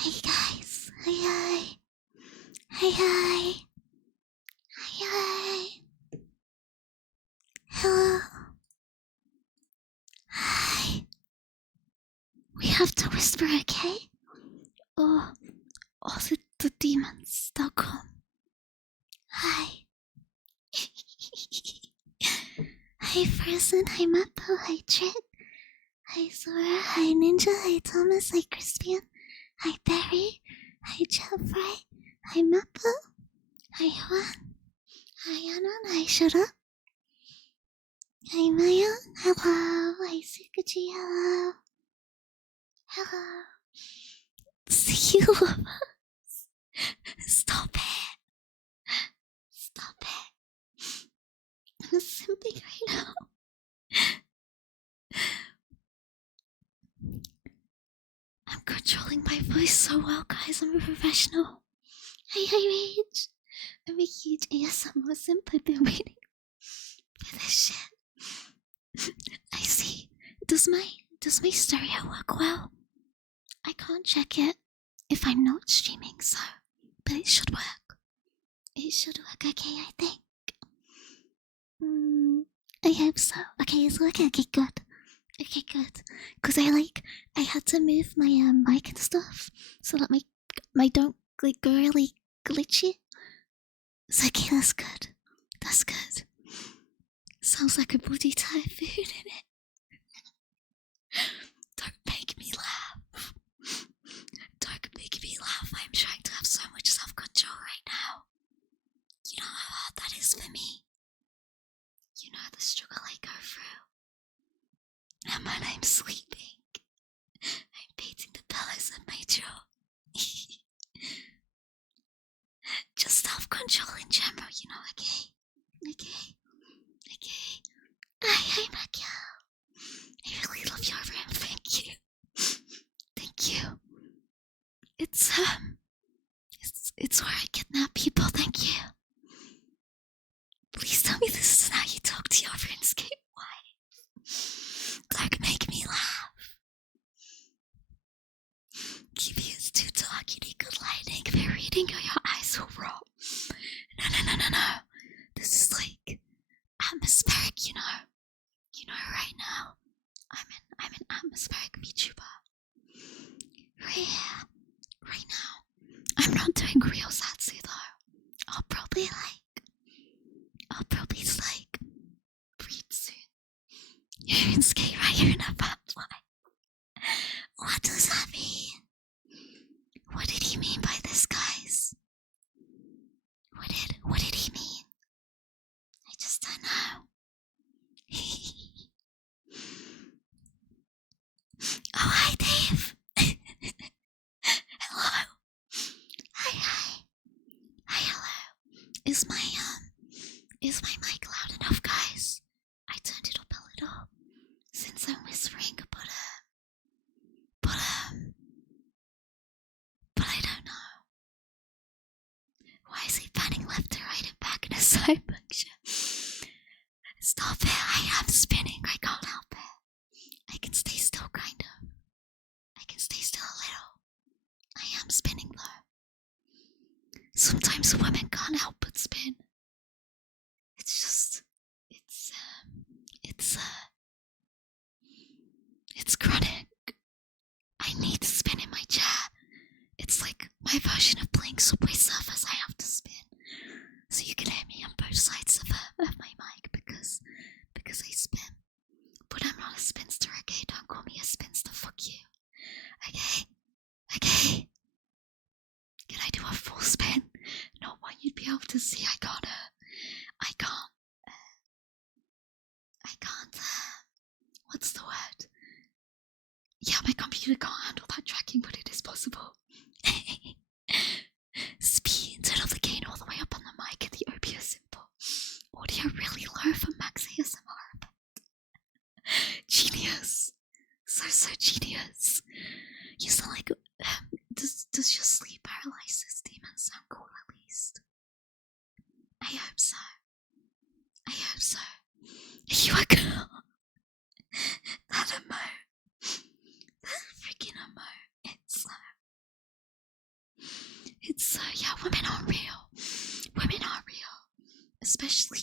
Hey guys. Hi hi. Hi hi. Hi hi. Hello. Hi. We have to whisper, okay? Or the demons, they'll come. Hi. Hi Frozen, hi Mappo, hi Trick, hi Zora, hi Ninja, hi Thomas, hi Crispian, hi Barry, hi Jeffrey, hi Mappo, hi Juan, hi Anon, hi Shara, hi Maya, hello, hi Sukachi, hello, hello. See you of us. Stop it. Stop it. I'm simping right now. I'm controlling my voice so well, guys. I'm a professional. Hi, Rage. I'm a huge ASMR simp. I've been waiting for this shit. I see. Does my stereo work well? I can't check it if I'm not streaming, so but it should work. It should work okay, I think. I hope so. Okay, it's working. Okay, good. Okay, good. Cause I had to move my mic and stuff so that my don't like go really glitchy. It's okay. That's good. That's good. Sounds like a booty typhoon in it. Don't make me laugh. Don't make me laugh. I'm trying to have so much self-control right now. You know how hard that is for me. You know the struggle I go through. And when I'm sleeping, I'm beating the pillows of my jaw. Just self-control in general, you know, okay? Okay. Okay. Hi, Macao. I really love your room, thank you. Thank you. It's where I kidnap people, thank you. Please tell me this is how you talk to your RuneScape wife. Clark, make me laugh. TV is too dark, you need good lighting. If you're reading or your eyes will roll. No. This is like atmospheric, you know. You know, right now, I'm an atmospheric VTuber. Right now, I'm not doing real Satsu though. I'll probably breed soon. You can skate right in a butterfly. What does that mean? What did he mean by this, guys? What did he mean? I just don't know. Oh, hi, Dave. Hello. Hi. Hello. Is my mic loud enough, guys? I turned it up a little since I'm whispering, but I don't know. Why is he panning left to right and back in a side function? Stop it, I am spinning, I can't help it. I can stay still, kind of. I can stay still a little. I am spinning though. Sometimes women can't help but spin. It's chronic. I need to spin in my chair. It's like my version of playing Subway Surfers. I have to spin. So you can hear me on both sides of my mic because I spin. But I'm not a spinster, okay? Don't call me a spinster, fuck you. Okay? Can I do a full spin? Not what you'd be able to see. I can't, what's the word? Yeah, my computer can't handle that tracking, but it is possible. Speed instead of the gain all the way up on the mic and the OBS symbol. Audio really low for max ASMR. Genius. So genius. You sound like, does your sleep paralysis demon sound cool at least? I hope so. You a girl? That emote. That freaking emote. It's Especially,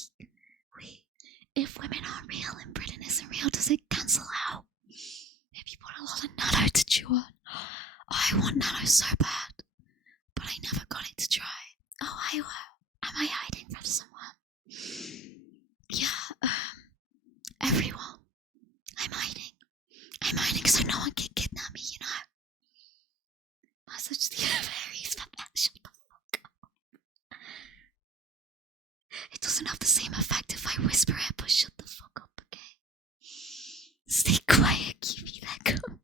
if women aren't real and Britain isn't real, does it cancel out? If you put a lot of nano to chew on. Oh, I want nano so bad, but I never got it to try. Oh, I will. Am I hiding from someone? Yeah, everyone. I'm hiding. I'm hiding so no one can kidnap me, you know? Massage the fairies, but shut the fuck up. It doesn't have the same effect if I whisper it, but shut the fuck up, okay? Stay quiet, Kiwi, they're coming.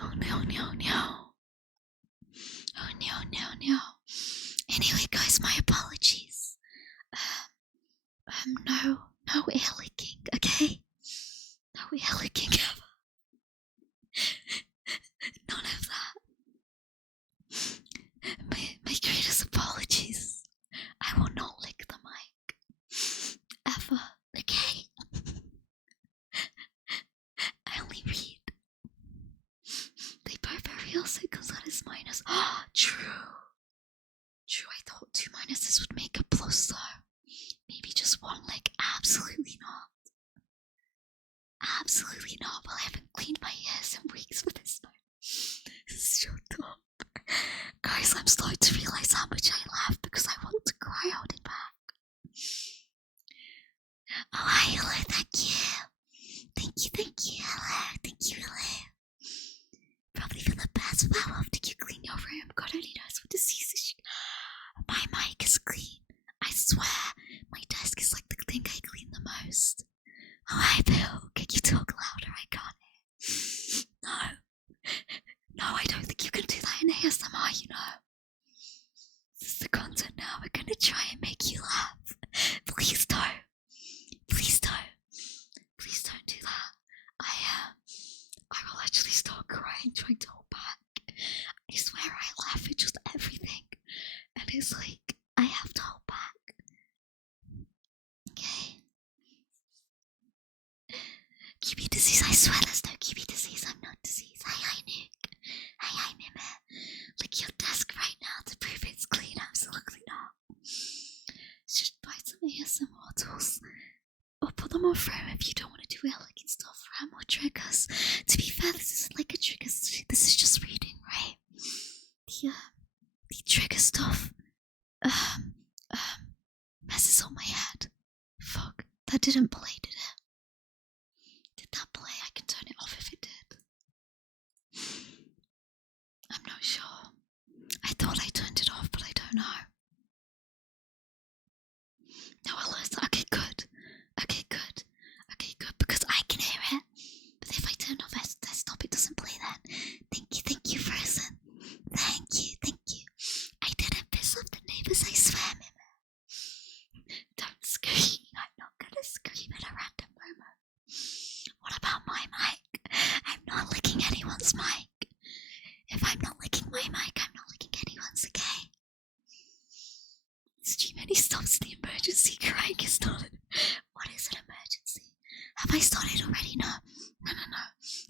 Oh no, no, no. Oh no, no, no. Anyway, guys, my apologies. No ear licking, okay? No ear licking ever. None of that. My greatest apologies. I will not lick the mic. Ever, okay? I only read. They both are real, so it comes out as minus. Oh, true. True, I thought 2 minuses would make a plus though. Maybe just one leg. Absolutely not. Absolutely not. Well, I haven't cleaned my ears in weeks for this one. Shut up. Guys, I'm starting to realise how much I laugh because I want to cry out it back. Oh, hi, hello, thank you. Thank you, hello, thank you, hello. Probably for the best. How often you clean your room? God only knows what disease is. My mic is clean. I swear, my desk is like the thing I clean the most. Oh, hi, Bill. Can you talk louder? I can't hear. No, I don't think you can do that in ASMR, you know. This is the content now. We're gonna try and make you laugh. Please don't. Please don't. Please don't do that. I will actually start crying trying to hold back. I swear I laugh at just everything. And it's like, I have to hold back. Okay. QB disease, I swear there's no QB disease. I'm not disease. Hi, Nuke. Hi, Mime. Lick your desk right now to prove it's clean. Absolutely not. Just buy some ASMR tools. Or put them on frame if you don't want to do elegant stuff. RAM or triggers. To be fair, this isn't like a trigger. This is just reading, right? The trigger stuff messes up my head. Fuck, that didn't play, did it? Did that play? I can turn it off if it did. I'm not sure. I thought I turned it off, but I don't know. No, okay, good. Okay, good. Okay, good, because I can hear it. But if I turn off desktop, it doesn't play then. Thank you, Frozen. Thank you. I didn't piss off the neighbours, I swear, Mima. Don't scream. I'm not gonna scream at a random moment. What about my mic? I'm not licking anyone's mic. If I'm not licking my mic, I'm not licking anyone's, okay? Stream any stops the emergency crying is started. What is an emergency? Have I started already? No.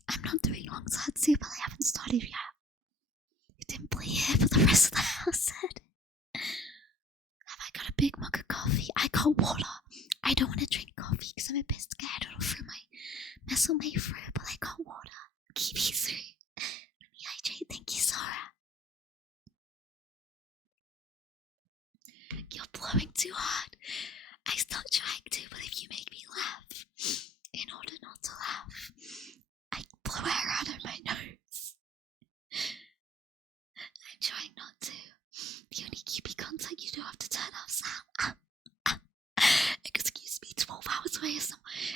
I'm not doing long Satsu, but I haven't started yet. It didn't play here, but the rest of the house said. Have I got a big mug of coffee? I got water. I don't want to drink coffee because I'm a bit scared it'll through my mess on my throat, but I got water. Keep you through. Let me hydrate. Thank you, Sarah. You're blowing too hard. I start trying to, but if you make me laugh, in order not to laugh, I blow air out of my nose. I'm trying not to. The only QB contact you don't have to turn off sound. Excuse me, 12 hours away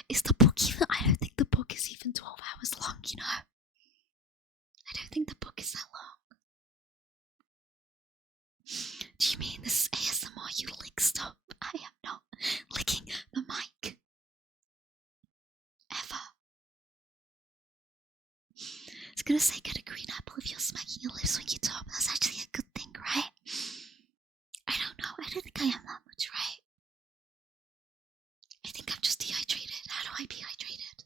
is the book even? I don't think the book is even 12 hours long, you know? I don't think the book is that long. Do you mean this ASMR you lick stuff? I am not licking the mic. Ever. I was gonna say get a green apple if you're smacking your lips when you talk, but that's actually a good thing, right? I don't know. I don't think I am that much, right? I think I'm just dehydrated. How do I be hydrated?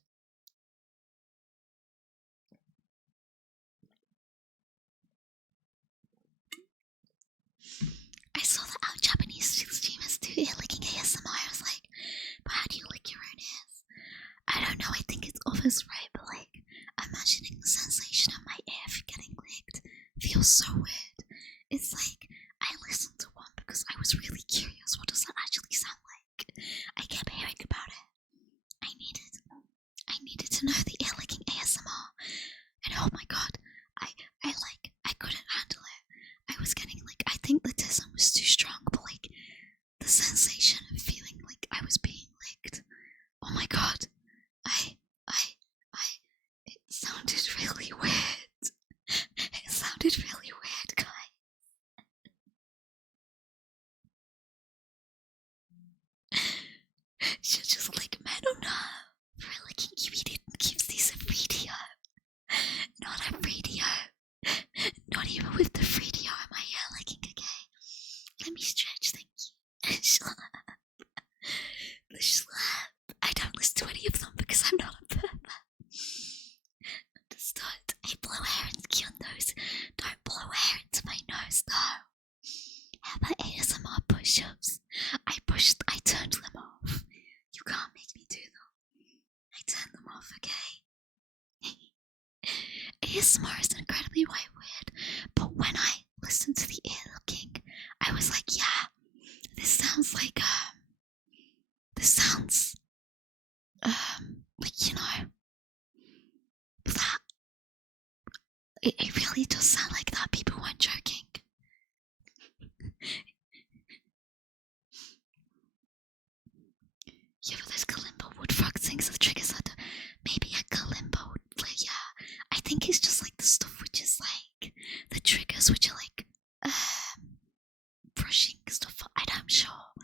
I saw the ouch was really curious. What does that actually sound like? I kept hearing about it. I needed to know the ear licking ASMR. And oh my god, I couldn't handle it. I was getting like, I think the tism was too strong, but like the sensation of feeling like I was being licked. Oh my god, it sounded really weird. It sounded really weird, guys. She's just like, man, oh no, for licking you, he didn't give this a video. Not a video. Not even with the video in my ear licking, okay? Let me stretch, thank you. Slap. The slap. I don't listen to any of them because I'm not a pervert. Understood. I blow air into your nose. Don't blow air into my nose, though. How about ASMR push-ups? I turned them off. You can't make me do them. I turned them off, okay? ASMR is incredibly weird, but when I listened to the ear looking, I was like, yeah, this sounds like, like, you know, that, it really does sound like that. People weren't joking. Yeah, but there's kalimba wood frog things of triggers that maybe a kalimba would play, yeah. I think it's just like the stuff which is like, the triggers which are like, brushing stuff, I'm sure.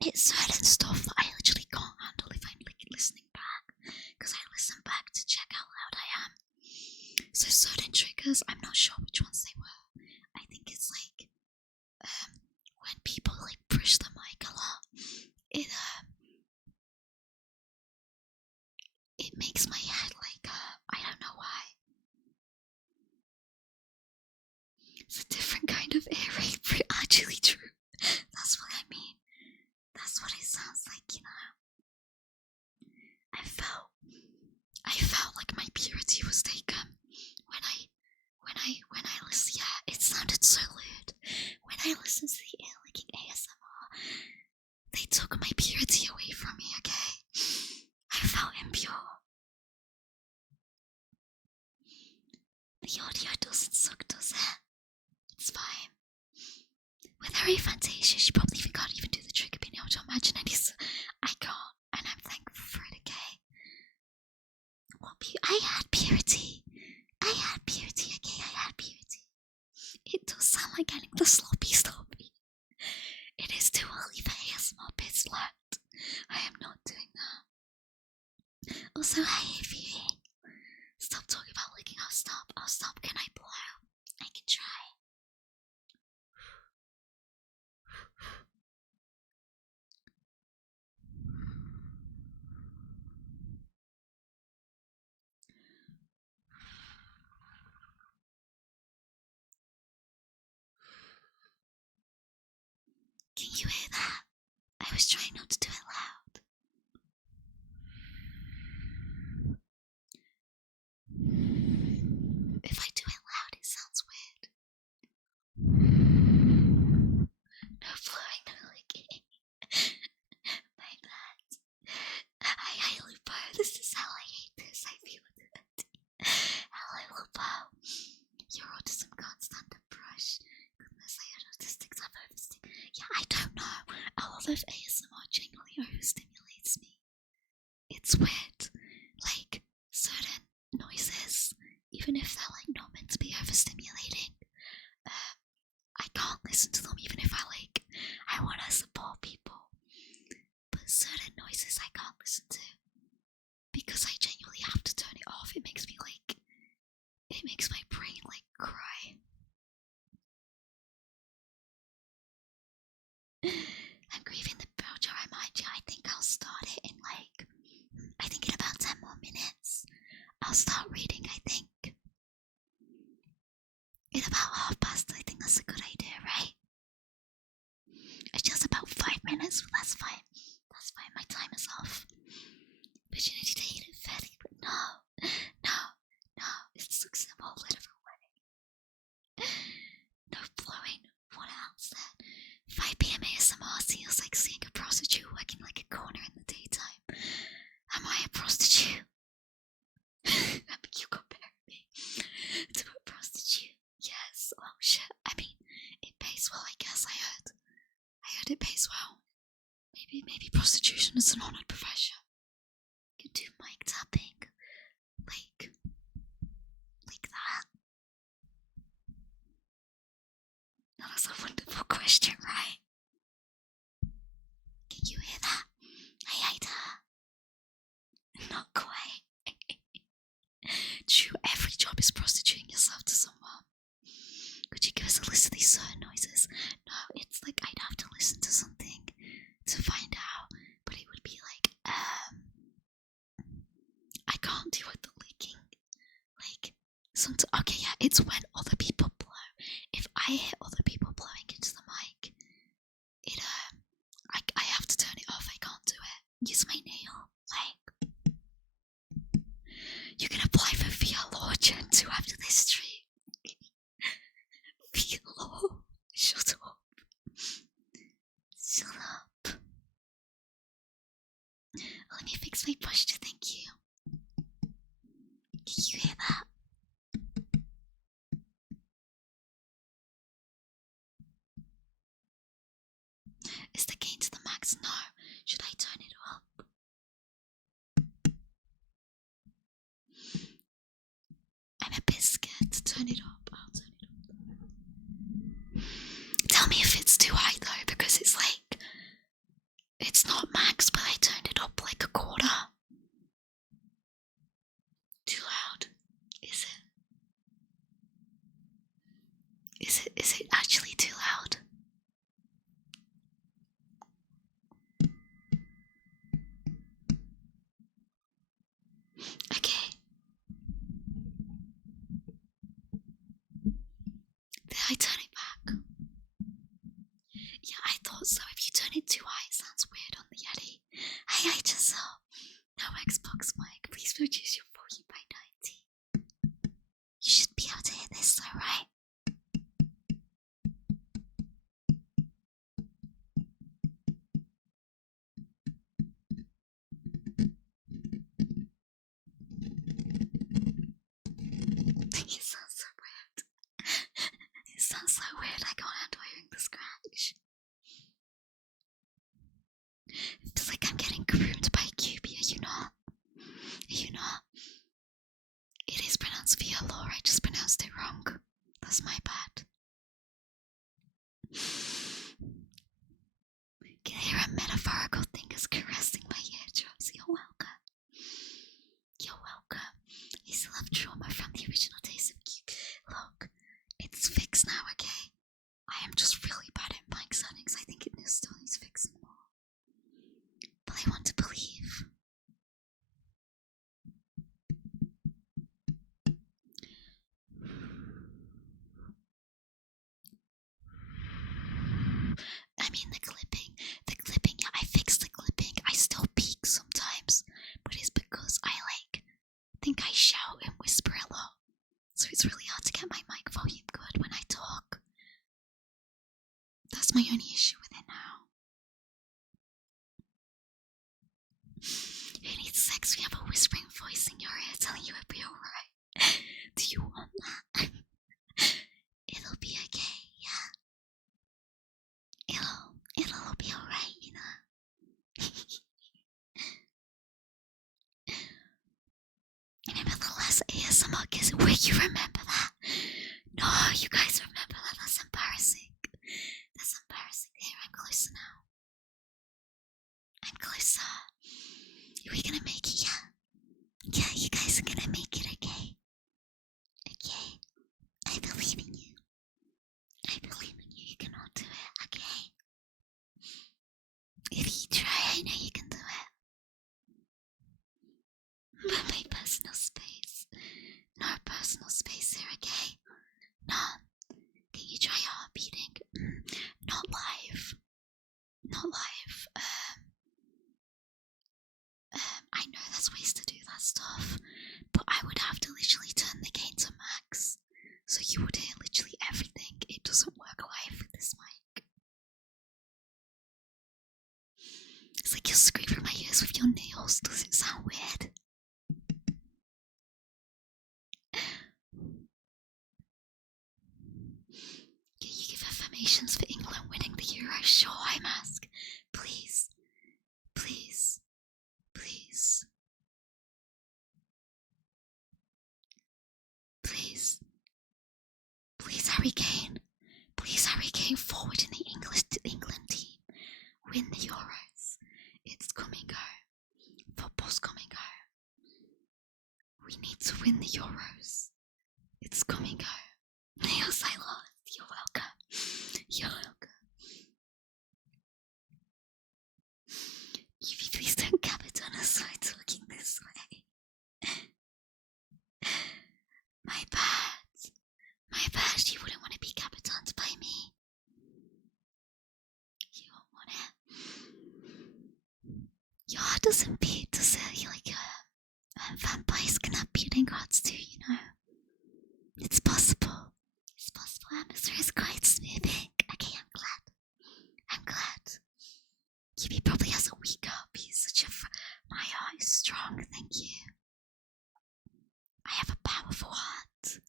It's certain stuff that I literally can't handle if I'm like listening back, because I listen back to check how loud I am. So certain triggers, I'm not sure which ones they were. I think it's like when people like brush the mic a lot, it makes my head like I don't know why. It's a different kind of ear rape, actually true. That's what I mean. That's what it sounds like, you know. I felt like my purity was taken when I listened. Yeah, it sounded so weird. When I listened to the ear licking ASMR, they took my purity away from me, okay? I felt impure. The audio doesn't suck, does it? It's fine. With Harry Fantasia, she probably can't even do the trick of being able to imagine any. I can't, and I'm thankful for it, okay? Well, I had purity. I had purity, okay? I had purity. It does sound like getting the sloppy. It is too early for ASMR bits left. I am not doing that. Also, hey, if you stop talking about licking, I'll stop. Can I blow? I can try. Can you hear that? I was trying not to do it loud. If I do it loud, it sounds weird. No blowing, no licking. My bad. Hi, Lupo. This is how I hate this. I feel it. Hello, Lupo. Your autism can't stand a brush. Goodness, I had autistics have overstimulated. Yeah, I don't know. A lot of ASMR generally overstimulates me. It's weird. Like, certain noises, even if they're like not meant to be overstimulating, I can't listen to them even if I want to support people. But certain noises I can't listen to because I genuinely have to turn it off. It makes my brain like cry. I'm grieving the Bojo, I mind you. I think I'll start it in in about 10 more minutes. I'll start reading, I think. In about past, I think that's a good idea, right? It's just about 5 minutes, but that's fine. That's fine, my time is off. Opportunity to eat it fatty, but no, it sucks the whole bit of away. No blowing, what else then? it pays well. Maybe prostitution is an honoured profession. You do mic tapping, like that. That's a wonderful question, right? Can you hear that? I hate her. Not quite. True, every job is prostituting yourself to someone. Could you give us a list of these certain noises? No, it's like I'd have to listen to something to find out, but it would be like, I can't deal with the licking. Like, okay, yeah, it's when other people blow. If I hear other people blowing into the mic, I have to turn it off. I can't do it. Use my nail. Like, you can apply for VR Law Gen 2 after this stream. VR Law. Shut up. Shut up. Let me fix my posture, thank you. Can you hear that? Is the gain to the max? No. Should I turn it up? I'm a bit scared to turn it up. I'll turn it up. Tell me if it's too high though, because it's like, it's not max, but I turned it up like a quarter. Too loud. Is it? Is it actually too loud? Okay. Did I turn it back? Yeah, I thought so. If you turn it too high, it sounds weird on the Yeti. Hey, Giselle. No Xbox mic. Please reduce your volume by 90. You should be able to hear this though, right? It sounds so weird. It sounds so weird. I can't handle hearing the scratch. It feels like I'm getting groomed by QB. Are you not? Are you not? It is pronounced via law. I just pronounced it wrong. That's my bad. Can hear a metaphorical thing is caressing my eardrums. You're welcome. You're welcome. I still have trauma from the original days of Cube. Look, it's fixed now, okay? I am just really bad at mic settings. I think it still needs fixing more. But I want to believe. I mean the clipping, yeah, I fixed the clipping. I still peak sometimes, but it's because I think I shout and whisper a lot, so it's really hard to get my mic volume good when I talk. That's my only issue with it now. Who needs sex? We have a whispering voice in your ear telling you it'll be alright. Do you want that? It'll be okay, yeah. It'll be alright, you know. Remember the last ASMR kiss? Wait, you remember that? No, you guys remember that? That's embarrassing. That's embarrassing. Here, I'm closer now. I'm closer. Are we gonna make it? Yeah. Yeah, you guys are gonna make it, okay? Okay. I believe in you. I believe in you. You can all do it, okay? If you try, I know you can do it. But my personal space. No personal space here, okay? No. Can you try heart beating? Not live. Not live. I know there's ways to do that stuff, but I would have to literally turn the gain to max, so you would hear literally everything. It doesn't work live with this mic. It's like you're scraping my ears with your nails. Does it sound weird? Can you give affirmations for England winning the Euro sure eye mask. Please. Please. Please. Please. Please, Harry Kane. Please, Harry Kane, forward in the England team. Win the Euros. It's coming home. Football's coming home. We need to win the Euros. It's coming home. Yes, I lost. You're welcome. You're welcome. You please don't capitan us by talking this way. My bad. My bad. You wouldn't want to be capitaned by me. You won't want it. Your heart doesn't beat, does it? You're like vampires cannot beat in gods too, you know. It's possible. It's possible. Atmosphere is quite smoothing. Okay, I'm glad. I'm glad. Yubi probably has a weak heart. He's such a. My heart is strong, thank you. I have a powerful heart.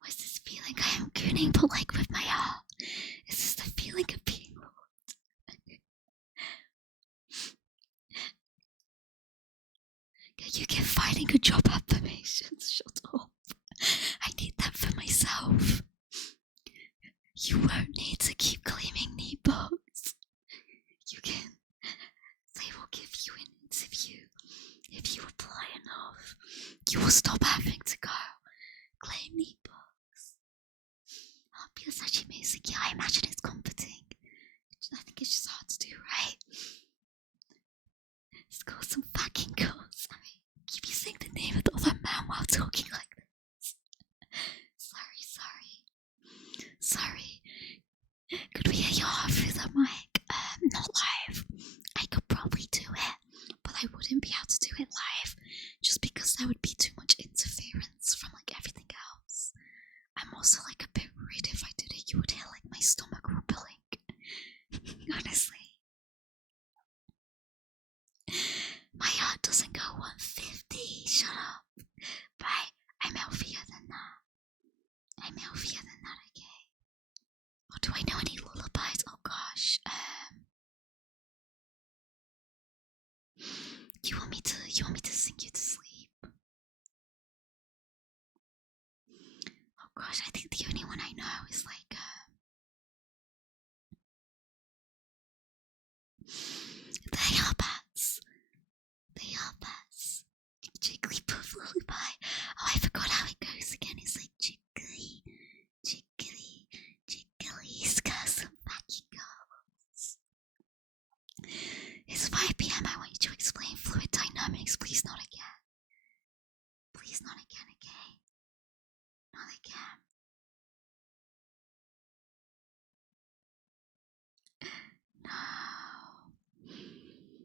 What's this feeling? I am gooning, but like with my heart. Is this the feeling of being loved? You get fighting a job affirmations. Shut up. I need that for myself. You won't need to keep claiming knee bugs. You can. They will give you an interview. If you apply enough, you will stop having to go claim knee bugs. This actually amazing. Yeah, I imagine it's comforting. I think it's just hard to do, right? Let's call some fucking girls. I mean, keep you saying the name of the other man while talking like this. Sorry. Could we hear your heart through the mic? Not live. I could probably do it, but I wouldn't be able to do it live, just because there would be too much interference from like everything else. I'm also like a bit worried if I did it, you would hear like my stomach rumbling. Honestly. My heart doesn't go 150. Shut up. Right, I'm healthier than that. Okay. Or do I know any lullabies? Oh gosh. You want me to sing you to sleep? Oh gosh, I think the only one I know is like they are bats. Jigglypuff lullaby. Oh, I forgot how it goes again. It's like jiggly, he's got some magic goals. It's 5 p.m. I want you to explain fluid dynamics. Please not again. Please not again, okay? Not again. No.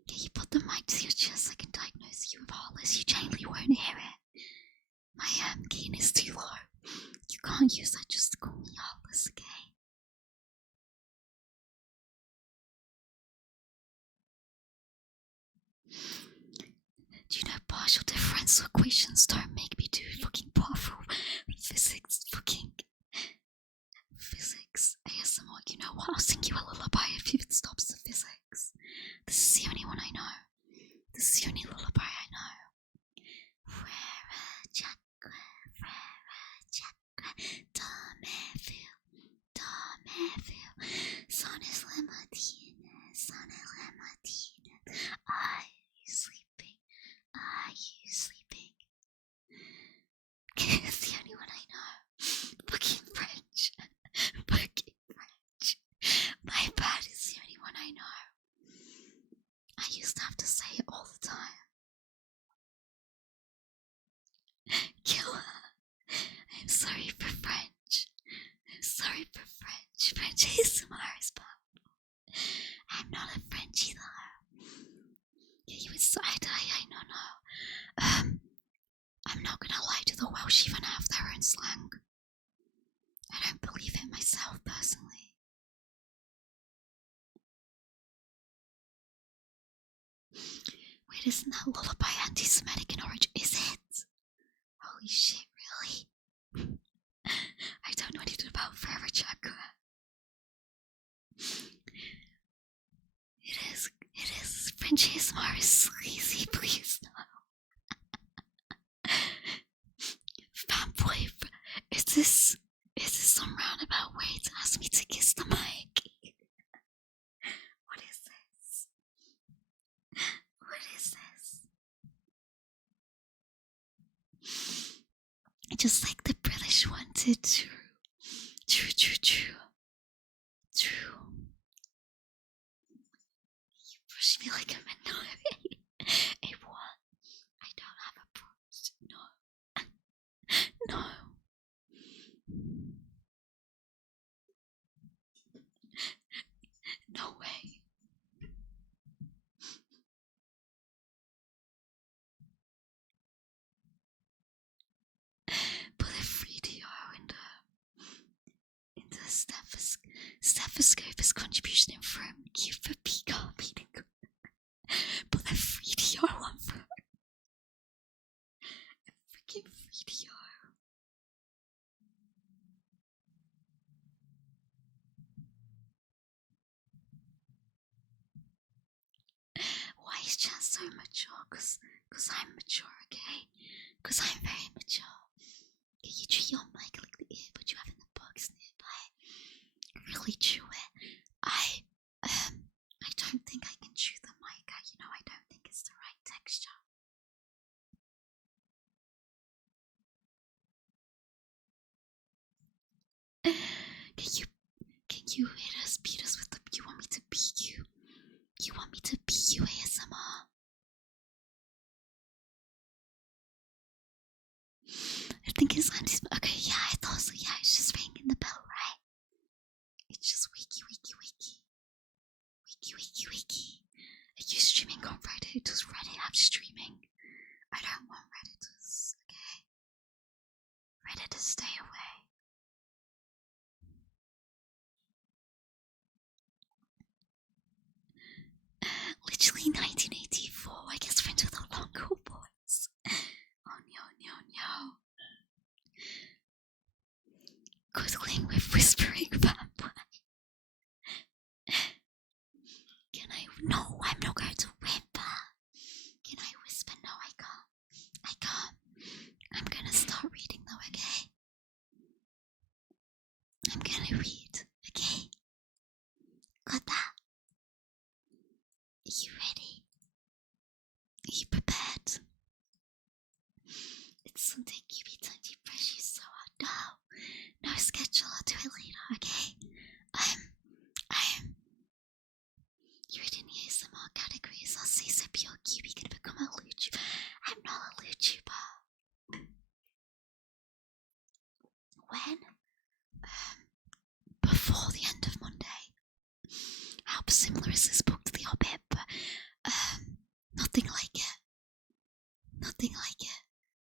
Okay, you put the mic to your chest. I can diagnose you with heartless. You genuinely won't hear it. My gain is too low. You can't use that just to call me heartless, okay? Do you know partial differential equations don't make me do fucking powerful physics, ASMR, you know what? I'll sing you a lullaby if it stops the physics. This is the only one I know. This is the only lullaby I know. Frere chakra, Damerville, Sonnes le Martinez. Are you sleeping? It's the only one I know. Fucking French. My bad is the only one I know. I used to have to say it all the time. Killer. I'm sorry for French. French ASMR is powerful. I'm not a Frenchie though. Yeah, you would I know. I'm not gonna lie, to the Welsh even have their own slang. I don't believe it myself personally. Wait, isn't that lullaby anti-Semitic in origin? Is it? Holy shit, really? I don't know anything about Forever Chakra. French ASMR is sleazy, please no. Fanboy, is this some roundabout way to ask me to kiss the mic? What is this? What is this? Just like the British wanted true. You brush me like I'm a a what? I don't have a brush. No. No way. Put a 3DR in the stethoscope as contribution in from you for PCAR meeting. Put a 3DR one for a freaking 3DR. Why is chat so mature? Cause I'm mature, okay? Cause I'm very mature. Okay, you treat your mic like the earbud you have in the box nearby. Really chew it. I don't think I can chew the mic. I don't think it's the right texture. Can you hit us, beat us with the? You want me to beat you? You want me to beat you, ASMR? I think it's anti. Okay, yeah, I thought so. Yeah, it's just ringing the bell, right? It's just wiki. Are you streaming on Reddit? Does Reddit have streaming? I don't want Redditors, okay? Redditors, stay away. Literally 1984, I guess friends with the long cool boys. Oh no. Cuddling with whispering vampire. Can I? No, I'm not going to whimper. Can I whisper? No, I can't. I'm gonna start reading though, okay? I'm gonna read, okay? Got that? Are you ready? Are you prepared? It's Sunday, QB time to press you so hard. No schedule, I'll do it later, okay? You're in the ASMR categories. I'll say so pure QB can become a YouTuber. I'm not a YouTuber. When? Before the end of Monday. How similar is this book to The Hobbit? But, nothing like it.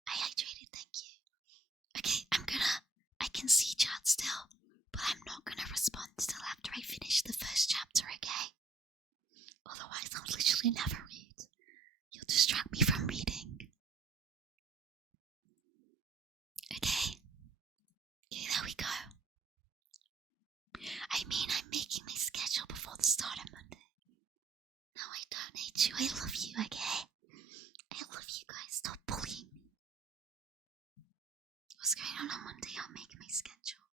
I hydrated, thank you. Okay, I can see chat still, but I'm not gonna respond till after I finish the first chapter, okay? Otherwise, I'll literally never read. You'll distract me from reading. Okay, there we go. I mean, I'm making my schedule before the start of Monday. No, I don't hate you. I love you, okay? I love you guys. Stop bullying me. What's going on Monday? I'll make my schedule.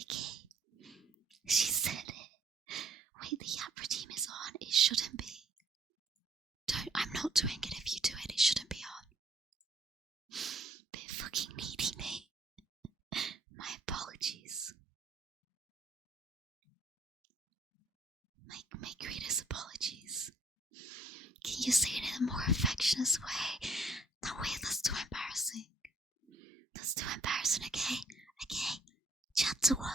Okay. She said it. Wait, the Yapra team is on. It shouldn't be. I'm not doing it. If you do it, it shouldn't be on. Bit fucking needy, mate. My apologies. My greatest apologies. Can you say it in a more affectionate way? No, wait, that's too embarrassing. Okay? Okay. Chapter 1.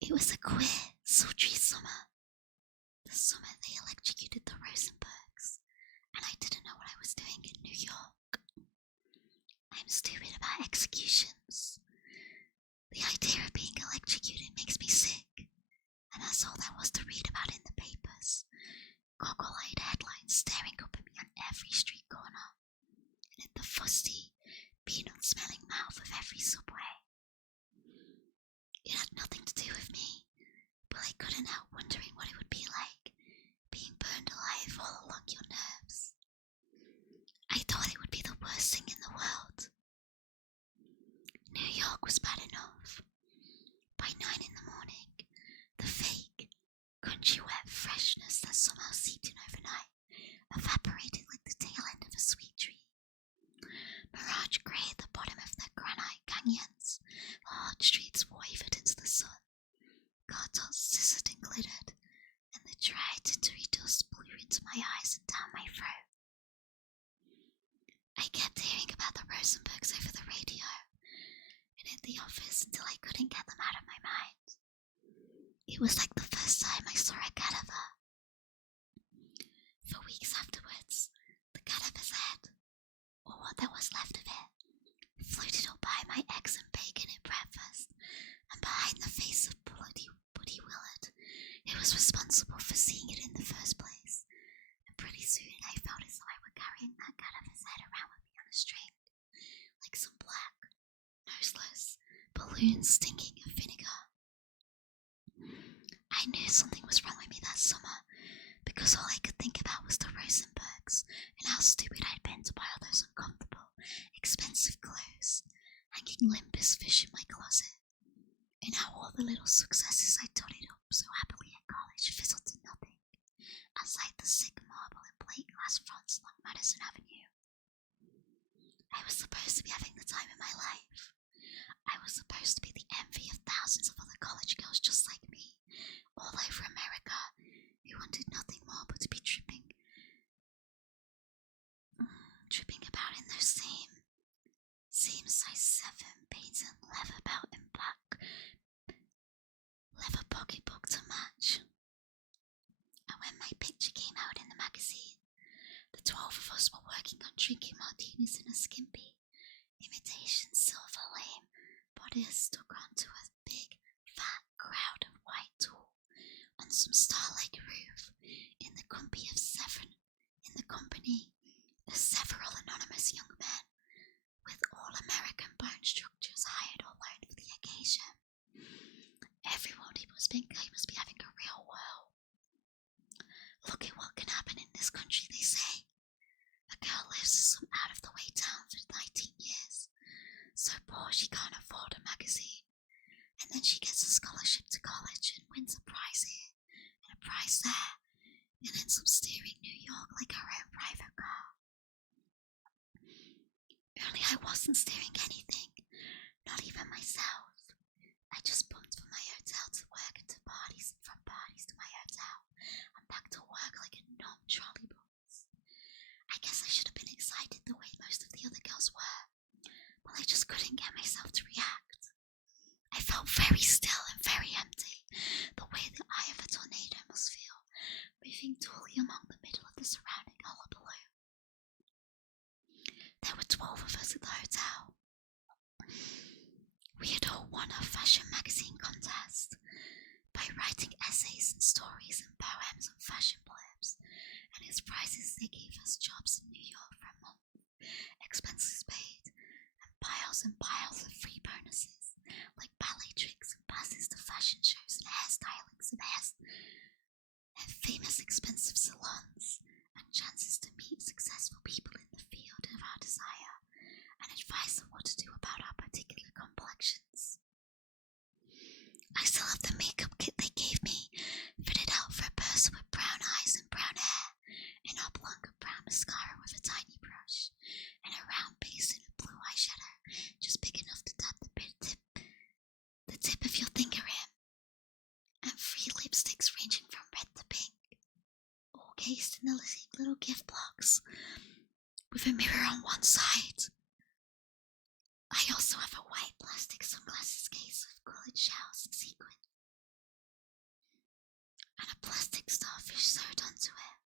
It was a queer, sultry summer. The summer they electrocuted the Rosenbergs, and I didn't know what I was doing in New York. I'm stupid about executions. The idea of being electrocuted makes me sick, and that's all there was to read about in the papers. Goggle-eyed headlines staring up at me on every street corner, and in the fusty, peanut-smelling mouth of every subway. It had nothing to do couldn't help wondering what it would be like being burned alive all along your nerves. I thought it would be the worst thing in the world. New York was bad enough. By 9 in the morning, the fake, crunchy wet freshness that somehow seeped in overnight evaporated like the tail end of a sweet tree. Mirage grey at the bottom of the granite canyons, the hot streets wavered into the sun. Cartels scissored and glittered, and the dry, tittery dust blew into my eyes and down my throat. I kept hearing about the Rosenbergs over the radio, and in the office until I couldn't get them out of my mind. It was like the first time I saw a cadaver. For weeks afterwards, the cadaver's head, or what there was left of it, floated up by my eggs and bacon at breakfast, and behind the face of bloody Buddy Willard, who was responsible for seeing it in the first place. And pretty soon I felt as though I were carrying that cadaver's head around with me on a string, like some black, noseless balloon stinking of vinegar. I knew something was wrong with me that summer, because all I could think about was the Rosenbergs and how stupid I'd been to buy all those uncomfortable, expensive clothes, hanging limp as fish in my closet, and how all the little successes I totted up so happily at college fizzled to nothing, outside the sick marble and plate glass fronts along Madison Avenue. I was supposed to be having the time of my life. I was supposed to be the envy of thousands of other college girls just like me, all over America, who wanted nothing more but to be tripping about in those same size 7 patent leather belt and black leather pocketbook to match. And when my picture came out in the magazine, the 12 of us were working on drinking martinis in a skimpy, imitation silver lame bodice stuck onto a big, fat crowd of white tulle on some star-like roof in the company of several anonymous young men with all-American bone structures hired or loaned for the occasion. Everyone must be having a real whirl. Look at what can happen in this country, they say. A girl lives in some out-of-the-way town for 19 years, so poor she can't afford a magazine, and then she gets a scholarship to college and wins a prize here and a prize there, and ends up steering New York like her own private car. Only I wasn't steering anything, not even myself. I just bumped from my hotel to work and to parties and from parties to my hotel and back to work like a numb trolley bus. I guess I should have been excited the way most of the other girls were, but I just couldn't get myself to react. I felt very still and very empty, the way the eye of a tornado must feel, moving dully along the middle of the surrounding hullabaloo. There were 12 of us at the hotel. We had all won a fashion magazine contest by writing essays and stories and poems and fashion blurbs, and as prizes they gave us jobs in New York for a month, expenses paid, and piles of free bonuses, like ballet tricks and passes to fashion shows and hairstylings and famous expensive salons, and chances to meet successful people in the field of our desire, and advice on what to do about our particular complexions. I still have the makeup kit they gave me, fitted out for a person with brown eyes and brown hair, an oblong of brown mascara with a tiny brush, and a round basin of blue eyeshadow, just big enough to tap the tip of your finger in, and 3 lipsticks ranging from red to pink, all cased in the little gift box, with a mirror on one side. I also have a white plastic sunglasses case with coloured shells and sequins, and a plastic starfish sewed onto it.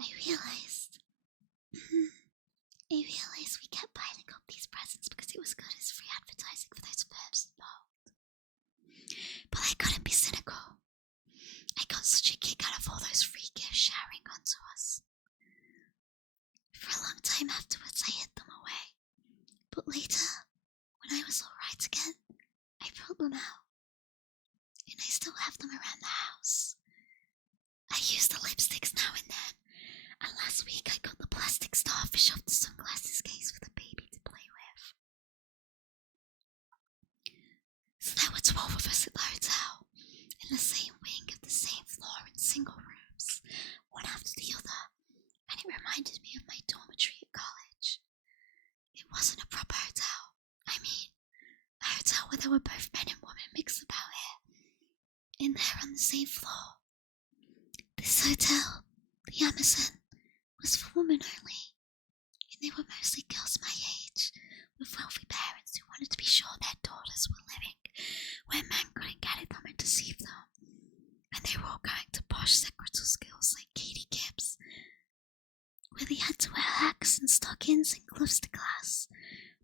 I realised we kept piling up these presents because it was good as free advertising for those firms involved. But I couldn't be cynical. I got such a kick out of all those free gifts showering onto us. For a long time afterwards I hid them away, but later shoved the sunglasses case with a baby to play with. So there were 12 of us at the hotel, in the same wing of the same floor in single rooms, one after the other, and it reminded me of my dormitory at college. It wasn't a proper hotel. I mean, a hotel where there were both men and women mixed about it, in there on the same floor. This hotel, the Amazon, was for women only, and they were mostly girls my age, with wealthy parents who wanted to be sure their daughters were living where men couldn't get at them and deceive them, and they were all going to posh secretary schools like Katie Gibbs, where they had to wear hats and stockings and gloves to class,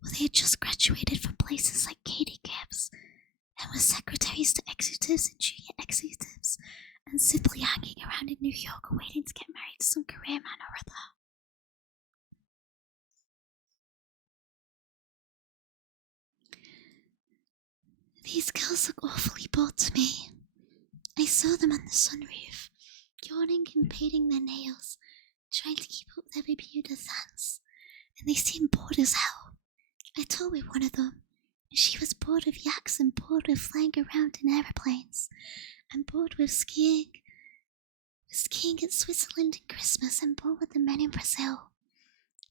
or they had just graduated from places like Katie Gibbs, and were secretaries to executives and junior executives, and simply hanging around in New York waiting to get married to some career man or other. These girls look awfully bored to me. I saw them on the sunroof, yawning and painting their nails, trying to keep up their Bermuda dance, and they seemed bored as hell. I told with one of them, and she was bored of yaks and bored with flying around in aeroplanes, and bored with skiing at Switzerland in Christmas, and bored with the men in Brazil.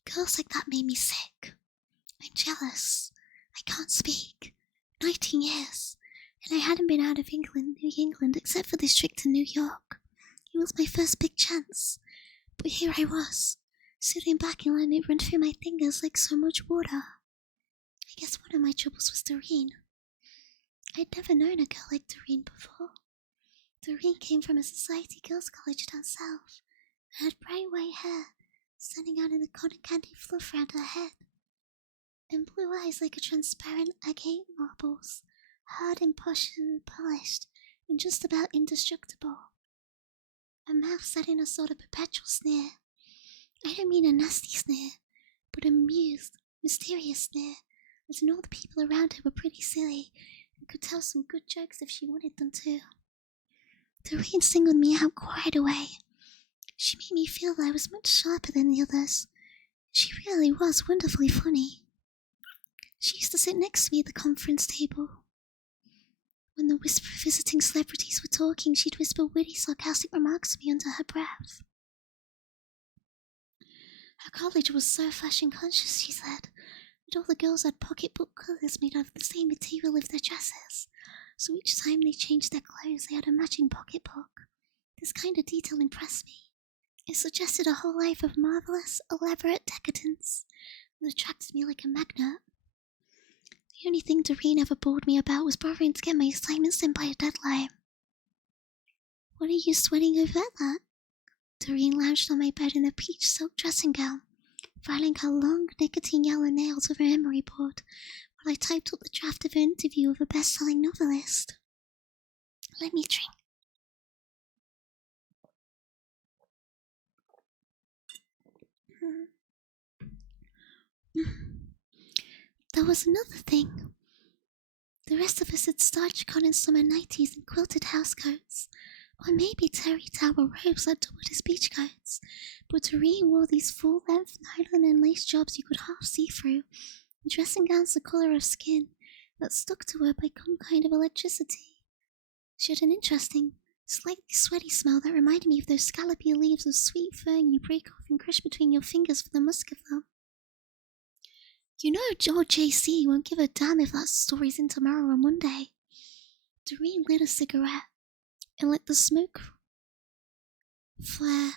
Girls like that made me sick. I'm jealous. I can't speak. 19 years, and I hadn't been out of New England except for this trip to New York. It was my first big chance, but here I was, sitting back and letting it run through my fingers like so much water. I guess one of my troubles was Doreen. I'd never known a girl like Doreen before. Doreen came from a society girls' college down south, and had bright white hair, standing out in the cotton candy fluff around her head, and blue eyes like a transparent agate marbles, hard and polished, and just about indestructible. A mouth set in a sort of perpetual sneer. I don't mean a nasty sneer, but a amused, mysterious sneer, as in all the people around her were pretty silly, and could tell some good jokes if she wanted them to. Doreen singled me out quite a way. She made me feel that I was much sharper than the others. She really was wonderfully funny. She used to sit next to me at the conference table. When the whisper visiting celebrities were talking, she'd whisper witty, sarcastic remarks to me under her breath. Her college was so fashion conscious, she said, that all the girls had pocketbook colours made out of the same material as their dresses, so each time they changed their clothes they had a matching pocketbook. This kind of detail impressed me. It suggested a whole life of marvellous, elaborate decadence that attracted me like a magnet. The only thing Doreen ever bored me about was bothering to get my assignments in by a deadline. What are you sweating over at that? Doreen lounged on my bed in a peach silk dressing gown, filing her long nicotine yellow nails over her memory board while I typed up the draft of an interview with a best-selling novelist. Let me drink. There was another thing. The rest of us had starched cotton summer nighties and quilted housecoats, or maybe terry towel robes that doubled as beach coats, but Doreen wore these full-length nylon and lace jobs you could half see through, and dressing gowns the colour of skin that stuck to her by some kind of electricity. She had an interesting, slightly sweaty smell that reminded me of those scallopy leaves of sweet fern you break off and crush between your fingers for the musk of them. You know old JC won't give a damn if that story's in tomorrow or Monday. Doreen lit a cigarette and let the smoke flare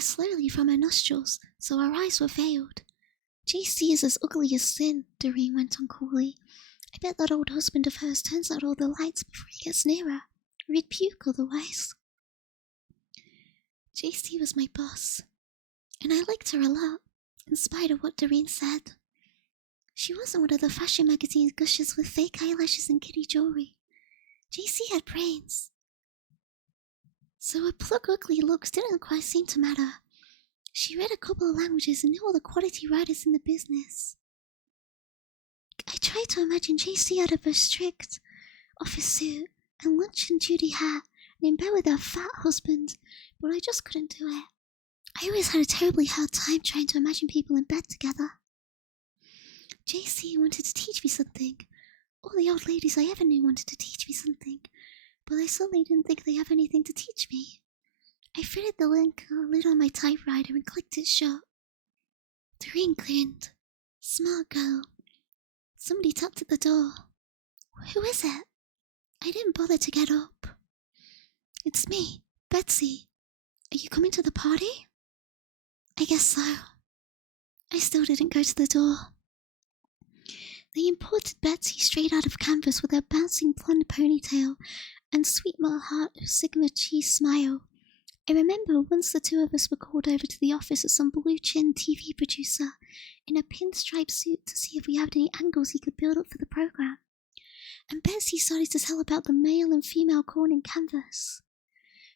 slowly from her nostrils, so her eyes were veiled. JC is as ugly as sin, Doreen went on coolly. I bet that old husband of hers turns out all the lights before he gets near her, or he'd puke otherwise. JC was my boss, and I liked her a lot, in spite of what Doreen said. She wasn't one of the fashion magazine gushers with fake eyelashes and kitty jewelry. JC had brains. So her plug ugly looks didn't quite seem to matter. She read a couple of languages and knew all the quality writers in the business. I tried to imagine JC out of her strict office suit and lunch and duty hat and in bed with her fat husband, but I just couldn't do it. I always had a terribly hard time trying to imagine people in bed together. JC wanted to teach me something. All the old ladies I ever knew wanted to teach me something, but I suddenly didn't think they have anything to teach me. I fitted the lid on my typewriter and clicked it shut. The ring grinned. Smart girl. Somebody tapped at the door. Who is it? I didn't bother to get up. It's me, Betsy. Are you coming to the party? I guess so. I still didn't go to the door. They imported Betsy straight out of campus with her bouncing blonde ponytail and sweet heart Sigma Chi smile. I remember once the two of us were called over to the office of some blue-chin TV producer in a pinstripe suit to see if we had any angles he could build up for the program. And Betsy started to tell about the male and female corn in canvas.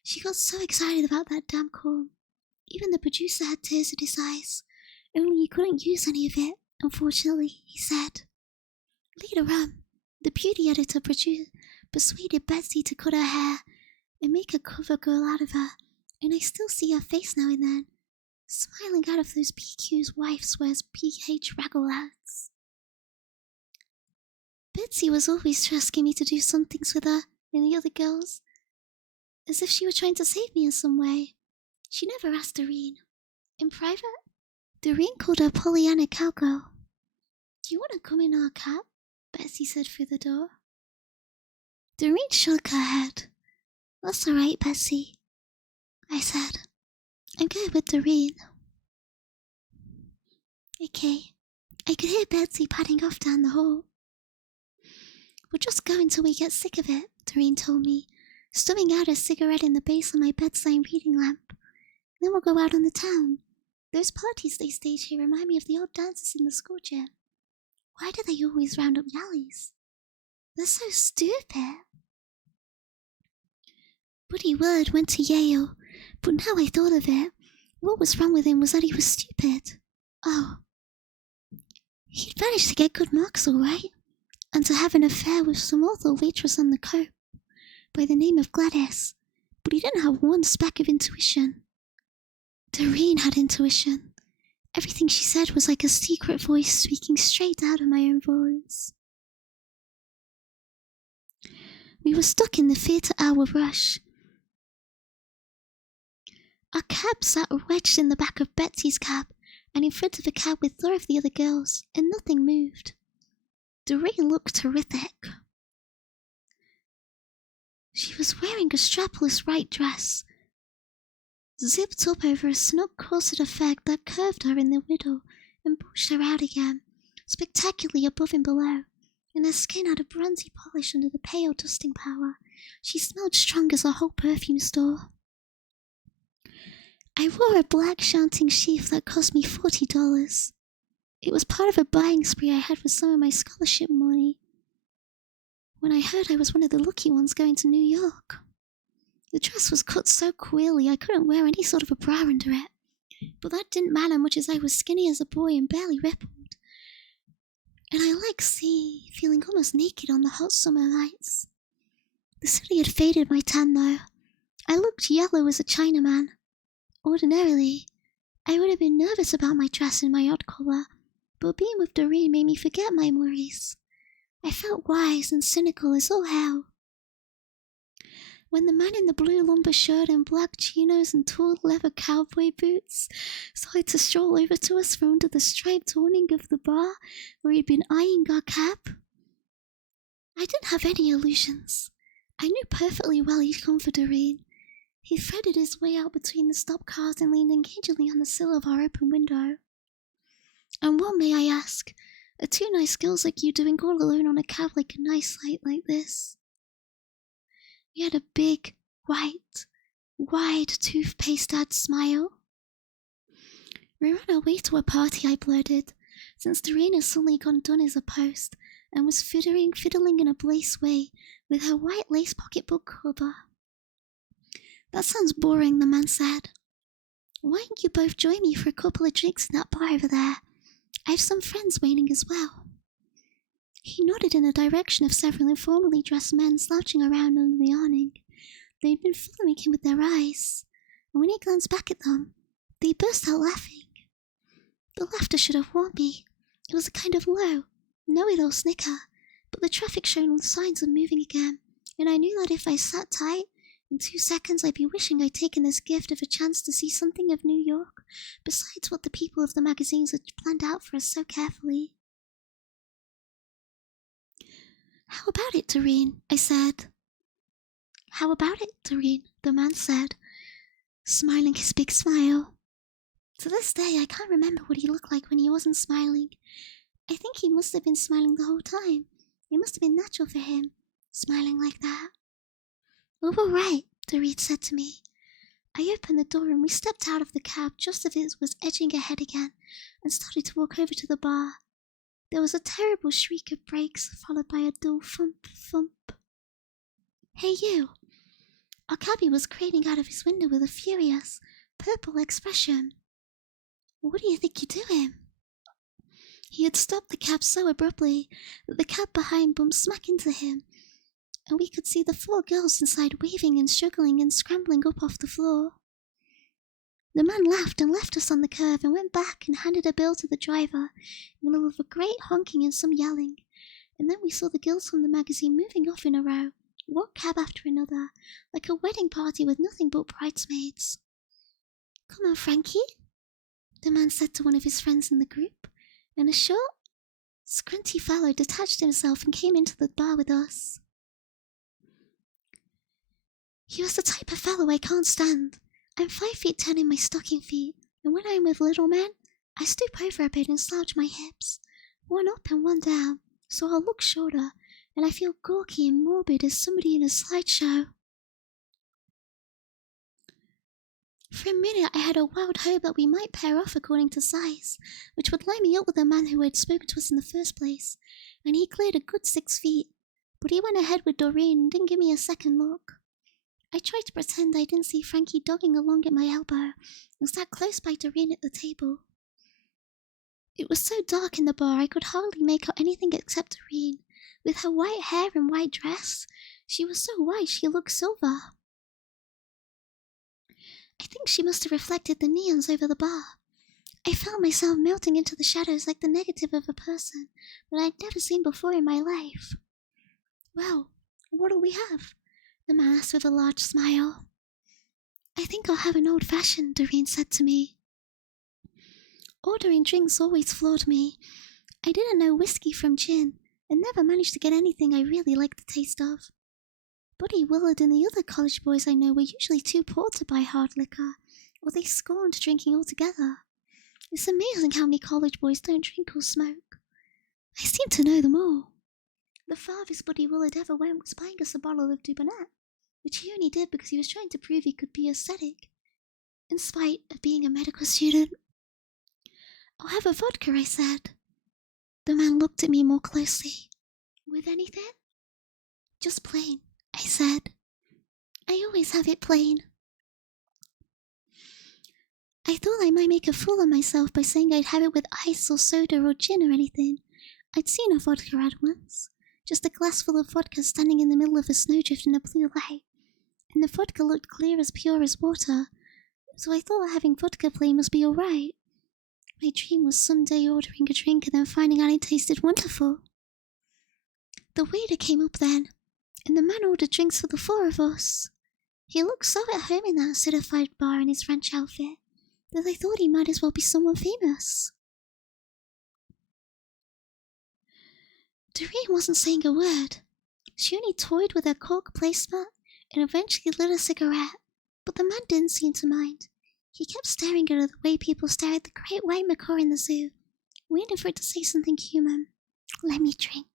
She got so excited about that damn corn. Even the producer had tears in his eyes, only he couldn't use any of it, unfortunately, he said. Later on, the beauty editor persuaded Betsy to cut her hair and make a cover girl out of her, and I still see her face now and then, smiling out of those PQ's wife wears PH raggle ads. Betsy was always asking me to do some things with her and the other girls, as if she were trying to save me in some way. She never asked Doreen. In private, Doreen called her Pollyanna Cowgirl. Do you want to come in our cab? Betsy said through the door. Doreen shook her head. That's all right, Betsy, I said. I'm going with Doreen. Okay. I could hear Betsy padding off down the hall. We'll just go until we get sick of it, Doreen told me, stubbing out a cigarette in the base of my bedside reading lamp. Then we'll go out on the town. Those parties they stage here remind me of the old dances in the school gym. Why do they always round up yallies? They're so stupid. Buddy Word went to Yale, but now I thought of it, what was wrong with him was that he was stupid. Oh. He'd managed to get good marks all right, and to have an affair with some awful waitress on the Cope by the name of Gladys, but he didn't have one speck of intuition. Doreen had intuition. Everything she said was like a secret voice speaking straight out of my own voice. We were stuck in the theatre hour rush. Our cab sat wedged in the back of Betsy's cab, and in front of a cab with 4 of the other girls, and nothing moved. Doreen looked terrific. She was wearing a strapless white dress, zipped up over a snug corset effect that curved her in the middle and pushed her out again, spectacularly above and below, and her skin had a bronzy polish under the pale dusting power. She smelled strong as a whole perfume store. I wore a black shunting sheath that cost me $40. It was part of a buying spree I had with some of my scholarship money when I heard I was one of the lucky ones going to New York. The dress was cut so queerly I couldn't wear any sort of a bra under it, but that didn't matter much as I was skinny as a boy and barely rippled. And I liked feeling almost naked on the hot summer nights. The city had faded my tan though. I looked yellow as a Chinaman. Ordinarily, I would have been nervous about my dress and my odd collar, but being with Doreen made me forget my worries. I felt wise and cynical as all hell. When the man in the blue lumber shirt and black chinos and tall leather cowboy boots started to stroll over to us from under the striped awning of the bar where he'd been eyeing our cab, I didn't have any illusions. I knew perfectly well he'd come for Doreen. He threaded his way out between the stopped cars and leaned engagingly on the sill of our open window. And what, may I ask, are 2 nice girls like you doing all alone on a cab like a nice night like this? We had a big, white, wide toothpaste-ad smile. We're on our way to a party, I blurted, since Doreen had suddenly gone done as a post and was fiddling in a blaze way with her white lace pocketbook cover. That sounds boring, the man said. Why don't you both join me for a couple of drinks in that bar over there? I have some friends waiting as well. He nodded in the direction of several informally dressed men slouching around under the awning. They'd been following him with their eyes, and when he glanced back at them, They burst out laughing. The laughter should have warned me. It was a kind of low, know-it-all snicker, but the traffic showed signs of moving again, and I knew that if I sat tight, in 2 seconds I'd be wishing I'd taken this gift of a chance to see something of New York, besides what the people of the magazines had planned out for us so carefully. "How about it, Doreen?" I said. "How about it, Doreen?" the man said, smiling his big smile. To this day, I can't remember what he looked like when he wasn't smiling. I think he must have been smiling the whole time. It must have been natural for him, smiling like that. "We're all right," Doreen said to me. I opened the door and we stepped out of the cab just as it was edging ahead again and started to walk over to the bar. There was a terrible shriek of brakes followed by a dull thump thump. "Hey you!" Our cabbie was craning out of his window with a furious, purple expression. "What do you think you're doing?" He had stopped the cab so abruptly that the cab behind bumped smack into him, and we could see the 4 girls inside waving and struggling and scrambling up off the floor. The man laughed and left us on the curb and went back and handed a bill to the driver in the middle of a great honking and some yelling, and then we saw the girls from the magazine moving off in a row, one cab after another, like a wedding party with nothing but bridesmaids. "Come on, Frankie," the man said to one of his friends in the group, and a short, scrunty fellow detached himself and came into the bar with us. He was the type of fellow I can't stand. I'm 5'10" in my stocking feet, and when I'm with little men, I stoop over a bit and slouch my hips, one up and one down, so I'll look shorter, and I feel gawky and morbid as somebody in a slideshow. For a minute I had a wild hope that we might pair off according to size, which would line me up with the man who had spoken to us in the first place, and he cleared a good 6 feet, but he went ahead with Doreen and didn't give me a second look. I tried to pretend I didn't see Frankie dogging along at my elbow and sat close by Doreen at the table. It was so dark in the bar I could hardly make out anything except Doreen. With her white hair and white dress, she was so white she looked silver. I think she must have reflected the neons over the bar. I felt myself melting into the shadows like the negative of a person that I'd never seen before in my life. "Well, what'll we have?" the man asked with a large smile. "I think I'll have an old-fashioned," Doreen said to me. Ordering drinks always floored me. I didn't know whiskey from gin, and never managed to get anything I really liked the taste of. Buddy Willard and the other college boys I know were usually too poor to buy hard liquor, or they scorned drinking altogether. It's amazing how many college boys don't drink or smoke. I seem to know them all. The farthest Buddy Willard ever went was buying us a bottle of Dubonnet, which he only did because he was trying to prove he could be ascetic, in spite of being a medical student. "I'll have a vodka," I said. The man looked at me more closely. "With anything?" "Just plain," I said. "I always have it plain." I thought I might make a fool of myself by saying I'd have it with ice or soda or gin or anything. I'd seen a vodka ad once, just a glass full of vodka standing in the middle of a snowdrift in a blue light, and the vodka looked clear as pure as water, so I thought having vodka plain must be all right. My dream was someday ordering a drink and then finding out it tasted wonderful. The waiter came up then, and the man ordered drinks for the 4 of us. He looked so at home in that certified bar in his ranch outfit that I thought he might as well be someone famous. Doreen wasn't saying a word. She only toyed with her cork placemat and eventually lit a cigarette, but the man didn't seem to mind. He kept staring at her the way people stare at the great white macaw in the zoo, waiting for it to say something human. "Let me drink."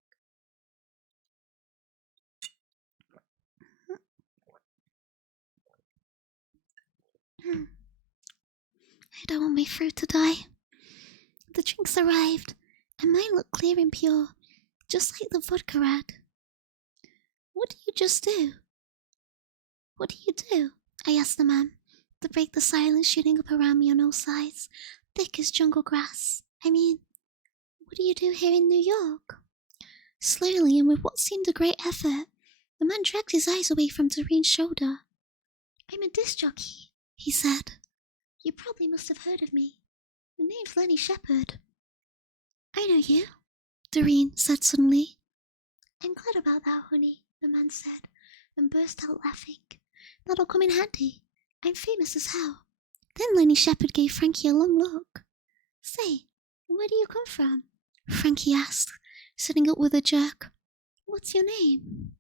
I don't want my fruit to die. The drinks arrived, and mine looked clear and pure, just like the vodka ad. "What do you just do?" "What do you do?" I asked the man, to break the silence shooting up around me on all sides, thick as jungle grass. I mean, what do you do here in New York? Slowly, and with what seemed a great effort, the man dragged his eyes away from Doreen's shoulder. "I'm a disc jockey," he said. You probably must have heard of me. The name's Lenny Shepherd. I know you, Doreen said suddenly. I'm glad about that, honey, the man said, and burst out laughing. That'll come in handy. I'm famous as hell. Then Lenny Shepherd gave Frankie a long look. Say, where do you come from? Frankie asked, sitting up with a jerk. What's your name?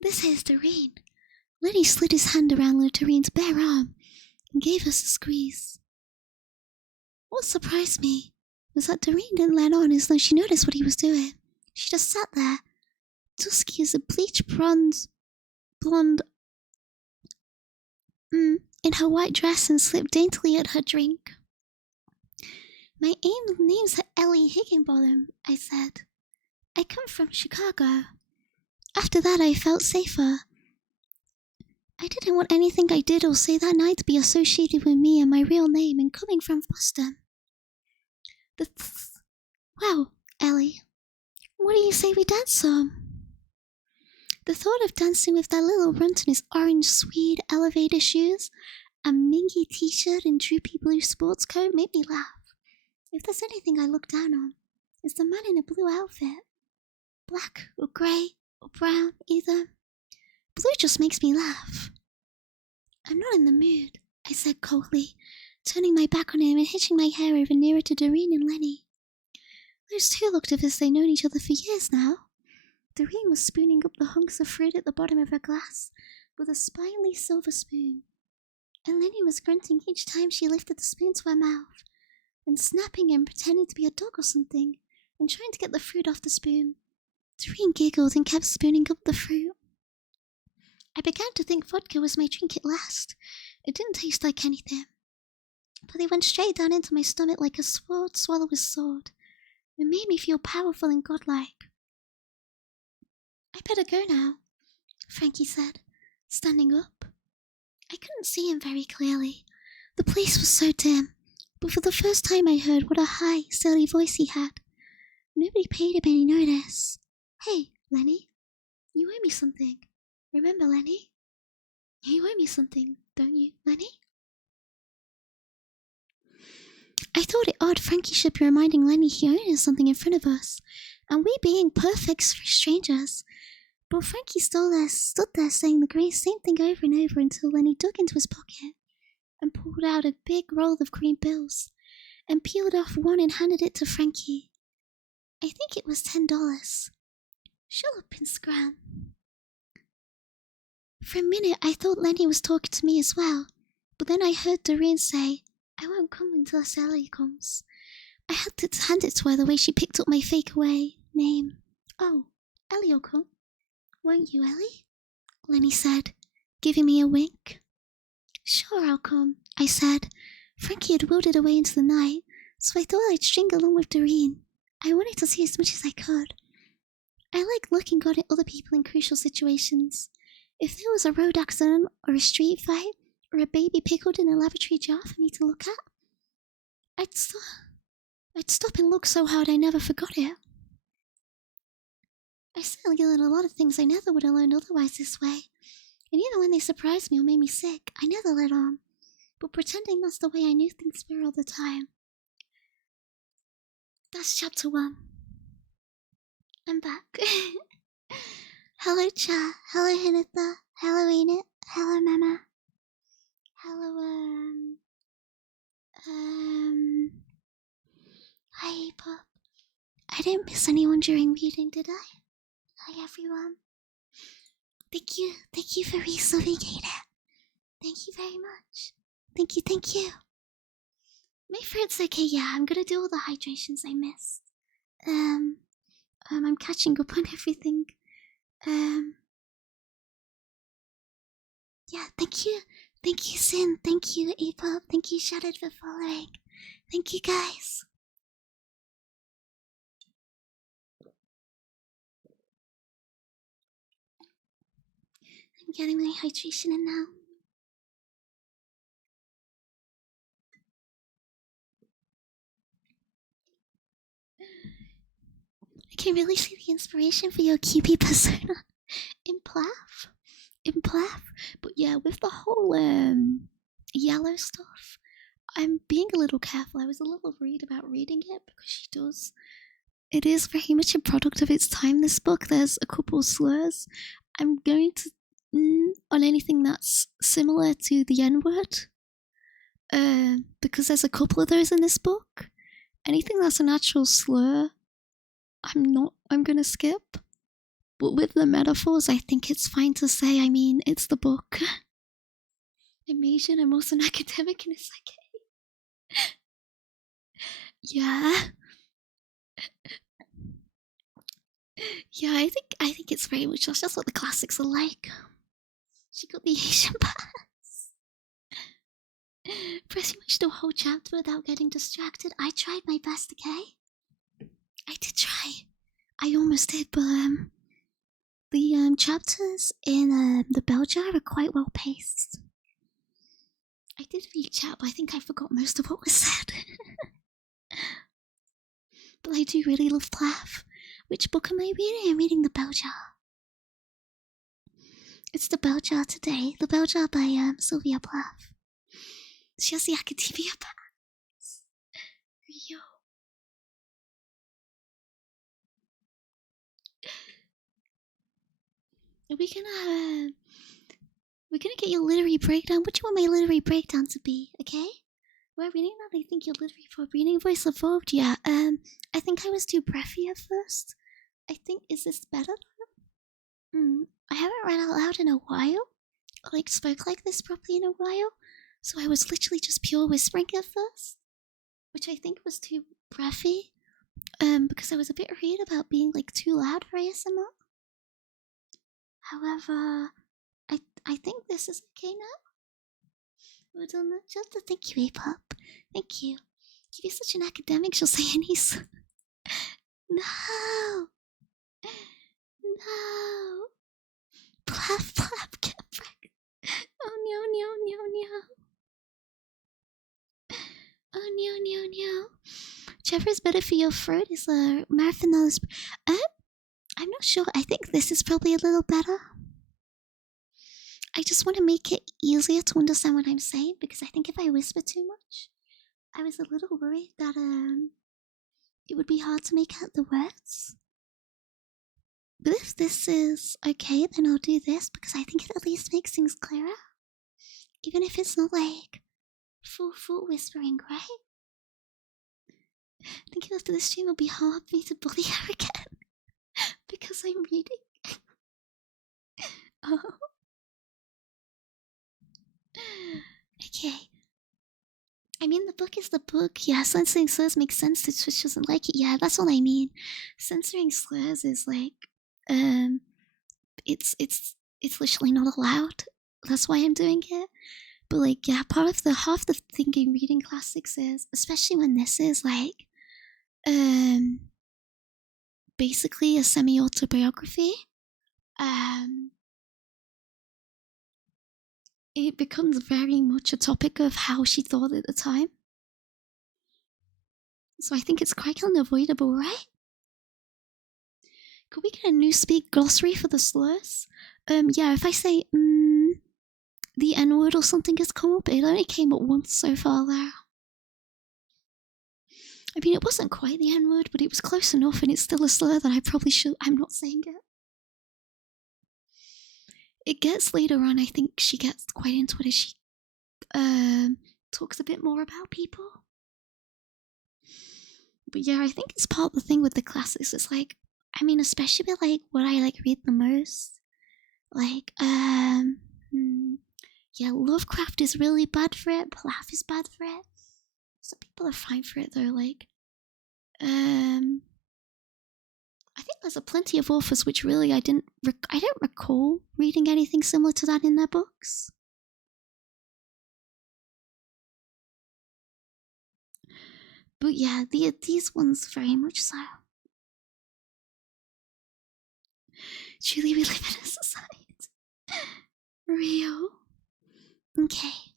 This here's Doreen. Lenny slid his hand around Doreen's bare arm and gave us a squeeze. What surprised me was that Doreen didn't let on as though she noticed what he was doing. She just sat there, dusky as a bleached blonde in her white dress, and slipped daintily at her drink. My name's Ellie Higginbottom, I said. I come from Chicago. After that, I felt safer. I didn't want anything I did or say that night to be associated with me and my real name and coming from Boston. Well, Ellie, what do you say we dance some? The thought of dancing with that little runt in his orange suede elevator shoes, a mingy t-shirt and droopy blue sports coat made me laugh. If there's anything I look down on, it's the man in a blue outfit. Black or grey or brown, either. Blue just makes me laugh. I'm not in the mood, I said coldly, turning my back on him and hitching my hair over nearer to Doreen and Lenny. Those two looked as if they'd known each other for years now. Doreen was spooning up the hunks of fruit at the bottom of her glass with a spindly silver spoon, and Lenny was grunting each time she lifted the spoon to her mouth, and snapping and pretending to be a dog or something, and trying to get the fruit off the spoon. Doreen giggled and kept spooning up the fruit. I began to think vodka was my drink at last. It didn't taste like anything, but it went straight down into my stomach like a sword swallowed with sword. It made me feel powerful and godlike. I better go now, Frankie said, standing up. I couldn't see him very clearly. The place was so dim, but for the first time I heard what a high, silly voice he had. Nobody paid him any notice. Hey, Lenny, you owe me something. Remember, Lenny? You owe me something, don't you, Lenny? I thought it odd Frankie should be reminding Lenny he owed us something in front of us, and we being perfect strangers. But Frankie stood there saying the same thing over and over until Lenny dug into his pocket and pulled out a big roll of green bills and peeled off one and handed it to Frankie. I think it was $10. Shut up and scram. For a minute I thought Lenny was talking to me as well, but then I heard Doreen say, I won't come until Ellie comes. I had to hand it to her the way she picked up my fake away name. Oh, Ellie'll come. Won't you, Ellie? Lenny said, giving me a wink. Sure, I'll come, I said. Frankie had wilted away into the night, so I thought I'd string along with Doreen. I wanted to see as much as I could. I like looking good at other people in crucial situations. If there was a road accident or a street fight or a baby pickled in a lavatory jar for me to look at, I'd stop and look so hard I never forgot it. I certainly learned a lot of things I never would have learned otherwise this way, and even when they surprised me or made me sick, I never let on, but pretending that's the way I knew things were all the time. That's chapter 1. I'm back. Hello, Cha. Hello, Hinitha. Hello, Enid. Hello, Mama. Hello, hi, Pop. I didn't miss anyone during reading, did I? Hi, everyone. Thank you for resubbing it. Thank you very much. Thank you. My throat's okay, yeah, I'm gonna do all the hydrations I missed. I'm catching up on everything. Yeah, thank you, Sin, thank you, Apop, thank you, Shattered, for following. Thank you, guys. I'm getting my hydration in now. I can really see the inspiration for your QP persona in Plath. But yeah, with the whole yellow stuff, I'm being a little careful. I was a little worried about reading it because she does. It is very much a product of its time, this book. There's a couple slurs. I'm going to on anything that's similar to the N-word. Because there's a couple of those in this book. Anything that's an actual slur, I'm gonna skip. But with the metaphors, I think it's fine to say. I mean, it's the book. I'm Asian, I'm also an academic, and it's like, yeah. Yeah, I think it's very much that's just what the classics are like. She got the Asian pass. Pretty much the whole chapter without getting distracted. I tried my best, okay? I did try. I almost did, but the chapters in the bell jar are quite well paced. I did reach out, but I think I forgot most of what was said. But I do really love Plath. Which book am I reading? I'm reading The Bell Jar. It's The Bell Jar today. The Bell Jar by Sylvia Plath. She has the academia pass. Yo. We're gonna get your literary breakdown. What do you want my literary breakdown to be, okay? We're reading that. I think your literary for reading voice evolved. Yeah, I think I was too breathy at first. I think, is this better? I haven't read out loud in a while. Like, spoke like this properly in a while. So I was literally just pure whispering at first. Which I think was too breathy. Because I was a bit worried about being, like, too loud for ASMR. However, I think this is okay now. Well done, just to thank you, A-Pop. Thank you. If you're such an academic, she'll say any No! No! Plath, plath, get back. Oh, no. Oh, no. Whichever's better for your throat is a marathon. I'm not sure. I think this is probably a little better. I just want to make it easier to understand what I'm saying because I think if I whisper too much, I was a little worried that it would be hard to make out the words. But if this is okay, then I'll do this because I think it at least makes things clearer. Even if it's not like full whispering, right? I think after this stream it'll be hard for me to bully her again because I'm reading. Oh. Okay. I mean, the book is the book. Yeah, censoring slurs makes sense to Twitch doesn't like it. Yeah, that's what I mean. Censoring slurs is like, it's literally not allowed. That's why I'm doing it. But like, yeah, half the thinking reading classics is, especially when this is like, basically a semi-autobiography. It becomes very much a topic of how she thought at the time. So I think it's quite unavoidable, right? Could we get a Newspeak glossary for the slurs? Yeah, if I say, the N-word or something has come up, it only came up once so far there. I mean, it wasn't quite the N-word, but it was close enough, and it's still a slur that I probably should. I'm not saying it. It gets later on, I think she gets quite into it as she talks a bit more about people. But yeah, I think it's part of the thing with the classics. It's like, I mean, especially with like what I like read the most. Like, yeah, Lovecraft is really bad for it. Plath is bad for it. Some people are fine for it though. Like, I think there's a plenty of authors which really I don't recall reading anything similar to that in their books. But yeah, these ones very much so. Truly, we live in a society. Real. Okay.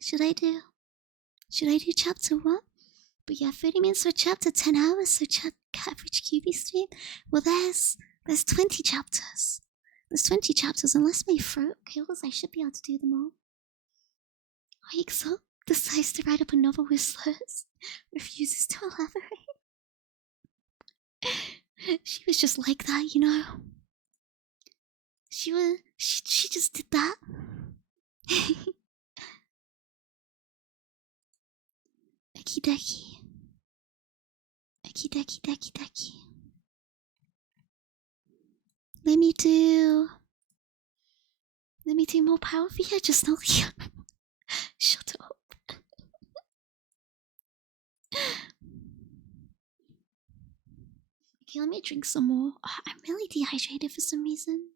Should I do chapter 1? But yeah, 30 minutes for chapter, 10 hours, so average QB stream. Well, there's 20 chapters. There's 20 chapters, unless my throat kills, I should be able to do them all. So decides to write up a novel with slurs, refuses to elaborate. She was just like that, you know. She just did that. Eki deki. Eki deki deki deki. Let me do more power for you, just not you. Shut up. Okay, let me drink some more. Oh, I'm really dehydrated for some reason.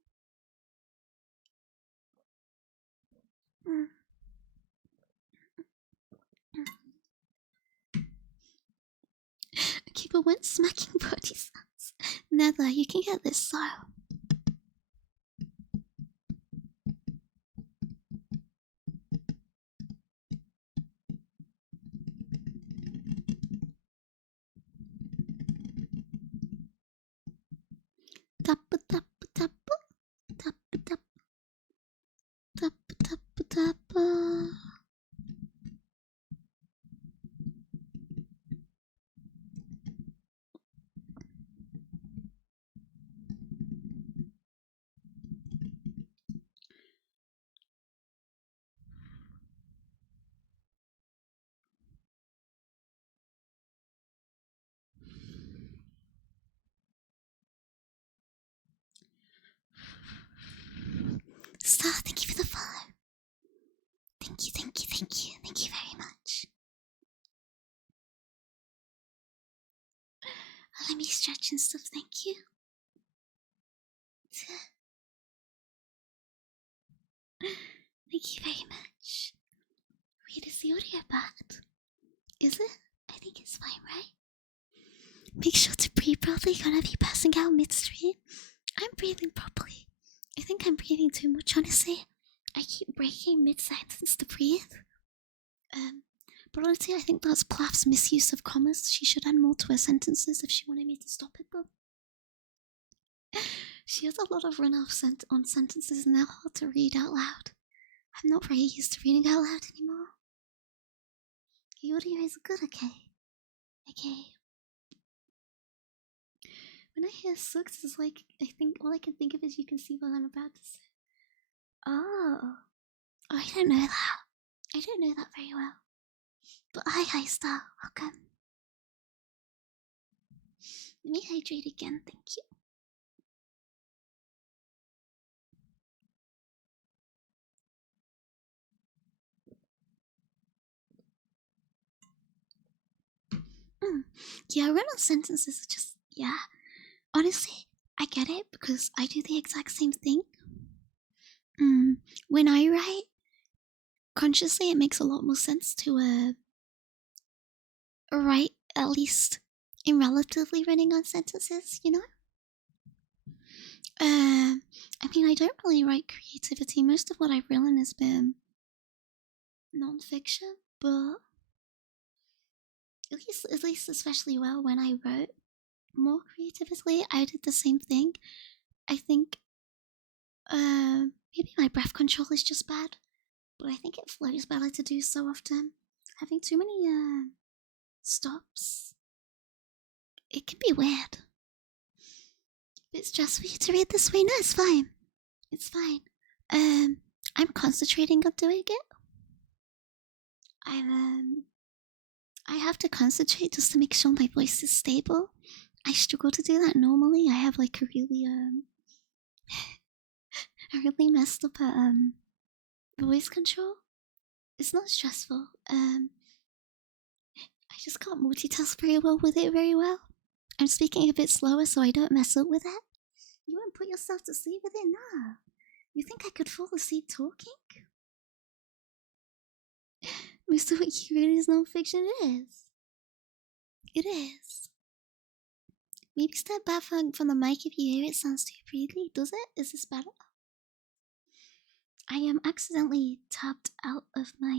Okay, but when smacking body sounds, Nether, you can get this style. Tap tap tap tap tap tap tap tap. Star, thank you for the follow. Thank you, thank you, thank you, thank you very much. Let me stretch and stuff, thank you. Thank you very much. Wait, is the audio bad? Is it? I think it's fine, right? Make sure to breathe properly, gonna be passing out midstream. I'm breathing properly. I think I'm breathing too much, honestly. I keep breaking mid-sentence to breathe. But honestly, I think that's Plath's misuse of commas. She should add more to her sentences if she wanted me to stop it, though. She has a lot of run-off on sentences and they're hard to read out loud. I'm not very used to reading out loud anymore. The audio is good, okay? Okay. When I hear sucks, it's like, I think all I can think of is you can see what I'm about to say. Oh, I don't know that. I don't know that very well. But hi, Star. Welcome. Let me hydrate again, thank you. Yeah, run-on sentences are just, yeah. Honestly, I get it because I do the exact same thing. When I write, consciously it makes a lot more sense to write at least in relatively running-on sentences, you know? I mean, I don't really write creativity. Most of what I've written has been non-fiction, but at least especially well when I wrote more creatively, I did the same thing. I think maybe my breath control is just bad, but I think it flows better to do so often. Having too many stops, it can be weird. It's just for you to read this way. No, it's fine. It's fine. I'm concentrating on doing it. I have to concentrate just to make sure my voice is stable. I struggle to do that normally. I have like a really messed up voice control. It's not stressful. I just can't multitask very well with it very well. I'm speaking a bit slower so I don't mess up with it. You won't put yourself to sleep with it? Nah. You think I could fall asleep talking? Mr. What you read is non-fiction. It is. It is. Maybe step back from the mic if you hear it sounds too breathy. Does it? Is this better? I am accidentally tapped out of my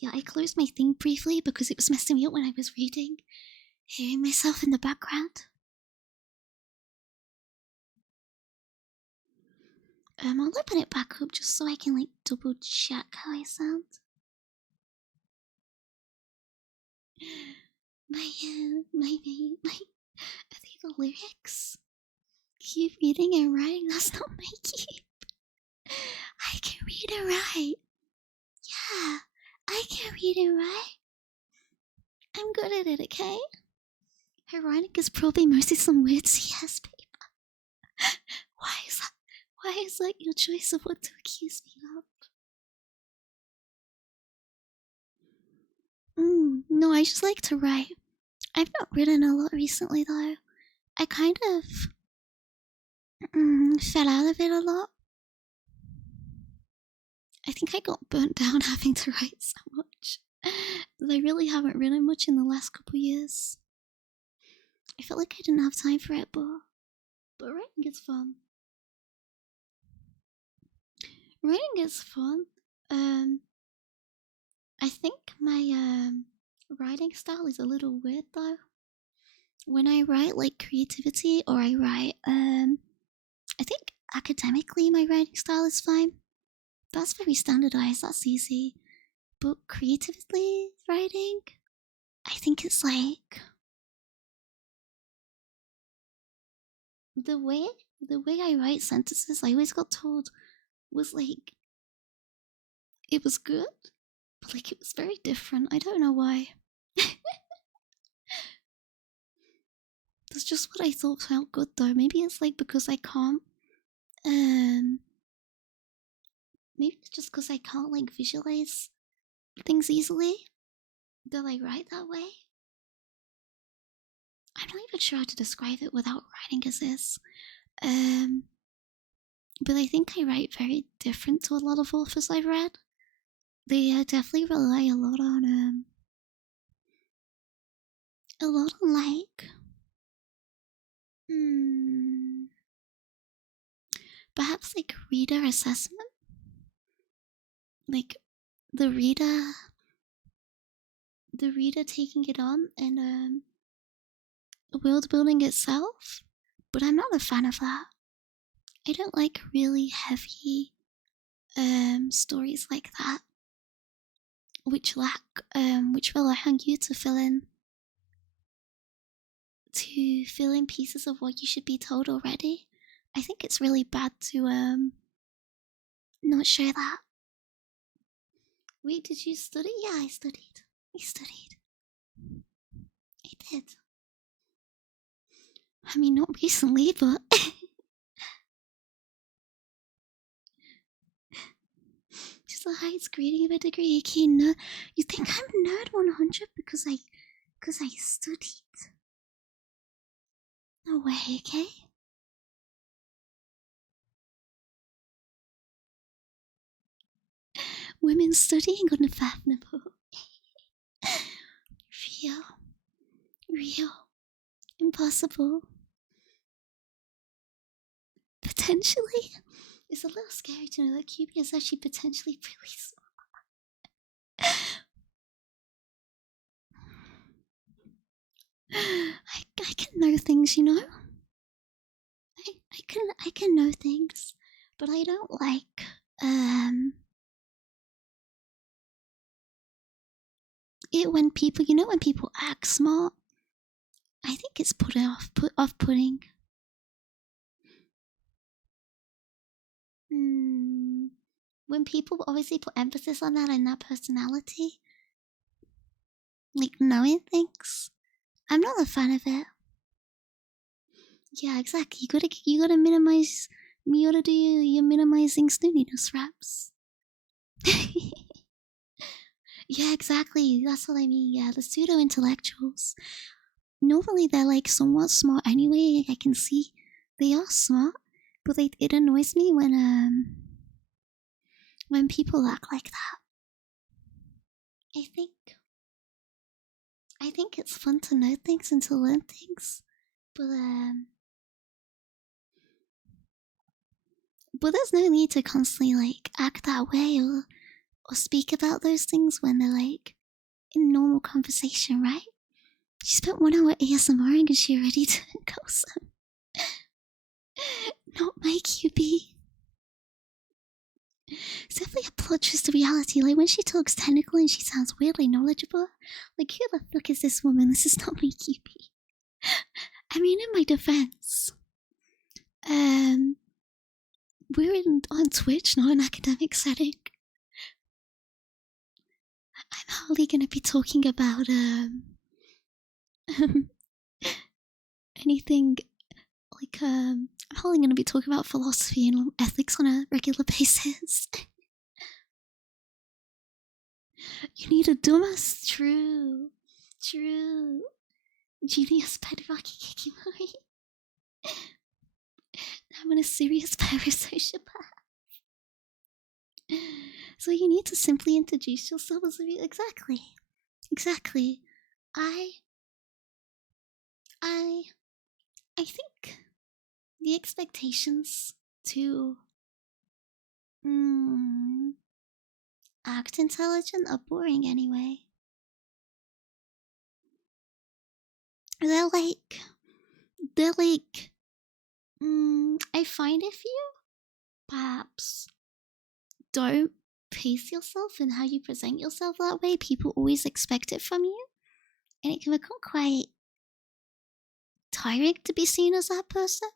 yeah, I closed my thing briefly because it was messing me up when I was reading. Hearing myself in the background. I'll open it back up just so I can like double check how I sound. My are they the lyrics? Keep reading and writing, that's not my keep. I can read and write. Yeah, I can read and write. I'm good at it, okay? Her writing is probably mostly some weird CS paper. Why is that? Why is that your choice of what to accuse me of? No, I just like to write. I've not written a lot recently though. I kind of fell out of it a lot. I think I got burnt down having to write so much. But I really haven't written much in the last couple years. I felt like I didn't have time for it, but writing is fun. Writing is fun. I think my writing style is a little weird though. When I write like creativity or I write I think academically my writing style is fine. That's very standardized, that's easy. But creatively writing, I think it's like the way I write sentences, I always got told was like it was good, but like it was very different. I don't know why. That's just what I thought felt good though. Maybe it's like because I can't maybe it's just because I can't like visualize things easily that I write that way. I'm not even sure how to describe it without writing as is. But I think I write very different to a lot of authors I've read. They definitely rely a lot on like perhaps like reader assessment, like the reader taking it on and world building itself. But I'm not a fan of that. I don't like really heavy stories like that, which rely on you to fill in pieces of what you should be told already. I think it's really bad to not share that. Wait, did you study? Yeah, I studied. I did. I mean, not recently, but just the highest grading of a degree. Okay, no, you think I'm nerd 100 because I studied? No way, okay? Women studying unfathomable. Real, impossible. Potentially, it's a little scary to know that QB is actually potentially really smart. I can know things, you know. I can know things, but I don't like it when people, you know, when people act smart. I think it's off-putting. When people obviously put emphasis on that and that personality, like knowing things, I'm not a fan of it. Yeah, exactly. You gotta minimize. You gotta do your minimizing snootiness raps. Yeah, exactly. That's what I mean. Yeah, the pseudo intellectuals. Normally they're like somewhat smart anyway. I can see they are smart, but it annoys me when people act like that. I think it's fun to know things and to learn things, but there's no need to constantly like act that way or speak about those things when they're like in normal conversation, right? She spent 1 hour ASMRing and she already didn't go some. Not my QB. It's definitely a plot twist to reality. Like, when she talks technical and she sounds weirdly knowledgeable, like, who the fuck is this woman? This is not my QP. I mean, in my defense, we're on Twitch, not an academic setting. I'm hardly gonna be talking about, anything like, I'm hardly gonna be talking about philosophy and ethics on a regular basis. You need a dumbass. True. Genius Pedaraki Kikimori. I'm in a serious parasociopath. So you need to simply introduce yourself as a Exactly. I think the expectations to act intelligent are boring anyway. They're like, I find if you perhaps don't pace yourself and how you present yourself that way, people always expect it from you, and it can become quite tiring to be seen as that person.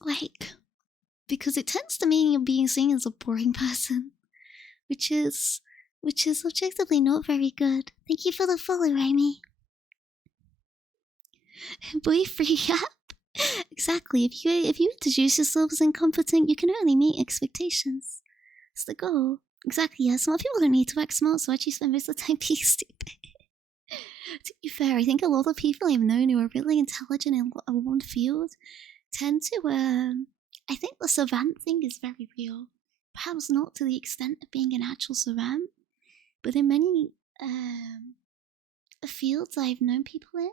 Like, because it tends to mean you're being seen as a boring person, which is objectively not very good. Thank you for the follow, Raimi. Boy free app. Exactly. If you introduce yourself as incompetent, you can only meet expectations. It's the goal. Exactly. Yeah. Smart people don't need to act smart, so I actually spend most of the time being stupid. To be fair, I think a lot of people I've known who are really intelligent in one field tend to. I think the savant thing is very real. Perhaps not to the extent of being an actual savant, but in many fields I've known people in,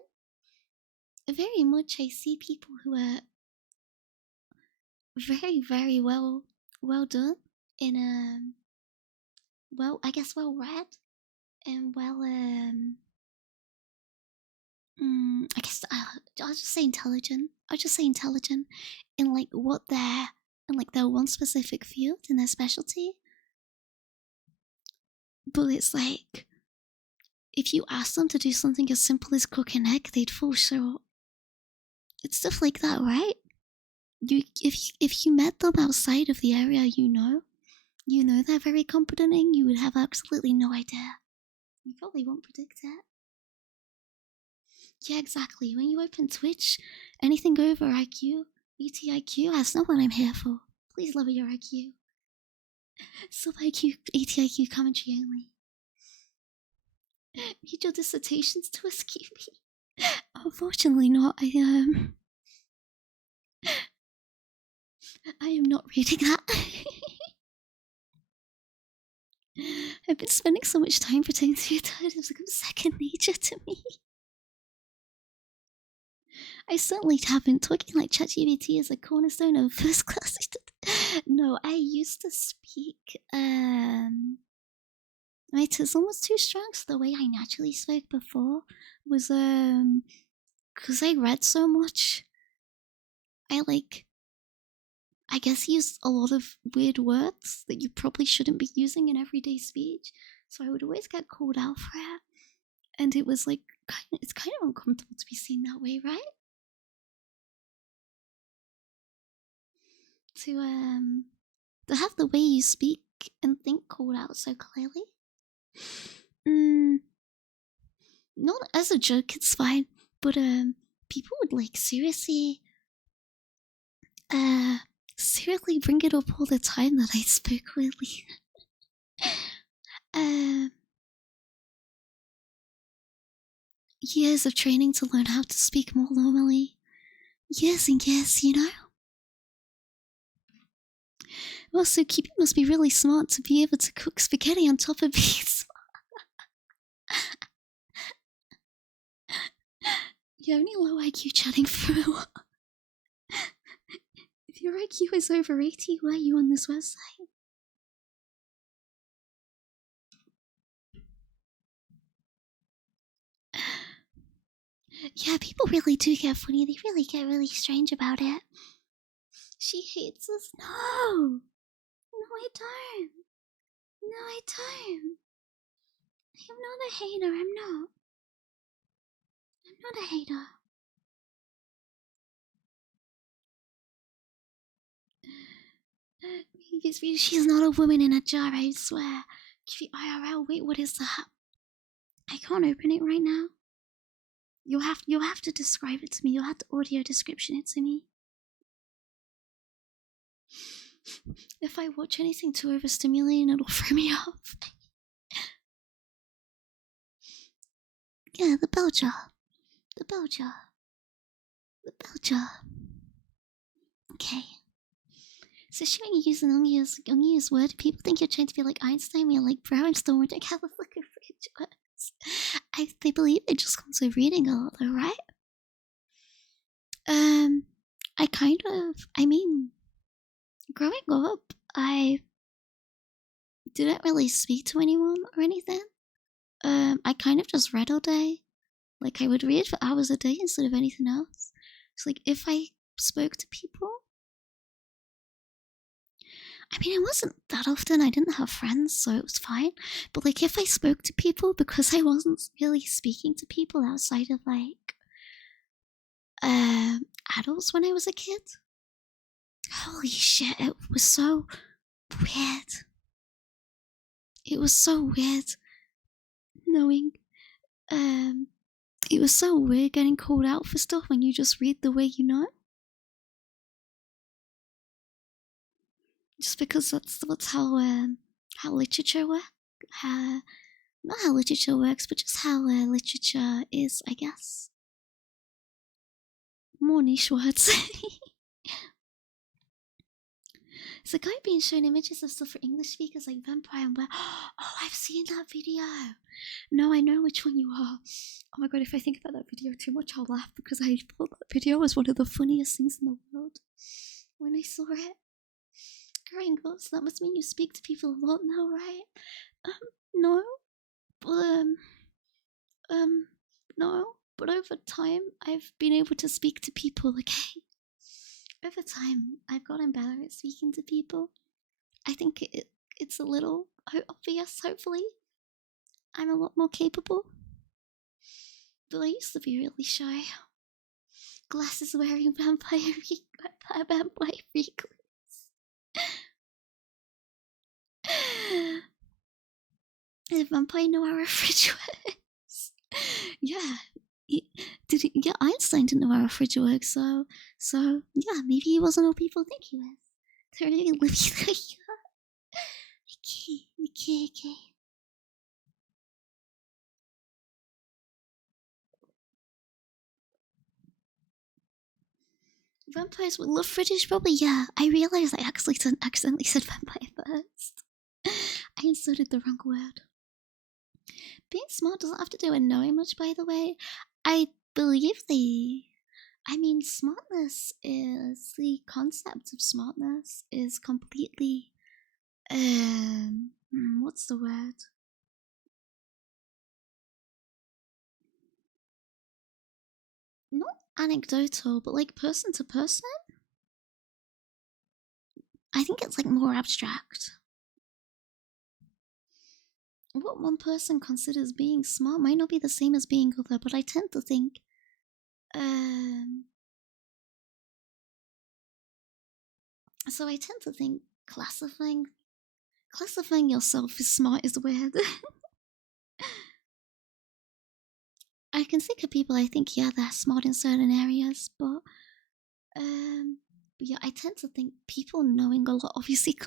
very much I see people who are very, very well done in I guess well read and well I guess I'll just say intelligent. In like what they're in like their one specific field in their specialty. But it's like, if you ask them to do something as simple as cook an egg, they'd fall short. It's stuff like that, right? If you met them outside of the area you know they're very competent in, you would have absolutely no idea. You probably won't predict it. Yeah, exactly. When you open Twitch, anything over IQ, ETIQ, that's not what I'm here for. Please lower your IQ. Sub IQ, ATIQ commentary only. Read your dissertations to us, QP. Unfortunately not. I am not reading that. I've been spending so much time pretending to be tired, it's become second nature to me. I certainly haven't. Talking like ChatGPT is a cornerstone of first class. No, I used to speak, my tism was too strong, so the way I naturally spoke before was, because I read so much, I guess used a lot of weird words that you probably shouldn't be using in everyday speech, so I would always get called out for it, and it was like, it's kind of uncomfortable to be seen that way, right? To have the way you speak and think called out so clearly. Not as a joke, it's fine, but people would like seriously bring it up all the time that I spoke weirdly. Years of training to learn how to speak more normally. Years and years, you know? Also, Kibi must be really smart to be able to cook spaghetti on top of being smart. You're only low IQ chatting for a while. If your IQ is over 80, why are you on this website? Yeah, people really do get funny. They really get really strange about it. She hates us. No! No, I don't. No, I don't. I'm not a hater. I'm not. I'm not a hater. She's not a woman in a jar, I swear. IRL, wait, what is that? I can't open it right now. You'll have to describe it to me. You'll have to audio description it to me. If I watch anything too overstimulating, it'll throw me off. Yeah, the bell jar. The bell jar. The bell jar. Okay. So showing you use an unused word, people think you're trying to be like Einstein. You're like, bro, I'm still wondering how the fucking fridge works. They believe it just comes with reading a lot, though, right? I mean, growing up, I didn't really speak to anyone or anything. I kind of just read all day. Like, I would read for hours a day instead of anything else. So, like, if I spoke to people, I mean, it wasn't that often. I didn't have friends, so it was fine. But, like, if I spoke to people, because I wasn't really speaking to people outside of, like, adults when I was a kid, holy shit, it was so weird. It was so weird knowing, it was so weird getting called out for stuff when you just read the way you know. Just because that's how literature works. Not how literature works, but just how literature is, I guess. More niche words. It's a guy being shown images of stuff for English speakers like vampire and where. Oh, I've seen that video. No, I know which one you are. Oh my god, if I think about that video too much, I'll laugh because I thought that video was one of the funniest things in the world when I saw it. Growing up, so that must mean you speak to people a lot now, right? No. But, no. But over time, I've been able to speak to people, okay? Over time, I've gotten better at speaking to people. I think it's a little obvious, hopefully. I'm a lot more capable. But I used to be really shy. Glasses wearing vampire recluse. The vampire know how a fridge works. Yeah. Yeah, Einstein didn't know how a fridge works, so yeah, maybe he wasn't all people think he was. They're really living like okay. Vampires would love fridges, probably, yeah. I realized I accidentally said vampire first. I inserted the wrong word. Being smart doesn't have to do with knowing much, by the way. I believe smartness is, the concept of smartness is completely, what's the word? Not anecdotal, but like person to person. I think it's like more abstract. What one person considers being smart might not be the same as being other, but I tend to think, so I tend to think classifying yourself as smart is weird. I can think of people I think, yeah, they're smart in certain areas, but yeah, I tend to think people knowing a lot obviously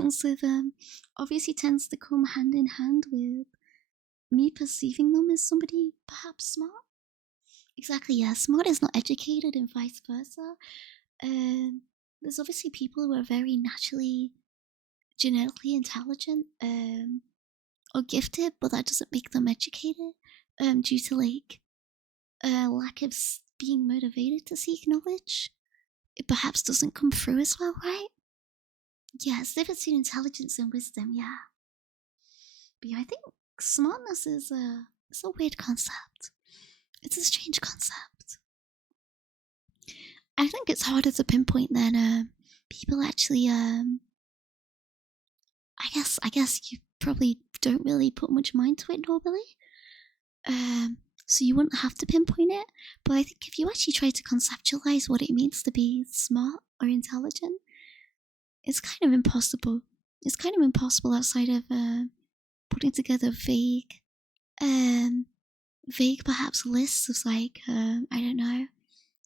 obviously tends to come hand in hand with me perceiving them as somebody perhaps smart. Exactly, yeah, smart is not educated and vice versa. There's obviously people who are very naturally, genetically intelligent, or gifted, but that doesn't make them educated, due to like lack of being motivated to seek knowledge. It perhaps doesn't come through as well, right? Yeah, it's different between intelligence and wisdom, yeah. But yeah, I think smartness is it's a weird concept. It's a strange concept. I think it's harder to pinpoint than people actually. I guess you probably don't really put much mind to it normally. So you wouldn't have to pinpoint it. But I think if you actually try to conceptualize what it means to be smart or intelligent, it's kind of impossible. It's kind of impossible outside of putting together vague perhaps lists of like I don't know,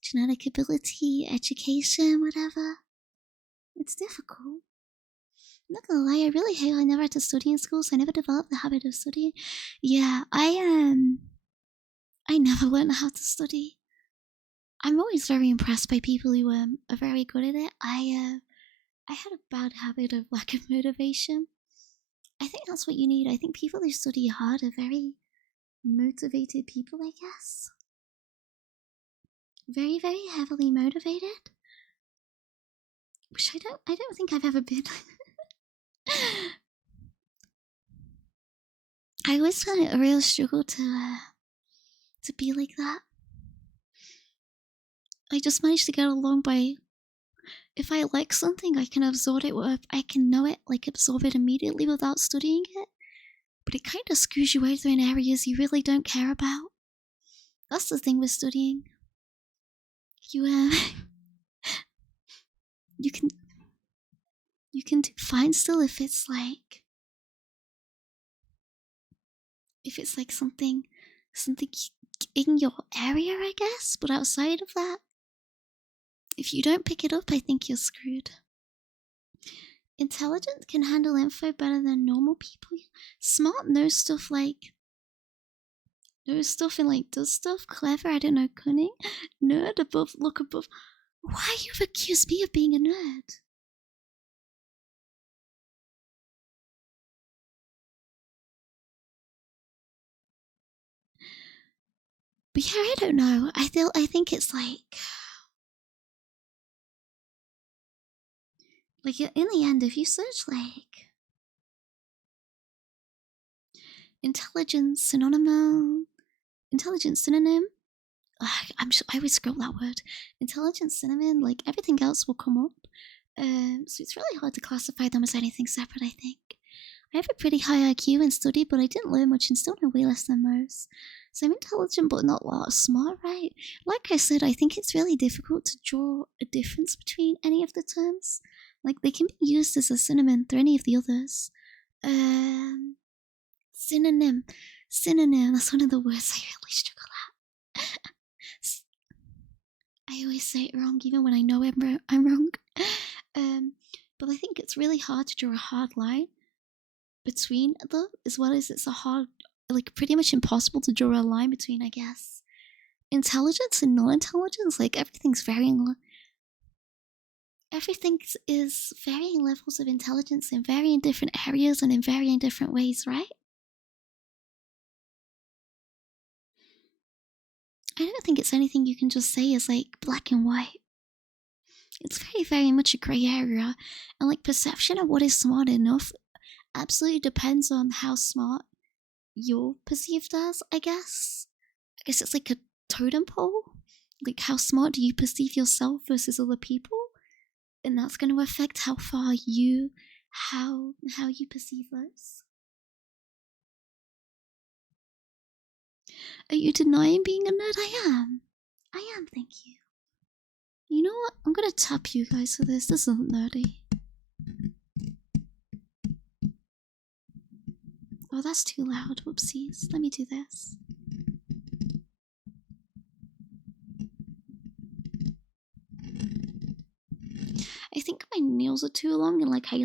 genetic ability, education, whatever. It's difficult. I'm not gonna lie, I really hate I never had to study in school, so I never developed the habit of studying. Yeah, I never learned how to study. I'm always very impressed by people who are very good at it. I had a bad habit of lack of motivation. I think that's what you need. I think people who study hard are very motivated people, I guess. Very, very heavily motivated. Which I don't think I've ever been. I always found it a real struggle to be like that. I just managed to get along by, if I like something, I can absorb it, I can know it, like absorb it immediately without studying it. But it kind of screws you out in areas you really don't care about. That's the thing with studying. You you can do fine still if it's like something in your area, I guess. But outside of that, if you don't pick it up, I think you're screwed. Intelligent can handle info better than normal people. Smart knows stuff and like does stuff. Clever, I don't know, cunning. Nerd, above, look above. Why you've accused me of being a nerd? But yeah, I don't know. I think it's like in the end, if you search like intelligence synonym, I always scroll that word. Intelligence synonym, like everything else will come up. So it's really hard to classify them as anything separate, I think. I have a pretty high IQ in study, but I didn't learn much and still know way less than most. So I'm intelligent but not a lot smart, right? Like I said, I think it's really difficult to draw a difference between any of the terms. Like they can be used as a synonym for any of the others. Synonym. That's one of the words I really struggle at. I always say it wrong, even when I know I'm wrong. But I think it's really hard to draw a hard line between them, as well as it's pretty much impossible to draw a line between, I guess, intelligence and non-intelligence. Like everything is varying levels of intelligence in varying different areas and in varying different ways, right? I don't think it's anything you can just say is like black and white. It's very, very much a grey area, and like perception of what is smart enough absolutely depends on how smart you're perceived as, I guess. I guess it's like a totem pole. Like how smart do you perceive yourself versus other people? And that's going to affect how you perceive those. Are you denying being a nerd? I am, thank you. You know what? I'm gonna tap you guys for this. This isn't nerdy. Oh, that's too loud. Whoopsies. Let me do this. I think my nails are too long and like I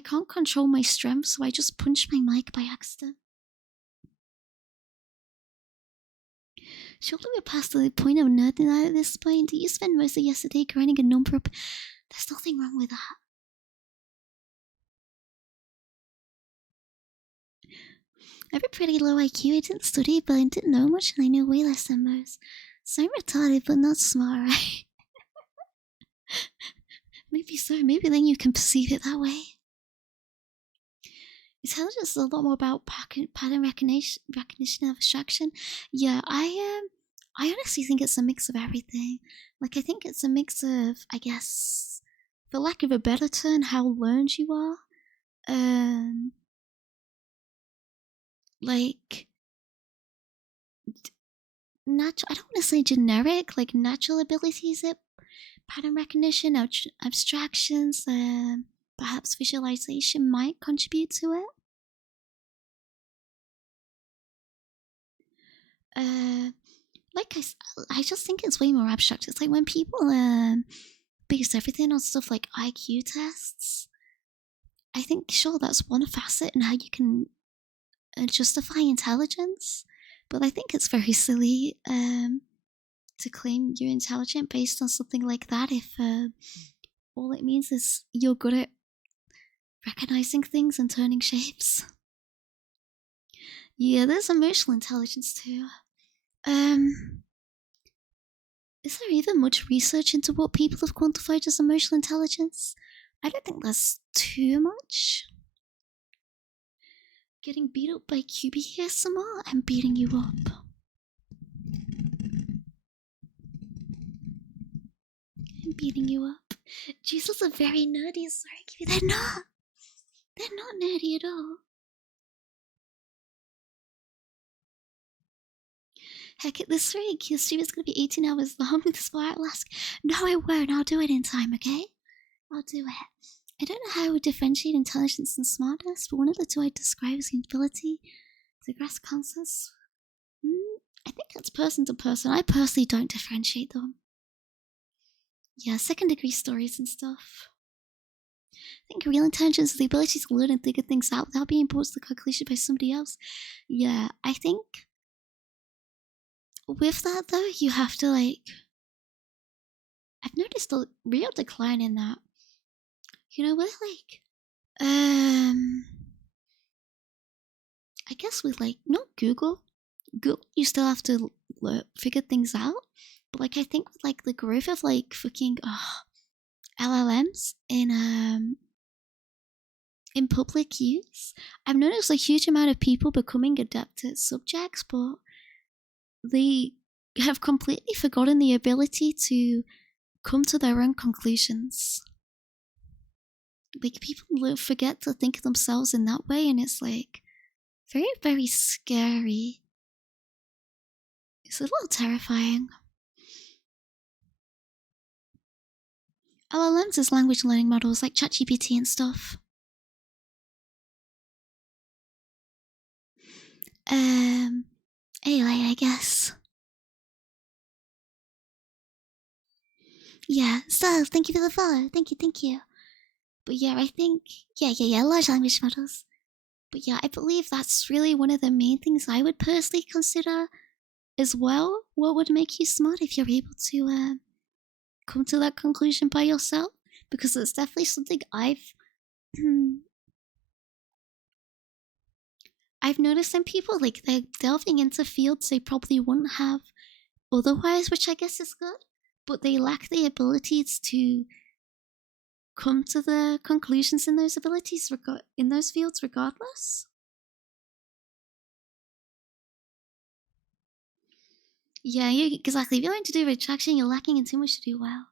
can't control my strength, so I just punched my mic by accident. Surely we're past the point of nerding out at this point. Did you spend most of yesterday grinding a number up? There's nothing wrong with that. I have a pretty low IQ. I didn't study, but I didn't know much, and I know way less than most. So I'm retarded, but not smart, right? Maybe so. Maybe then you can perceive it that way. Intelligence is a lot more about pattern recognition of abstraction. Yeah, I honestly think it's a mix of everything. Like, I think it's a mix of, I guess, for lack of a better term, how learned you are. Like, natural, I don't want to say generic, like natural abilities that pattern recognition, abstractions, perhaps visualization might contribute to it. Like I just think it's way more abstract. It's like when people base everything on stuff like IQ tests. I think sure that's one facet in how you can justify intelligence, but I think it's very silly to claim you're intelligent based on something like that if all it means is you're good at recognizing things and turning shapes. Yeah, there's emotional intelligence too. Is there even much research into what people have quantified as emotional intelligence? I don't think there's too much. Getting beat up by QB here some more? I'm beating you up. I'm beating you up. Jesus are very nerdy, sorry QB. They're not. They're not nerdy at all. Heck, at this rate, your stream is going to be 18 hours long with Spire Alaska. No, I won't. I'll do it in time, okay? I'll do it. I don't know how I would differentiate intelligence and smartness, but one of the two I describe as the ability to grasp concepts. I think that's person to person. I personally don't differentiate them. Yeah, second degree stories and stuff. I think real intelligence is the ability to learn and figure things out without being brought to the conclusion by somebody else. Yeah, I think with that though, you have to I've noticed a real decline in that. You know, with I guess with not Google. Google, you still have to figure things out. But I think with the growth of fucking LLMs in public use, I've noticed a huge amount of people becoming adept at subjects, but they have completely forgotten the ability to come to their own conclusions. People forget to think of themselves in that way, and it's very, very scary. It's a little terrifying. LLMs is language learning models like ChatGPT and stuff. AI, I guess. Yeah, so thank you for the follow. Thank you. But yeah, I think, yeah, large language models. But yeah, I believe that's really one of the main things I would personally consider as well. What would make you smart if you're able to come to that conclusion by yourself? Because it's definitely something I've noticed in people, they're delving into fields they probably wouldn't have otherwise, which I guess is good, but they lack the abilities to come to the conclusions in those in those fields regardless. Yeah, exactly. If you're going to do retraction, you're lacking in too much to do well.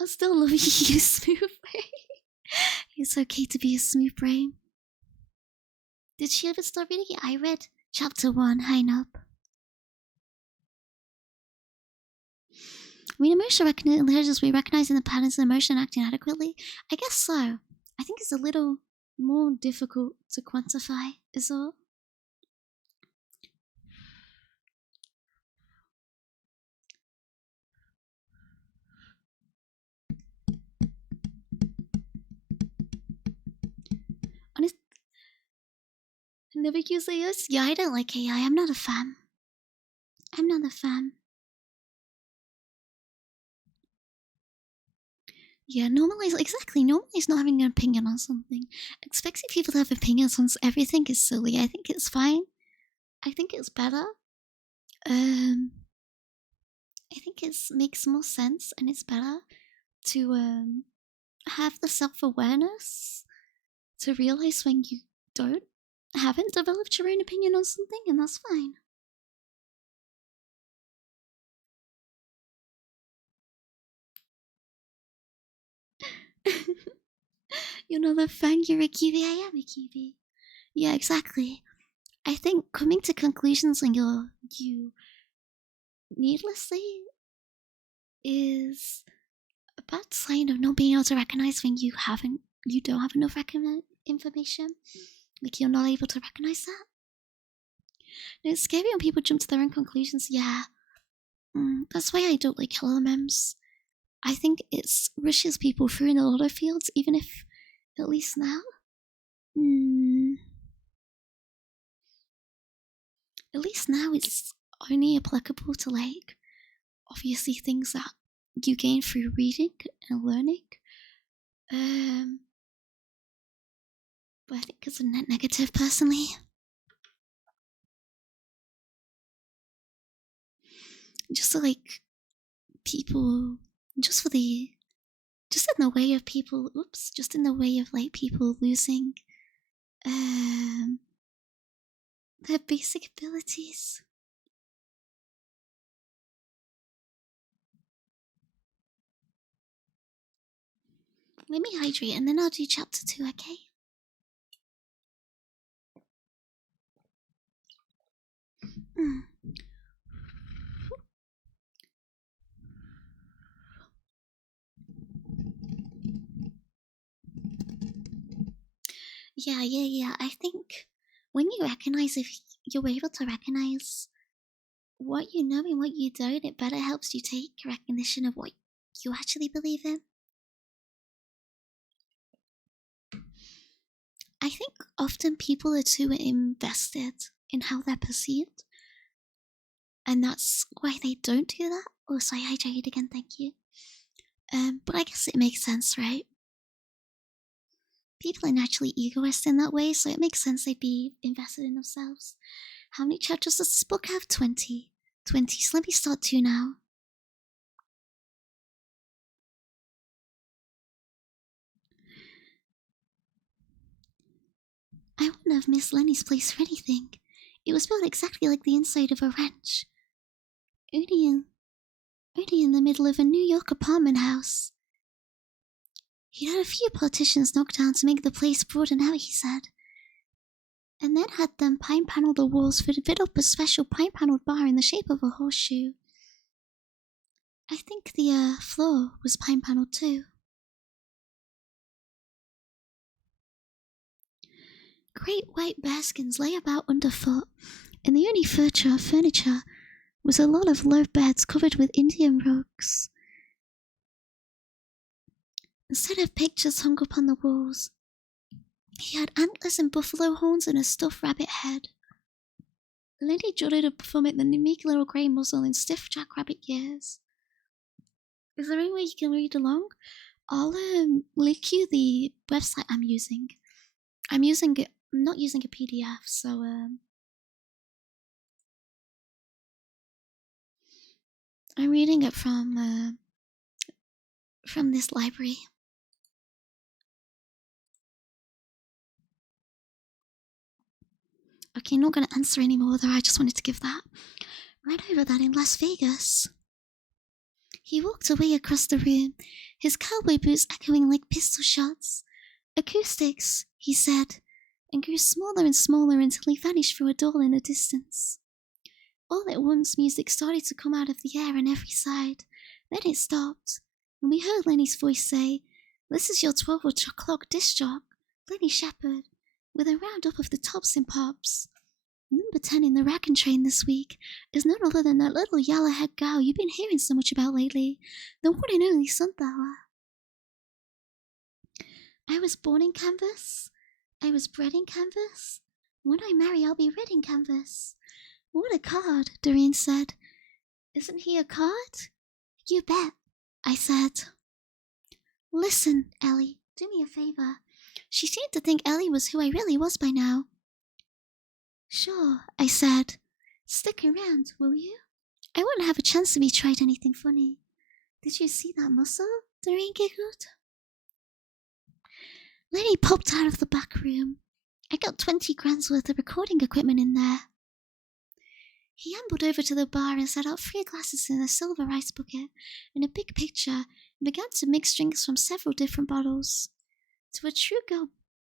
I still love you, smooth brain. It's okay to be a smooth brain. Did she ever start reading it? I read chapter 1, high up. I mean, emotional intelligence, we recognizing the patterns of emotion and acting adequately. I guess so. I think it's a little more difficult to quantify, is all. Honestly, I never use AI. Yeah, I don't like AI. I'm not a fan. Yeah, normalize not having an opinion on something. Expecting people to have opinions on everything is silly. I think it's fine. I think it's better. I think it makes more sense and it's better to have the self-awareness to realize when you haven't developed your own opinion on something, and that's fine. You're not a fan, you're a cutie, I am a cutie. Yeah, exactly. I think coming to conclusions when you needlessly is a bad sign of not being able to recognize when you don't have enough information. Like you're not able to recognize that. And it's scary when people jump to their own conclusions. Yeah, that's why I don't like hello memes. I think it rushes people through in a lot of fields, even if, at least now, at least now it's only applicable to, like, obviously things that you gain through reading and learning. But I think it's a net negative, personally. Just so, like, people, just in the way of people, just in the way of, like, people losing their basic abilities. Let me hydrate and then I'll do chapter 2, okay? Yeah. I think when you recognize, if you're able to recognize what you know and what you don't, it better helps you take recognition of what you actually believe in. I think often people are too invested in how they're perceived, and that's why they don't do that. Oh, sorry, I hydrated again, thank you. But I guess it makes sense, right? People are naturally egoist in that way, so it makes sense they'd be invested in themselves. How many chapters does this book have? 20. 20, so let me start 2 now. I wouldn't have missed Lenny's place for anything. It was built exactly like the inside of a ranch. Only in the middle of a New York apartment house. He'd had a few partitions knocked down to make the place broaden out, he said. And then had them pine-panel the walls to fit up a special pine-paneled bar in the shape of a horseshoe. I think the floor was pine-paneled too. Great white bearskins lay about underfoot, and the only furniture was a lot of low beds covered with Indian rugs. Instead of pictures hung up on the walls, he had antlers and buffalo horns and a stuffed rabbit head. Lenny jotted up from it the meek little grey muzzle and stiff jackrabbit ears. Is there any way you can read along? I'll link you the website I'm using. I'm not using a PDF, so I'm reading it from this library. Okay, not gonna answer anymore though, I just wanted to give that. Right over that in Las Vegas. He walked away across the room, his cowboy boots echoing like pistol shots. Acoustics, he said, and grew smaller and smaller until he vanished through a door in the distance. All at once, music started to come out of the air on every side. Then it stopped, and we heard Lenny's voice say, "This is your 12 o'clock disc jock, Lenny Shepherd, with a roundup of the tops and pops. Number 10 in the Rack and Train this week is none other than that little yellow-haired gal you've been hearing so much about lately, the one and only Sunflower. I was born in Canvas. I was bred in Canvas. When I marry, I'll be red in Canvas." "What a card," Doreen said. "Isn't he a card?" "You bet," I said. "Listen, Ellie, do me a favor." She seemed to think Ellie was who I really was by now. "Sure," I said. "Stick around, will you? I wouldn't have a chance if you tried anything funny." "Did you see that muscle?" Doreen giggled. Lenny popped out of the back room. I got 20 grand's worth of recording equipment in there. He ambled over to the bar and set out 3 glasses in a silver ice bucket and a big pitcher and began to mix drinks from several different bottles. To a true girl,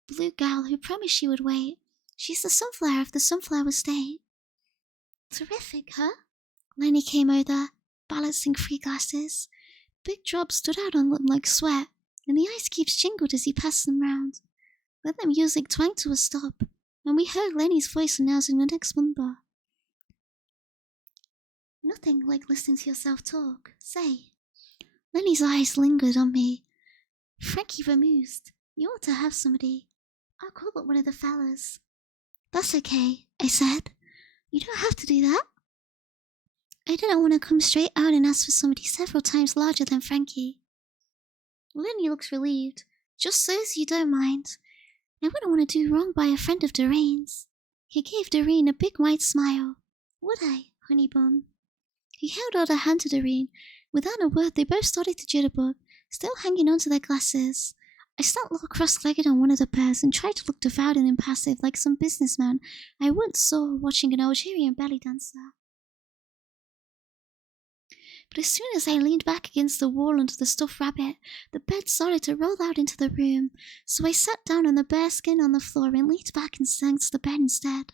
blue gal who promised she would wait, she's the sunflower of the Sunflower State. Terrific, huh? Lenny came over, balancing 3 glasses. Big drops stood out on them like sweat, and the ice cubes jingled as he passed them round. Then the music twanged to a stop, and we heard Lenny's voice announcing the next number. Nothing like listening to yourself talk. Say. Lenny's eyes lingered on me. Frankie Vermoosed, you ought to have somebody. I'll call up one of the fellas. That's okay, I said. You don't have to do that. I didn't want to come straight out and ask for somebody several times larger than Frankie. Lenny looked relieved. Just so you don't mind. I wouldn't want to do wrong by a friend of Doreen's. He gave Doreen a big white smile. Would I, honey bun? He held out a hand to Doreen. Without a word, they both started to jitterbug, still hanging on to their glasses. I sat cross-legged on one of the beds and tried to look devout and impassive like some businessman I once saw watching an Algerian belly dancer. But as soon as I leaned back against the wall under the stuffed rabbit, the bed started to roll out into the room, so I sat down on the bare skin on the floor and leaned back and sank to the bed instead.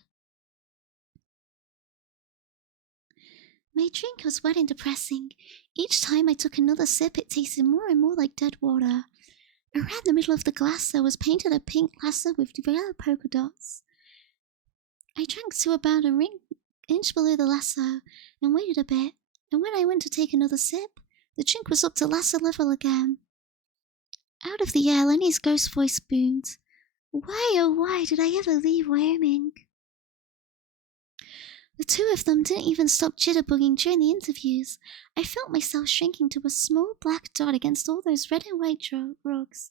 My drink was wet and depressing. Each time I took another sip, it tasted more and more like dead water. Around the middle of the glass there was painted a pink lasso with yellow polka dots. I drank to about an inch below the lasso and waited a bit, and when I went to take another sip, the drink was up to lasso level again. Out of the air, Lenny's ghost voice boomed. Why, oh why did I ever leave Wyoming? The 2 of them didn't even stop jitterbugging during the interviews. I felt myself shrinking to a small black dot against all those red and white rugs,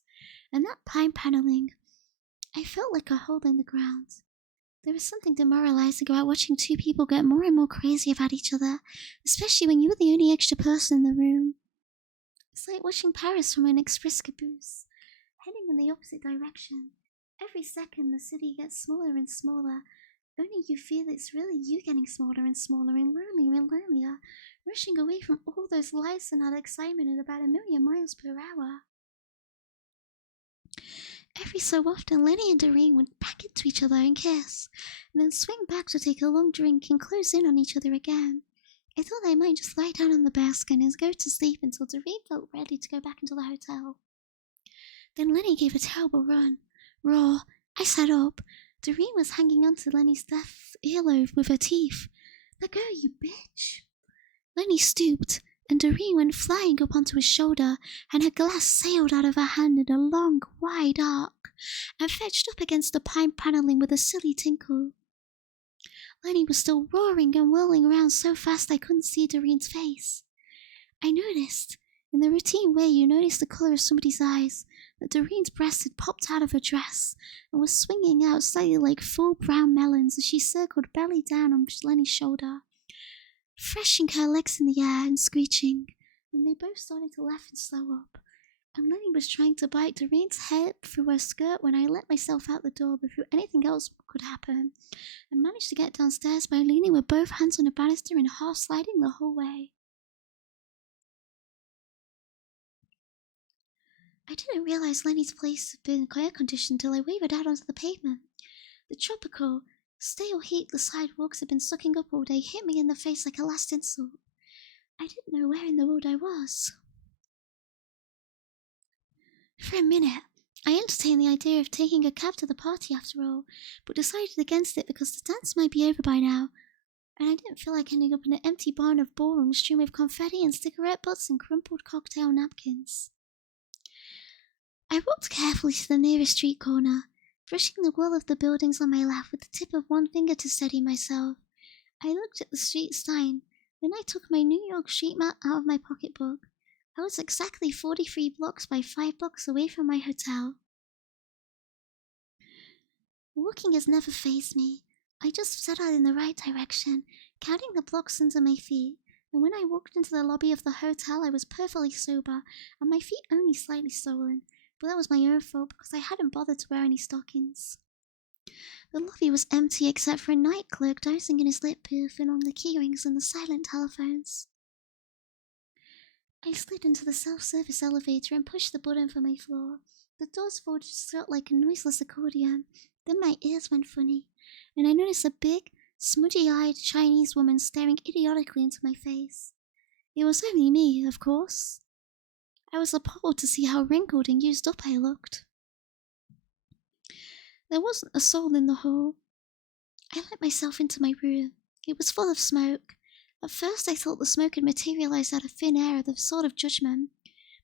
and that pine paneling. I felt like a hole in the ground. There was something demoralizing about watching 2 people get more and more crazy about each other, especially when you were the only extra person in the room. It's like watching Paris from an express caboose, heading in the opposite direction. Every second the city gets smaller and smaller. Only you feel it's really you getting smaller and smaller and lonelier and lonelier, rushing away from all those lights and that excitement at about 1,000,000 miles per hour. Every so often, Lenny and Doreen would back into each other and kiss, and then swing back to take a long drink and close in on each other again. I thought they might just lie down on the basket and go to sleep until Doreen felt ready to go back into the hotel. Then Lenny gave a terrible roar. I sat up. Doreen was hanging onto Lenny's left earlobe with her teeth. Let go, you bitch. Lenny stooped, and Doreen went flying up onto his shoulder, and her glass sailed out of her hand in a long, wide arc, and fetched up against the pine paneling with a silly tinkle. Lenny was still roaring and whirling around so fast I couldn't see Doreen's face. I noticed, in the routine way you notice the color of somebody's eyes, that Doreen's breast had popped out of her dress and was swinging out slightly like full brown melons as she circled belly down on Lenny's shoulder, thrashing her legs in the air and screeching. And they both started to laugh and slow up, and Lenny was trying to bite Doreen's head through her skirt when I let myself out the door before anything else could happen, and managed to get downstairs by leaning with both hands on the banister and half sliding the whole way. I didn't realize Lenny's place had been air-conditioned till I wavered out onto the pavement. The tropical, stale heat the sidewalks had been sucking up all day hit me in the face like a last insult. I didn't know where in the world I was. For a minute, I entertained the idea of taking a cab to the party after all, but decided against it because the dance might be over by now, and I didn't feel like ending up in an empty barn of ballrooms strewn with confetti and cigarette butts and crumpled cocktail napkins. I walked carefully to the nearest street corner, brushing the wall of the buildings on my left with the tip of one finger to steady myself. I looked at the street sign, then I took my New York street map out of my pocketbook. I was exactly 43 blocks by 5 blocks away from my hotel. Walking has never fazed me. I just set out in the right direction, counting the blocks under my feet, and when I walked into the lobby of the hotel I was perfectly sober, and my feet only slightly swollen. But that was my own fault because I hadn't bothered to wear any stockings. The lobby was empty except for a night clerk dozing in his lit booth and on the keyrings and the silent telephones. I slid into the self-service elevator and pushed the button for my floor. The doors folded shut like a noiseless accordion. Then my ears went funny, and I noticed a big, smudgy-eyed Chinese woman staring idiotically into my face. It was only me, of course. I was appalled to see how wrinkled and used up I looked. There wasn't a soul in the hall. I let myself into my room. It was full of smoke. At first I thought the smoke had materialized out of thin air with a sort of judgment,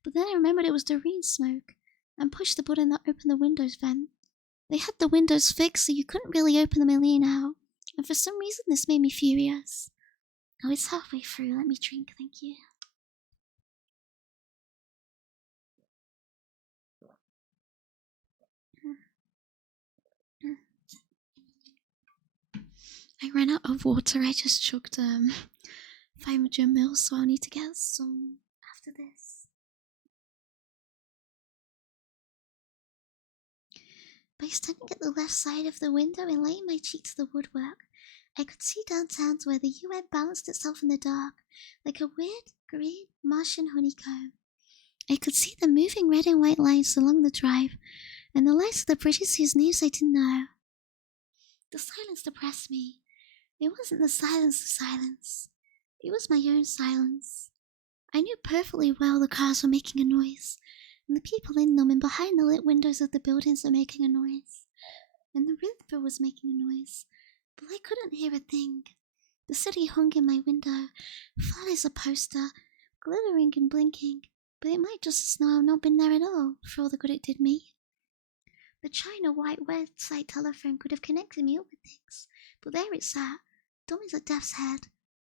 but then I remembered it was Doreen's smoke, and pushed the button that opened the windows vent. They had the windows fixed so you couldn't really open them and lean out, and for some reason this made me furious. Oh, it's halfway through. Let me drink, thank you. I ran out of water. I just chugged 500 ml, so I'll need to get some after this. By standing at the left side of the window and laying my cheek to the woodwork, I could see downtown to where the UN balanced itself in the dark, like a weird, green, Martian honeycomb. I could see the moving red and white lines along the drive, and the lights of the bridges whose names I didn't know. The silence depressed me. It wasn't the silence of silence. It was my own silence. I knew perfectly well the cars were making a noise, and the people in them and behind the lit windows of the buildings were making a noise, and the river was making a noise, but I couldn't hear a thing. The city hung in my window, flat as a poster, glittering and blinking, but it might just as now not been there at all, for all the good it did me. The China white website telephone could have connected me up with things, but there it sat, dumb as a death's head.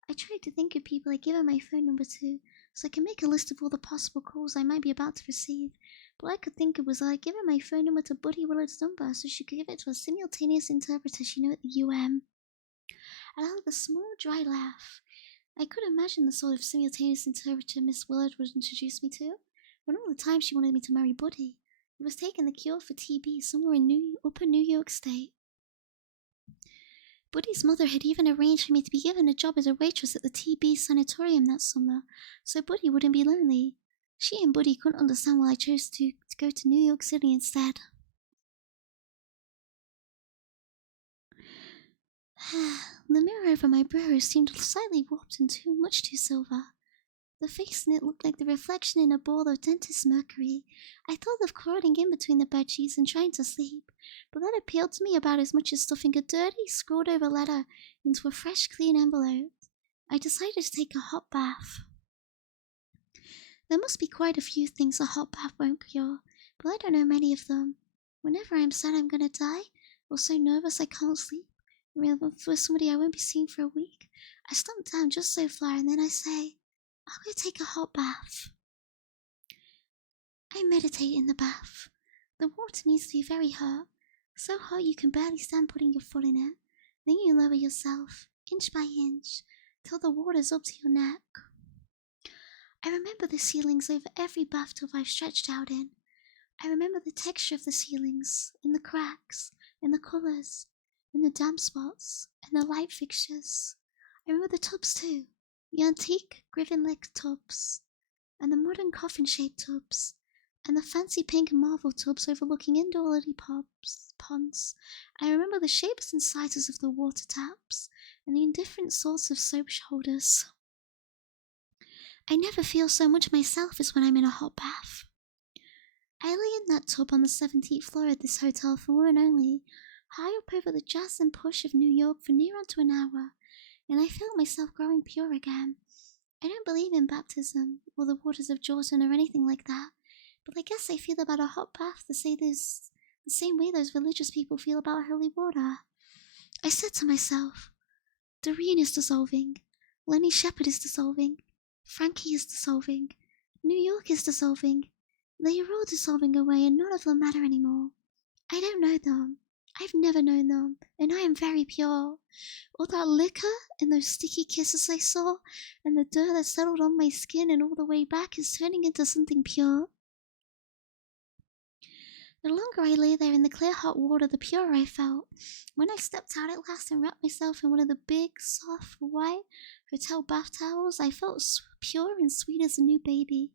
I tried to think of people I'd given my phone number to, so I could make a list of all the possible calls I might be about to receive, but all I could think of was I'd given my phone number to Buddy Willard's number so she could give it to a simultaneous interpreter she knew at the UM. I let a small dry laugh. I could imagine the sort of simultaneous interpreter Miss Willard would introduce me to, when all the time she wanted me to marry Buddy, who was taking the cure for TB somewhere in upper New York State. Buddy's mother had even arranged for me to be given a job as a waitress at the TB sanatorium that summer, so Buddy wouldn't be lonely. She and Buddy couldn't understand why I chose to go to New York City instead. The mirror over my mirror seemed slightly warped and much too silver. The face in it looked like the reflection in a bowl of dentist's mercury. I thought of crawling in between the bedsheets and trying to sleep, but that appealed to me about as much as stuffing a dirty, scrawled-over letter into a fresh, clean envelope. I decided to take a hot bath. There must be quite a few things a hot bath won't cure, but I don't know many of them. Whenever I'm sad I'm gonna die, or so nervous I can't sleep, or for somebody I won't be seeing for a week, I stomp down just so far and then I say, I'll go take a hot bath. I meditate in the bath. The water needs to be very hot, so hot you can barely stand putting your foot in it. Then you lower yourself, inch by inch, till the water's up to your neck. I remember the ceilings over every bathtub I've stretched out in. I remember the texture of the ceilings, and the cracks, and the colours, and the damp spots, and the light fixtures. I remember the tubs too. The antique griffin-leg tubs, and the modern coffin-shaped tubs, and the fancy pink marble tubs overlooking indoor lily ponds. I remember the shapes and sizes of the water taps, and the indifferent sorts of soap holders. I never feel so much myself as when I'm in a hot bath. I lay in that tub on the 17th floor of this hotel for women only, high up over the jazz and push of New York for near onto an hour, and I felt myself growing pure again. I don't believe in baptism, or the waters of Jordan, or anything like that, but I guess I feel about a hot bath the same way those religious people feel about holy water. I said to myself, Doreen is dissolving, Lenny Shepherd is dissolving, Frankie is dissolving, New York is dissolving. They are all dissolving away and none of them matter anymore. I don't know them. I've never known them, and I am very pure. All that liquor and those sticky kisses I saw, and the dirt that settled on my skin and all the way back is turning into something pure. The longer I lay there in the clear hot water, the purer I felt. When I stepped out at last and wrapped myself in one of the big, soft, white hotel bath towels, I felt pure and sweet as a new baby.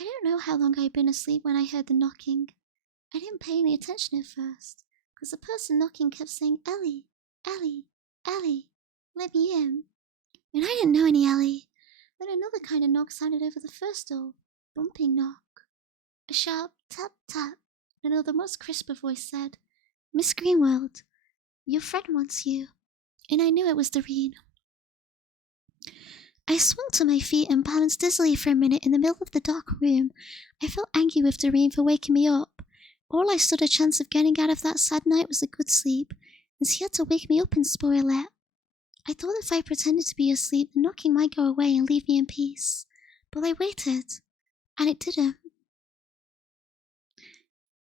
I don't know how long I'd been asleep when I heard the knocking. I didn't pay any attention at first, because the person knocking kept saying, "Ellie, Ellie, Ellie, let me in." And I didn't know any Ellie. Then another kind of knock sounded over the first door. Bumping knock. A sharp tap tap. And another most crisper voice said, "Miss Greenworld, your friend wants you." And I knew it was Doreen. I swung to my feet and balanced dizzily for a minute in the middle of the dark room. I felt angry with Doreen for waking me up. All I stood a chance of getting out of that sad night was a good sleep, and she had to wake me up and spoil it. I thought if I pretended to be asleep, the knocking might go away and leave me in peace. But I waited, and it didn't.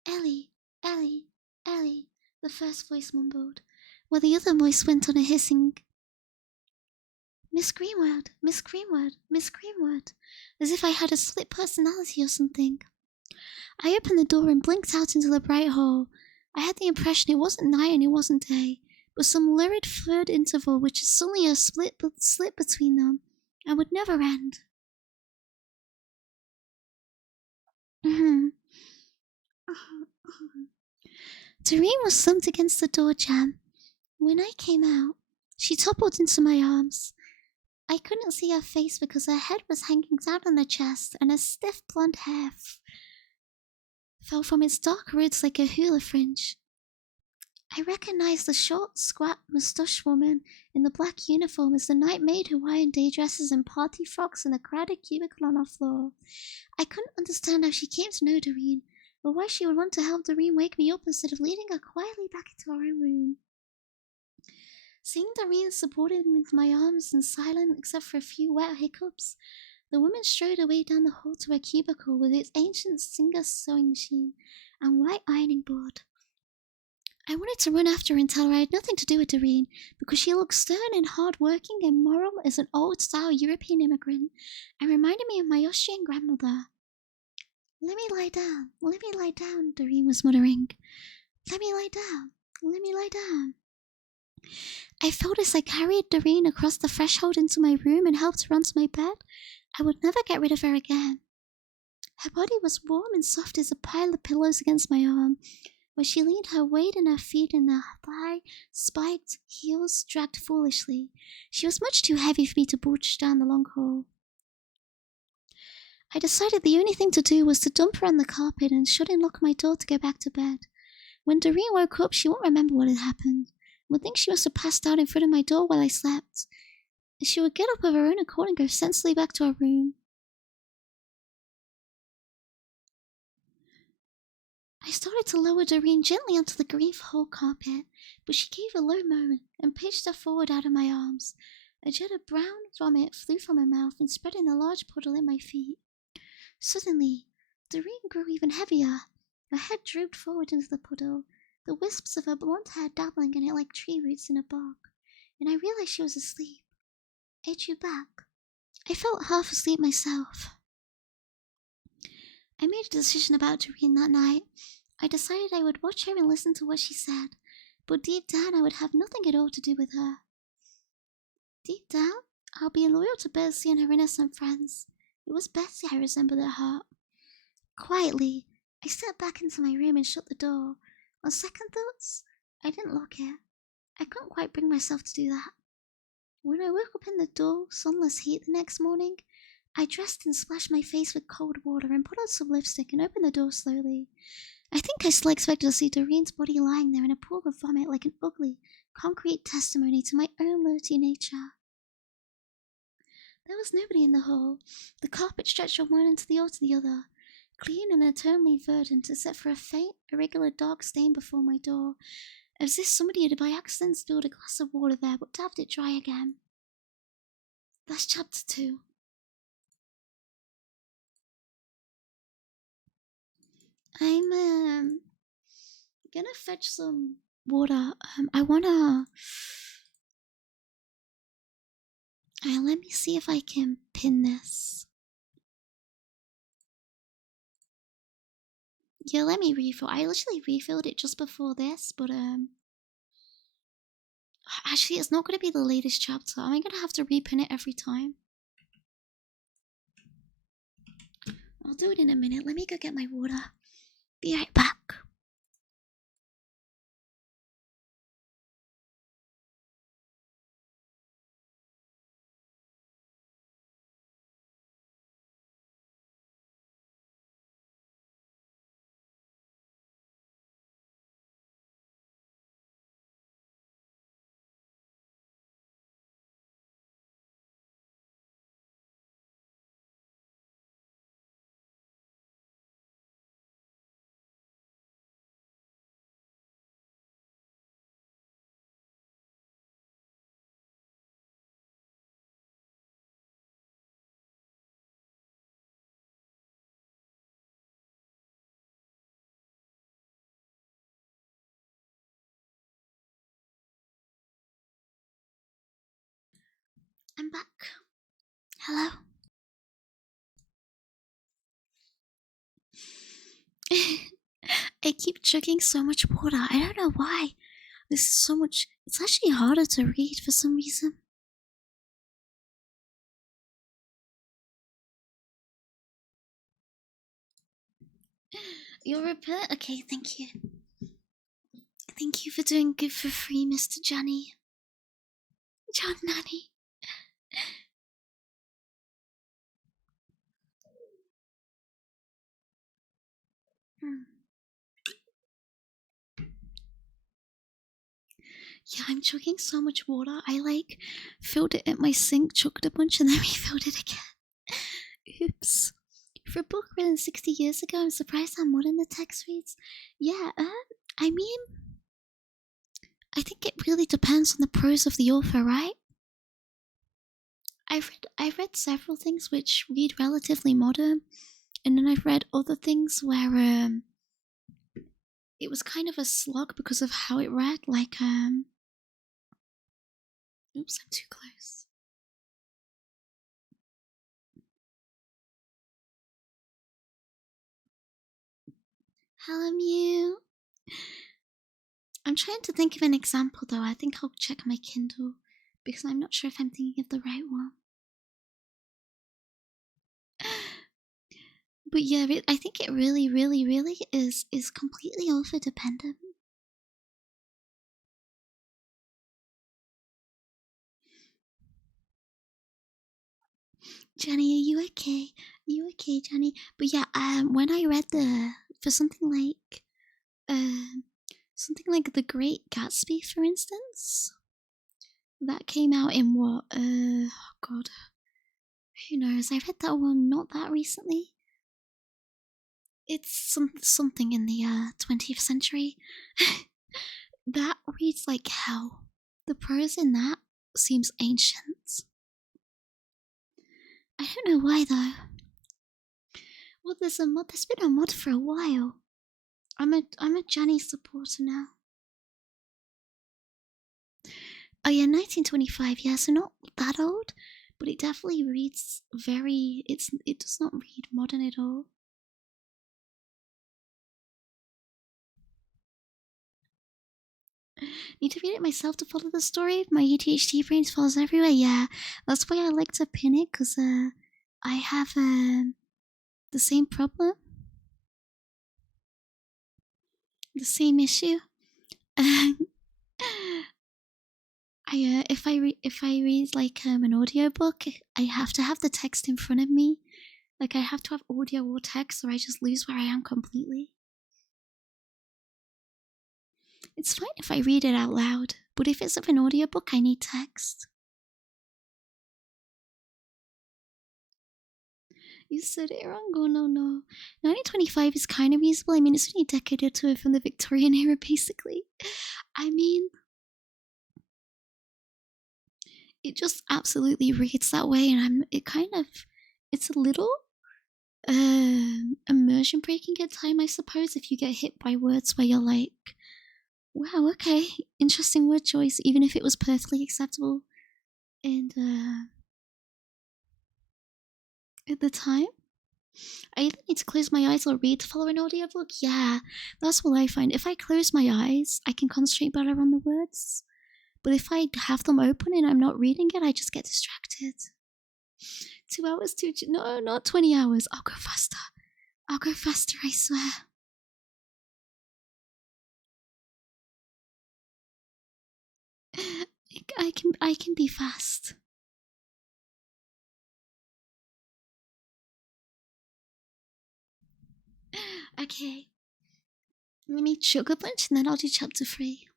"Ellie, Ellie, Ellie," the first voice mumbled, while the other voice went on a hissing, "Miss Greenwood, Miss Greenwood, Miss Greenwood," as if I had a split personality or something. I opened the door and blinked out into the bright hall. I had the impression it wasn't night and it wasn't day, but some lurid third interval which is suddenly a slit between them and would never end. Doreen was slumped against the door jamb. When I came out, she toppled into my arms. I couldn't see her face because her head was hanging down on her chest, and her stiff blonde hair fell from its dark roots like a hula fringe. I recognized the short, squat, mustached woman in the black uniform as the night maid who wore day dresses and party frocks in the crowded cubicle on our floor. I couldn't understand how she came to know Doreen, or why she would want to help Doreen wake me up instead of leading her quietly back into our own room. Seeing Doreen supported me with my arms and silent except for a few wet hiccups, the woman strode away down the hall to her cubicle with its ancient Singer sewing machine and white ironing board. I wanted to run after her and tell her I had nothing to do with Doreen, because she looked stern and hard-working and moral as an old-style European immigrant, and reminded me of my Austrian grandmother. "Let me lie down," Doreen was muttering. "Let me lie down, let me lie down." I felt as I carried Doreen across the threshold into my room and helped her onto my bed. I would never get rid of her again. Her body was warm and soft as a pile of pillows against my arm, where she leaned her weight and her feet in the high, spiked heels dragged foolishly. She was much too heavy for me to push down the long hall. I decided the only thing to do was to dump her on the carpet and shut and lock my door to go back to bed. When Doreen woke up, she won't remember what had happened. Would think she must have passed out in front of my door while I slept. She would get up of her own accord and go sensibly back to her room. I started to lower Doreen gently onto the green hall carpet, but she gave a low moan and pitched her forward out of my arms. A jet of brown vomit flew from her mouth and spread in a large puddle at my feet. Suddenly, Doreen grew even heavier. Her head drooped forward into the puddle, the wisps of her blonde hair dabbling in it like tree roots in a bog, and I realized she was asleep. I drew back. I felt half asleep myself. I made a decision about Doreen that night. I decided I would watch her and listen to what she said, but deep down I would have nothing at all to do with her. Deep down, I'll be loyal to Bessie and her innocent friends. It was Bessie I resembled at heart. Quietly, I stepped back into my room and shut the door. On second thoughts, I didn't lock it. I couldn't quite bring myself to do that. When I woke up in the dull, sunless heat the next morning, I dressed and splashed my face with cold water and put on some lipstick and opened the door slowly. I think I still expected to see Doreen's body lying there in a pool of vomit like an ugly, concrete testimony to my own dirty nature. There was nobody in the hall. The carpet stretched from one end to the other, clean and eternally verdant except for a faint, irregular dark stain before my door, as if somebody had by accident spilled a glass of water there but dabbed it dry again. That's chapter 2. I'm gonna fetch some water. Let me see if I can pin this. Yeah, let me refill. I literally refilled it just before this, but actually, it's not going to be the latest chapter. Am I going to have to repin it every time? I'll do it in a minute. Let me go get my water. Be right back. I'm back. Hello. I keep chugging so much water. I don't know why. This is so much. It's actually harder to read for some reason. You're a bit. Okay, thank you. Thank you for doing good for free, Mr. Johnny. John Nanny. Yeah, I'm chugging so much water. I filled it at my sink, chugged a bunch, and then refilled it again. Oops. For a book written 60 years ago, I'm surprised how modern the text reads. Yeah, I mean, I think it really depends on the prose of the author, right? I've read several things which read relatively modern, and then I've read other things where it was kind of a slog because of how it read. Oops, I'm too close. Hello, Mew. I'm trying to think of an example though. I think I'll check my Kindle because I'm not sure if I'm thinking of the right one. But yeah, I think it really, really, really is completely author dependent. Jenny, are you okay? Are you okay, Jenny? But yeah, when I read for something like The Great Gatsby, for instance, that came out in what? Oh God, who knows? I read that one not that recently. It's something in the 20th century. That reads like hell. The prose in that seems ancient. I don't know why though. Well, there's a mod. There's been a mod for a while. I'm a Johnny supporter now. Oh yeah, 1925. Yeah, so not that old, but it definitely reads very. It does not read modern at all. Need to read it myself to follow the story. My ADHD brain falls everywhere. Yeah, that's why I like to pin it because I have the same problem, the same issue. If I read like an audiobook, I have to have the text in front of me. Like I have to have audio or text, or I just lose where I am completely. It's fine if I read it out loud, but if it's of an audiobook, I need text. You said it wrong. Oh no. 1925 is kind of reasonable. I mean, it's only a decade or two from the Victorian era, basically. I mean, it just absolutely reads that way, and it's a little immersion breaking at time, I suppose, if you get hit by words where you're like, wow, okay, interesting word choice, even if it was perfectly acceptable and at the time. I either need to close my eyes or read to follow an audiobook. Yeah, that's what I find. If I close my eyes, I can concentrate better on the words. But if I have them open and I'm not reading it, I just get distracted. 2 hours, no, not 20 hours. I'll go faster. I swear. I can be fast. Okay. Let me sugar punch and then I'll do chapter 3.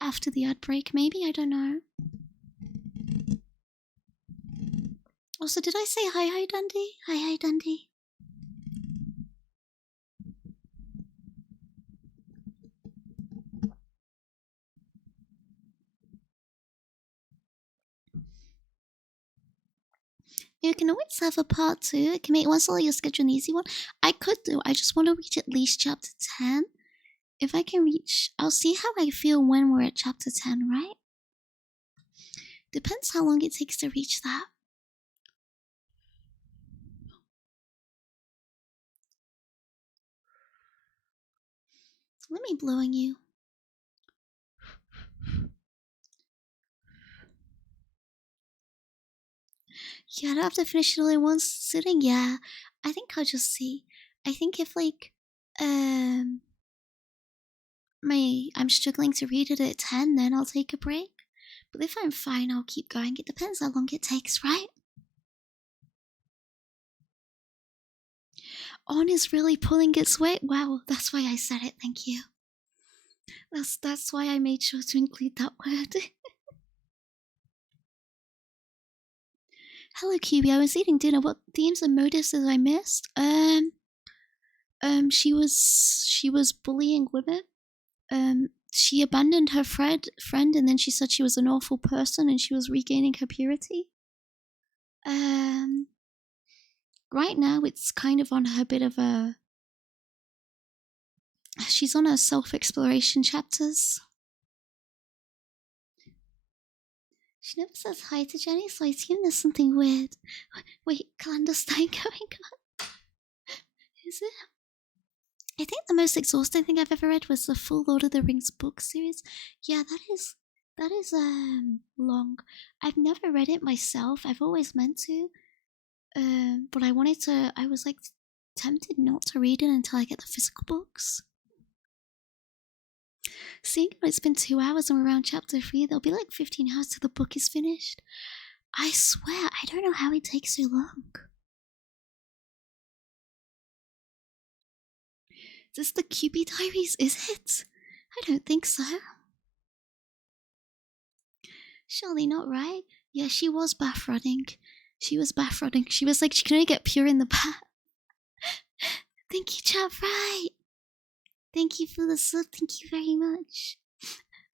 After the ad break, maybe? I don't know. Also, did I say hi Dundee? Hi Dundee. You can always have a part 2. You can make one so you schedule an easy one. I could do. I just want to reach at least chapter 10. If I can reach, I'll see how I feel when we're at chapter 10, right? Depends how long it takes to reach that. Let me blow on you. Yeah, I don't have to finish it all in one sitting. Yeah, I think I'll just see. I think if like, I'm struggling to read it at 10, then I'll take a break. But if I'm fine, I'll keep going. It depends how long it takes, right? On is really pulling its weight. Wow, that's why I said it. Thank you. That's why I made sure to include that word. Hello, QB. I was eating dinner. What themes and motives did I miss? She was bullying women. She abandoned her friend, and then she said she was an awful person, and she was regaining her purity. Right now it's kind of on her bit of a. She's on her self-exploration chapters. She never says hi to Jenny, so I assume there's something weird. Wait, clandestine going on? Is it? I think the most exhausting thing I've ever read was the full Lord of the Rings book series. Yeah, that is long. I've never read it myself. I've always meant to. But I wanted to. I was like tempted not to read it until I get the physical books. Seeing it's been 2 hours and we're around chapter 3, there'll be like 15 hours till the book is finished. I swear, I don't know how it takes so long. Is this the QB Diaries, is it? I don't think so. Surely not, right? Yeah, she was bath running. She was like, she can only get pure in the bath. Thank you, chat, right? Thank you for the sub, thank you very much.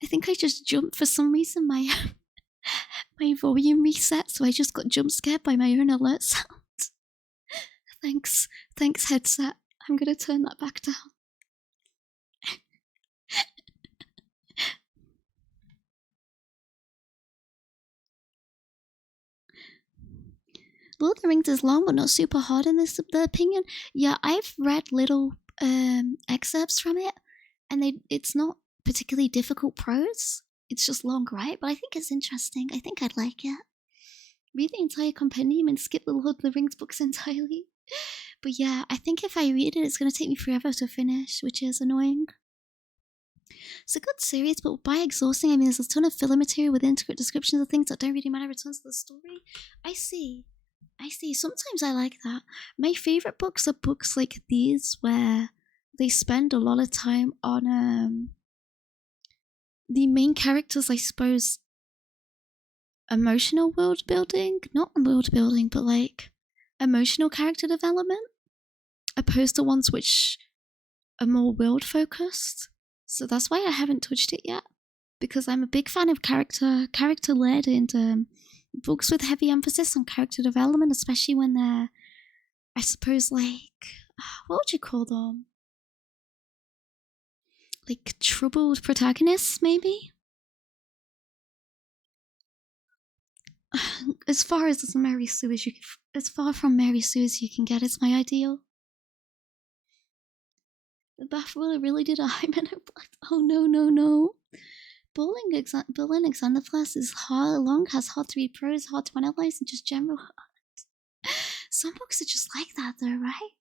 I think I just jumped for some reason, my volume reset, so I just got jump scared by my own alert sound. Thanks headset. I'm gonna turn that back down. Lord of the Rings is long but not super hard in this the opinion. Yeah, I've read little excerpts from it, and it's not particularly difficult prose. It's just long, right? But I think it's interesting. I think I'd like it. Read the entire compendium and skip the Lord of the Rings books entirely. But yeah, I think if I read it, it's going to take me forever to finish, which is annoying. It's a good series, but by exhausting, I mean there's a ton of filler material with intricate descriptions of things that don't really matter in terms of the story. I see. Sometimes I like that. My favorite books are books like these where they spend a lot of time on the main characters, I suppose, emotional world building. Not world building, but like emotional character development, opposed to ones which are more world focused. So that's why I haven't touched it yet, because I'm a big fan of character led and books with heavy emphasis on character development, especially when they're, I suppose, like, what would you call them? Like troubled protagonists, maybe? as far as Mary Sue as you can, as far from Mary Sue as you can get is my ideal. The bath really did a hymen of blood. Oh no. Berlin Alexanderplatz is hard, long, has hard to read prose, hard to analyze, and just general. Some books are just like that, though, right?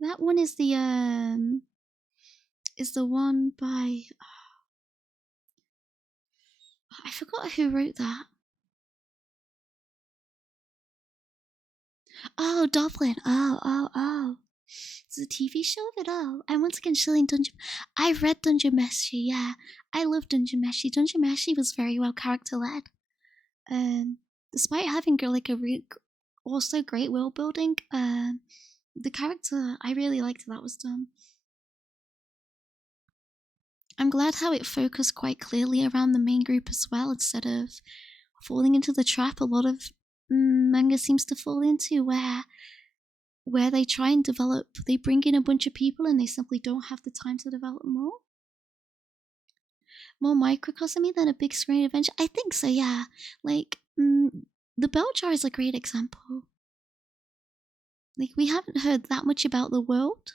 That one is the one by. I forgot who wrote that. Oh, Dublin. Oh. It's a TV show of it all. And once again, Shilling Dungeon. I've read Dungeon Meshi, yeah. I love Dungeon Meshi. Dungeon Meshi was very well character led. Despite having also great world building, the character I really liked that was done. I'm glad how it focused quite clearly around the main group as well, instead of falling into the trap a lot of manga seems to fall into, where they try and develop, they bring in a bunch of people and they simply don't have the time to develop more microcosmy than a big screen adventure. I think so, yeah. Like, the Bell Jar is a great example. Like, we haven't heard that much about the world.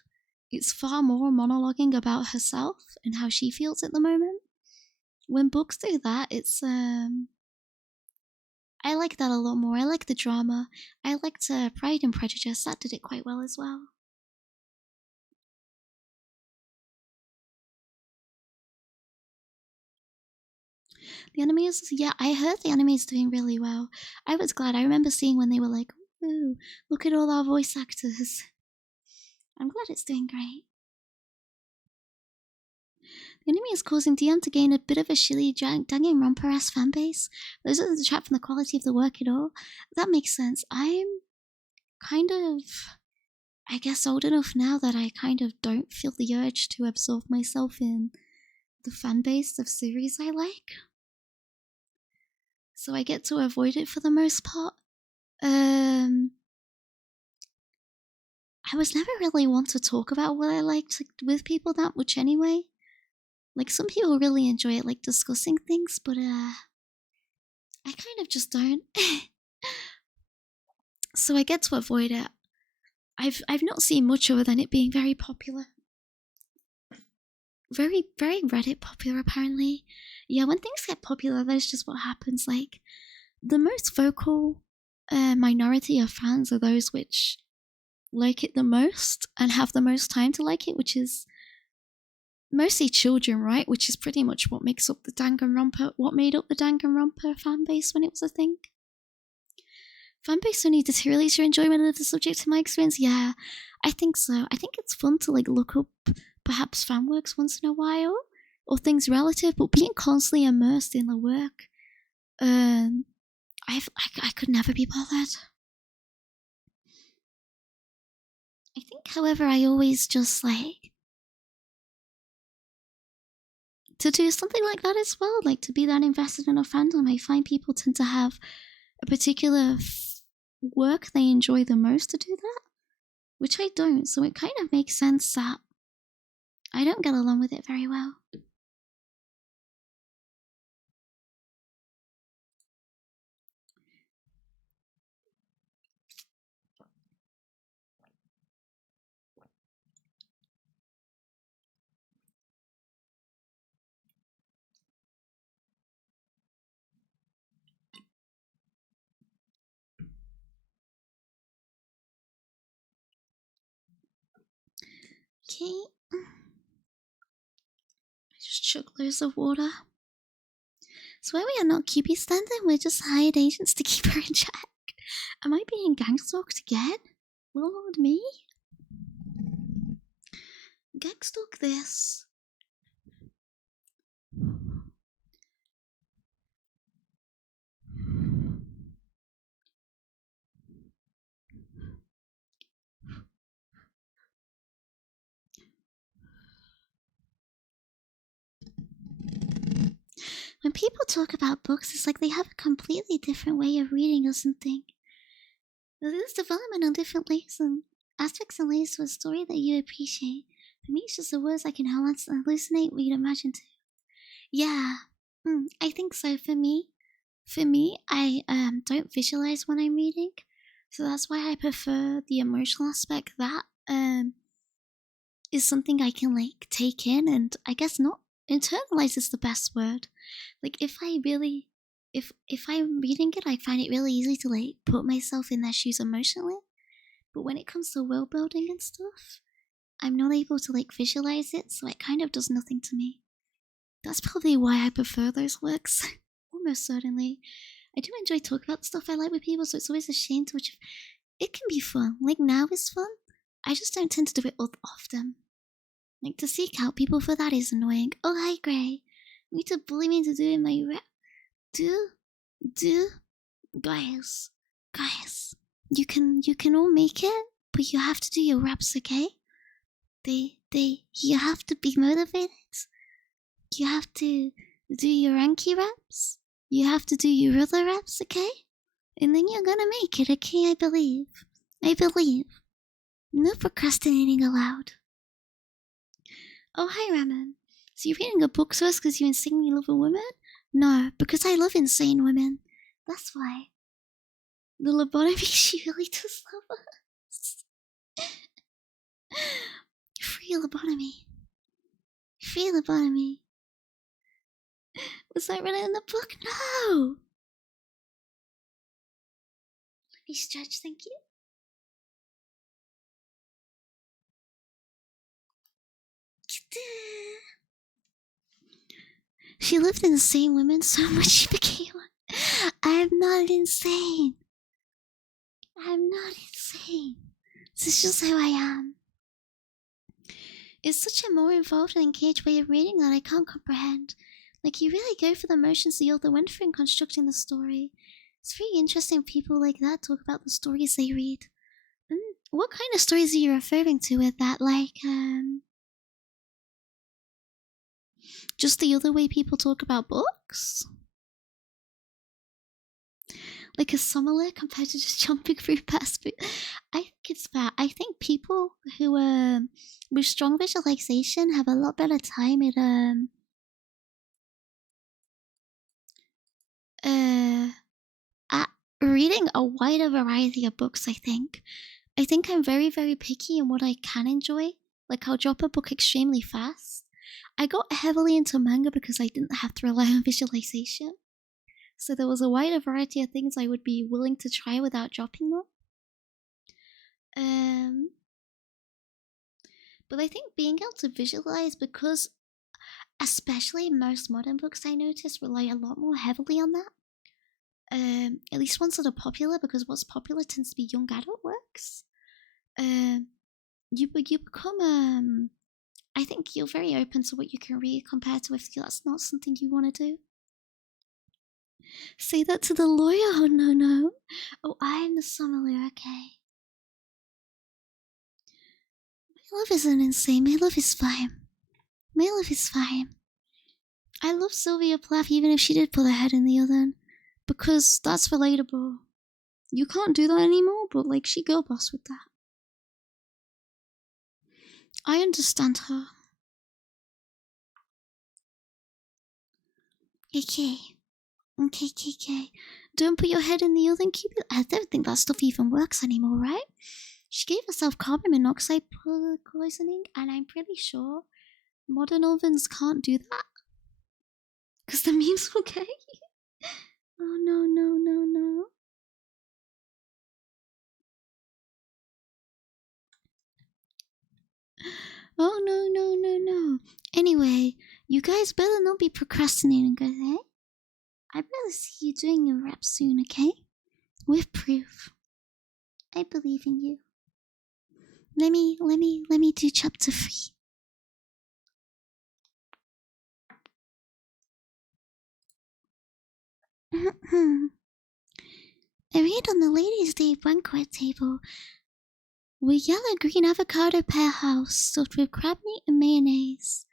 It's far more monologuing about herself and how she feels at the moment. When books do that, it's I like that a lot more. I like the drama. I liked Pride and Prejudice. That did it quite well as well. The anime is, yeah, I heard the anime is doing really well. I was glad. I remember seeing when they were like, ooh, look at all our voice actors. I'm glad it's doing great. The anime is causing DM to gain a bit of a shilly Danganronpa-esque fanbase. Those are the trap from the quality of the work at all. That makes sense. I'm kind of, I guess, old enough now that I kind of don't feel the urge to absorb myself in the fanbase of series I like. So I get to avoid it for the most part. I was never really one to talk about what I liked with people that much anyway. Like, some people really enjoy it, like discussing things, but I kind of just don't. So I get to avoid it. I've not seen much other than it being very popular. Very, very Reddit popular, apparently. Yeah, when things get popular, that's just what happens. Like, the most vocal minority of fans are those which like it the most and have the most time to like it, which is mostly children, right? Which is pretty much what makes up the Danganronpa, what made up the Danganronpa fan base when it was a thing. Fanbase only deteriorates your enjoyment of the subject, in my experience. Yeah, I think so. I think it's fun to like look up perhaps fan works once in a while or things relative, but being constantly immersed in the work, I could never be bothered. I think, however, I always just like to do something like that as well, like to be that invested in a fandom. I find people tend to have a particular work they enjoy the most to do that, which I don't, so it kind of makes sense that I don't get along with it very well. Okay. I just chug loads of water. Swear we are not QB standing, we're just hired agents to keep her in check. Am I being gangstalked again? Lord me? Gangstalk this. When people talk about books, it's like they have a completely different way of reading or something. There's development on different layers and aspects and layers to a story that you appreciate. For me, it's just the words I can hallucinate what you'd imagine too. Yeah, I think so for me. For me, I don't visualize when I'm reading, so that's why I prefer the emotional aspect. That is something I can like take in, and I guess not internalize is the best word. Like if I'm reading it, I find it really easy to like put myself in their shoes emotionally. But when it comes to world building and stuff, I'm not able to like visualize it, so it kind of does nothing to me. That's probably why I prefer those works. Almost certainly. I do enjoy talking about the stuff I like with people, so it's always a shame to watch. It can be fun. Like now is fun. I just don't tend to do it often. Like to seek out people for that is annoying. Oh hi Gray. You need to bully me into doing my rap. Do guys. You can all make it, but you have to do your raps, okay? You have to be motivated. You have to do your Anki raps. You have to do your other raps, okay? And then you're gonna make it, okay? I believe. No procrastinating allowed. Oh, hi, Ramen. So you're reading a book to us because you insanely love a woman? No, because I love insane women. That's why. The lobotomy, she really does love us. Free lobotomy. Was that written in the book? No! Let me stretch, thank you. She lived insane women so much she became one. I'm not insane. This is just who I am. It's such a more involved and engaged way of reading that I can't comprehend. Like, you really go for the emotions the author went through in constructing the story. It's really interesting people like that talk about the stories they read. What kind of stories are you referring to with that? Like, just the other way people talk about books? Like a sommelier compared to just jumping through past food. I think it's fair. I think people who with strong visualization have a lot better time at reading a wider variety of books. I think I'm very, very picky in what I can enjoy. Like I'll drop a book extremely fast. I got heavily into manga because I didn't have to rely on visualization. So there was a wider variety of things I would be willing to try without dropping them. But I think being able to visualize, because especially most modern books I notice rely a lot more heavily on that. At least ones that are popular, because what's popular tends to be young adult works. You become I think you're very open to what you can read compared to if that's not something you want to do. Say that to the lawyer. Oh no. Oh, I'm the sommelier. Okay. My love isn't insane. My love is fine. I love Sylvia Plath even if she did put her head in the oven, because that's relatable. You can't do that anymore, but like she girl boss with that. I understand her. Okay. Don't put your head in the oven, keep it. I don't think that stuff even works anymore, right? She gave herself carbon monoxide poisoning, and I'm pretty sure modern ovens can't do that. Because the memes will get you. Oh no. Oh no. Anyway, you guys better not be procrastinating, okay? I'd rather see you doing your rap soon, okay? With proof. I believe in you. Let me do chapter 3. I read on the ladies' day banquet table were yellow-green avocado pear house stuffed with crab meat and mayonnaise,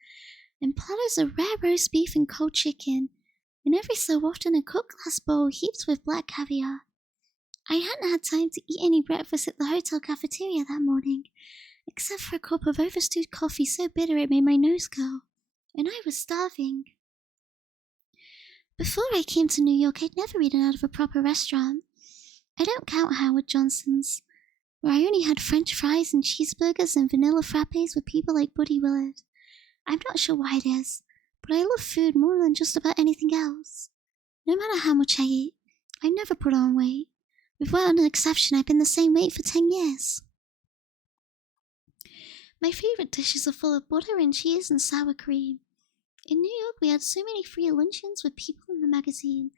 and platters of rare roast beef and cold chicken, and every so often a cooked glass bowl heaped with black caviar. I hadn't had time to eat any breakfast at the hotel cafeteria that morning, except for a cup of overstewed coffee so bitter it made my nose go, and I was starving. Before I came to New York, I'd never eaten out of a proper restaurant. I don't count Howard Johnson's, where I only had French fries and cheeseburgers and vanilla frappes with people like Buddy Willard. I'm not sure why it is, but I love food more than just about anything else. No matter how much I eat, I never put on weight. With one exception, I've been the same weight for 10 years. My favorite dishes are full of butter and cheese and sour cream. In New York, we had so many free luncheons with people in the magazine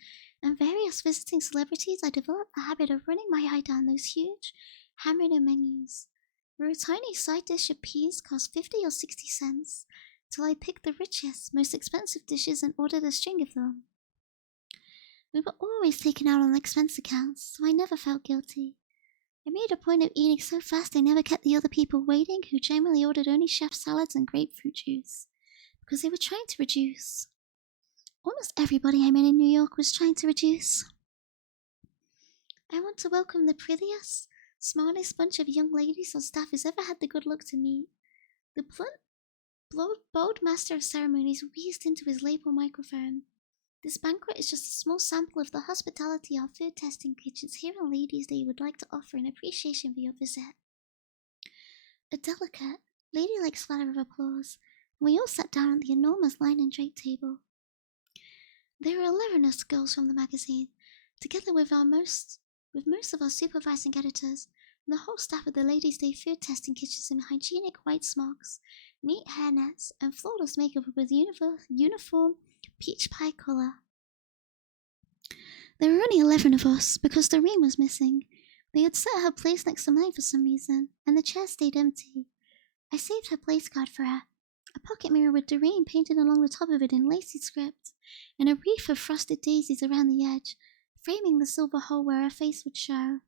and various visiting celebrities. I developed the habit of running my eye down those huge, handwritten menus, where a tiny side dish of peas cost 50 or 60 cents, till I picked the richest, most expensive dishes and ordered a string of them. We were always taken out on expense accounts, so I never felt guilty. I made a point of eating so fast I never kept the other people waiting, who generally ordered only chef salads and grapefruit juice, because they were trying to reduce. Almost everybody I met in New York was trying to reduce. I want to welcome the prettiest, smartest bunch of young ladies on staff who's ever had the good luck to meet. The blunt, bold master of ceremonies wheezed into his label microphone. This banquet is just a small sample of the hospitality our food testing kitchens here in Ladies' Day would like to offer in appreciation for your visit. A delicate, ladylike splatter of applause, and we all sat down at the enormous line and draped table. There were 11 us girls from the magazine, together with most of our supervising editors, and the whole staff of the Ladies' Day food testing kitchens in hygienic white smocks, neat hairnets, and flawless makeup with uniform peach pie color. There were only 11 of us, because Doreen was missing. They had set her place next to mine for some reason, and the chair stayed empty. I saved her place card for her, a pocket mirror with Doreen painted along the top of it in lacy script, and a wreath of frosted daisies around the edge, framing the silver hole where her face would show.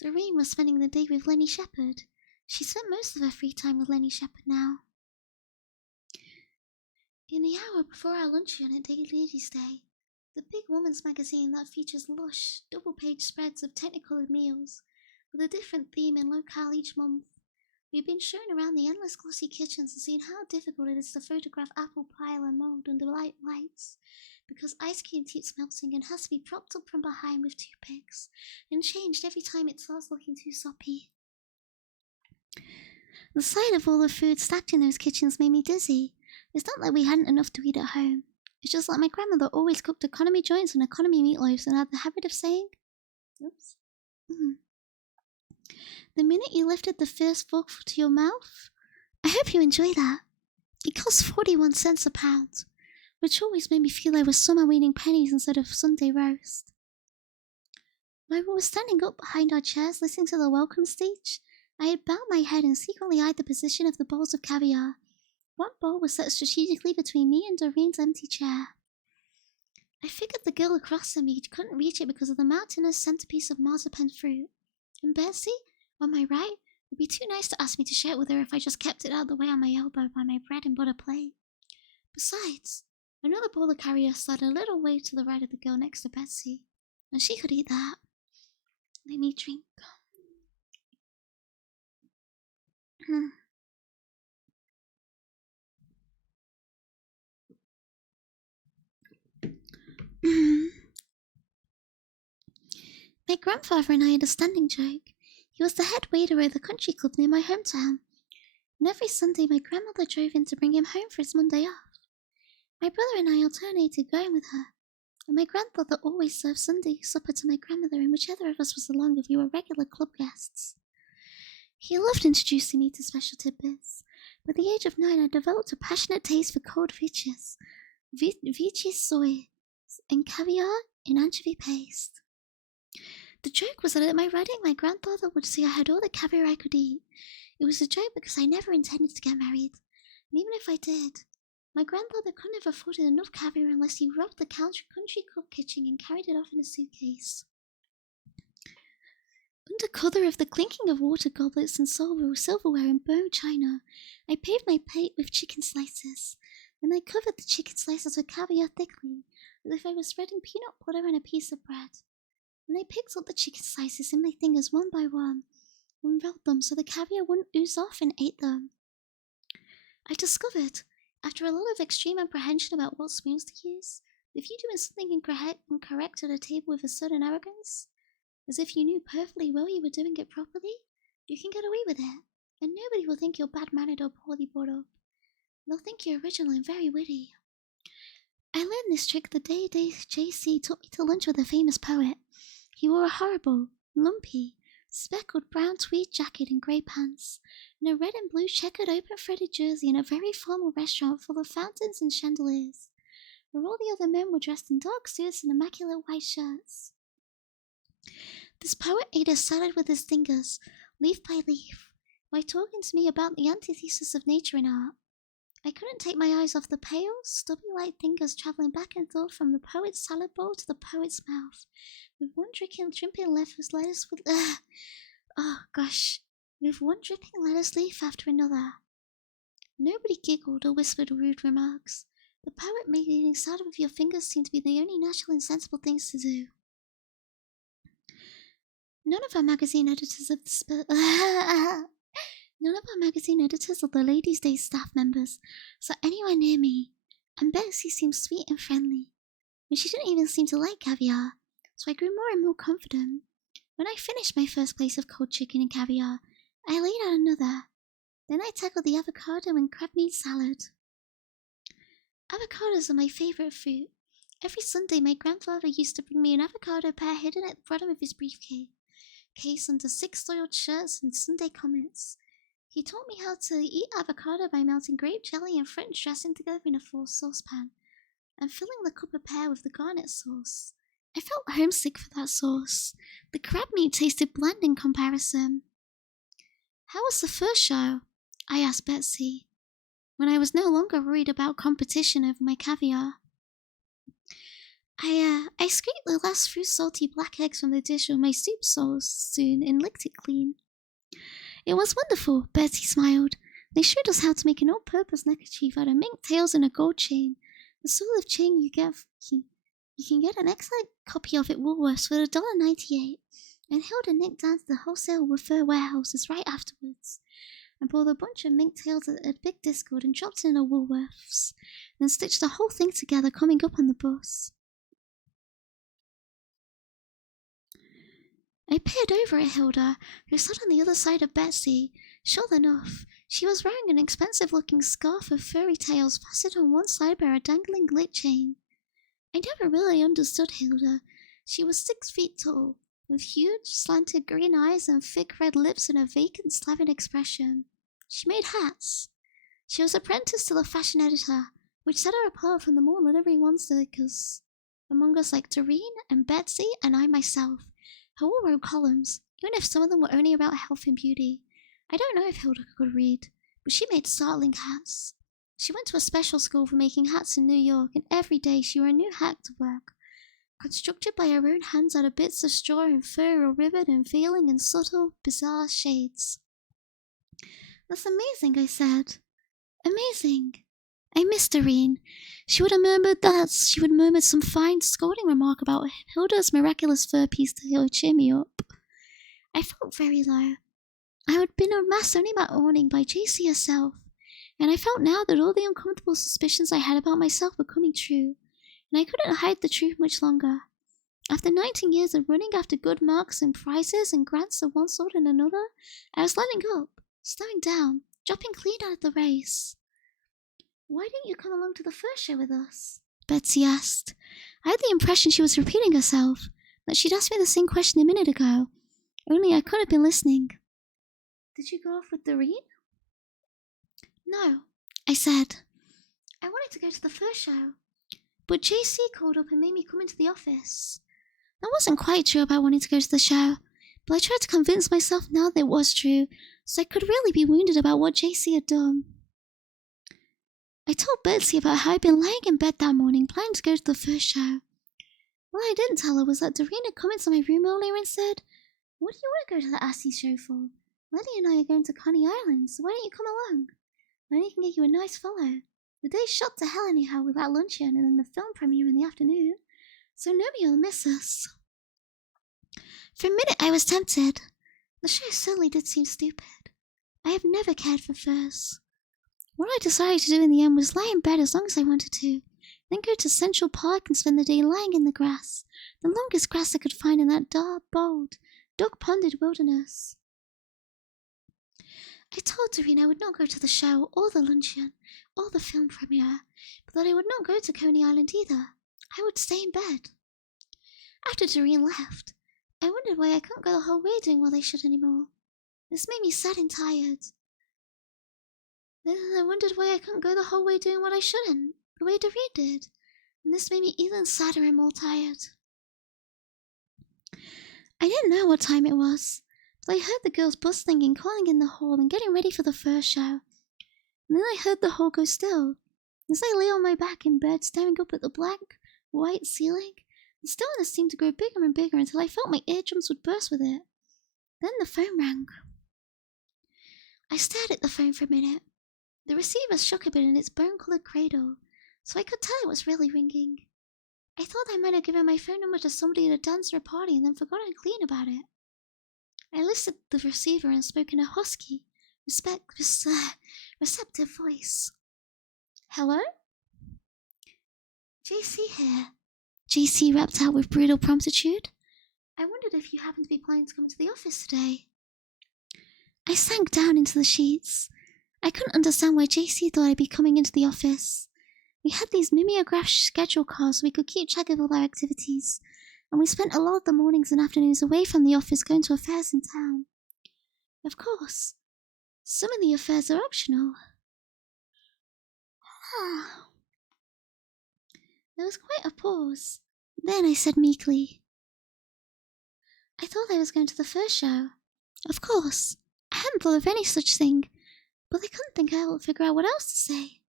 Doreen was spending the day with Lenny Shepherd. She spent most of her free time with Lenny Shepherd now. In the hour before our luncheon at Ladies' Day, the big woman's magazine that features lush, double-page spreads of technicoloured meals, with a different theme and locale each month, we've been shown around the endless glossy kitchens and seen how difficult it is to photograph apple pile and mold under light lights, because ice cream keeps melting and has to be propped up from behind with toothpicks, and changed every time it starts looking too soppy. The sight of all the food stacked in those kitchens made me dizzy. It's not like we hadn't enough to eat at home. It's just like my grandmother always cooked economy joints and economy meatloaves and had the habit of saying, oops. The minute you lifted the first forkful to your mouth, I hope you enjoy that. It cost 41 cents a pound, which always made me feel I was somehow eating pennies instead of Sunday roast. While we were standing up behind our chairs listening to the welcome speech, I had bowed my head and secretly eyed the position of the bowls of caviar. One bowl was set strategically between me and Doreen's empty chair. I figured the girl across from me couldn't reach it because of the mountainous centerpiece of marzipan fruit, and Betsy, on my right, would be too nice to ask me to share it with her if I just kept it out of the way on my elbow by my bread and butter plate. Besides, another bowl of caviar slid a little way to the right of the girl next to Betsy, and she could eat that. Let me drink. My grandfather and I had a standing joke. He was the head waiter at the country club near my hometown, and every Sunday my grandmother drove in to bring him home for his Monday off. My brother and I alternated going with her, and my grandfather always served Sunday supper to my grandmother, and whichever of us was along if we were regular club guests. He loved introducing me to special tidbits. By the age of 9, I developed a passionate taste for cold vichys soy, and caviar in anchovy paste. The joke was that at my wedding, my grandfather would say I had all the caviar I could eat. It was a joke because I never intended to get married, and even if I did, my grandfather couldn't have afforded enough caviar unless he robbed the country club kitchen and carried it off in a suitcase. Under cover of the clinking of water goblets and silverware and bone china, I paved my plate with chicken slices. Then I covered the chicken slices with caviar thickly, as if I was spreading peanut butter on a piece of bread. And I picked up the chicken slices in my fingers one by one, and rolled them so the caviar wouldn't ooze off, and ate them. I discovered, after a lot of extreme apprehension about what spoons to use, If you're doing something incorrect at a table with a sudden arrogance, as if you knew perfectly well you were doing it properly, you can get away with it, and nobody will think you're bad-mannered or poorly brought up. They'll think you're original and very witty. I learned this trick the day JC took me to lunch with a famous poet. He wore a horrible, lumpy, speckled brown tweed jacket and grey pants, and a red and blue checkered open-threaded jersey in a very formal restaurant full of fountains and chandeliers, where all the other men were dressed in dark suits and immaculate white shirts. This poet ate a salad with his fingers, leaf by leaf, while talking to me about the antithesis of nature and art. I couldn't take my eyes off the pale, stubby-like fingers travelling back and forth from the poet's salad bowl to the poet's mouth, with one dripping lettuce with with one dripping lettuce leaf after another. Nobody giggled or whispered rude remarks. The poet made eating salad with your fingers seem to be the only natural and sensible things to do. None of our magazine editors or the Ladies' Day staff members saw anywhere near me, and Betsy seemed sweet and friendly, and she didn't even seem to like caviar, so I grew more and more confident. When I finished my first plate of cold chicken and caviar, I laid out another. Then I tackled the avocado and crab meat salad. Avocados are my favorite fruit. Every Sunday my grandfather used to bring me an avocado pear hidden at the bottom of his briefcase under 6 soiled shirts and Sunday comments. He taught me how to eat avocado by melting grape jelly and French dressing together in a full saucepan, and filling the cup of pear with the garnet sauce. I felt homesick for that sauce. The crab meat tasted bland in comparison. How was the first show? I asked Betsy, when I was no longer worried about competition over my caviar. I scraped the last few salty black eggs from the dish with my soup sauce soon and licked it clean. It was wonderful, Betsy smiled. They showed us how to make an all-purpose neckerchief out of mink tails and a gold chain, the sort of chain you can get an excellent copy of at Woolworths for $1.98, and Hilda nipped down to the wholesale fur warehouses right afterwards, and bought a bunch of mink tails at a big discount and dropped it in a Woolworths, and stitched the whole thing together coming up on the bus. I peered over at Hilda, who sat on the other side of Betsy. Sure enough, she was wearing an expensive-looking scarf of furry tails fastened on one side by a dangling gilt chain. I never really understood Hilda. She was 6 feet tall, with huge, slanted green eyes and thick red lips and a vacant Slavic expression. She made hats. She was apprenticed to the fashion editor, which set her apart from the more literary ones among us like Doreen and Betsy and I myself, who all wrote columns, even if some of them were only about health and beauty. I don't know if Hilda could read, but she made startling hats. She went to a special school for making hats in New York, and every day she wore a new hat to work, constructed by her own hands out of bits of straw and fur or ribbon and veiling in subtle, bizarre shades. That's amazing, I said. Amazing. I missed Doreen. She would have murmured that. She would have murmured some fine, scolding remark about Hilda's miraculous fur piece to cheer me up. I felt very low. I had been unmasked only that morning by JC herself, and I felt now that all the uncomfortable suspicions I had about myself were coming true, and I couldn't hide the truth much longer. After 19 years of running after good marks and prizes and grants of one sort and another, I was letting up, slowing down, dropping clean out of the race. Why didn't you come along to the first show with us? Betsy asked. I had the impression she was repeating herself, that she'd asked me the same question a minute ago, only I couldn't have been listening. Did you go off with Doreen? No, I said. I wanted to go to the first show, but JC called up and made me come into the office. That wasn't quite true about wanting to go to the show, but I tried to convince myself now that it was true, so I could really be wounded about what JC had done. I told Betsy about how I'd been lying in bed that morning planning to go to the first show. What I didn't tell her was that Doreen had come into my room earlier and said, "What do you want to go to the Assy show for? Letty and I are going to Coney Island, so why don't you come along? Lenny can get you a nice fellow. The day's shot to hell anyhow with that luncheon and then the film premiere in the afternoon, so nobody will miss us." For a minute I was tempted. The show certainly did seem stupid. I have never cared for furs. What I decided to do in the end was lie in bed as long as I wanted to, then go to Central Park and spend the day lying in the grass, the longest grass I could find in that dark, bold, dog-ponded wilderness. I told Doreen I would not go to the show or the luncheon or the film premiere, but that I would not go to Coney Island either. I would stay in bed. After Doreen left, I wondered why I couldn't go the whole way doing what I should anymore. This made me sad and tired. Then I wondered why I couldn't go the whole way doing what I shouldn't, the way Doreen did, and this made me even sadder and more tired. I didn't know what time it was, but I heard the girls bustling and calling in the hall and getting ready for the first show. And then I heard the hall go still, as I lay on my back in bed staring up at the blank, white ceiling. The stillness seemed to grow bigger and bigger until I felt my eardrums would burst with it. Then the phone rang. I stared at the phone for a minute. The receiver shook a bit in its bone-coloured cradle, so I could tell it was really ringing. I thought I might have given my phone number to somebody at a dance or a party and then forgotten clean about it. I lifted the receiver and spoke in a husky, receptive voice. Hello? JC here. JC rapped out with brutal promptitude. I wondered if you happened to be planning to come into the office today. I sank down into the sheets. I couldn't understand why JC thought I'd be coming into the office. We had these mimeographed schedule cards so we could keep track of all our activities, and we spent a lot of the mornings and afternoons away from the office going to affairs in town. Of course, some of the affairs are optional. There was quite a pause. Then I said meekly, I thought I was going to the first show. Of course, I hadn't thought of any such thing, but I couldn't figure out what else to say.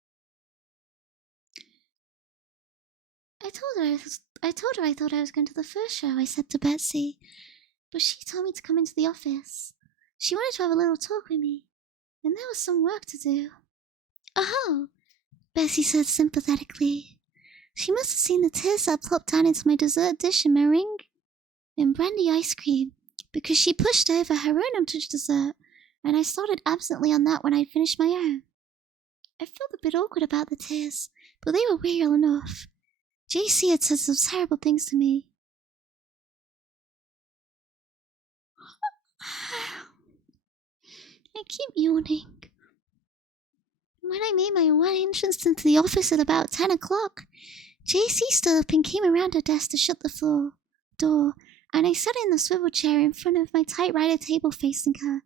I told her I thought I was going to the first show, I said to Betsy, but she told me to come into the office. She wanted to have a little talk with me, and there was some work to do. Oh, Betsy said sympathetically. She must have seen the tears that plopped down into my dessert dish in meringue and brandy ice cream, because she pushed over her own untouched dessert, and I started absently on that when I'd finished my own. I felt a bit awkward about the tears, but they were real enough. JC had said some terrible things to me. I keep yawning. When I made my one entrance into the office at about 10 o'clock, JC stood up and came around her desk to shut the door, and I sat in the swivel chair in front of my typewriter table facing her,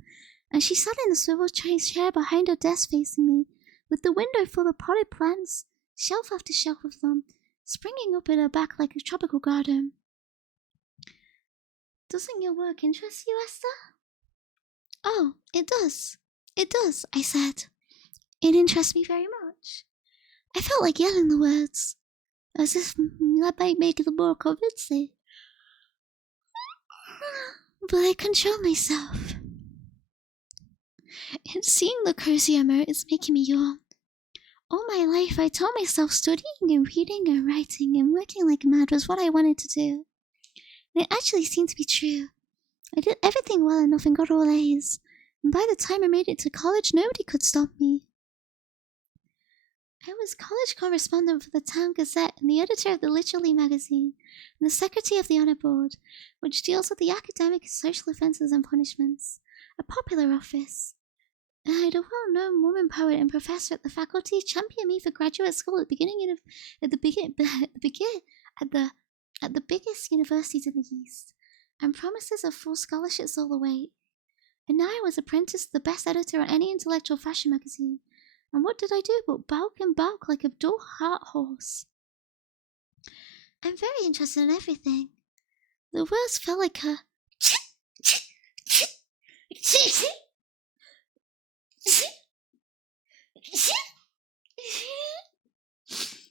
and she sat in the swivel chair behind her desk facing me, with the window full of potted plants, shelf after shelf of them, springing up at her back like a tropical garden. Doesn't your work interest you, Esther? Oh, it does. It does, I said. It interests me very much. I felt like yelling the words, as if that might make it more convincing. But I control myself. And seeing the cozy Emma is making me yawn. All my life I told myself studying and reading and writing and working like mad was what I wanted to do. And it actually seemed to be true. I did everything well enough and got all A's. And by the time I made it to college, nobody could stop me. I was college correspondent for the Town Gazette and the editor of the Literally magazine, and the secretary of the Honor Board, which deals with the academic and social offences and punishments, a popular office. And I had a well-known woman poet and professor at the faculty champion me for graduate school at the biggest universities in the East, and promises of full scholarships all the way. And now I was apprenticed to the best editor on any intellectual fashion magazine. And what did I do but balk and balk like a dull heart horse? I'm very interested in everything. The words felt like a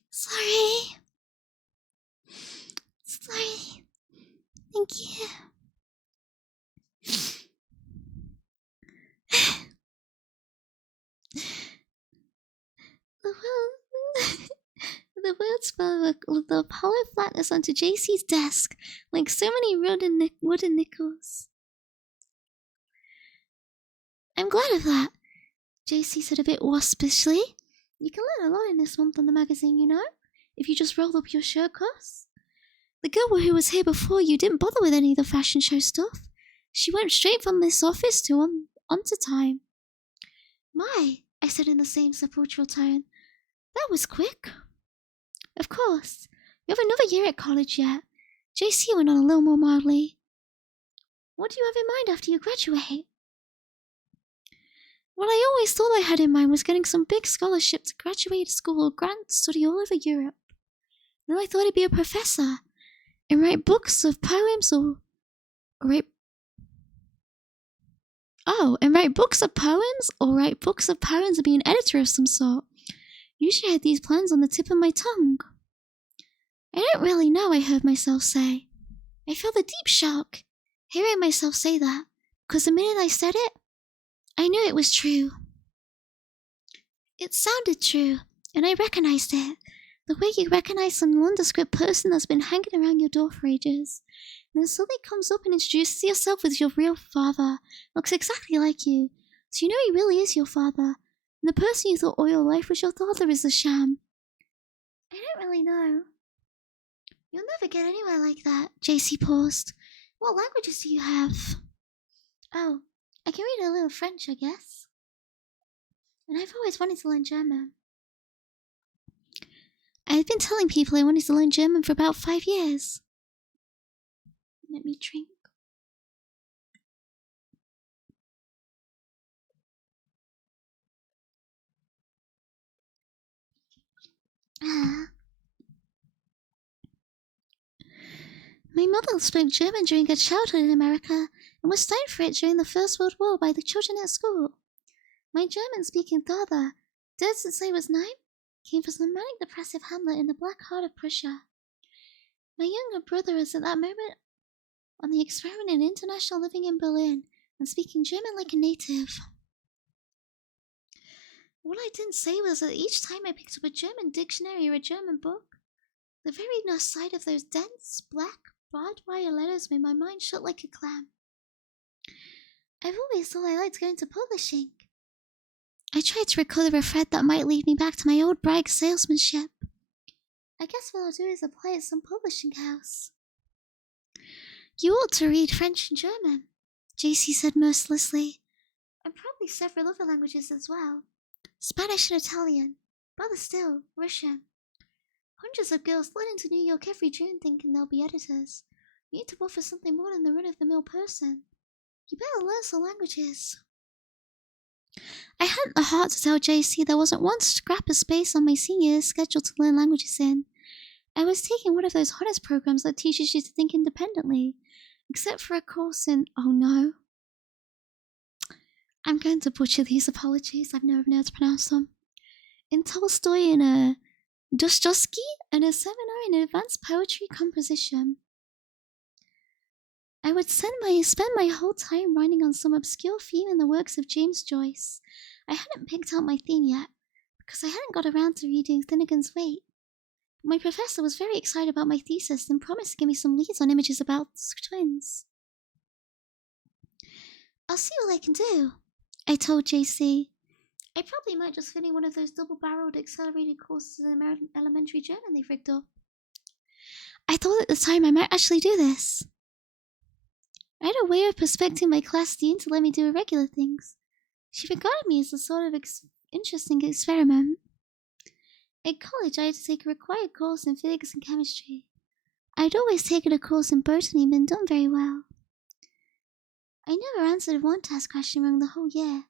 Sorry. Thank you. The words fell with the hollow flatness onto JC's desk, like so many wooden nickels. I'm glad of that, JC said a bit waspishly. You can learn a lot in this month on the magazine, you know? if you just rolled up your shirt cuffs? The girl who was here before you didn't bother with any of the fashion show stuff. She went straight from this office to onto time. My, I said in the same sepulchral tone. That was quick. Of course. You have another year at college yet. JC went on a little more mildly. What do you have in mind after you graduate? What I always thought I had in mind was getting some big scholarship to graduate school or grant study all over Europe. Then I thought I'd be a professor and write books of poems or write books of poems and be an editor of some sort. Usually I had these plans on the tip of my tongue. I don't really know, I heard myself say. I felt a deep shock, hearing myself say that, because the minute I said it, I knew it was true. It sounded true, and I recognized it. The way you recognize some nondescript person that's been hanging around your door for ages. And then suddenly comes up and introduces yourself with your real father. Looks exactly like you. So you know he really is your father. And the person you thought all your life was your father is a sham. I don't really know. You'll never get anywhere like that, JC paused. What languages do you have? Oh, I can read a little French, I guess. And I've always wanted to learn German. I've been telling people I wanted to learn German for about 5 years. Let me drink. My mother spoke German during her childhood in America and was stoned for it during the First World War by the children at school. My German-speaking father, dead since I was 9, came from some manic depressive hamlet in the black heart of Prussia. My younger brother was at that moment on the experiment in international living in Berlin and speaking German like a native. What I didn't say was that each time I picked up a German dictionary or a German book, the very sight of those dense, black, barbed wire letters made my mind shut like a clam. I've always thought I liked going to publishing. I tried to recover a thread that might lead me back to my old brag salesmanship. I guess what I'll do is apply at some publishing house. You ought to read French and German, JC said mercilessly, and probably several other languages as well. Spanish and Italian, better still, Russian. Hundreds of girls flood into New York every June thinking they'll be editors. You need to offer something more than the run-of-the-mill person. You better learn some languages. I hadn't the heart to tell JC there wasn't one scrap of space on my senior year scheduled to learn languages in. I was taking one of those honors programs that teaches you to think independently, except for a course in, oh no. I'm going to butcher these, apologies, I've never been able to pronounce them. In Tolstoy and Dostoevsky and a seminar in advanced poetry composition. I would spend my whole time writing on some obscure theme in the works of James Joyce. I hadn't picked out my theme yet, because I hadn't got around to reading Finnegan's Wake. My professor was very excited about my thesis and promised to give me some leads on images about twins. I'll see what I can do, I told JC. I probably might just fit in one of those double-barreled accelerated courses in American elementary German they've rigged up. I thought at the time I might actually do this. I had a way of perspecting my class dean to let me do irregular things. She regarded me as a sort of interesting experiment. At college, I had to take a required course in physics and chemistry. I'd always taken a course in botany and been done very well. I never answered one test question wrong the whole year.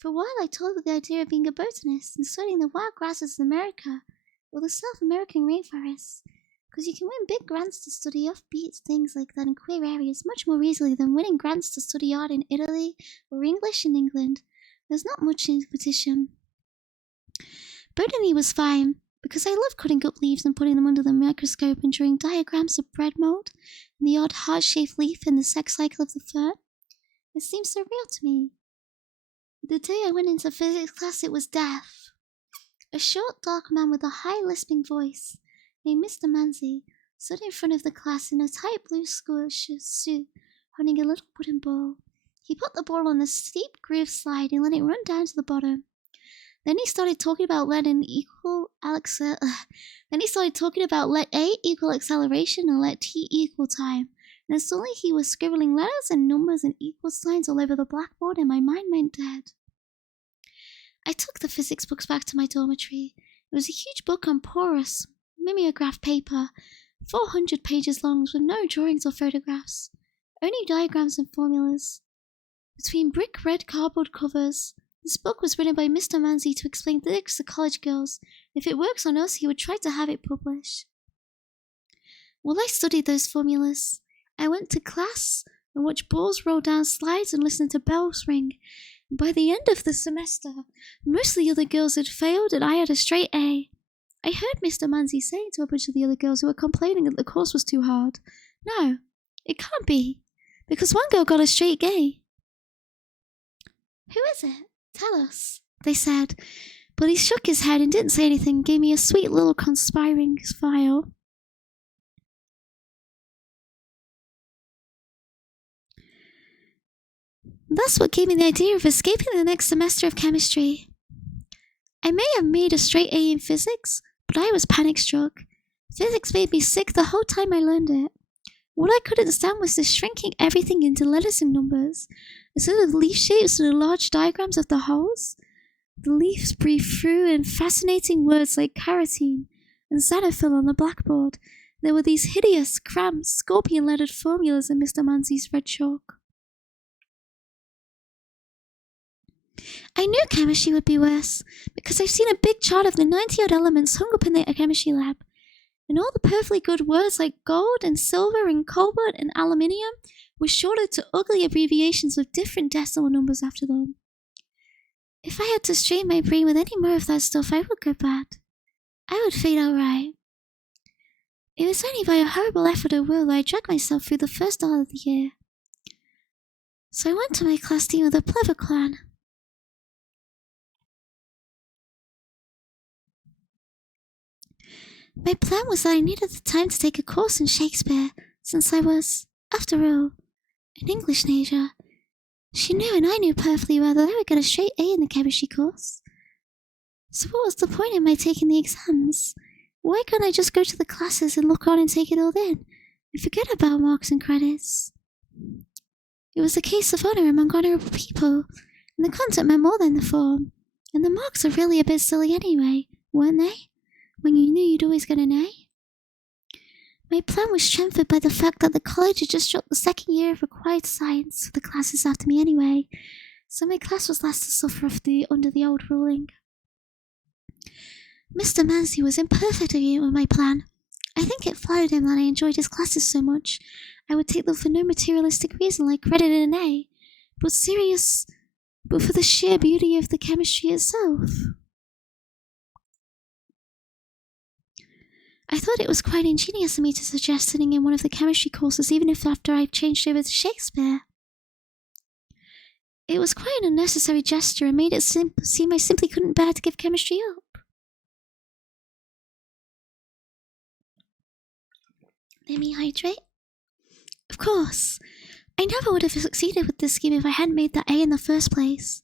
For a while, I toyed with the idea of being a botanist and studying the wild grasses in America or the South American rainforests, because you can win big grants to study offbeat things like that in queer areas much more easily than winning grants to study art in Italy or English in England. There's not much competition. Botany was fine, because I love cutting up leaves and putting them under the microscope and drawing diagrams of bread mold and the odd heart-shaped leaf in the sex cycle of the fern. It seemed so real to me. The day I went into physics class, it was death. A short, dark man with a high, lisping voice, named Mr. Manzi, stood in front of the class in a tight blue school suit, holding a little wooden ball. He put the ball on a steep groove slide and let it run down to the bottom. Then he started talking about lead and Then he started talking about let A equal acceleration and let T equal time. And suddenly he was scribbling letters and numbers and equal signs all over the blackboard, and my mind went dead. I took the physics books back to my dormitory. It was a huge book on porous, mimeograph paper, 400 pages long, with no drawings or photographs, only diagrams and formulas. Between brick red cardboard covers, this book was written by Mr. Manzi to explain physics to college girls. If it works on us, he would try to have it published. While I studied those formulas, I went to class and watched balls roll down slides and listened to bells ring. By the end of the semester, most of the other girls had failed and I had a straight A. I heard Mr. Manzi saying to a bunch of the other girls who were complaining that the course was too hard, "No, it can't be, because one girl got a straight A." "Who is it? Tell us," they said. But he shook his head and didn't say anything, gave me a sweet little conspiring smile. That's what gave me the idea of escaping the next semester of chemistry. I may have made a straight A in physics, but I was panic-struck. Physics made me sick the whole time I learned it. What I couldn't stand was the shrinking everything into letters and numbers, instead of leaf shapes and the large diagrams of the holes. The leaves breathed through in fascinating words like carotene and xanthophyll on the blackboard. There were these hideous, cramped, scorpion-lettered formulas in Mr. Manzi's red chalk. I knew chemistry would be worse, because I've seen a big chart of the 90-odd elements hung up in the chemistry lab, and all the perfectly good words like gold and silver and cobalt and aluminium were shortened to ugly abbreviations with different decimal numbers after them. If I had to strain my brain with any more of that stuff, I would go bad. I would fade outright. It was only by a horrible effort of will that I dragged myself through the first hour of the year. So I went to my class team with a clever plan. My plan was that I needed the time to take a course in Shakespeare, since I was, after all, an English major. She knew and I knew perfectly well that I would get a straight A in the chemistry course. So what was the point in my taking the exams? Why couldn't I just go to the classes and look on and take it all in, and forget about marks and credits? It was a case of honor among honorable people, and the content meant more than the form. And the marks are really a bit silly anyway, weren't they? When you knew you'd always get an A? My plan was strengthened by the fact that the college had just dropped the second year of required science for the classes after me anyway, so my class was last to suffer under the old ruling. Mr. Manzi was in perfect agreement with my plan. I think it flattered him that I enjoyed his classes so much. I would take them for no materialistic reason like credit in an A, but for the sheer beauty of the chemistry itself. I thought it was quite ingenious of me to suggest sitting in one of the chemistry courses even if after I changed over to Shakespeare. It was quite an unnecessary gesture and made it seem I simply couldn't bear to give chemistry up. Let me hydrate. Of course, I never would have succeeded with this scheme if I hadn't made that A in the first place.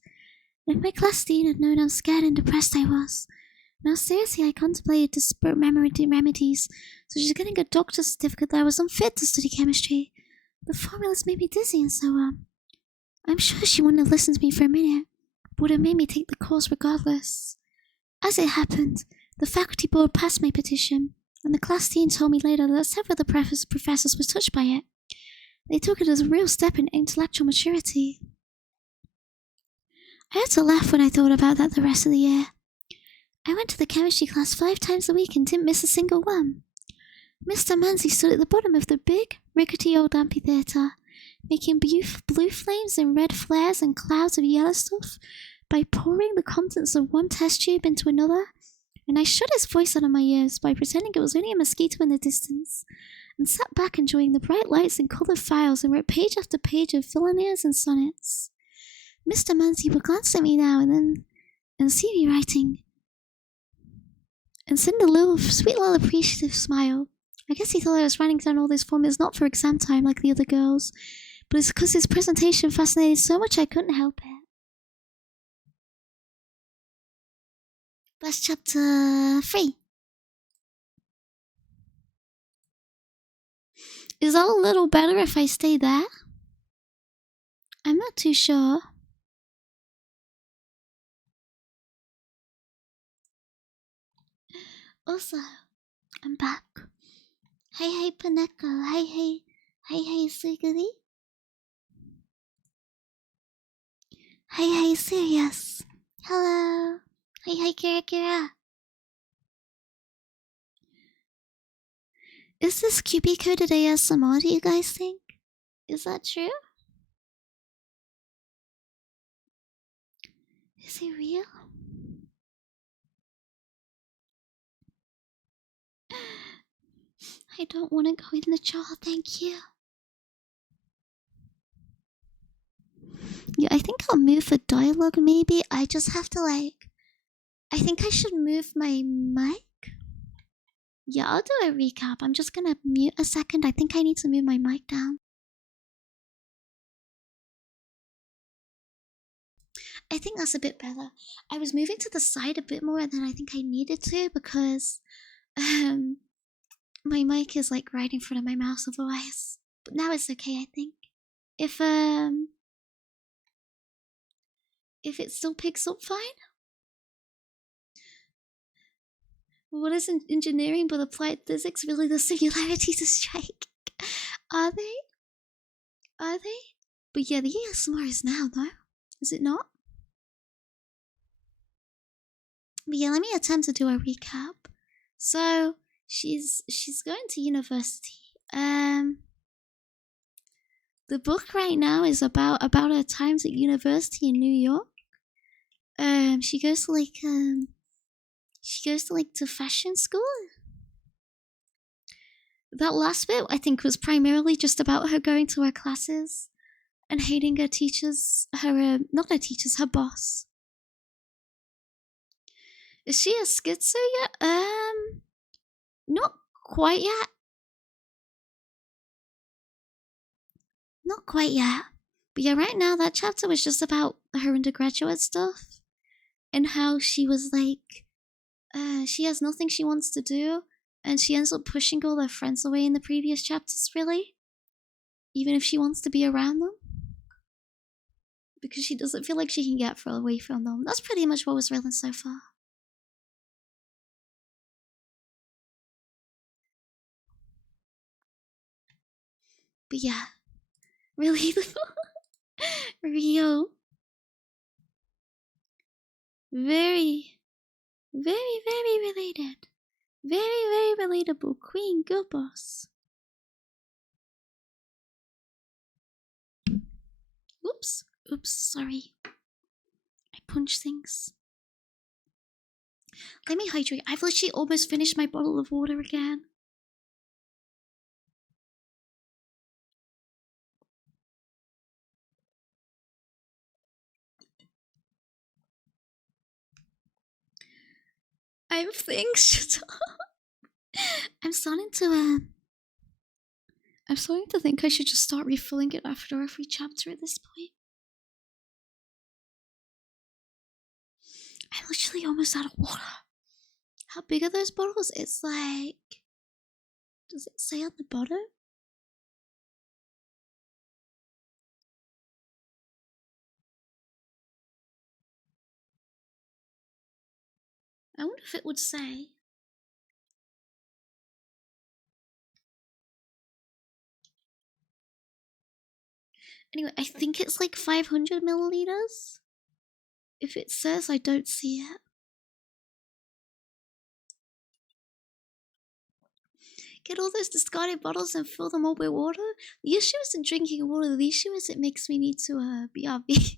And if my class dean had known how scared and depressed I was, now seriously I contemplated desperate remedies, such as getting a doctor's certificate that I was unfit to study chemistry. The formulas made me dizzy and so on. I'm sure she wouldn't have listened to me for a minute, but would have made me take the course regardless. As it happened, the faculty board passed my petition, and the class dean told me later that several of the professors were touched by it. They took it as a real step in intellectual maturity. I had to laugh when I thought about that the rest of the year. I went to the chemistry class 5 times a week and didn't miss a single one. Mr. Manzi stood at the bottom of the big, rickety old amphitheatre, making blue flames and red flares and clouds of yellow stuff by pouring the contents of one test tube into another, and I shut his voice out of my ears by pretending it was only a mosquito in the distance, and sat back enjoying the bright lights and coloured files and wrote page after page of villanelles and sonnets. Mr. Manzi would glance at me now and then and see me writing, and send a sweet little appreciative smile. I guess he thought I was writing down all these formulas not for exam time like the other girls, but it's because his presentation fascinated so much I couldn't help it. That's chapter 3. Is that a little better if I stay there? I'm not too sure. Also, I'm back. Hey, Paneko. Hey, Siggy. Hey, Sirius. Hello. Hey, Kira. Is this QB coded ASMR, do you guys think? Is that true? Is it real? I don't want to go in the jar, thank you. Yeah, I think I'll move for dialogue maybe. I just have to I think I should move my mic. Yeah, I'll do a recap. I'm just gonna mute a second. I think I need to move my mic down. I think that's a bit better. I was moving to the side a bit more than I think I needed to because my mic is like right in front of my mouth otherwise. But now it's okay, I think. If it still picks up fine. What is engineering but applied physics really the singularities of strike? Are they? Are they? But yeah, the ASMR is now though. Is it not? But yeah, let me attempt to do a recap. So she's going to university. The book right now is about her times at university in New York. She goes to to fashion school. That last bit I think was primarily just about her going to her classes and hating her teachers, not her teachers, her boss. Is she a schizo yet? Not quite yet. Not quite yet. But yeah, right now that chapter was just about her undergraduate stuff and how she was she has nothing she wants to do and she ends up pushing all her friends away in the previous chapters, really. Even if she wants to be around them. Because she doesn't feel like she can get away from them. That's pretty much what was written so far. But yeah, really, Rio, very, very related. Very relatable. Queen, go boss. Oops, sorry. I punched things. Let me hydrate. I've literally almost finished my bottle of water again. I have things. Shut up. I'm starting to think I should just start refilling it after every chapter at this point. I'm literally almost out of water. How big are those bottles? It's like... Does it say on the bottom? I wonder if it would say. Anyway, I think it's like 500 milliliters. If it says, I don't see it. Get all those discarded bottles and fill them up with water? The issue isn't drinking water, the issue is it makes me need to BRB.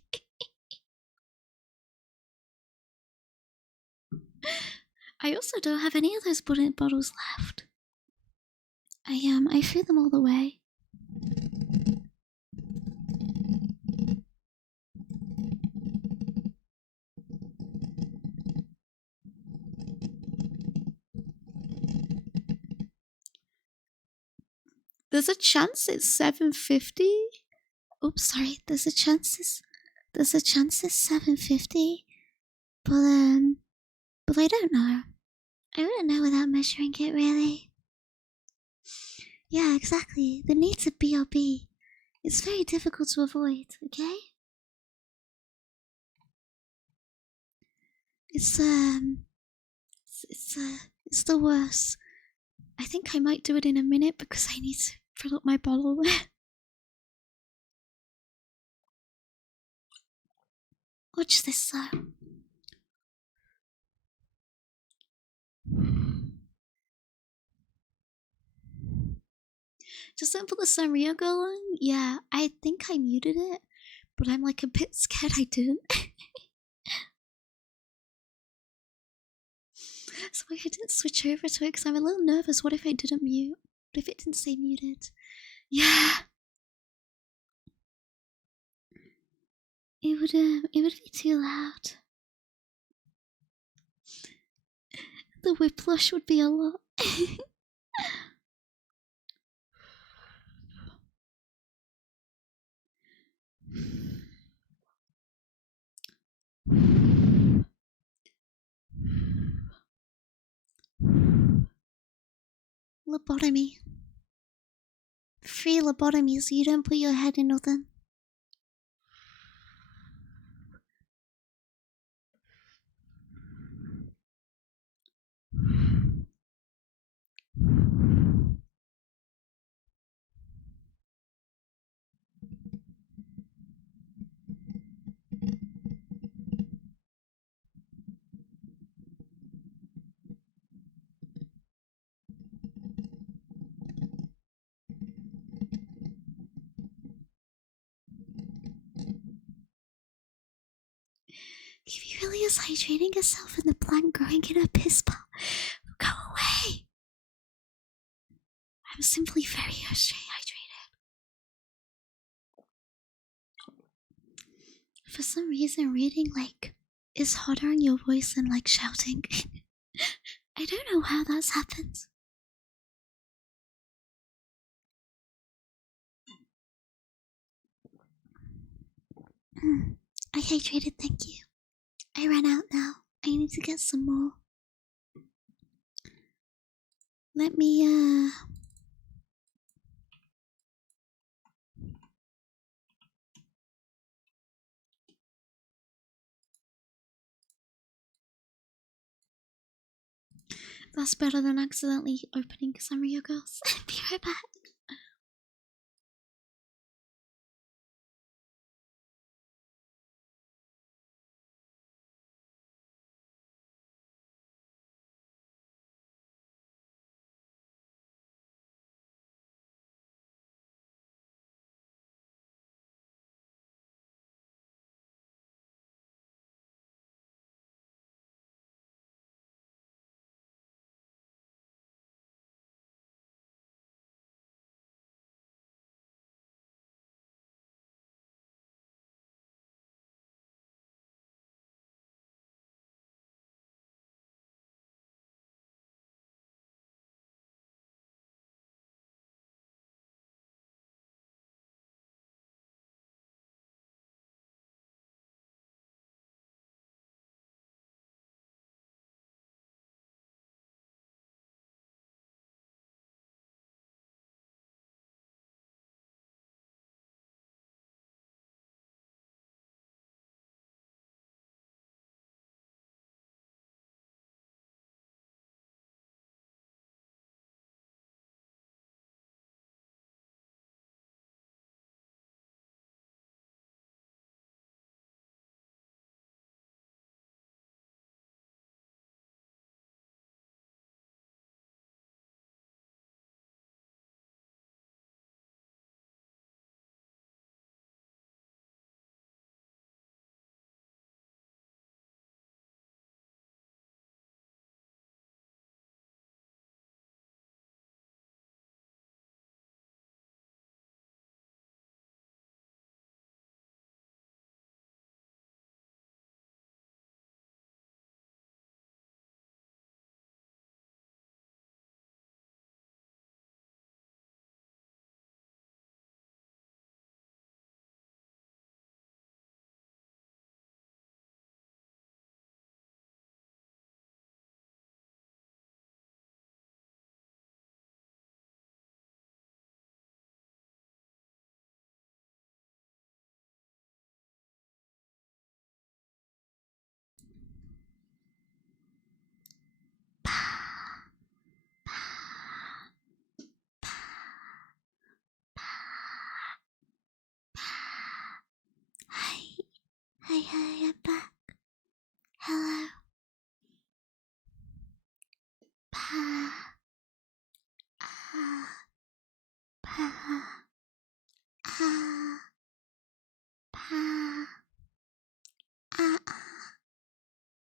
I also don't have any of those bottles left. I threw them all away. There's a chance it's 750. Oops, sorry. There's a chance it's 750. But I don't know. I wouldn't know without measuring it, really. Yeah, exactly. The need to BRB. It's very difficult to avoid, okay? It's it's the worst. I think I might do it in a minute because I need to fill up my bottle. Watch this though. Just don't put the Sanrio girl on. Yeah, I think I muted it, but I'm like a bit scared I didn't. So I didn't switch over to it because I'm a little nervous. What if I didn't mute? What if it didn't say muted? Yeah, it would be too loud. The whiplash would be a lot. Lobotomy. Free lobotomy so you don't put your head in nothing. If you really is hydrating yourself in the plant growing in a piss pot, go away. I'm simply very hydrated. For some reason, reading like is harder on your voice than like shouting. I don't know how that's happened. I hydrated, thank you. I ran out now. I need to get some more. Let me That's better than accidentally opening some of your girls. Be right back. Pa. Ah. Pa. Ah. Ah.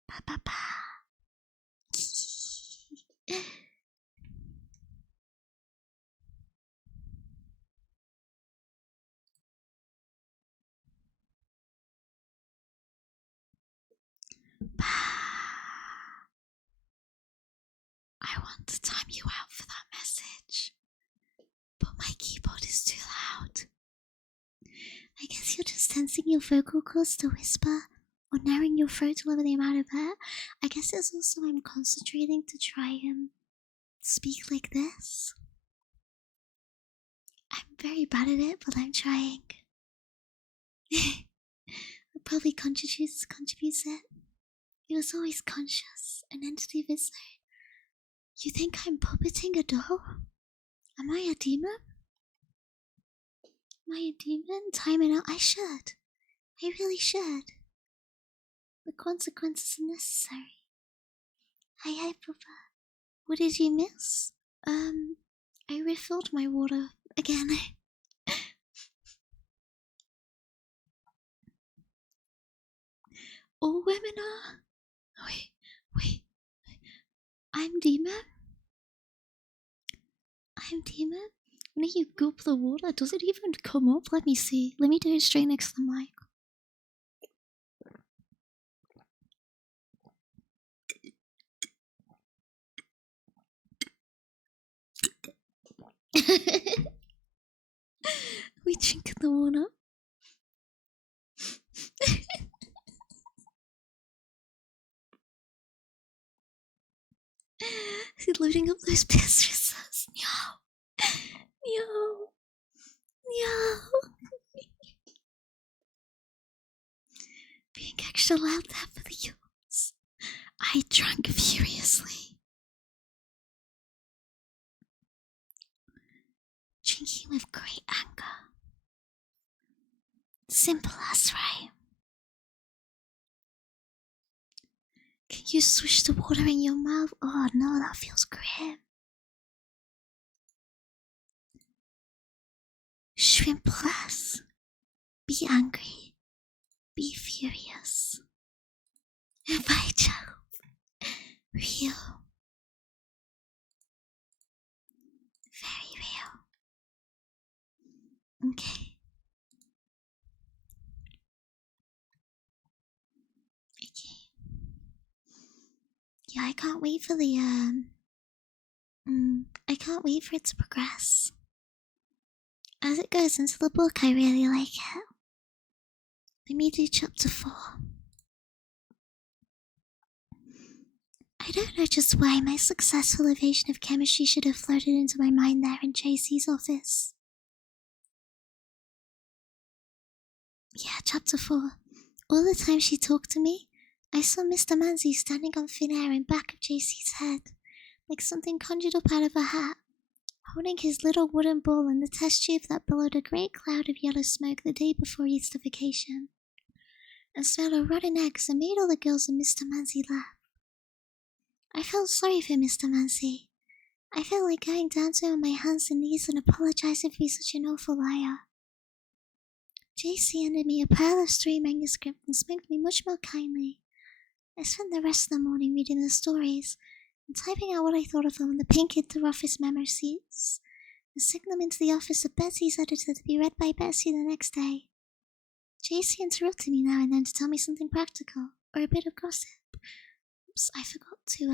Pa pa pa. I want to time you out for that message, but my keyboard is too loud. I guess you're just tensing your vocal cords to whisper or narrowing your throat to lower the amount of air. I guess it's also I'm concentrating to try and speak like this. I'm very bad at it, but I'm trying. It probably contributes it. He was always conscious, an entity of its own. You think I'm puppeting a doll? Am I a demon? Am I a demon? Timing out? I should. I really should. The consequences are necessary. Hi, Papa. What did you miss? I refilled my water again. All women are? Wait. I'm demon? When you gulp the water, does it even come up? Let me see. Let me do it straight next to the mic. We drinking the water. He's loading up those piss results. No. Being extra loud there for the youths. I drank furiously. Drinking with great anger. Simple as right. Can you swish the water in your mouth? Oh no, that feels grim. Shrimp less. Be angry. Be furious. By Jove. Real. Very real. Okay. Yeah, I can't wait for the I can't wait for it to progress. As it goes into the book, I really like it. Let me do chapter 4. I don't know just why my successful evasion of chemistry should have floated into my mind there in JC's office. Yeah, chapter 4. All the time she talked to me, I saw Mr. Manzi standing on thin air in back of JC's head, like something conjured up out of a hat, holding his little wooden ball in the test tube that billowed a great cloud of yellow smoke the day before Easter vacation, and smelled of rotten eggs and made all the girls in Mr. Manzi laugh. I felt sorry for Mr. Manzi. I felt like going down to him on my hands and knees and apologizing for being such an awful liar. JC handed me a pile of story manuscript and spoke to me much more kindly. I spent the rest of the morning reading the stories and typing out what I thought of them on the pink inter-office memo sheets and sending them into the office of Betsy's editor to be read by Betsy the next day. JC interrupted me now and then to tell me something practical or a bit of gossip. Oops, I forgot to,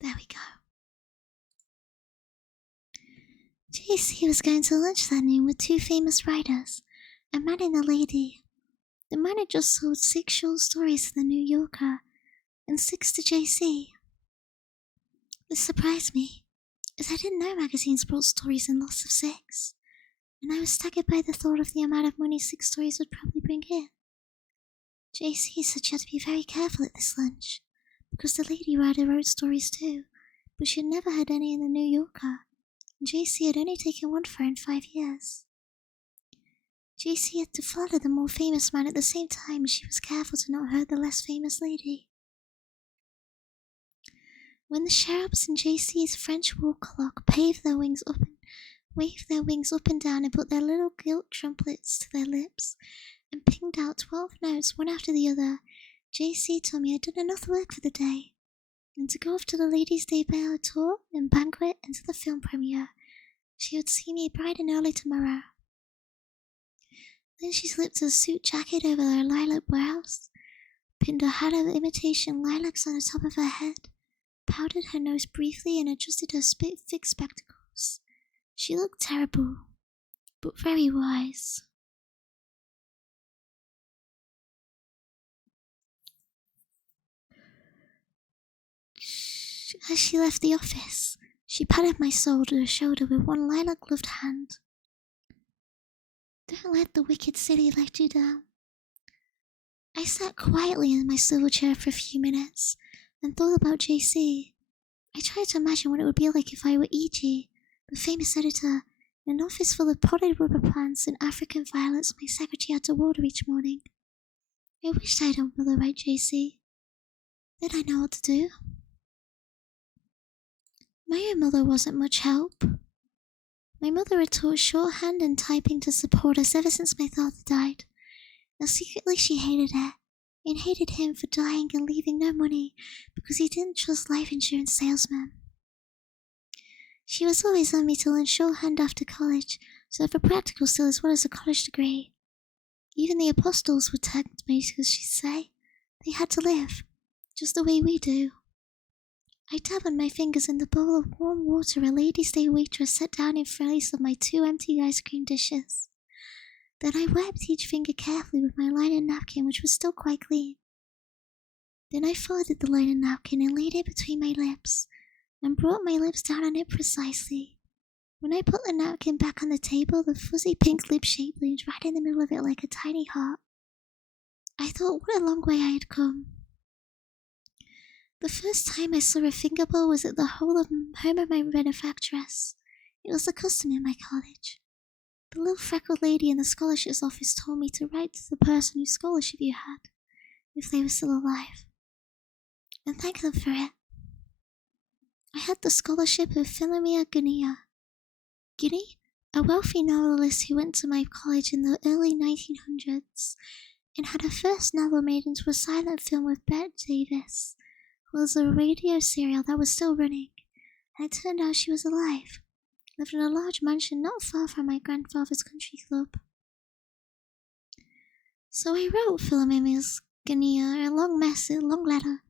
There we go. JC was going to lunch that noon with 2 famous writers, a man and a lady. The man had just sold 6 short stories to the New Yorker, and 6 to JC. This surprised me, as I didn't know magazines brought stories in lots of 6, and I was staggered by the thought of the amount of money 6 stories would probably bring in. JC said she had to be very careful at this lunch, because the lady writer wrote stories too, but she had never had any in the New Yorker, and JC had only taken 1 for her in 5 years. JC had to flatter the more famous man at the same time as she was careful to not hurt the less famous lady. When the cherubs in JC's French wall clock waved their wings up and down and put their little gilt trumpets to their lips and pinged out 12 notes one after the other, JC told me I'd done enough work for the day, and to go off to the Ladies' Day Ball tour and banquet and to the film premiere. She would see me bright and early tomorrow. Then she slipped her suit jacket over her lilac blouse, pinned a hat of imitation lilacs on the top of her head, powdered her nose briefly, and adjusted her thick spectacles. She looked terrible, but very wise. As she left the office, she patted my shoulder with one lilac-gloved hand. Don't let the wicked city let you down. I sat quietly in my swivel chair for a few minutes and thought about JC. I tried to imagine what it would be like if I were E.G., the famous editor, in an office full of potted rubber plants and African violets my secretary had to water each morning. I wished I had a mother like JC. Then I know what to do. My own mother wasn't much help. My mother had taught shorthand and typing to support us ever since my father died. Now secretly she hated it, and hated him for dying and leaving no money because he didn't trust life insurance salesmen. She was always on me to learn shorthand after college, so I have a practical skill as well as a college degree. Even the apostles would tempt me because she'd say they had to live, just the way we do. I dabbled my fingers in the bowl of warm water a Ladies' Day waitress set down in place of my 2 empty ice cream dishes. Then I wiped each finger carefully with my linen napkin, which was still quite clean. Then I folded the linen napkin and laid it between my lips, and brought my lips down on it precisely. When I put the napkin back on the table, the fuzzy pink lip shape loomed right in the middle of it like a tiny heart. I thought what a long way I had come. The first time I saw a finger bowl was at the home of my benefactress. It was the custom in my college. The little freckled lady in the scholarships office told me to write to the person whose scholarship you had, if they were still alive, and thank them for it. I had the scholarship of Philomena Guinea, a wealthy novelist who went to my college in the early 1900s and had her first novel made into a silent film with Bette Davis. It was a radio serial that was still running, and it turned out she was alive, lived in a large mansion not far from my grandfather's country club. So I wrote Philomena Guinea a long letter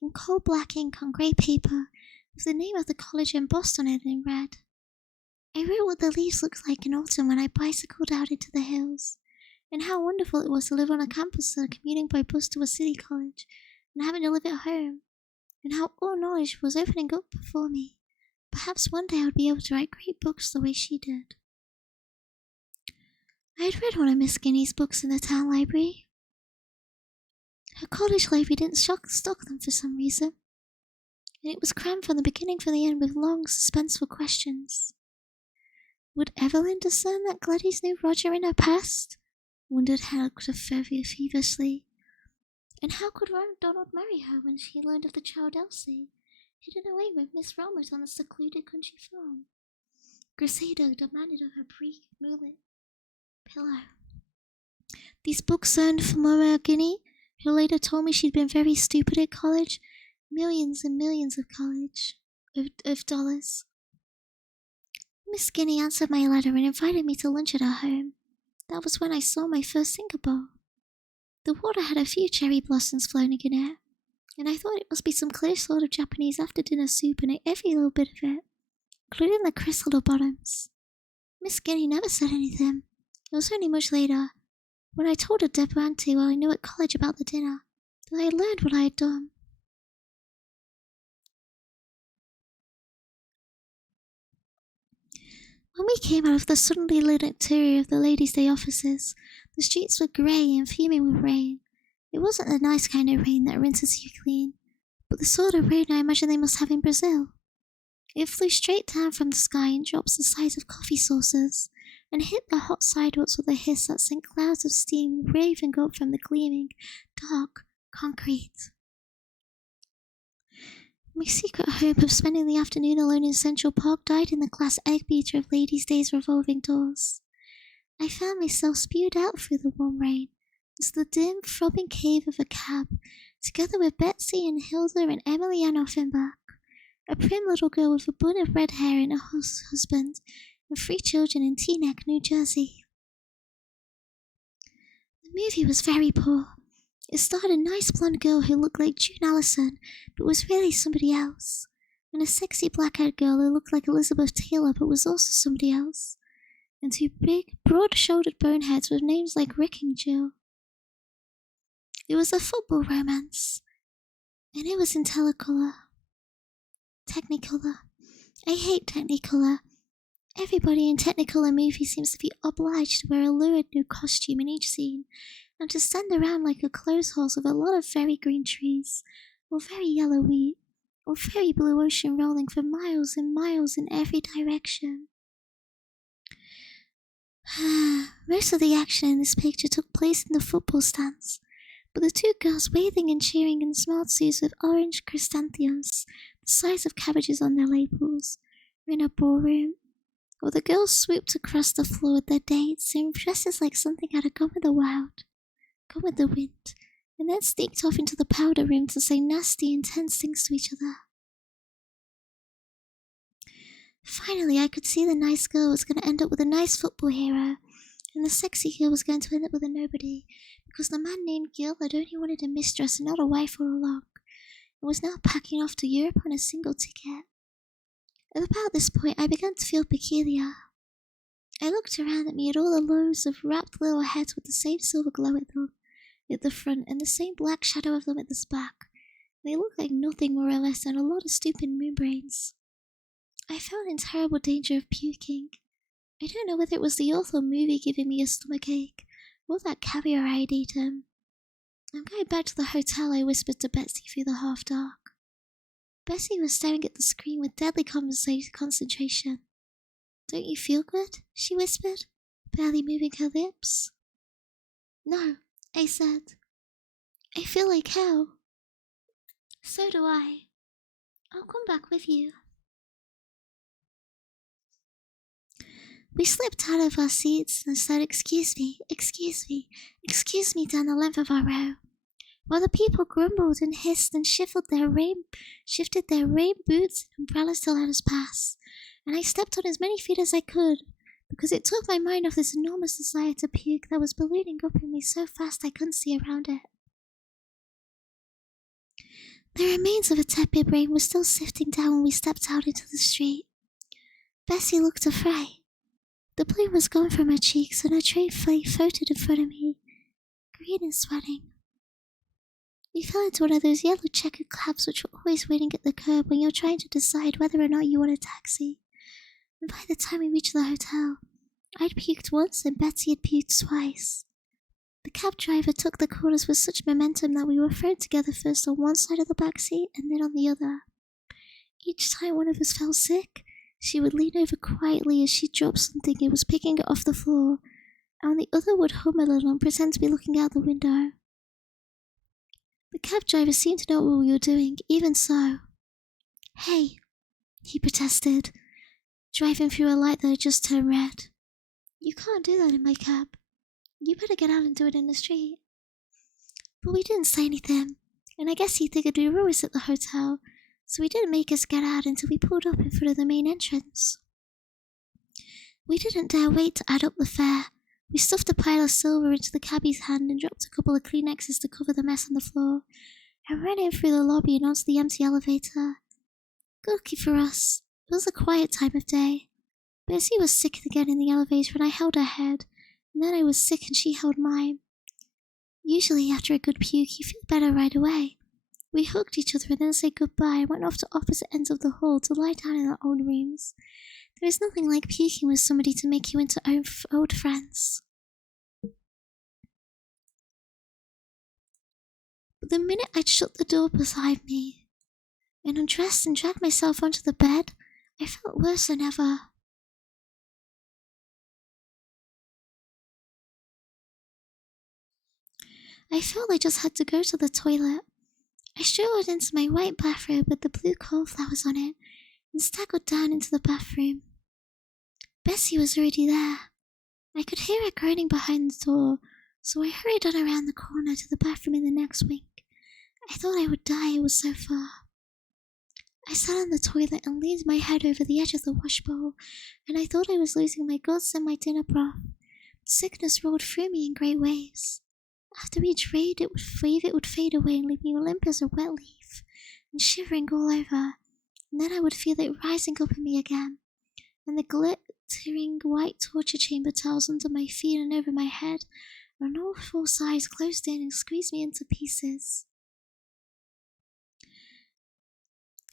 in coal black ink on grey paper with the name of the college embossed on it in red. I wrote what the leaves looked like in autumn when I bicycled out into the hills, and how wonderful it was to live on a campus and commuting by bus to a city college and having to live at home, and how all knowledge was opening up before me. Perhaps one day I would be able to write great books the way she did. I had read one of Miss Guinea's books in the town library. Her college library didn't stock them for some reason, and it was crammed from the beginning to the end with long, suspenseful questions. Would Evelyn discern that Gladys knew Roger in her past? Wondered Hector feverishly. And how could Donald marry her when she learned of the child Elsie, hidden away with Miss Rolmot on a secluded country farm? Griselda demanded of her pre-moonlit pillow. These books earned Philomena Guinea, who later told me she'd been very stupid at college, millions and millions of dollars. Miss Guinea answered my letter and invited me to lunch at her home. That was when I saw my first finger bowl. The water had a few cherry blossoms floating in it, and I thought it must be some clear sort of Japanese after-dinner soup, and ate every little bit of it, including the crisp little bottoms. Miss Guinea never said anything. It was only much later, when I told a Deborah while I knew at college about the dinner, that I had learned what I had done. When we came out of the suddenly lit interior of the Ladies' Day offices, the streets were grey and fuming with rain. It wasn't the nice kind of rain that rinses you clean, but the sort of rain I imagine they must have in Brazil. It flew straight down from the sky in drops the size of coffee saucers, and hit the hot sidewalks with a hiss that sent clouds of steam raving up from the gleaming, dark concrete. My secret hope of spending the afternoon alone in Central Park died in the class egg beater of Ladies' Day's revolving doors. I found myself spewed out through the warm rain into the dim, throbbing cave of a cab, together with Betsy and Hilda and Emily Ann Offenbach, a prim little girl with a bun of red hair and a husband, and 3 children in Teaneck, New Jersey. The movie was very poor. It starred a nice blonde girl who looked like June Allison, but was really somebody else, and a sexy black-haired girl who looked like Elizabeth Taylor but was also somebody else, and 2 big, broad-shouldered boneheads with names like Rick and Jill. It was a football romance, and it was in Technicolor. I hate Technicolor. Everybody in Technicolor movies seems to be obliged to wear a lurid new costume in each scene, and to stand around like a clothes horse with a lot of very green trees, or very yellow wheat, or very blue ocean rolling for miles and miles in every direction. Most of the action in this picture took place in the football stands, but the 2 girls waving and cheering in smart suits with orange chrysanthemums the size of cabbages on their lapels were in a ballroom, or the girls swooped across the floor with their dates in dresses like something out of Gone with the Wind, and then sneaked off into the powder room to say nasty, intense things to each other. Finally, I could see the nice girl was going to end up with a nice football hero, and the sexy girl was going to end up with a nobody, because the man named Gil had only wanted a mistress and not a wife all along, and was now packing off to Europe on a single ticket. At about this point, I began to feel peculiar. I looked around at me at all the rows of wrapped little heads with the same silver glow at them at the front and the same black shadow of them at the back. They looked like nothing more or less than a lot of stupid moon brains. I felt in terrible danger of puking. I don't know whether it was the awful movie giving me a stomachache, or that caviar I had eaten. I'm going back to the hotel, I whispered to Betsy through the half-dark. Betsy was staring at the screen with deadly concentration. Don't you feel good? She whispered, barely moving her lips. No, I said. I feel like hell. So do I. I'll come back with you. We slipped out of our seats and said, excuse me, down the length of our row, while the people grumbled and hissed and shifted their rain boots and umbrellas to let us pass, and I stepped on as many feet as I could, because it took my mind off this enormous desire to puke that was ballooning up in me so fast I couldn't see around it. The remains of a tepid rain were still sifting down when we stepped out into the street. Bessie looked afraid. The bloom was gone from her cheeks, and her trade floated in front of me, green and sweating. We fell into one of those yellow checkered cabs which were always waiting at the curb when you're trying to decide whether or not you want a taxi. And by the time we reached the hotel, I'd puked once and Betsy had puked twice. The cab driver took the corners with such momentum that we were thrown together first on one side of the back seat and then on the other. Each time one of us felt sick, she would lean over quietly as she dropped something and was picking it off the floor, and the other would hum a little and pretend to be looking out the window. The cab driver seemed to know what we were doing, even so. Hey, he protested, driving through a light that had just turned red. You can't do that in my cab. You better get out and do it in the street. But we didn't say anything, and I guess he figured we were always at the hotel, so he didn't make us get out until we pulled up in front of the main entrance. We didn't dare wait to add up the fare. We stuffed a pile of silver into the cabbie's hand and dropped a couple of Kleenexes to cover the mess on the floor, and ran in through the lobby and onto the empty elevator. Lucky for us, it was a quiet time of day. Bessie was sick again in the elevator and I held her head, and then I was sick and she held mine. Usually after a good puke you feel better right away. We hugged each other and then said goodbye and went off to opposite ends of the hall to lie down in our own rooms. There is nothing like puking with somebody to make you into old friends. But the minute I'd shut the door behind me and undressed and dragged myself onto the bed, I felt worse than ever. I felt I just had to go to the toilet. I strolled into my white bathrobe with the blue cornflowers on it and staggered down into the bathroom. Bessie was already there. I could hear her groaning behind the door, so I hurried on around the corner to the bathroom in the next wing. I thought I would die, it was so far. I sat on the toilet and leaned my head over the edge of the wash bowl, and I thought I was losing my guts and my dinner broth. Sickness rolled through me in great waves. After each wave it would fade away and leave me limp as a wet leaf, and shivering all over, and then I would feel it rising up in me again, and the glittering white torture chamber towels under my feet and over my head, and on all four sides closed in and squeezed me into pieces.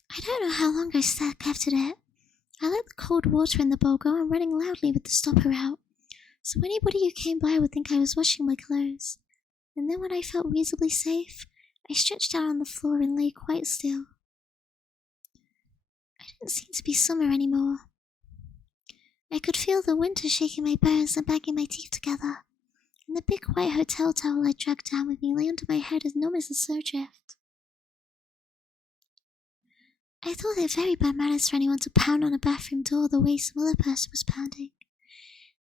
I don't know how long I kept at it. I let the cold water in the bowl go on running loudly with the stopper out, so anybody who came by would think I was washing my clothes. And then when I felt reasonably safe, I stretched out on the floor and lay quite still. I didn't seem to be summer anymore. I could feel the winter shaking my bones and banging my teeth together, and the big white hotel towel I dragged down with me lay under my head as numb as a snowdrift. I thought it very bad manners for anyone to pound on a bathroom door the way some other person was pounding.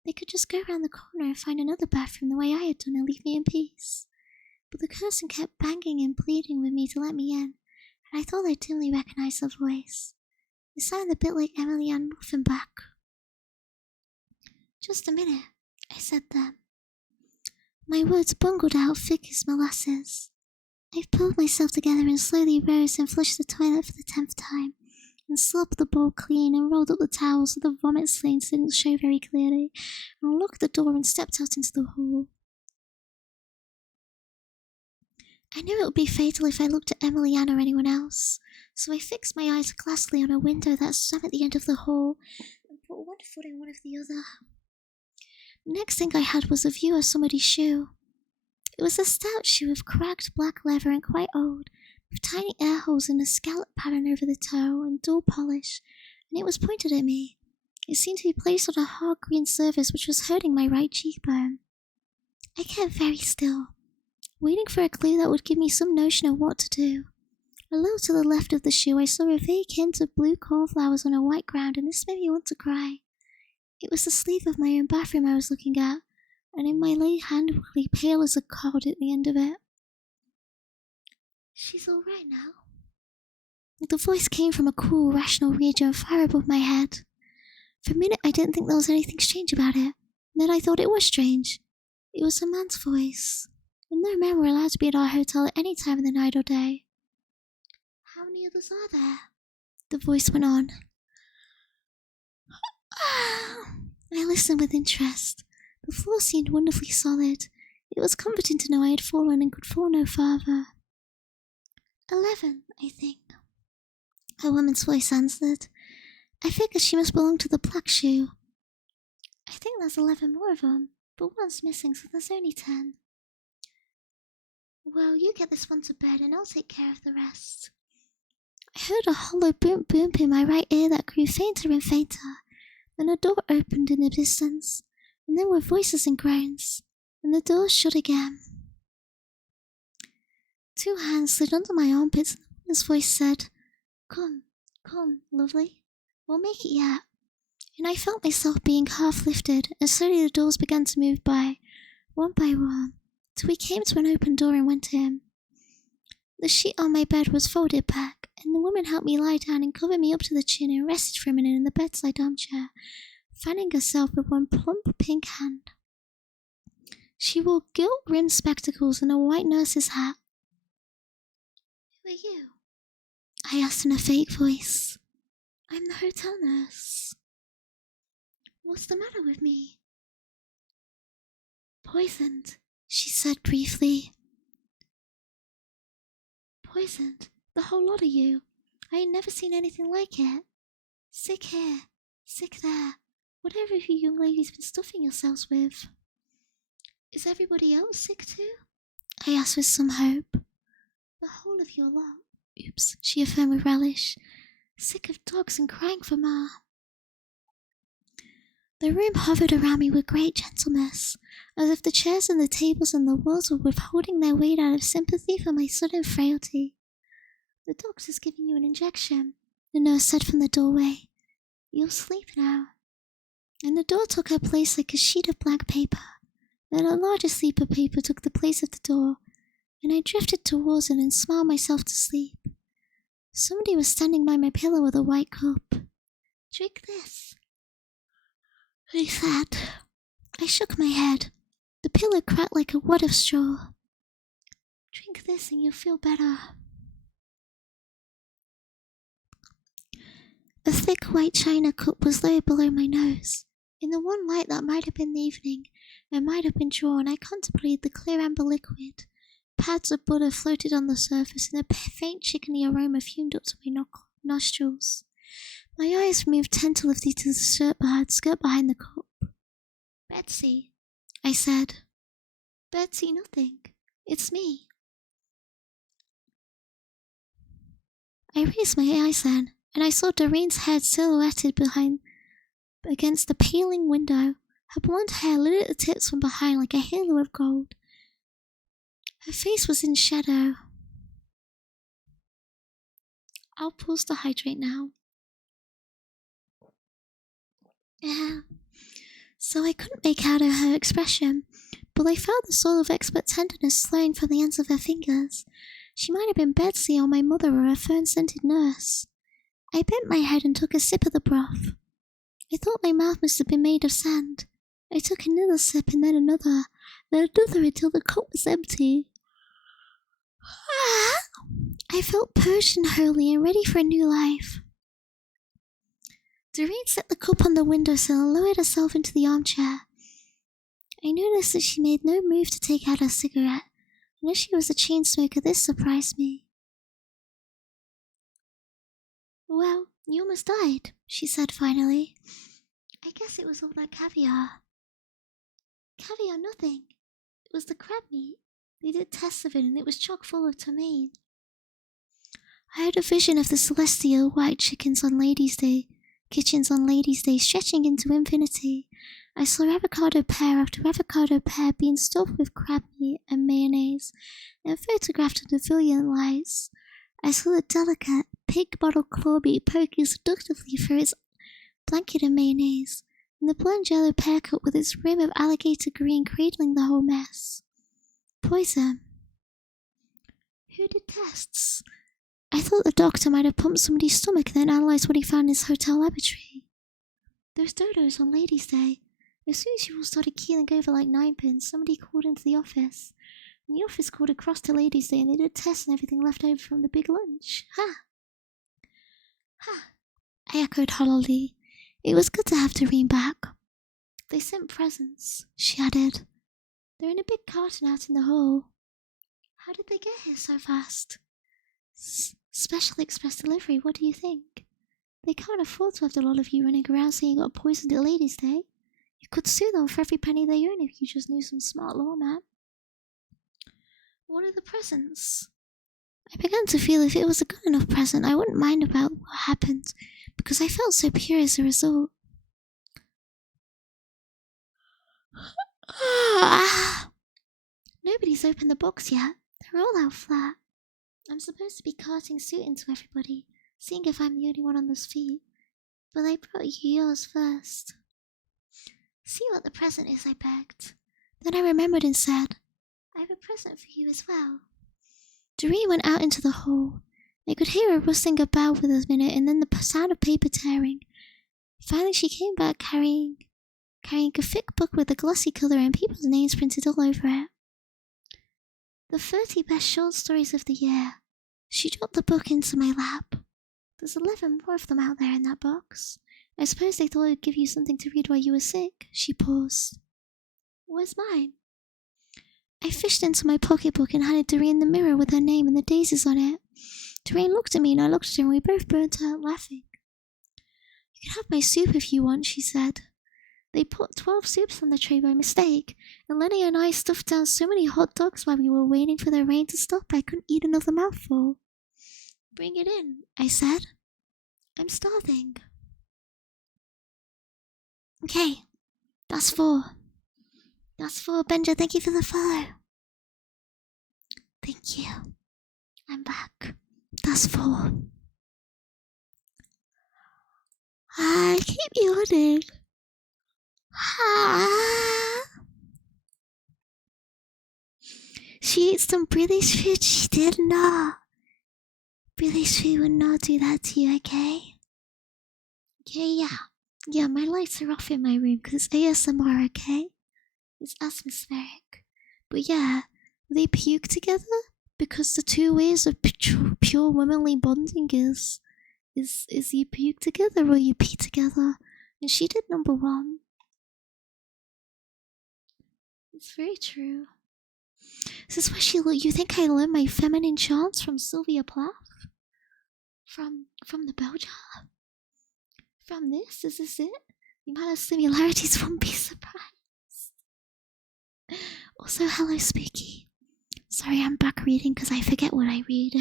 They could just go round the corner and find another bathroom the way I had done and leave me in peace. But the person kept banging and pleading with me to let me in, and I thought I dimly recognized her voice. It sounded a bit like Emily Ann Muffenbach. "Just a minute," I said then. My words bungled out thick as molasses. I pulled myself together and slowly rose and flushed the toilet for the 10th time, and slopped the bowl clean and rolled up the towel so the vomit stains didn't show very clearly, and locked the door and stepped out into the hall. I knew it would be fatal if I looked at Emily Ann or anyone else, so I fixed my eyes glassily on a window that swam at the end of the hall, and put one foot in one of the other. The next thing I had was a view of somebody's shoe. It was a stout shoe of cracked black leather and quite old, with tiny air holes and a scallop pattern over the toe and dull polish, and it was pointed at me. It seemed to be placed on a hard green surface which was hurting my right cheekbone. I kept very still, waiting for a clue that would give me some notion of what to do. A little to the left of the shoe I saw a vague hint of blue cornflowers on a white ground, and this made me want to cry. It was the sleeve of my own bathroom I was looking at, and in my lay hand was pale as a cod at the end of it. "She's all right now." The voice came from a cool, rational region far above my head. For a minute I didn't think there was anything strange about it, and then I thought it was strange. It was a man's voice, and no men were allowed to be at our hotel at any time of the night or day. "How many others are there?" the voice went on. I listened with interest. The floor seemed wonderfully solid. It was comforting to know I had fallen and could fall no farther. 11, I think," a woman's voice answered. I figured she must belong to the black shoe. "I think there's 11 more of them, but one's missing, so there's only 10. Well, you get this one to bed and I'll take care of the rest." I heard a hollow boom in my right ear that grew fainter and fainter. Then a door opened in the distance, and there were voices and groans, and the door shut again. 2 hands slid under my armpits, and the woman's voice said, Come, lovely, we'll make it yet." And I felt myself being half lifted, and slowly the doors began to move by one, till we came to an open door and went in. The sheet on my bed was folded back, and the woman helped me lie down and covered me up to the chin and rested for a minute in the bedside armchair, fanning herself with one plump pink hand. She wore gilt-rimmed spectacles and a white nurse's hat. "Who are you?" I asked in a fake voice. "I'm the hotel nurse." "What's the matter with me?" "Poisoned," she said briefly. "Poisoned? The whole lot of you? I ain't never seen anything like it. Sick here, sick there. Whatever have you young ladies been stuffing yourselves with?" "Is everybody else sick too?" I asked with some hope. "The whole of your lot," she affirmed with relish. "Sick of dogs and crying for ma." The room hovered around me with great gentleness, as if the chairs and the tables and the walls were withholding their weight out of sympathy for my sudden frailty. The doctor's giving you an injection, the nurse said from the doorway. You'll sleep now. And the door took her place like a sheet of blank paper. Then a larger sleep of paper took the place of the door, and I drifted towards it and smiled myself to sleep. Somebody was standing by my pillow with a white cup. Drink this, he said. I shook my head. The pillow cracked like a wad of straw. Drink this and you'll feel better. A thick white china cup was low below my nose. In the one light that might have been the evening, and might have been drawn, I contemplated the clear amber liquid. Pads of butter floated on the surface, and a faint chickeny aroma fumed up to my nostrils. My eyes moved tentatively to the skirt behind the cup. Betsy, I said. Betsy, nothing. It's me. I raised my eyes then, and I saw Doreen's head silhouetted against the paling window. Her blonde hair lit at the tips from behind like a halo of gold. Her face was in shadow. I'll pause to hydrate now. So I couldn't make out her expression, but I felt the sort of expert tenderness flowing from the ends of her fingers. She might have been Betsy or my mother or a fern-scented nurse. I bent my head and took a sip of the broth. I thought my mouth must have been made of sand. I took another sip and then another until the cup was empty. I felt purged and holy and ready for a new life. Doreen set the cup on the windowsill and lowered herself into the armchair. I noticed that she made no move to take out her cigarette, and as she was a chain smoker, this surprised me. Well, you almost died, she said finally. I guess it was all that caviar. Caviar nothing. It was the crab meat. They did tests of it and it was chock full of ptomaine. I had a vision of the celestial white kitchens on Ladies' Day stretching into infinity. I saw avocado pear after avocado pear being stuffed with crab meat and mayonnaise and photographed under brilliant lights. I saw the delicate pink bottle claw meat poking seductively through its blanket of mayonnaise, and the blonde yellow pear cup with its rim of alligator green cradling the whole mess. Poison. Who did tests? I thought the doctor might have pumped somebody's stomach and then analysed what he found in his hotel laboratory. Those dodos on Ladies' Day. As soon as you all started keeling over like ninepins, somebody called into the office. And the office called across to Ladies' Day and they did tests and everything left over from the big lunch. Ha! Ha! I echoed hollowly. It was good to have Doreen back. They sent presents, she added. They're in a big carton out in the hall. How did they get here so fast? Special express delivery, what do you think? They can't afford to have a lot of you running around saying you got poisoned at Ladies' Day. You could sue them for every penny they earn if you just knew some smart lawman. What are the presents? I began to feel if it was a good enough present, I wouldn't mind about what happened, because I felt so pure as a result. Nobody's opened the box yet. They're all out flat. I'm supposed to be carting suit into everybody, seeing if I'm the only one on this feet. But I brought you yours first. See what the present is, I begged. Then I remembered and said, I have a present for you as well. Doreen went out into the hall. I could hear her rustling about for a minute and then the sound of paper tearing. Finally she came back carrying a thick book with a glossy cover and people's names printed all over it. The 30 best short stories of the year. She dropped the book into my lap. There's 11 more of them out there in that box. I suppose they thought it would give you something to read while you were sick. She paused. Where's mine? I fished into my pocketbook and handed Doreen the mirror with her name and the daisies on it. Doreen looked at me and I looked at her and we both burnt out laughing. You can have my soup if you want, she said. They put 12 soups on the tray by mistake, and Lenny and I stuffed down so many hot dogs while we were waiting for the rain to stop I couldn't eat another mouthful. Bring it in, I said. I'm starving. Okay, that's 4. That's 4. Benja, thank you for the follow. Thank you. I'm back. that's for. I keep yawning. She ate some British food. She did not. British food would not do that to you, okay? Okay, yeah. Yeah, my lights are off in my room because it's ASMR, okay? It's atmospheric. But yeah, they puke together because the two ways of pure womanly bonding is you puke together or you pee together. And she did number one. It's very true. Is this why you think I learned my feminine chants from Sylvia Plath? From the bell jar? From this? Is this it? The amount of similarities won't be surprised. Also, hello, Spooky. Sorry, I'm back reading because I forget what I read.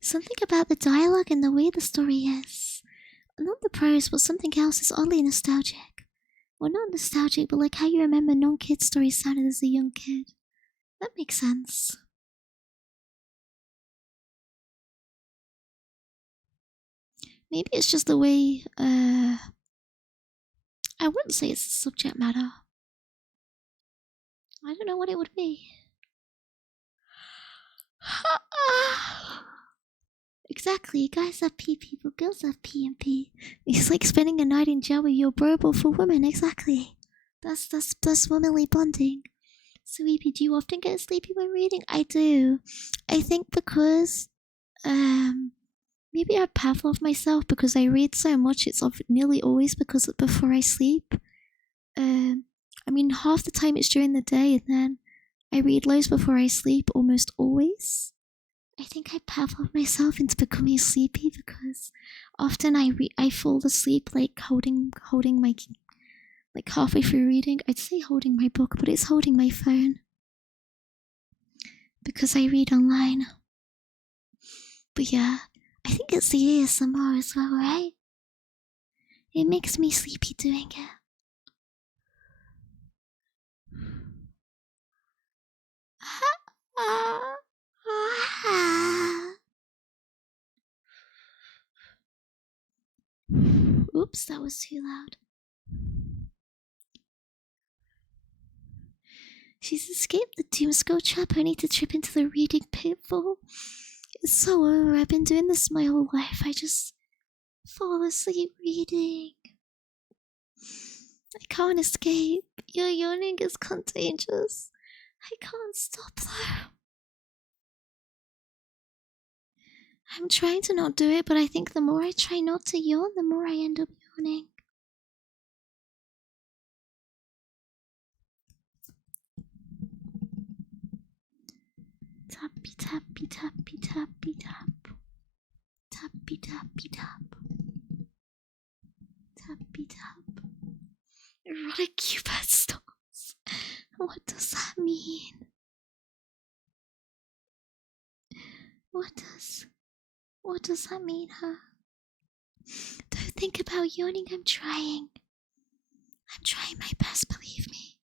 Something about the dialogue and the way the story is. Not the prose, but something else is oddly nostalgic. Well, not nostalgic, but like how you remember non-kid stories sounded as a young kid. That makes sense. Maybe it's just the way, I wouldn't say it's the subject matter. I don't know what it would be. Exactly, guys have pee people, girls have pee and pee. It's like spending a night in jail with your bro, but for women, exactly. That's womanly bonding. Sleepy, do you often get sleepy when reading? I do. I think because, maybe I Pavlov myself because I read so much. It's nearly always because before I sleep. I mean, half the time it's during the day, and then I read loads before I sleep, almost always. I think I Pavlov myself into becoming sleepy because often I fall asleep like holding my, like halfway through reading. I'd say holding my book, but it's holding my phone because I read online. But yeah, I think it's the ASMR as well, right? It makes me sleepy doing it. Oops, that was too loud. She's escaped the doomskull trap only to trip into the reading pitfall. It's so over. I've been doing this my whole life. I just fall asleep reading. I can't escape. Your yawning is contagious. I can't stop though. I'm trying to not do it, but I think the more I try not to yawn, the more I end up yawning. Tappy tappy tappy tappy tap. Tappy tappy tap. Tappy tap. Erotic Cupid stones. What does that mean? What does that mean, huh? Don't think about yawning, I'm trying. I'm trying my best, believe me.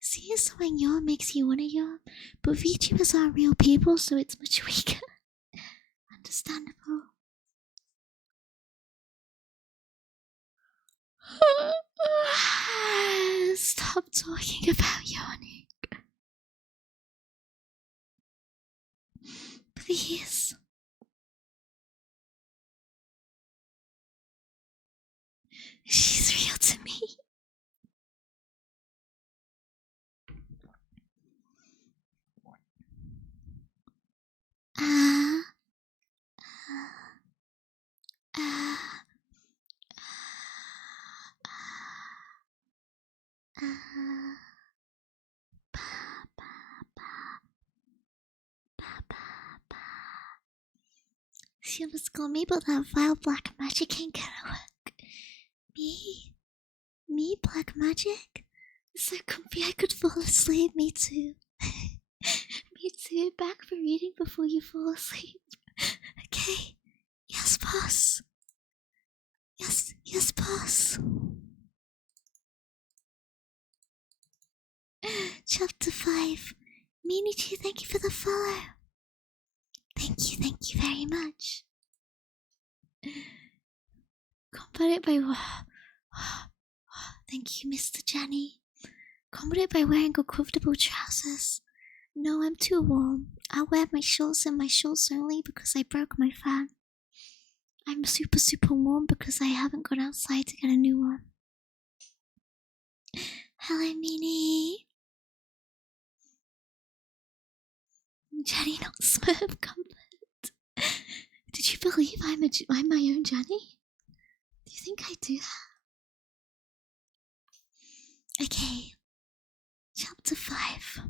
See, someone yawn makes you wanna yawn, but VTubers aren't real people, so it's much weaker. Understandable. Stop talking about yawning. Please. She's real to me. She was called me, but that vile black magic ain't gonna work. Me, black magic? It's so comfy I could fall asleep. Me too. Me too. Back for reading before you fall asleep. Okay. Yes, boss. Yes, boss. Chapter 5. Minichi, thank you for the follow. Thank you very much. Combat it by... Thank you, Mr. Jenny. Combat it by wearing uncomfortable trousers. No, I'm too warm. I'll wear my shorts and my shorts only because I broke my fan. I'm super warm because I haven't gone outside to get a new one. Hello, Mini. Jenny, not Smurf comfort. Did you believe I'm my own Jenny? Do you think I do that? Okay. Chapter 5.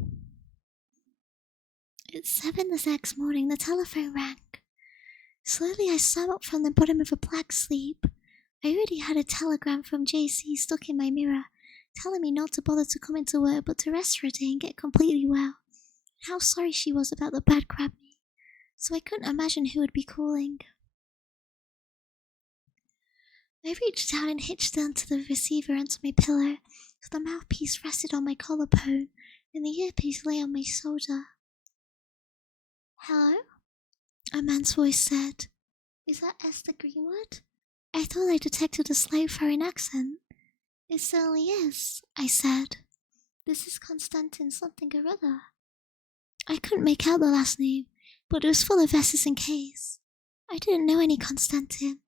It's 7 the next morning. The telephone rang. Slowly I swam up from the bottom of a black sleep. I already had a telegram from JC stuck in my mirror, telling me not to bother to come into work but to rest for a day and get completely well. How sorry she was about the bad crab me. So I couldn't imagine who would be calling. I reached out and hitched onto the receiver onto my pillow, so the mouthpiece rested on my collarbone and the earpiece lay on my shoulder. Hello? A man's voice said. Is that Esther Greenwood? I thought I detected a slight foreign accent. It certainly is, I said. This is Constantin something or other. I couldn't make out the last name, but it was full of S's and K's. I didn't know any Constantin,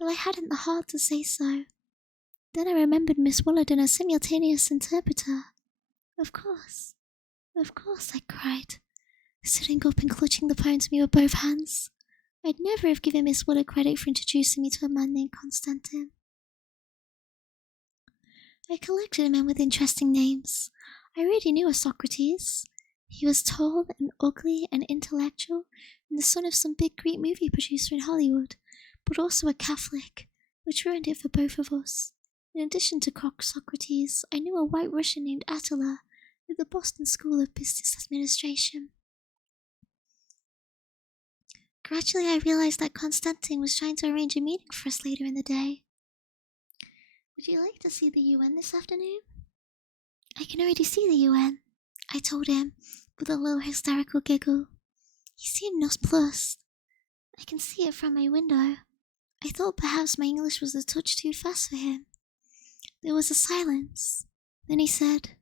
but I hadn't the heart to say so. Then I remembered Miss Willard and a simultaneous interpreter. Of course, I cried, sitting up and clutching the phone to me with both hands. I'd never have given Miss Willard credit for introducing me to a man named Constantin. I collected men with interesting names. I already knew a Socrates. He was tall and ugly and intellectual, and the son of some big Greek movie producer in Hollywood, but also a Catholic, which ruined it for both of us. In addition to Socrates, I knew a white Russian named Attila at the Boston School of Business Administration. Gradually I realized that Constantin was trying to arrange a meeting for us later in the day. Would you like to see the UN this afternoon? I can already see the UN, I told him, with a little hysterical giggle. He seemed nonplussed. I can see it from my window. I thought perhaps my English was a touch too fast for him. There was a sank. Then he said,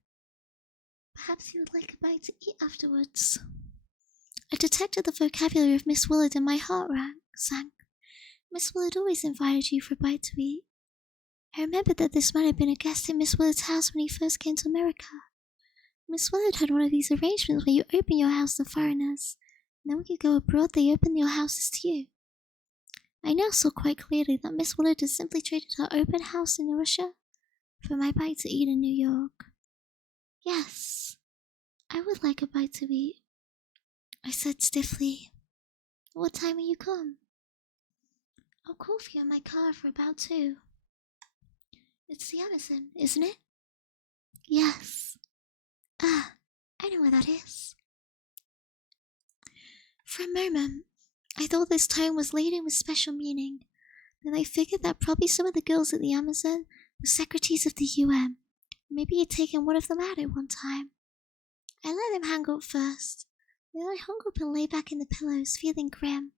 Perhaps you would like a bite to eat afterwards. I detected the vocabulary of Miss Willard and my heart sank. Miss Willard always invited you for a bite to eat. I remembered that this man had been a guest in Miss Willard's house when he first came to America. Miss Willard had one of these arrangements where you open your house to foreigners, and then when you go abroad they open your houses to you. I now saw quite clearly that Miss Willard had simply traded her open house in Russia for my bite to eat in New York. Yes, I would like a bite to eat, I said stiffly. What time will you come? I'll call for you in my car for about 2. It's the Amazon, isn't it? Yes. Ah, I know where that is. For a moment, I thought this tone was laden with special meaning. Then I figured that probably some of the girls at the Amazon were secretaries of the UN. Maybe he'd taken one of them out at one time. I let him hang up first. Then I hung up and lay back in the pillows, feeling grim.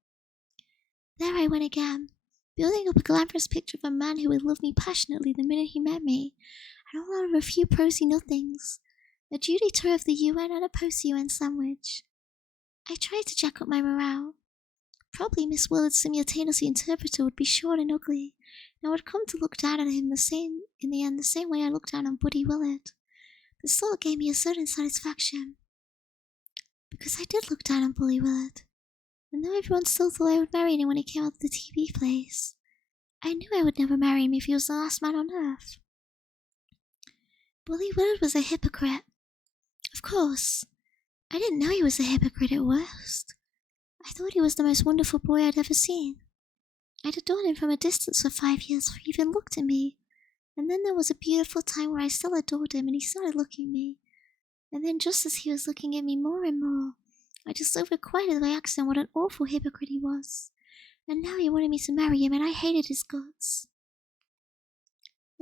There I went again, building up a glamorous picture of a man who would love me passionately the minute he met me, and all out of a few prosy nothings, a duty tour of the UN and a post-UN sandwich. I tried to jack up my morale. Probably Miss Willard's simultaneous interpreter would be short and ugly, and I would come to look down at him in the end the same way I looked down on Buddy Willard. This thought gave me a certain satisfaction. Because I did look down on Bully Willard, and though everyone still thought I would marry him when he came out of the TV place, I knew I would never marry him if he was the last man on earth. Bully Willard was a hypocrite. Of course, I didn't know he was a hypocrite at worst. I thought he was the most wonderful boy I'd ever seen. I'd adored him from a distance for 5 years before he even looked at me, and then there was a beautiful time where I still adored him and he started looking at me. And then just as he was looking at me more and more, I discovered quite by accident what an awful hypocrite he was. And now he wanted me to marry him and I hated his guts.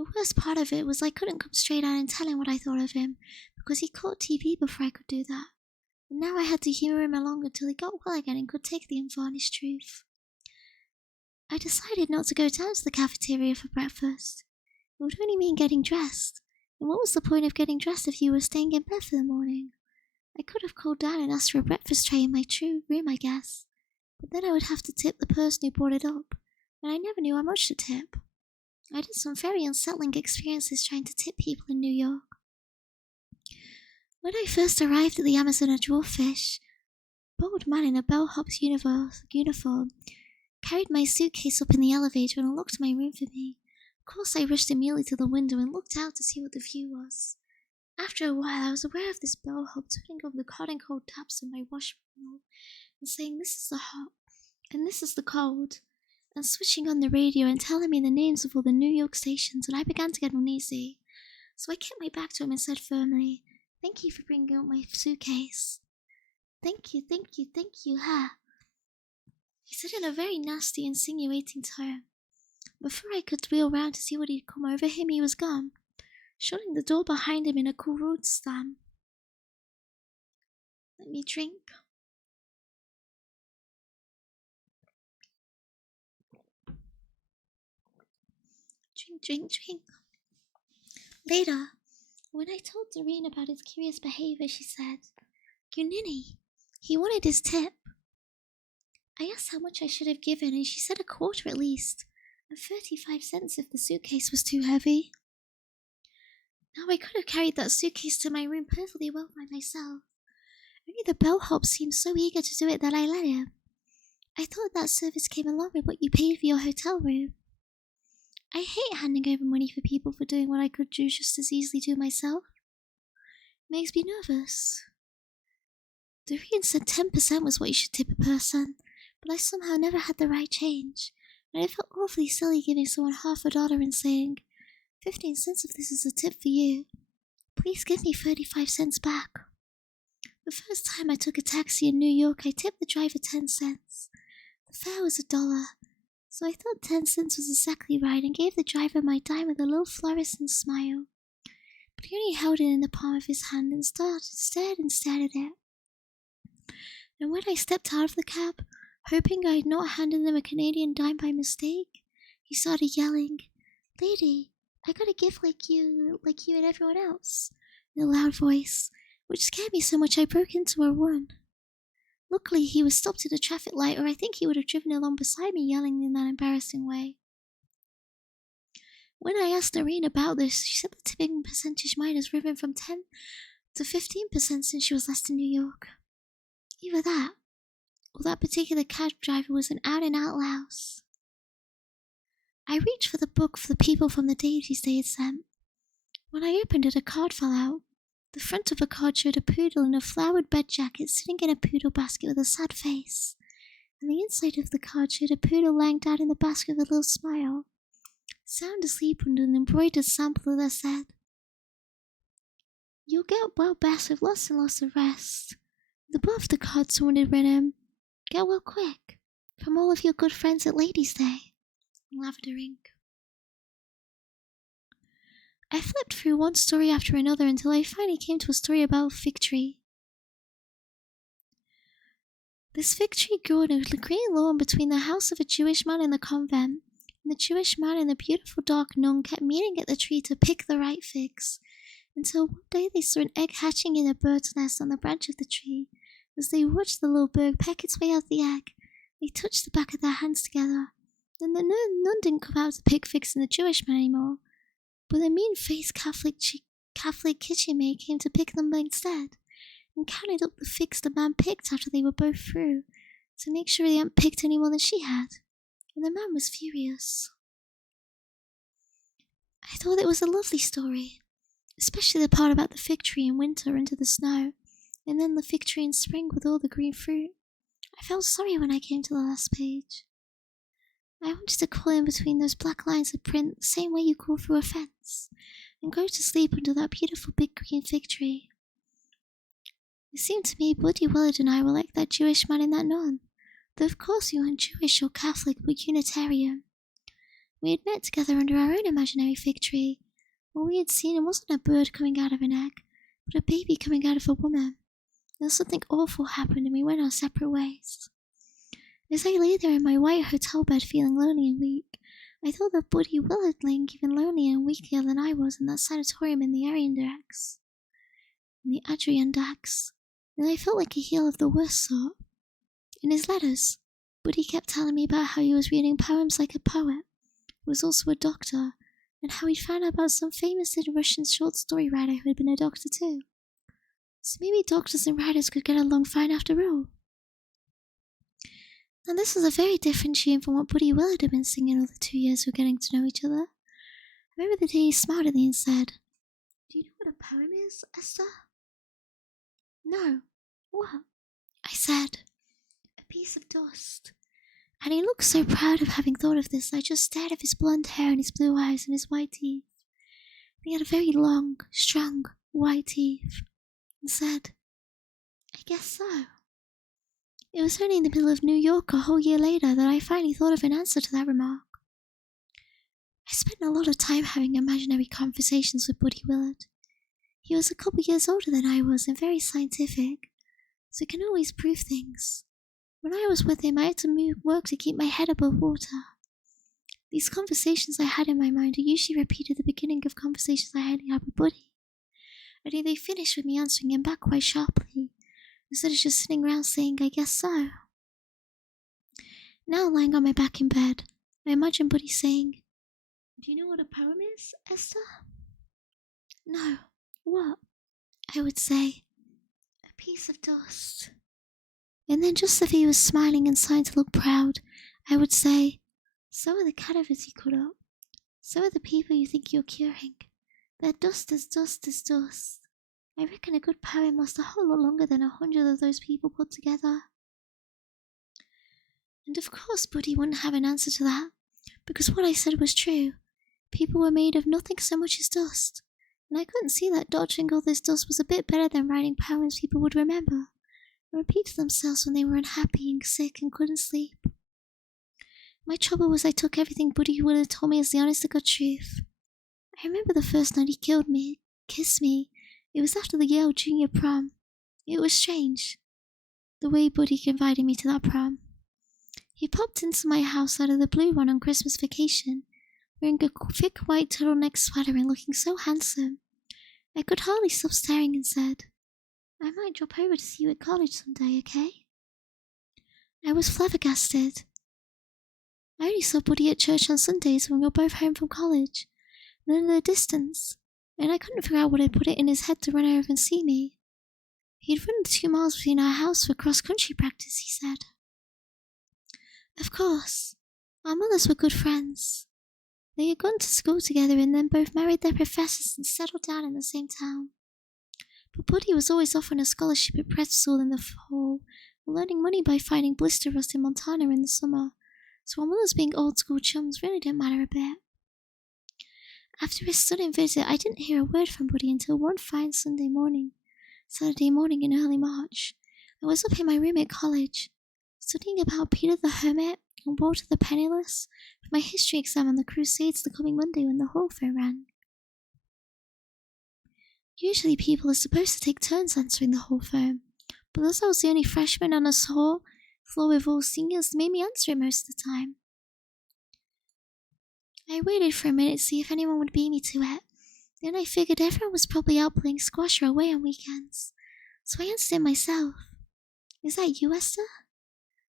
The worst part of it was I couldn't come straight out and tell him what I thought of him, because he caught TB before I could do that. And now I had to humor him along until he got well again and could take the unvarnished truth. I decided not to go down to the cafeteria for breakfast. It would only mean getting dressed, and what was the point of getting dressed if you were staying in bed for the morning? I could have called down and asked for a breakfast tray in my true room, I guess, but then I would have to tip the person who brought it up, and I never knew how much to tip. I had some very unsettling experiences trying to tip people in New York. When I first arrived at the Amazon at Dwarffish, a bald man in a bellhop's uniform carried my suitcase up in the elevator and unlocked my room for me. Of course, I rushed immediately to the window and looked out to see what the view was. After a while, I was aware of this bellhop turning on the hot and cold taps in my washroom and saying, "This is the hot, and this is the cold," and switching on the radio and telling me the names of all the New York stations, and I began to get uneasy. So I kept my back to him and said firmly, "Thank you for bringing up my suitcase." Thank you, ha." He said in a very nasty, insinuating tone. Before I could wheel round to see what he'd come over him, he was gone, shutting the door behind him in a cool road slam. Let me drink. Drink. Later, when I told Doreen about his curious behavior, she said, "You ninny, he wanted his tip." I asked how much I should have given, and she said a quarter at least, and 35 cents if the suitcase was too heavy. Now I could have carried that suitcase to my room perfectly well by myself. Only the bellhop seemed so eager to do it that I let him. I thought that service came along with what you paid for your hotel room. I hate handing over money for people for doing what I could do just as easily do myself. It makes me nervous. Doreen said 10% was what you should tip a person, but I somehow never had the right change, and I felt awfully silly giving someone $50 and saying, 15 cents of this is a tip for you. Please give me 35 cents back. The first time I took a taxi in New York, I tipped the driver 10 cents. The fare was $1, so I thought 10 cents was exactly right and gave the driver my dime with a little fluorescent smile. But he only held it in the palm of his hand and stared at it. And when I stepped out of the cab, hoping I had not handed him a Canadian dime by mistake, he started yelling, "Lady, I got a gift like you and everyone else," in a loud voice, which scared me so much I broke into a run. Luckily, he was stopped at a traffic light, or I think he would have driven along beside me yelling in that embarrassing way. When I asked Noreen about this, she said the tipping percentage might have risen from 10 to 15% since she was last in New York. Either that, or that particular cab driver was an out-and-out louse. I reached for the book for the people from the deities they had sent. When I opened it, a card fell out. The front of a card showed a poodle in a flowered bed jacket sitting in a poodle basket with a sad face, and the inside of the card showed a poodle lying down in the basket with a little smile, sound asleep under an embroidered sample that said, "You'll get well best with lots and lots of rest." Above the card someone had written, "Get well quick, from all of your good friends at Ladies' Day," in lavender ink. I flipped through one story after another until I finally came to a story about a fig tree. This fig tree grew on a green lawn between the house of a Jewish man and the convent, and the Jewish man and the beautiful dark nun kept meeting at the tree to pick the right figs, until one day they saw an egg hatching in a bird's nest on the branch of the tree. As they watched the little bird peck its way out the egg, they touched the back of their hands together. Then the nun didn't come out to pick figs in the Jewish man anymore, but the mean-faced Catholic kitchen maid came to pick them instead, and counted up the figs the man picked after they were both through, to make sure he hadn't picked any more than she had, and the man was furious. I thought it was a lovely story, especially the part about the fig tree in winter under the snow, and then the fig tree in spring with all the green fruit. I felt sorry when I came to the last page. I wanted to crawl in between those black lines of print the same way you crawl through a fence, and go to sleep under that beautiful big green fig tree. It seemed to me Buddy Willard and I were like that Jewish man and that nun, though of course you weren't Jewish or Catholic but Unitarian. We had met together under our own imaginary fig tree. What we had seen wasn't a bird coming out of an egg, but a baby coming out of a woman. Then something awful happened and we went our separate ways. As I lay there in my white hotel bed feeling lonely and weak, I thought that Buddy Willard lay even lonelier and weaker than I was in that sanatorium in the Adirondacks. And I felt like a heel of the worst sort. In his letters, Buddy kept telling me about how he was reading poems like a poet, who was also a doctor, and how he'd found out about some famous Russian short story writer who had been a doctor too. So maybe doctors and writers could get along fine after all. Now this was a very different tune from what Buddy Willard had been singing all the 2 years we were getting to know each other. I remember the day he smiled at me and said, "Do you know what a poem is, Esther?" "No." "What?" I said. "A piece of dust." And he looked so proud of having thought of this, I just stared at his blonde hair and his blue eyes and his white teeth. And he had a very long, strong, white teeth, and said, "I guess so." It was only in the middle of New York a whole year later that I finally thought of an answer to that remark. I spent a lot of time having imaginary conversations with Buddy Willard. He was a couple years older than I was and very scientific, so he can always prove things. When I was with him, I had to work to keep my head above water. These conversations I had in my mind are usually repeated at the beginning of conversations I had with Buddy. Only they finished with me answering him back quite sharply, instead of just sitting around saying, "I guess so." Now lying on my back in bed, I imagine Buddy saying, "Do you know what a poem is, Esther?" "No." "What?" I would say, "A piece of dust." And then just as if he was smiling and trying to look proud, I would say, "So are the cadavers you cut up. So are the people you think you're curing. They're dust as dust as dust. I reckon a good poem lasts a whole lot longer than 100 of those people put together." And of course Buddy wouldn't have an answer to that, because what I said was true. People were made of nothing so much as dust, and I couldn't see that dodging all this dust was a bit better than writing poems people would remember, and repeat to themselves when they were unhappy and sick and couldn't sleep. My trouble was I took everything Buddy would have told me as the honest to God truth. I remember the first night he kissed me. It was after the Yale Junior Prom. It was strange, the way Buddy invited me to that prom. He popped into my house out of the blue one on Christmas vacation, wearing a thick white turtleneck sweater and looking so handsome. I could hardly stop staring and said, "I might drop over to see you at college someday, okay?" I was flabbergasted. I only saw Buddy at church on Sundays when we were both home from college, and in the distance, and I couldn't figure out what had put it in his head to run over and see me. He'd run the 2 miles between our house for cross-country practice, he said. Of course, our mothers were good friends. They had gone to school together and then both married their professors and settled down in the same town. But Buddy was always off on a scholarship at prep school in the fall, learning money by finding blister rust in Montana in the summer, so our mothers being old school chums really didn't matter a bit. After his sudden visit, I didn't hear a word from Buddy until one fine Saturday morning in early March. I was up in my room at college, studying about Peter the Hermit and Walter the Penniless for my history exam on the Crusades the coming Monday when the hall phone rang. Usually people are supposed to take turns answering the hall phone, but as I was the only freshman on a hall floor with all seniors, they made me answer it most of the time. I waited for a minute to see if anyone would beat me to it. Then I figured everyone was probably out playing squash or away on weekends, so I answered it myself. "Is that you, Esther?"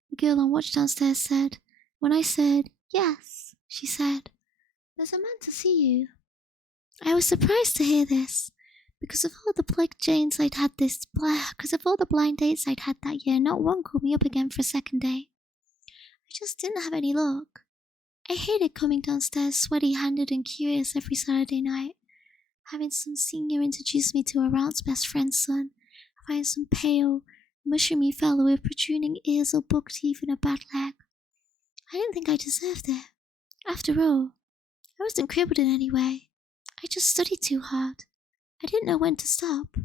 The girl on watch downstairs said. When I said, "Yes," she said, "There's a man to see you." I was surprised to hear this. Because of all the blind dates I'd had that year, not one called me up again for a second date. I just didn't have any luck. I hated coming downstairs sweaty-handed and curious every Saturday night, having some senior introduce me to her aunt's best friend's son, finding some pale, mushroomy fellow with protruding ears or buck teeth and a bad leg. I didn't think I deserved it. After all, I wasn't crippled in any way. I just studied too hard. I didn't know when to stop.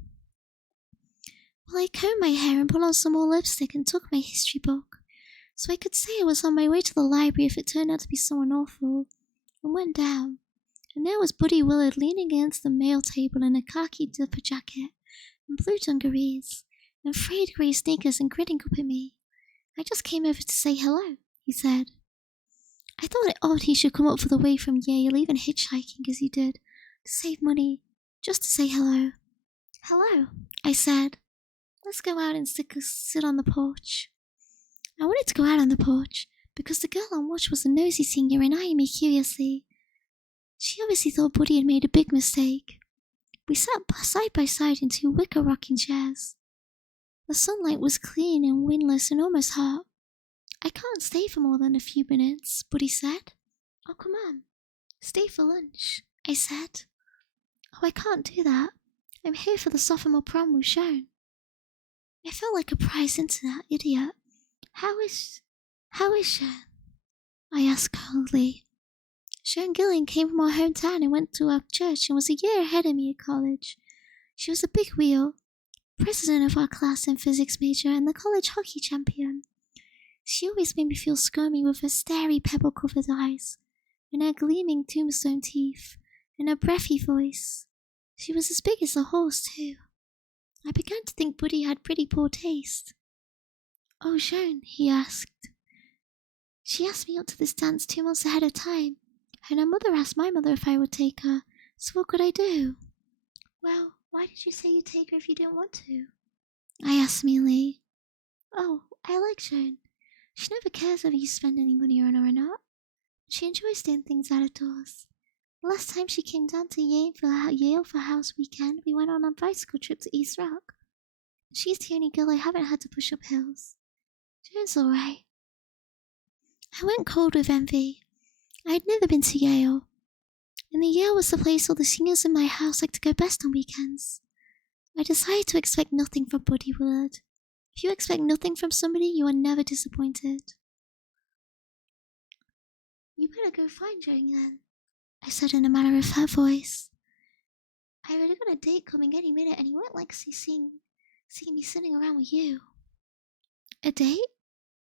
Well, I combed my hair and put on some more lipstick and took my history book, so I could say I was on my way to the library if it turned out to be someone awful, and went down. And there was Buddy Willard leaning against the mail table in a khaki zipper jacket and blue dungarees and frayed grey sneakers and grinning up at me. I just came over to say hello, he said. I thought it odd he should come up for the way from Yale, even hitchhiking as he did, to save money, just to say hello. Hello, I said. Let's go out and sit on the porch. I wanted to go out on the porch because the girl on watch was a nosy senior and eyeing me curiously. She obviously thought Buddy had made a big mistake. We sat side by side in two wicker rocking chairs. The sunlight was clean and windless and almost hot. I can't stay for more than a few minutes, Buddy said. Oh, come on. Stay for lunch, I said. Oh, I can't do that. I'm here for the sophomore prom with Sharon. I felt like a prize into that idiot. How is Sharon? I asked coldly. Sharon Gillian came from our hometown and went to our church and was a year ahead of me at college. She was a big wheel, president of our class and physics major, and the college hockey champion. She always made me feel squirmy with her starry pebble-covered eyes, and her gleaming tombstone teeth, and her breathy voice. She was as big as a horse, too. I began to think Buddy had pretty poor taste. Oh, Sharon, he asked. She asked me out to this dance 2 months ahead of time, and her mother asked my mother if I would take her, so what could I do? Well, why did you say you'd take her if you didn't want to? I asked meanly. Oh, I like Sharon. She never cares whether you spend any money on her or not. She enjoys doing things out of doors. The last time she came down to Yale for house weekend, we went on a bicycle trip to East Rock. She's the only girl I haven't had to push up hills. Sharon's alright. I went cold with envy. I had never been to Yale, and the Yale was the place all the seniors in my house liked to go best on weekends. I decided to expect nothing from Buddy Willard. If you expect nothing from somebody, you are never disappointed. You better go find Joan then, I said in a matter-of-fact voice. I already got a date coming any minute, and he won't like seeing me sitting around with you. A date?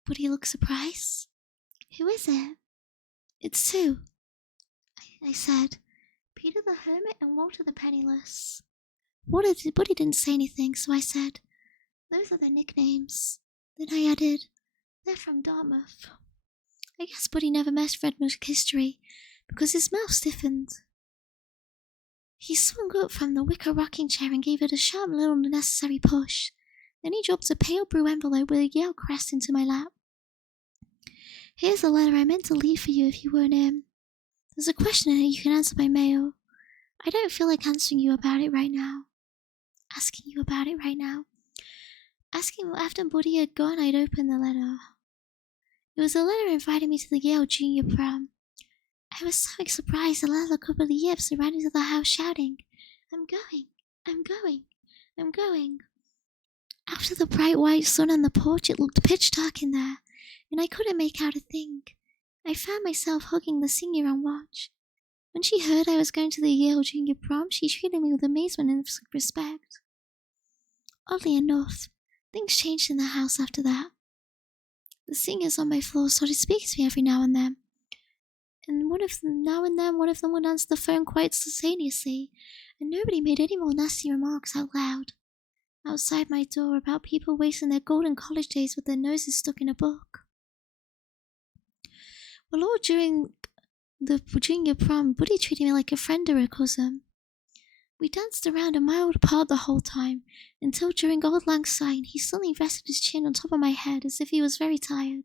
Buddy looked surprised. Who is it? It's two, I said. Peter the Hermit and Walter the Penniless. Buddy didn't say anything, so I said, those are their nicknames. Then I added, they're from Dartmouth. I guess Buddy never read much history, because his mouth stiffened. He swung up from the wicker rocking chair and gave it a sharp little necessary push. Then he dropped a pale blue envelope with a Yale crest into my lap. Here's a letter I meant to leave for you if you weren't in. There's a question in it you can answer by mail. I don't feel like answering you about it right now. Asking you about it right now. Asking after Buddy had gone, I'd open the letter. It was a letter inviting me to the Yale junior prom. I was so surprised I let a couple of yips and ran into the house shouting, I'm going, I'm going, I'm going. After the bright white sun on the porch, it looked pitch dark in there, and I couldn't make out a thing. I found myself hugging the senior on watch. When she heard I was going to the Yale junior prom, she treated me with amazement and respect. Oddly enough, things changed in the house after that. The singers on my floor started speaking to me every now and then, and one of them would answer the phone quite spontaneously, and nobody made any more nasty remarks out loud outside my door about people wasting their golden college days with their noses stuck in a book. Well, all during the junior prom, Buddy treated me like a friend or a cousin. We danced around a mile apart the whole time, until during Old Lang Syne he suddenly rested his chin on top of my head as if he was very tired.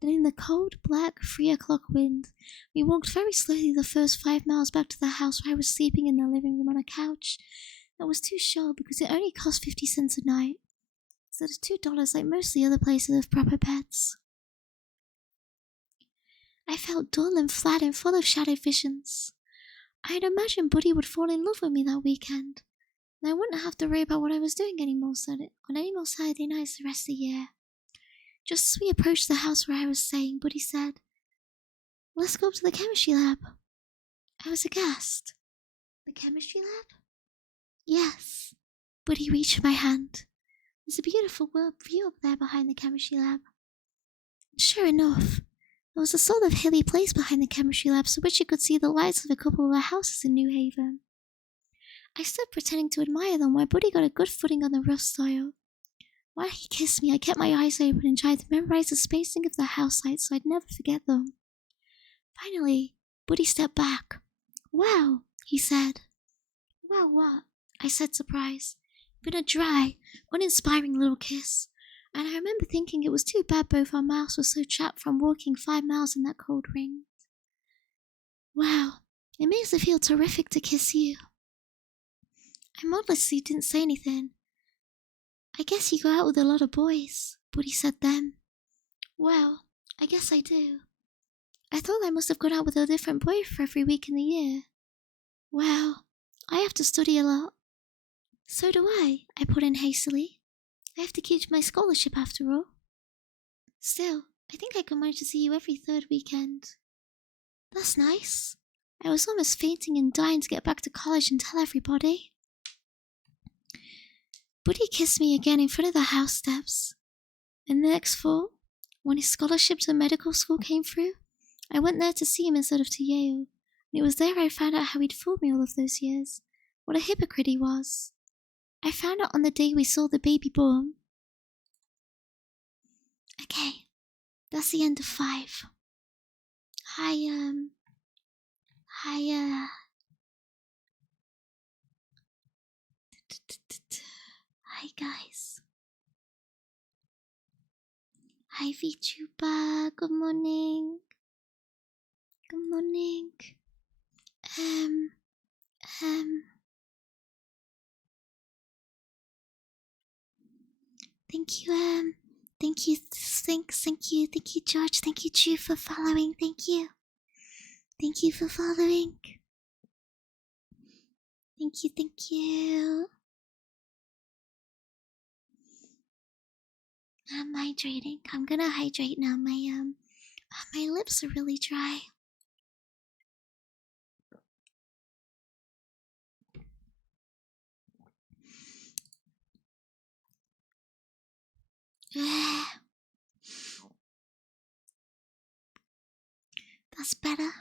Then in the cold, black 3 o'clock wind, we walked very slowly the first 5 miles back to the house where I was sleeping in the living room on a couch that was too short because it only cost 50 cents a night, instead of $2 like most of the other places with proper beds. I felt dull and flat and full of shadowed visions. I had imagined Buddy would fall in love with me that weekend, and I wouldn't have to worry about what I was doing on any more Saturday nights the rest of the year. Just as we approached the house where I was staying, Buddy said, let's go up to the chemistry lab. I was aghast. The chemistry lab? Yes. Buddy reached for my hand. There's a beautiful view up there behind the chemistry lab. Sure enough, It was a sort of hilly place behind the chemistry lab, so which you could see the lights of a couple of the houses in New Haven. I stood pretending to admire them while Buddy got a good footing on the rough soil. While he kissed me, I kept my eyes open and tried to memorize the spacing of the house lights so I'd never forget them. Finally, Buddy stepped back. "Wow," he said. "Wow, what?" I said, surprised. Been a dry, uninspiring little kiss, and I remember thinking it was too bad both our mouths were so chapped from walking 5 miles in that cold rain. "Wow, it makes me feel terrific to kiss you." I modestly didn't say anything. "I guess you go out with a lot of boys," Buddy said then. "Well, I guess I do. I thought I must have gone out with a different boy for every week in the year." "Well, I have to study a lot." "So do I put in hastily. I have to keep my scholarship after all. Still, I think I can manage to see you every third weekend." "That's nice." I was almost fainting and dying to get back to college and tell everybody. Buddy kissed me again in front of the house steps. And the next fall, when his scholarship to medical school came through, I went there to see him instead of to Yale. And it was there I found out how he'd fooled me all of those years. What a hypocrite he was. I found out on the day we saw the baby born. Okay, that's the end of 5. Hi guys. Hi VTuber, good morning. Good morning. Thank you, thank you, George, thank you, Drew, for following, thank you for following. Thank you. I'm hydrating. I'm gonna hydrate now. My lips are really dry. That's better.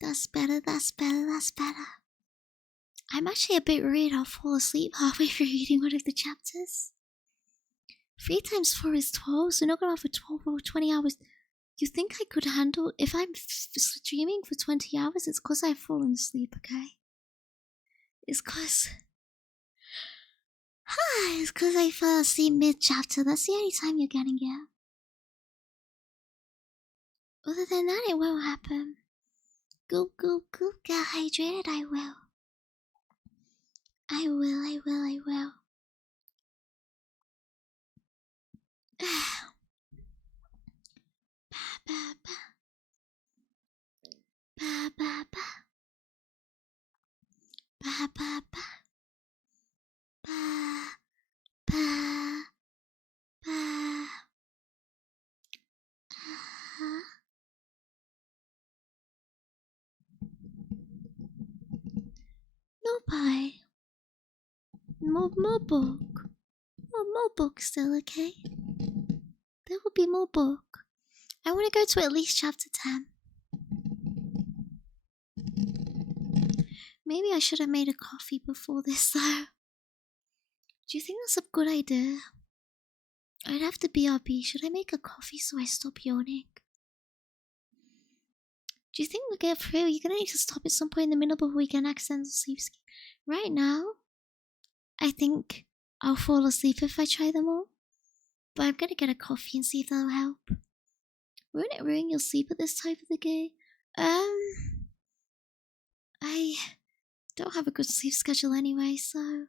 That's better. I'm actually a bit worried I'll fall asleep halfway through reading one of the chapters. 3 times 4 is 12, so not gonna have for 12 or 20 hours. You think I could handle if I'm streaming for 20 hours? It's cause I've fallen asleep, okay? It's cause I fell asleep mid-chapter. That's the only time you're getting it. Other than that, it won't happen. Goop, get hydrated, I will. I will. No pie. More book. More book still, okay? There will be more book. I want to go to at least chapter 10. Maybe I should have made a coffee before this, though. Do you think that's a good idea? I'd have to BRB. Should I make a coffee so I stop yawning? Do you think we'll get through? You're gonna need to stop at some point in the middle before we get an accidental sleep scheme. Right now, I think I'll fall asleep if I try them all. But I'm gonna get a coffee and see if that'll help. Won't it ruin your sleep at this time of the day? I don't have a good sleep schedule anyway, so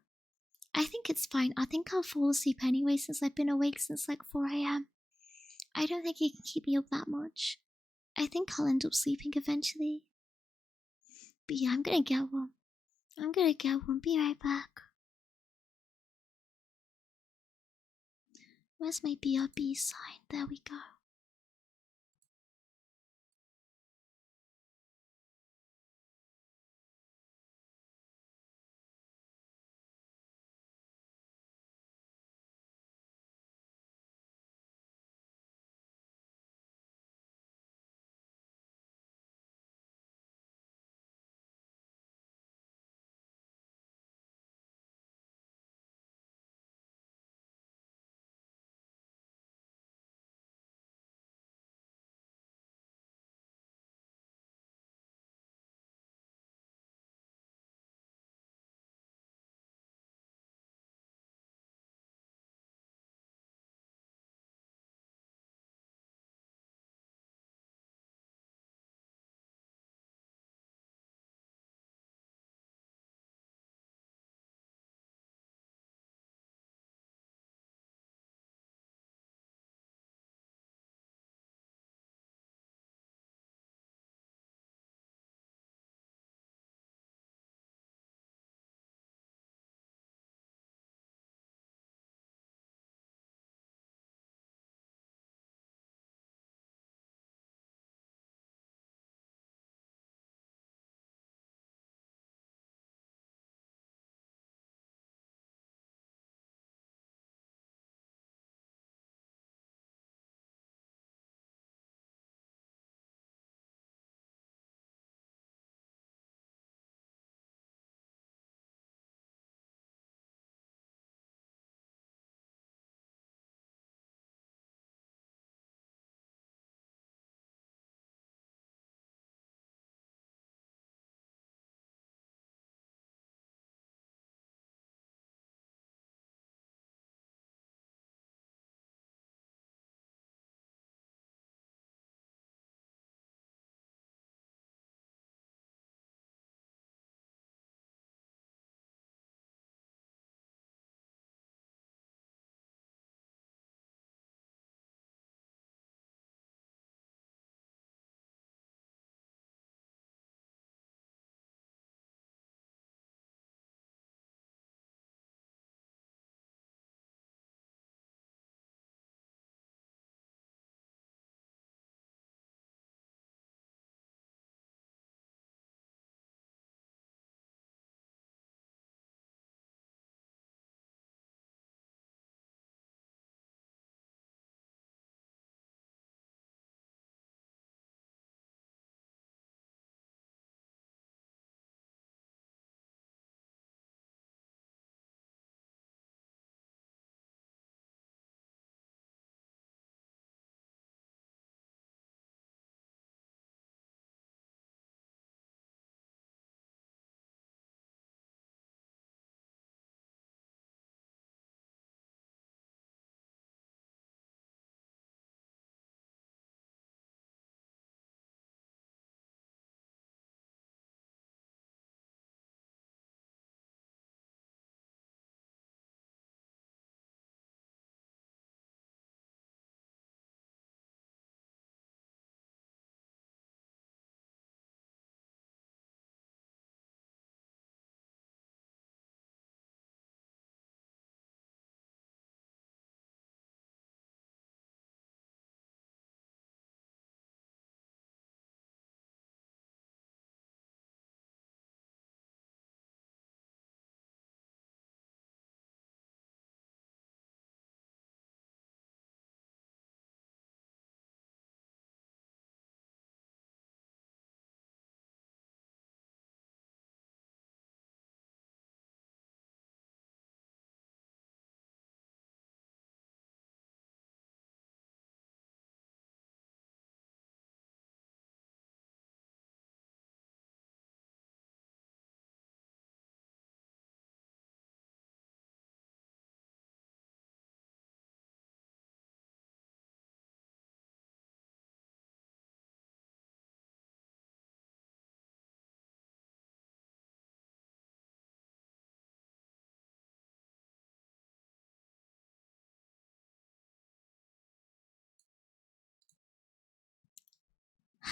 I think it's fine. I think I'll fall asleep anyway since I've been awake since like 4 a.m. I don't think he can keep me up that much. I think I'll end up sleeping eventually. But yeah, I'm gonna get one. Be right back. Where's my BRB sign? There we go.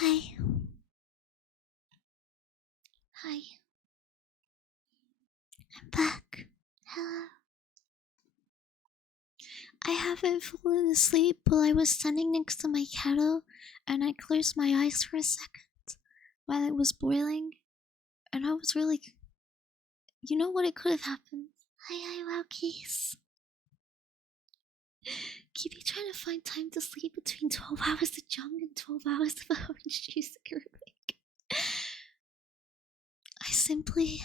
Hi. Hi. I'm back. Hello. I haven't fallen asleep while I was standing next to my kettle, and I closed my eyes for a second while it was boiling, and I was really... You know what? It could have happened. Hi, Wowkies. Keep you trying to find time to sleep between 12 hours of junk and 12 hours of orange juice aerobic. I simply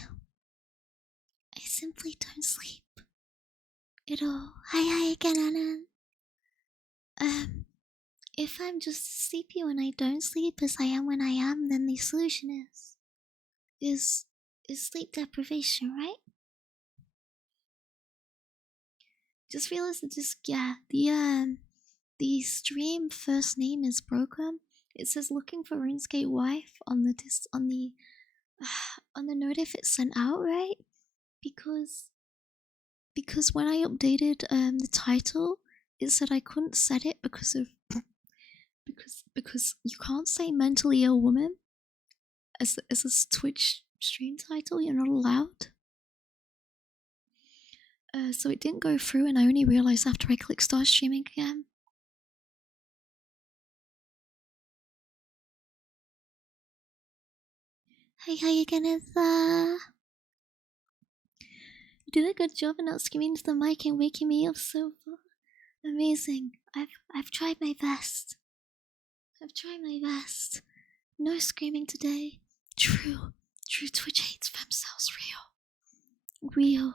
don't sleep at all. Hi again, Anna. If I'm just as sleepy when I don't sleep as I am when I am, then the solution is sleep deprivation, right? Just realized that the stream first name is broken. It says looking for RuneScape wife on the on the notif it's sent out, right? Because when I updated the title, it said I couldn't set it because of because you can't say mentally ill woman as a Twitch stream title. You're not allowed. So it didn't go through, and I only realized after I clicked start streaming again. Hi again, Etha. You did a good job of not screaming into the mic and waking me up so far. Amazing. I've tried my best. No screaming today. True Twitch hates femcells. Real.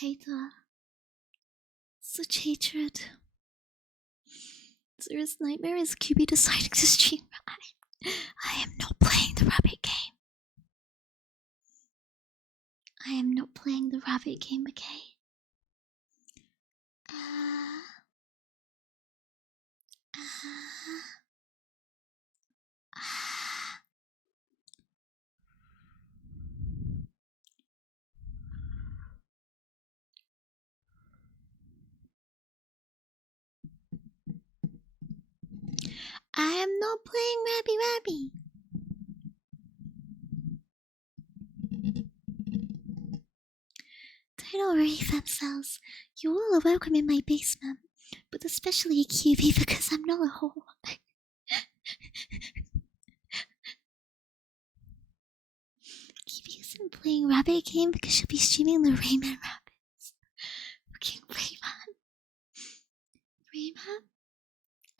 Hater. Such hatred. Serious nightmare is QB deciding to stream. I am not playing the rabbit game. Okay? I am not playing Rabby. Don't worry, femcells. You all are welcome in my basement, but especially QB because I'm not a whore. QB isn't playing rabbit game because she'll be streaming the Rayman rabbits. Fucking Rayman?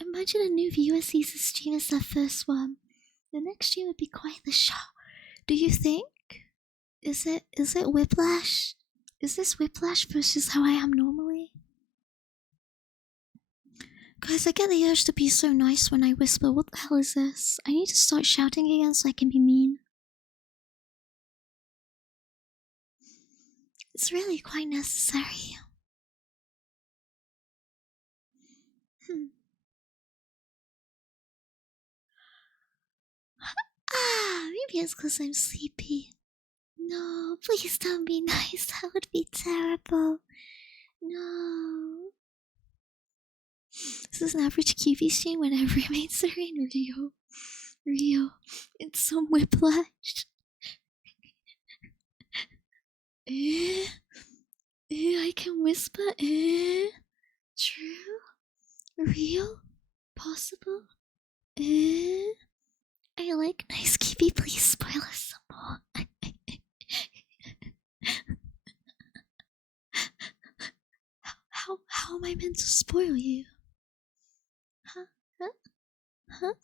Imagine a new viewer sees this stream as their first one. The next stream would be quite the shock. Do you think? Is it Whiplash? Is this Whiplash versus how I am normally? Guys, I get the urge to be so nice when I whisper. What the hell is this? I need to start shouting again so I can be mean. It's really quite necessary. Maybe it's because I'm sleepy. No, please don't be nice. That would be terrible. No. This is an average QV stream when I roommates are in Rio. It's some whiplash. I can whisper. True? Real? Possible? I like nice QV. Please spoil us some more. How am I meant to spoil you? Huh?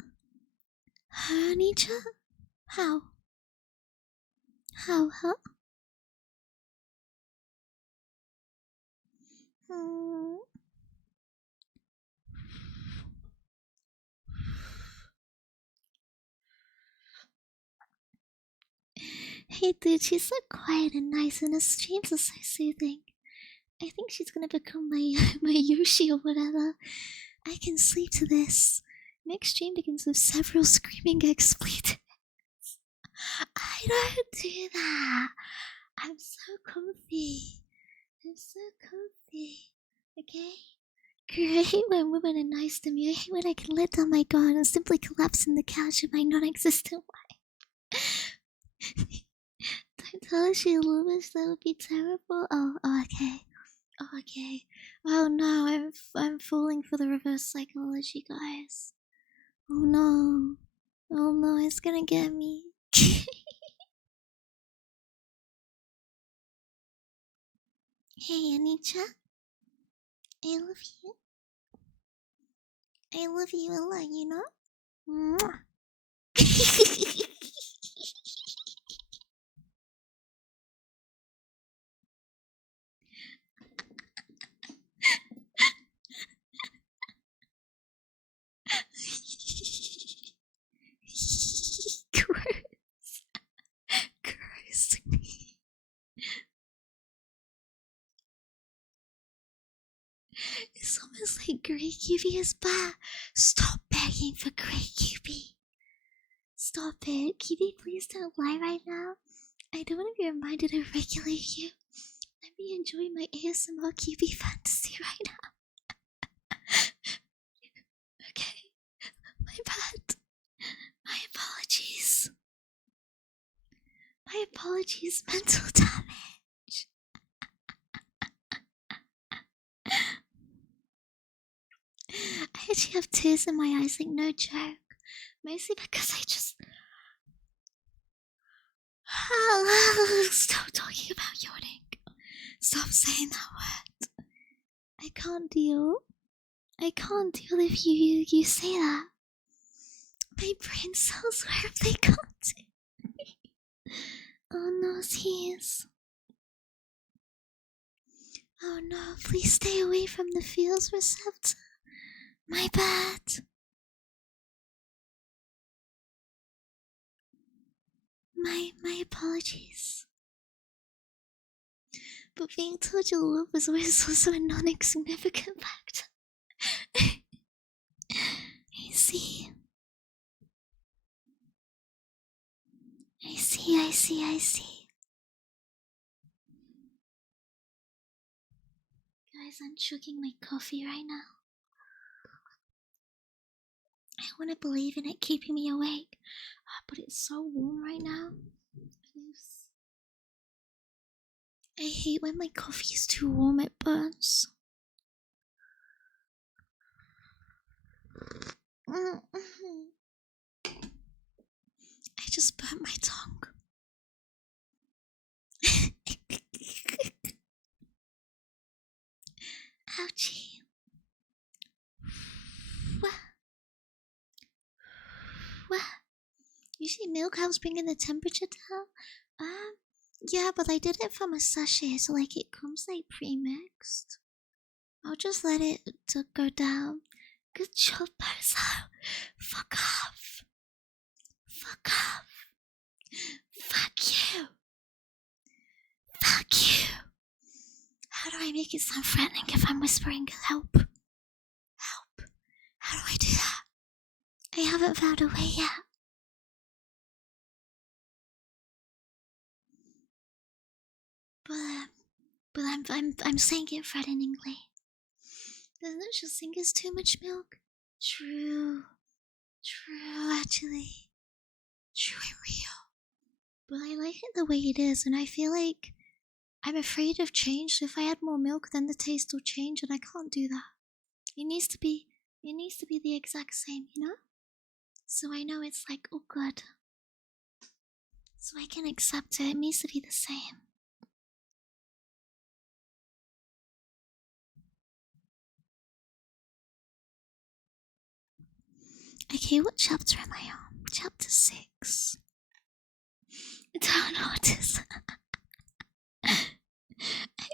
Anija? How? Huh? Hey dude, she's so quiet and nice and her streams are so soothing. I think she's gonna become my my Yoshi or whatever. I can sleep to this. Next stream begins with several screaming expletives. I don't do that. I'm so comfy. Okay? I hate when women are nice to me. I hate when I can let down my guard and simply collapse in the couch of my non-existent wife. Don't tell her she loses. That would be terrible. Oh, okay. Oh, okay. Oh no, I'm falling for the reverse psychology, guys. Oh no. Oh no, it's gonna get me. Hey, Anisha. I love you. I love you a lot, you know? Mwah. Gross. Gross. It's almost like Grey QB is back. Stop begging for Grey QB. Stop it. QB, please don't lie right now. I don't want to be reminded of regular you. Let me enjoy my ASMR QB fantasy right now. Okay. My bad. My apologies. My apologies, mental damage. I actually have tears in my eyes, like no joke. Mostly because I just... Stop talking about yawning. Stop saying that word. I can't deal. I can't deal if you say that. My brain cells where they can't. Oh no, tears. Oh no, please stay away from the feels receptor. My bad. My apologies. But being told your love was always also a non-insignificant factor. I see. I see. Guys, I'm chugging my coffee right now. I want to believe in it keeping me awake, but it's so warm right now. I hate when my coffee is too warm, it burns. I just burnt my tongue. Ouchie. What? Usually milk helps bringing the temperature down. Yeah, but I did it from a sachet, so like it comes like pre-mixed. I'll just let it to go down. Good job, Bozo. Fuck off. Fuck off. Fuck you. Fuck you. How do I make it sound threatening if I'm whispering help? Help. How do I do that? I haven't found a way yet. But I'm saying it threateningly. Doesn't it just think it's too much milk? True, actually. True and real. But I like it the way it is, and I feel like I'm afraid of change. So if I add more milk, then the taste will change, and I can't do that. It needs to be the exact same, you know? So I know it's like, oh good. So I can accept it. It needs to be the same. Okay, what chapter am I on? Chapter 6. Don't notice. I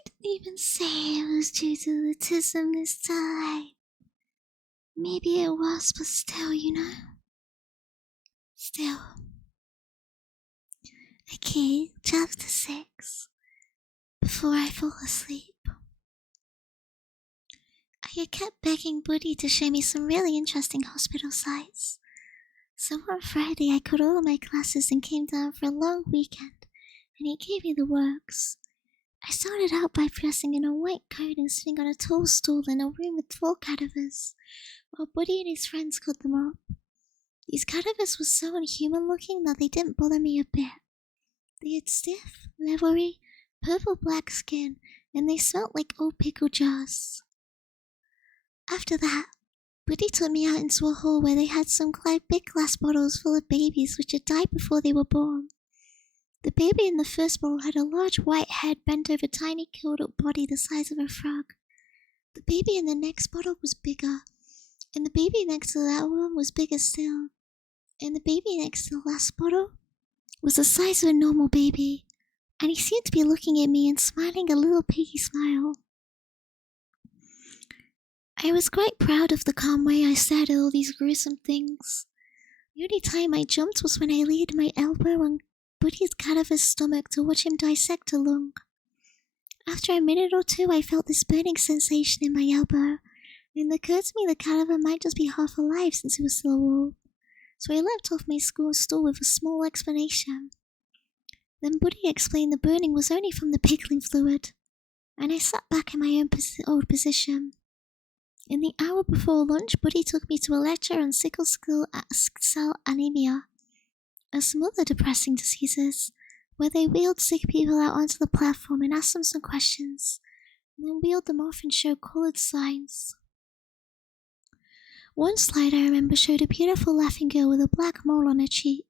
didn't even say it was due to autism this time. Maybe it was, but still, you know? Still. Okay, chapter 6. Before I fall asleep. I kept begging Buddy to show me some really interesting hospital sites. So one Friday I cut all of my classes and came down for a long weekend, and he gave me the works. I started out by dressing in a white coat and sitting on a tall stool in a room with 4 cadavers, while Buddy and his friends cut them up. These cadavers were so unhuman looking that they didn't bother me a bit. They had stiff, leathery, purple-black skin, and they smelt like old pickle jars. After that, Buddy took me out into a hall where they had some big glass bottles full of babies which had died before they were born. The baby in the first bottle had a large white head bent over a tiny curled-up body the size of a frog. The baby in the next bottle was bigger, and the baby next to that one was bigger still, and the baby next to the last bottle was the size of a normal baby, and he seemed to be looking at me and smiling a little piggy smile. I was quite proud of the calm way I said all these gruesome things. The only time I jumped was when I laid my elbow on Buddy's cadaver's stomach to watch him dissect a lung. After a minute or two, I felt this burning sensation in my elbow, and it occurred to me the cadaver might just be half alive since it was still warm. So I leapt off my stool with a small explanation. Then Buddy explained the burning was only from the pickling fluid, and I sat back in my old position. In the hour before lunch, Buddy took me to a lecture on sickle cell anemia and some other depressing diseases, where they wheeled sick people out onto the platform and asked them some questions, and then wheeled them off and showed coloured signs. One slide I remember showed a beautiful laughing girl with a black mole on her cheek.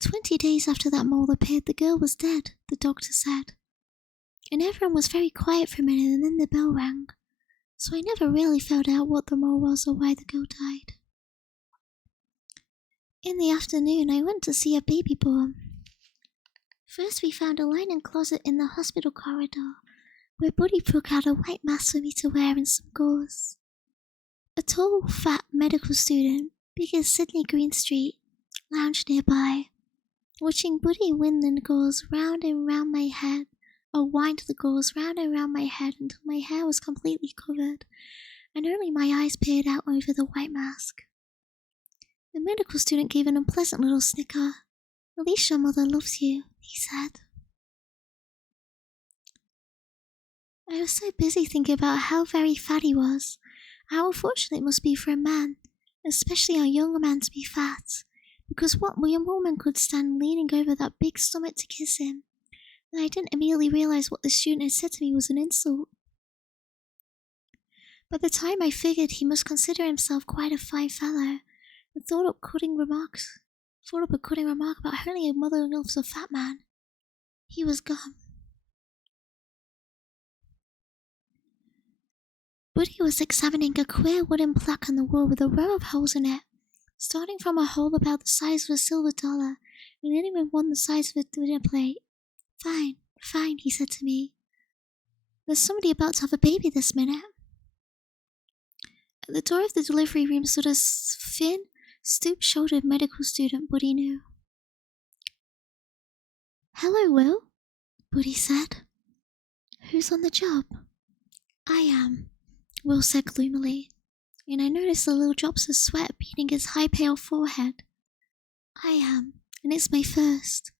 20 days after that mole appeared, the girl was dead, the doctor said. And everyone was very quiet for a minute, and then the bell rang. So I never really found out what the mole was or why the girl died. In the afternoon, I went to see a baby born. First, we found a linen closet in the hospital corridor, where Buddy took out a white mask for me to wear and some gauze. A tall, fat medical student, big as Sydney Green Street, lounged nearby, watching Buddy wind the gauze round and round my head, or wind the gauze round and round my head until my hair was completely covered, and only my eyes peered out over the white mask. The medical student gave an unpleasant little snicker. "At least your mother loves you," he said. I was so busy thinking about how very fat he was, how unfortunate it must be for a man, especially a younger man, to be fat, because what young woman could stand leaning over that big stomach to kiss him? And I didn't immediately realize what the student had said to me was an insult. By the time I figured he must consider himself quite a fine fellow, and thought up a cutting remark about how only a mother loves a fat man, he was gone. Buddy was examining a queer wooden plaque on the wall with a row of holes in it, starting from a hole about the size of a silver dollar and ending with one the size of a dinner plate. Fine, he said to me. "There's somebody about to have a baby this minute." At the door of the delivery room stood a thin, stoop-shouldered medical student Buddy knew. "Hello, Will," Buddy said. "Who's on the job?" "I am," Will said gloomily, and I noticed the little drops of sweat beading his high pale forehead. "I am, and it's my first."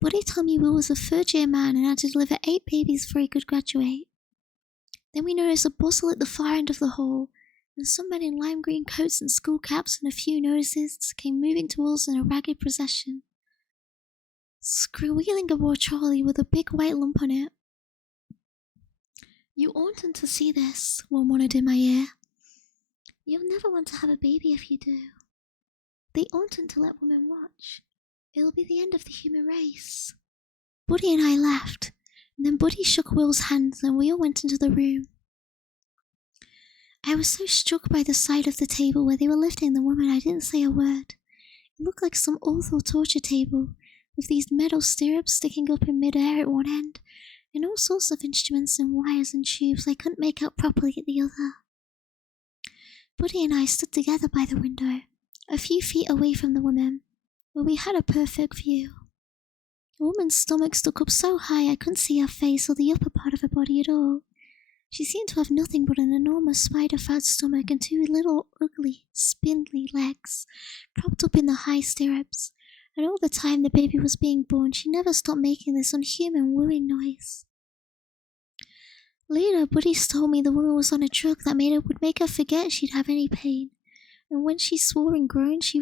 Buddy told me Will was a third-year man and had to deliver 8 babies before he could graduate. Then we noticed a bustle at the far end of the hall, and some men in lime green coats and school caps and a few notices came moving towards us in a ragged procession, squealing aboard a trolley with a big white lump on it. "You oughtn't to see this," one muttered in my ear. "You'll never want to have a baby if you do. They oughtn't to let women watch. It'll be the end of the human race." Buddy and I laughed, and then Buddy shook Will's hands and we all went into the room. I was so struck by the side of the table where they were lifting the woman I didn't say a word. It looked like some awful torture table, with these metal stirrups sticking up in mid-air at one end, and all sorts of instruments and wires and tubes I couldn't make out properly at the other. Buddy and I stood together by the window, a few feet away from the woman, where we had a perfect view. The woman's stomach stuck up so high I couldn't see her face or the upper part of her body at all. She seemed to have nothing but an enormous spider-fat stomach and 2 little ugly, spindly legs, propped up in the high stirrups, and all the time the baby was being born she never stopped making this unhuman wooing noise. Later, buddies told me the woman was on a drug that would make her forget she'd have any pain. And when she swore and groaned, she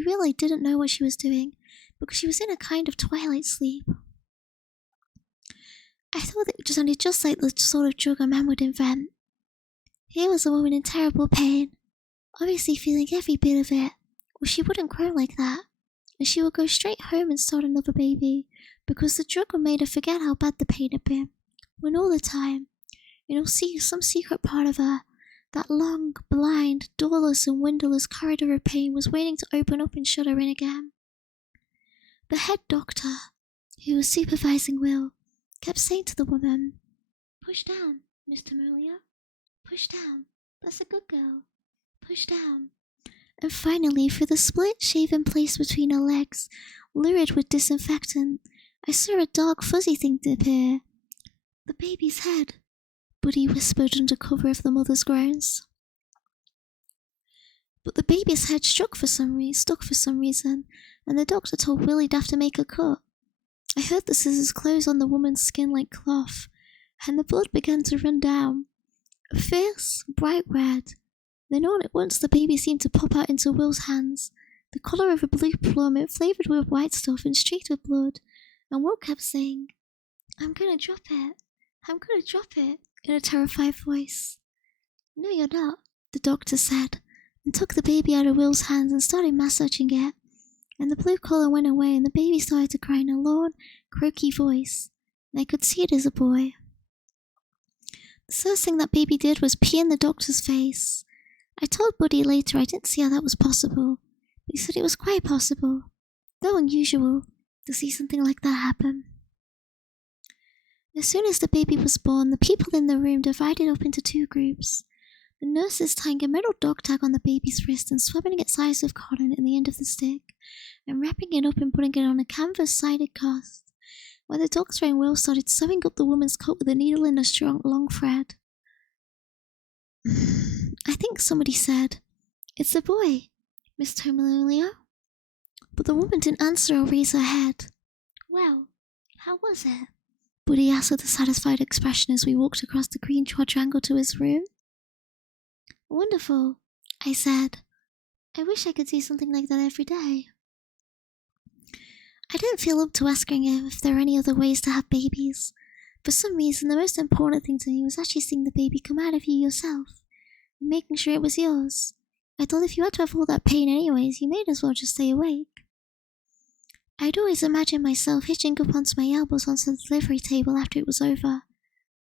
really didn't know what she was doing, because she was in a kind of twilight sleep. I thought it sounded just like the sort of drug a man would invent. Here was a woman in terrible pain, obviously feeling every bit of it, or she wouldn't groan like that, and she would go straight home and start another baby, because the drug made her forget how bad the pain had been, when all the time, some secret part of her, that long, blind, doorless and windowless corridor of pain was waiting to open up and shut her in again. The head doctor, who was supervising Will, kept saying to the woman, "Push down, Mr. Merlia. Push down. That's a good girl. Push down." And finally, through the split, shaven place between her legs, lurid with disinfectant, I saw a dark, fuzzy thing appear. "The baby's head," Buddy whispered under cover of the mother's groans. But the baby's head stuck for some reason, and the doctor told Will he'd have to make a cut. I heard the scissors close on the woman's skin like cloth, and the blood began to run down. A fierce, bright red. Then all at once the baby seemed to pop out into Will's hands, the colour of a blue plum, flavoured with white stuff and streaked with blood, and Will kept saying, "I'm gonna drop it. I'm gonna drop it," in a terrified voice. "No, you're not," the doctor said, and took the baby out of Will's hands and started massaging it, and the blue colour went away and the baby started to cry in a low, croaky voice, and I could see it as a boy. The first thing that baby did was pee in the doctor's face. I told Buddy later I didn't see how that was possible, but he said it was quite possible, though unusual, to see something like that happen. As soon as the baby was born, the people in the room divided up into two groups. The nurses tying a metal dog tag on the baby's wrist and swabbing its eyes with cotton in the end of the stick, and wrapping it up and putting it on a canvas-sided cloth, while the doctor and Will started sewing up the woman's coat with a needle and a strong, long thread. I think somebody said, "It's a boy, Mr. Melilio." But the woman didn't answer or raise her head. "Well, how was it?" Buddy asked with a satisfied expression as we walked across the green quadrangle to his room. "Wonderful," I said. "I wish I could see something like that every day." I didn't feel up to asking him if there were any other ways to have babies. For some reason, the most important thing to me was actually seeing the baby come out of you yourself, and making sure it was yours. I thought if you had to have all that pain anyways, you may as well just stay awake. I'd always imagined myself hitching up onto my elbows onto the delivery table after it was over.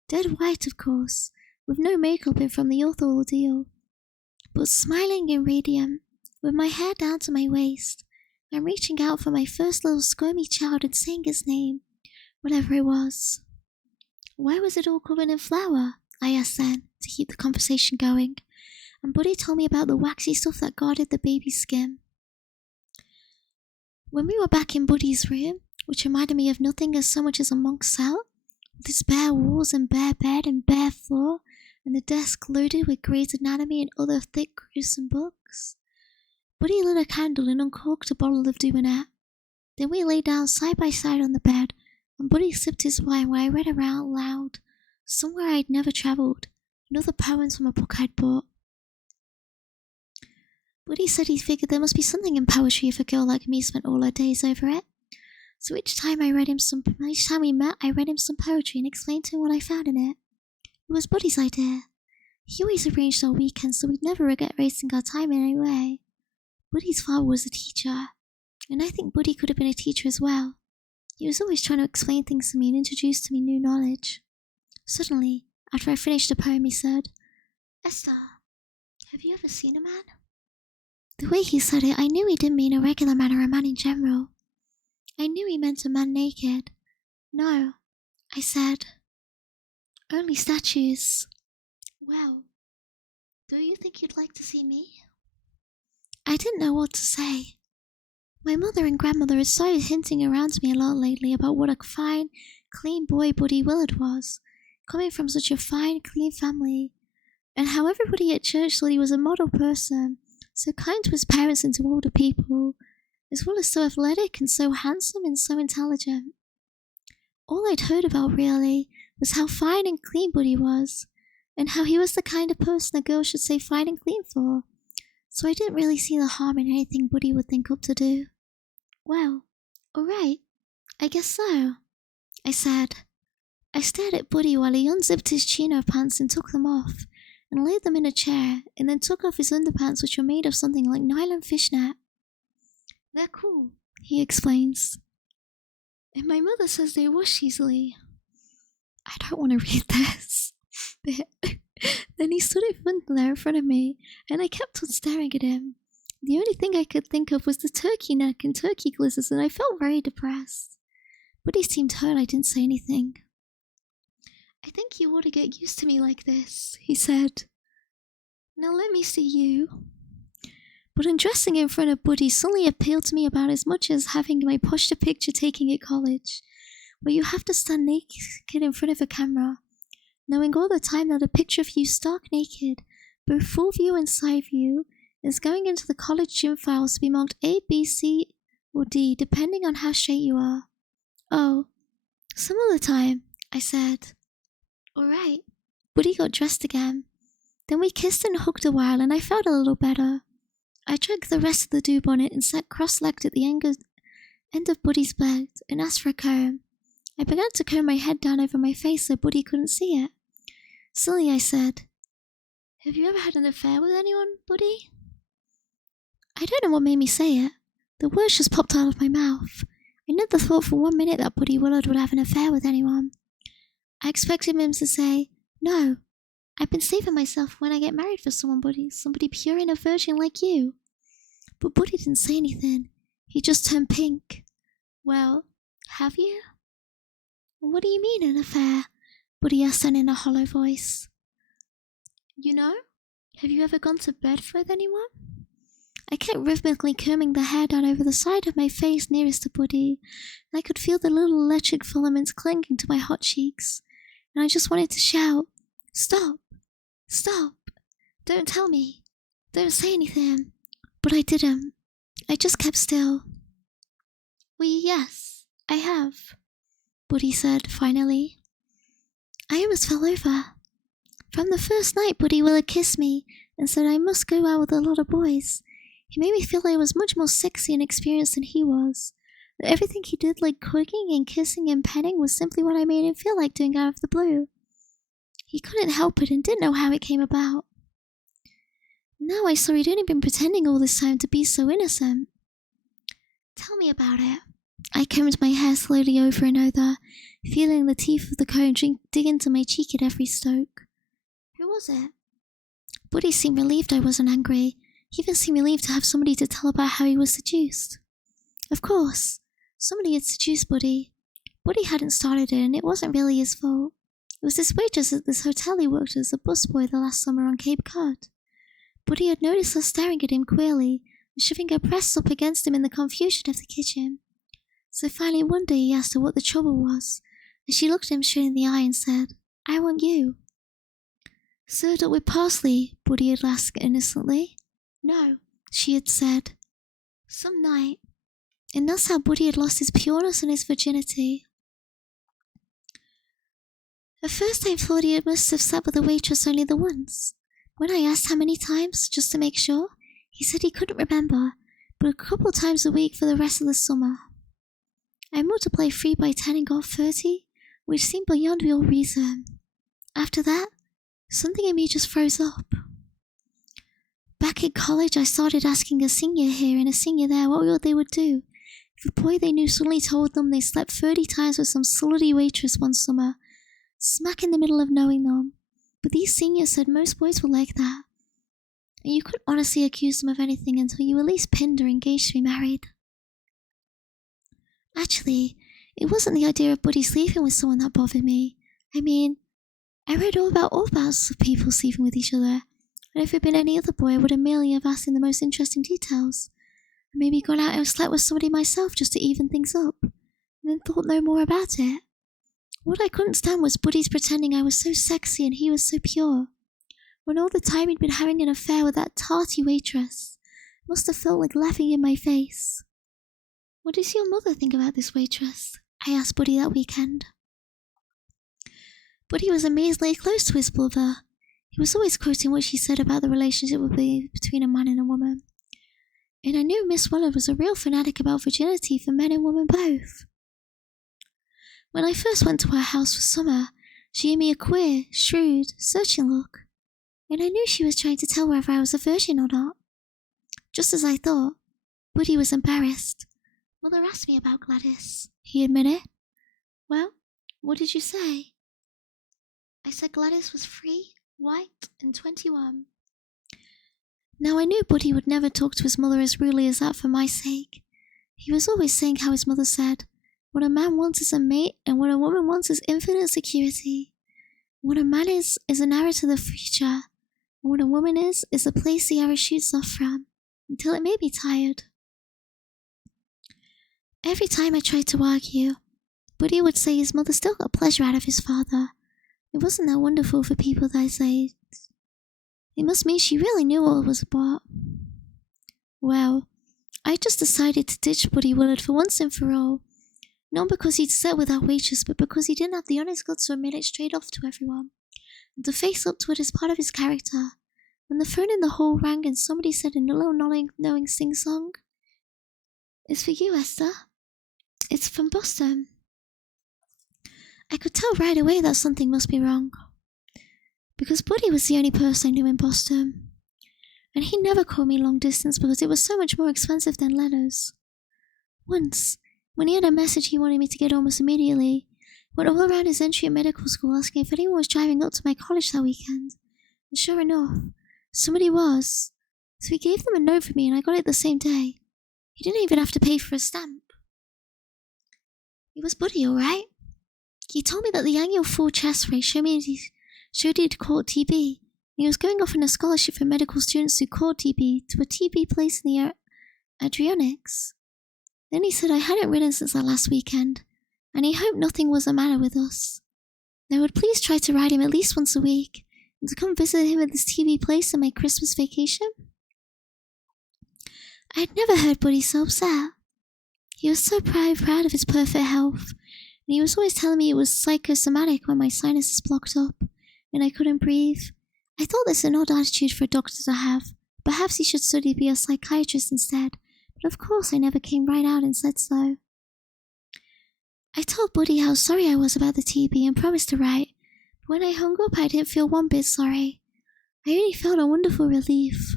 Dead white, of course, with no makeup in from the awful ordeal, but smiling and radiant, with my hair down to my waist, and reaching out for my first little squirmy child and saying his name, whatever it was. "Why was it all covered in flour?" I asked then, to keep the conversation going, and Buddy told me about the waxy stuff that guarded the baby's skin. When we were back in Buddy's room, which reminded me of nothing as so much as a monk's cell, with its bare walls and bare bed and bare floor, and the desk loaded with Grey's Anatomy and other thick, gruesome books, Buddy lit a candle and uncorked a bottle of Dubonnet. Then we lay down side by side on the bed, and Buddy sipped his wine while I read out loud, Somewhere I'd Never Travelled, and other poems from a book I'd bought. Buddy said he figured there must be something in poetry if a girl like me spent all her days over it. So each time we met, I read him some poetry and explained to him what I found in it. It was Buddy's idea. He always arranged our weekends so we'd never regret wasting our time in any way. Buddy's father was a teacher, and I think Buddy could have been a teacher as well. He was always trying to explain things to me and introduce to me new knowledge. Suddenly, after I finished the poem, he said, "Esther, have you ever seen a man?" The way he said it, I knew he didn't mean a regular man or a man in general. I knew he meant a man naked. "No," I said. "Only statues." "Well, do you think you'd like to see me?" I didn't know what to say. My mother and grandmother had started hinting around to me a lot lately about what a fine, clean boy Buddy Willard was, coming from such a fine, clean family, and how everybody at church thought he was a model person, so kind to his parents and to older people, as well as so athletic and so handsome and so intelligent. All I'd heard about, really, was how fine and clean Buddy was, and how he was the kind of person a girl should say fine and clean for. So I didn't really see the harm in anything Buddy would think up to do. Well, alright, I guess so, I said. I stared at Buddy while he unzipped his chino pants and took them off, and laid them in a chair, and then took off his underpants, which were made of something like nylon fishnet. They're cool, he explains. And my mother says they wash easily. I don't want to read this. Then he stood there in front of me, and I kept on staring at him. The only thing I could think of was the turkey neck and turkey glizzers, and I felt very depressed. But he seemed hurt I didn't say anything. I think you ought to get used to me like this, he said. Now let me see you. But undressing in front of Buddy suddenly appealed to me about as much as having my posture picture taking at college, where you have to stand naked in front of a camera, knowing all the time that a picture of you stark naked, both full view and side view, is going into the college gym files to be marked A, B, C, or D, depending on how straight you are. Oh, some other time, I said. Alright. Buddy got dressed again. Then we kissed and hugged a while, and I felt a little better. I drank the rest of the dew bonnet and sat cross-legged at the end of Buddy's bed and asked for a comb. I began to comb my head down over my face so Buddy couldn't see it. Silly, I said. Have you ever had an affair with anyone, Buddy? I don't know what made me say it. The words just popped out of my mouth. I never thought for 1 minute that Buddy Willard would have an affair with anyone. I expected him to say, no, I've been saving myself when I get married for somebody pure and a virgin like you. But Buddy didn't say anything. He just turned pink. Well, have you? What do you mean an affair? Buddy asked in a hollow voice. You know? Have you ever gone to bed with anyone? I kept rhythmically combing the hair down over the side of my face nearest to Buddy, and I could feel the little electric filaments clinging to my hot cheeks, and I just wanted to shout, Stop! Stop! Don't tell me! Don't say anything! But I didn't. I just kept still. Well, yes, I have, Buddy said, finally. I almost fell over. From the first night Buddy Willard kissed me and said I must go out with a lot of boys. He made me feel I was much more sexy and experienced than he was. That everything he did, like cooking and kissing and petting, was simply what I made him feel like doing out of the blue. He couldn't help it and didn't know how it came about. Now I saw he'd only been pretending all this time to be so innocent. Tell me about it. I combed my hair slowly over and over, feeling the teeth of the comb dig into my cheek at every stroke. Who was it? Buddy seemed relieved I wasn't angry. He even seemed relieved to have somebody to tell about how he was seduced. Of course, somebody had seduced Buddy. Buddy hadn't started it, and it wasn't really his fault. It was this waitress at this hotel he worked as a busboy the last summer on Cape Cod. Buddy had noticed her staring at him queerly, and shoving her breasts up against him in the confusion of the kitchen. So finally one day he asked her what the trouble was, and she looked him straight in the eye and said, I want you. Served up with parsley, Buddy had asked innocently. No, she had said. Some night. And that's how Buddy had lost his pureness and his virginity. At first I thought he must have slept with the waitress only the once. When I asked how many times, just to make sure, he said he couldn't remember, but a couple times a week for the rest of the summer. I multiplied 3 by 10 and got 30, which seemed beyond real reason. After that, something in me just froze up. Back in college, I started asking a senior here and a senior there what they would do if a boy they knew suddenly told them they slept 30 times with some slutty waitress one summer, smack in the middle of knowing them. But these seniors said most boys were like that, and you couldn't honestly accuse them of anything until you at least pinned or engaged to be married. Actually, it wasn't the idea of Buddy sleeping with someone that bothered me. I mean, I read all about of people sleeping with each other, and if it had been any other boy, I would have merely have asked in the most interesting details, and maybe gone out and slept with somebody myself just to even things up, and then thought no more about it. What I couldn't stand was Buddy's pretending I was so sexy and he was so pure, when all the time he'd been having an affair with that tarty waitress. It must have felt like laughing in my face. What does your mother think about this waitress? I asked Buddy that weekend. Buddy was amazingly close to his brother. He was always quoting what she said about the relationship would be between a man and a woman. And I knew Miss Willard was a real fanatic about virginity for men and women both. When I first went to her house for summer, she gave me a queer, shrewd, searching look, and I knew she was trying to tell whether I was a virgin or not. Just as I thought, Buddy was embarrassed. Mother asked me about Gladys, he admitted. Well, what did you say? I said Gladys was free, white, and 21. Now I knew Buddy would never talk to his mother as rudely as that for my sake. He was always saying how his mother said, what a man wants is a mate, and what a woman wants is infinite security. What a man is an arrow to the future, and what a woman is a place the arrow shoots off from, until it may be tired. Every time I tried to argue, Buddy would say his mother still got pleasure out of his father. It wasn't that wonderful for people that age. It must mean she really knew what it was about. Well, I just decided to ditch Buddy Willard for once and for all. Not because he'd slept with our waitress, but because he didn't have the honest guts to admit it straight off to everyone. And to face up to it as part of his character. When the phone in the hall rang and somebody said in a low knowing sing-song, "It's for you, Esther. It's from Boston." I could tell right away that something must be wrong. Because Buddy was the only person I knew in Boston. And he never called me long distance because it was so much more expensive than letters. Once, when he had a message he wanted me to get almost immediately, went all around his entry at medical school asking if anyone was driving up to my college that weekend. And sure enough, somebody was. So he gave them a note for me and I got it the same day. He didn't even have to pay for a stamp. It was Buddy, alright. He told me that the annual full chest race showed he'd caught TB, and he was going off on a scholarship for medical students who caught TB to a TB place in the Adriatics. Then he said I hadn't ridden since that last weekend, and he hoped nothing was the matter with us. And I would please try to ride him at least once a week, and to come visit him at this TB place on my Christmas vacation. I had never heard Buddy so upset. He was so proud of his perfect health, and he was always telling me it was psychosomatic when my sinuses blocked up, and I couldn't breathe. I thought this an odd attitude for a doctor to have. Perhaps he should study to be a psychiatrist instead, but of course I never came right out and said so. I told Buddy how sorry I was about the TB and promised to write, but when I hung up I didn't feel one bit sorry. I only felt a wonderful relief.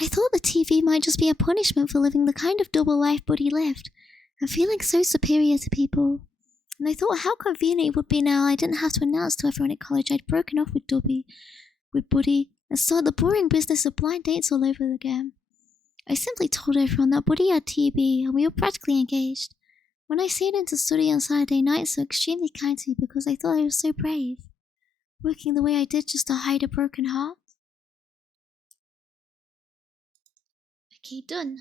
I thought the TB might just be a punishment for living the kind of double life Buddy lived, and feeling so superior to people. And I thought how convenient it would be now I didn't have to announce to everyone at college I'd broken off with Buddy, and start the boring business of blind dates all over again. I simply told everyone that Buddy had TB and we were practically engaged. When I stayed in to study on Saturday night so extremely kind to me because I thought I was so brave, working the way I did just to hide a broken heart. Okay, done.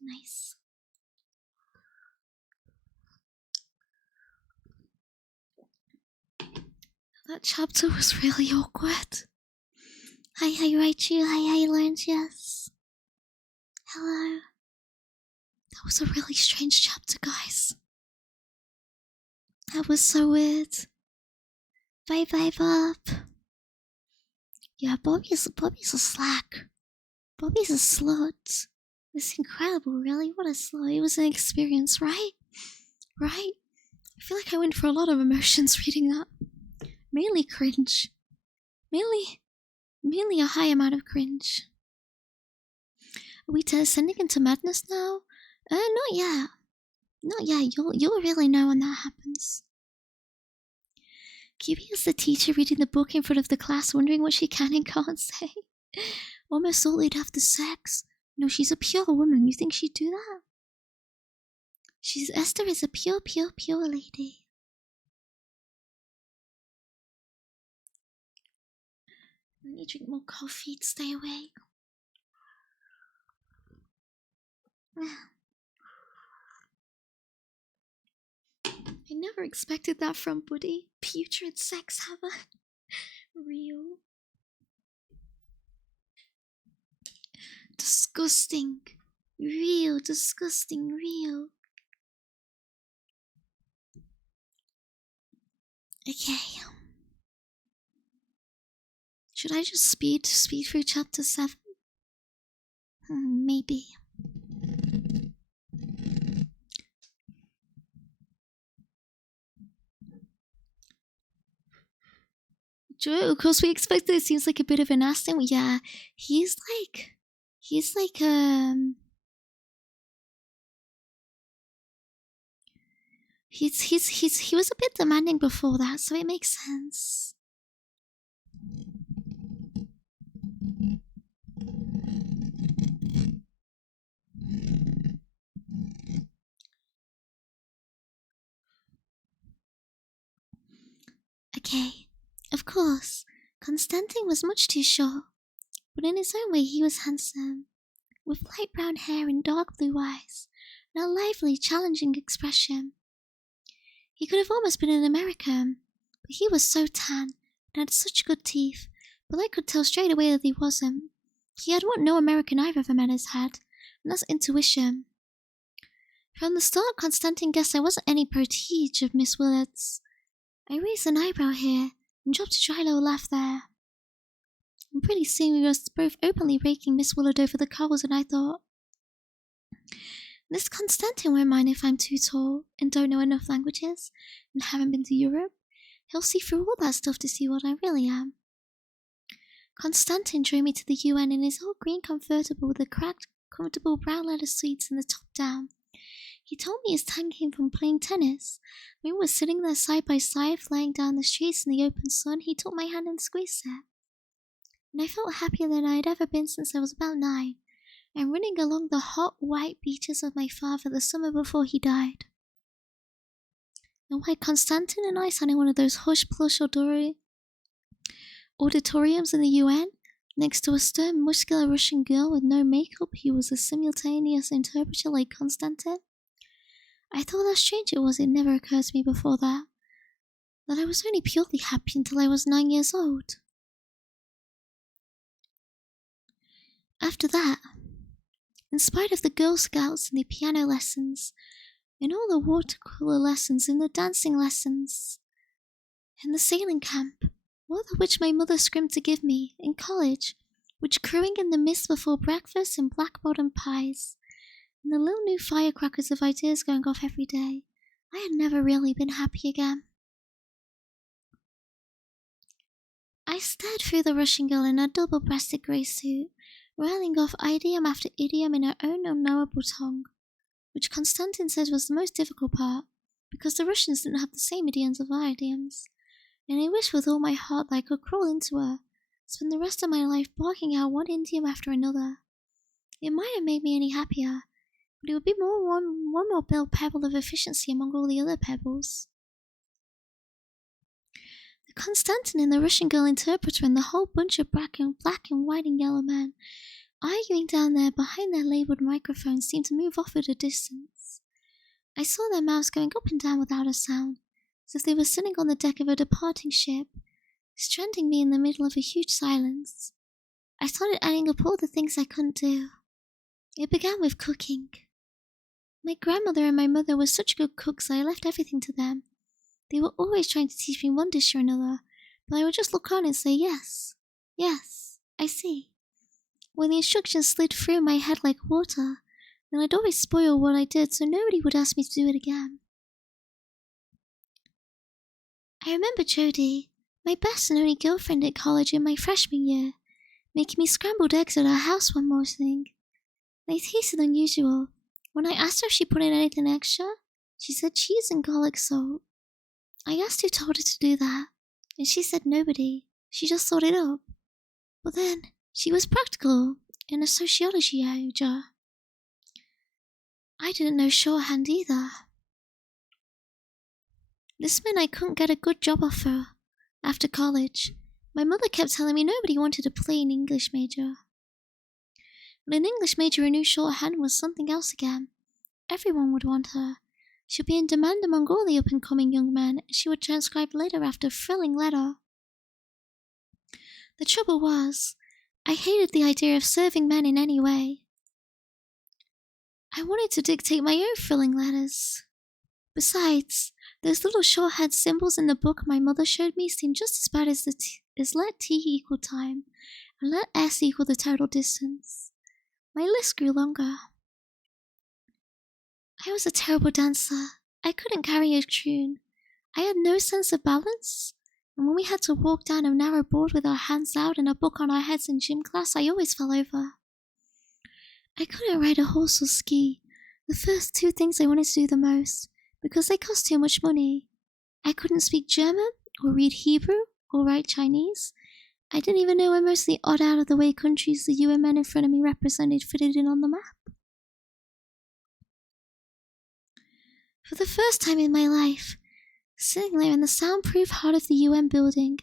Nice. That chapter was really awkward. Hi, Rachel. Hi, Lance. Yes. Hello. That was a really strange chapter, guys. That was so weird. Bye, Bob. Yeah, Bobby's a slack. Bobby's a slut. It's incredible, really. What a slut. It was an experience, right? Right? I feel like I went for a lot of emotions reading that. Mainly cringe. Mainly a high amount of cringe. Are we descending into madness now? Not yet. Not yet. You'll really know when that happens. Kiwi is the teacher reading the book in front of the class, wondering what she can and can't say. Almost solely after sex. No, she's a pure woman. You think she'd do that? Esther is a pure lady. Let me drink more coffee to stay awake. I never expected that from Buddy. Putrid sex haver. Real. Disgusting. Real, disgusting, real. Okay. Should I just speed through chapter 7? Maybe. Joe, of course we expected. It seems like a bit of an accident. Yeah, he's like he was a bit demanding before that, so it makes sense. Okay, of course, Constantine was much too short, but in his own way he was handsome, with light brown hair and dark blue eyes, and a lively, challenging expression. He could have almost been an American, but he was so tan and had such good teeth, but I could tell straight away that he wasn't. He had what no American I've ever met has had, and that's intuition. From the start, Constantine guessed I wasn't any prestige of Miss Willard's. I raised an eyebrow here and dropped a dry little laugh there. And pretty soon we were both openly raking Miss Willard over the coals, and I thought, this Constantine won't mind if I'm too tall and don't know enough languages and haven't been to Europe. He'll see through all that stuff to see what I really am. Constantine drove me to the UN in his old green convertible with the cracked, comfortable brown leather seats and the top down. He told me his tan came from playing tennis. When we were sitting there side by side, flying down the streets in the open sun, he took my hand and squeezed it. And I felt happier than I had ever been since I was about 9, and running along the hot, white beaches of my father the summer before he died. And why Constantine and I sat in one of those hush-plush auditoriums in the UN, next to a stern, muscular Russian girl with no makeup who was a simultaneous interpreter like Constantine. I thought how strange it was it never occurred to me before that I was only purely happy until I was 9 years old. After that, in spite of the Girl Scouts and the piano lessons, and all the watercolor lessons and the dancing lessons, and the sailing camp, all of which my mother scrimped to give me, in college, which crowing in the mist before breakfast and black-bottom pies, and the little new firecrackers of ideas going off every day, I had never really been happy again. I stared through the Russian girl in her double-breasted grey suit, rattling off idiom after idiom in her own unknowable tongue, which Constantine said was the most difficult part, because the Russians didn't have the same idioms of our idioms, and I wished with all my heart that I could crawl into her, spend the rest of my life barking out one idiom after another. It might have made me any happier, but it would be one more pebble of efficiency among all the other pebbles. The Constantine and the Russian girl interpreter and the whole bunch of black and white and yellow men arguing down there behind their labelled microphones seemed to move off at a distance. I saw their mouths going up and down without a sound, as if they were sitting on the deck of a departing ship, stranding me in the middle of a huge silence. I started adding up all the things I couldn't do. It began with cooking. My grandmother and my mother were such good cooks that I left everything to them. They were always trying to teach me one dish or another, but I would just look on and say, yes, I see. When the instructions slid through my head like water, then I'd always spoil what I did so nobody would ask me to do it again. I remember Jodie, my best and only girlfriend at college in my freshman year, making me scrambled eggs at her house one morning. They tasted unusual. When I asked her if she put in anything extra, she said cheese and garlic salt. I asked who told her to do that, and she said nobody. She just thought it up. But then, she was practical and a sociology major. I didn't know shorthand either. This meant I couldn't get a good job offer after college. My mother kept telling me nobody wanted a plain English major. But an English major who knew shorthand was something else again. Everyone would want her. She would be in demand among all the up-and-coming young men, and she would transcribe letter after thrilling letter. The trouble was, I hated the idea of serving men in any way. I wanted to dictate my own thrilling letters. Besides, Those little shorthand symbols in the book my mother showed me seemed just as bad as let t equal time and let s equal the total distance. My list grew longer. I was a terrible dancer. I couldn't carry a tune. I had no sense of balance. And when we had to walk down a narrow board with our hands out and a book on our heads in gym class, I always fell over. I couldn't ride a horse or ski, the first two things I wanted to do the most, because they cost too much money. I couldn't speak German, or read Hebrew, or write Chinese. I didn't even know where most of the odd out-of-the-way countries the UN men in front of me represented fitted in on the map. For the first time in my life, sitting there in the soundproof heart of the UN building,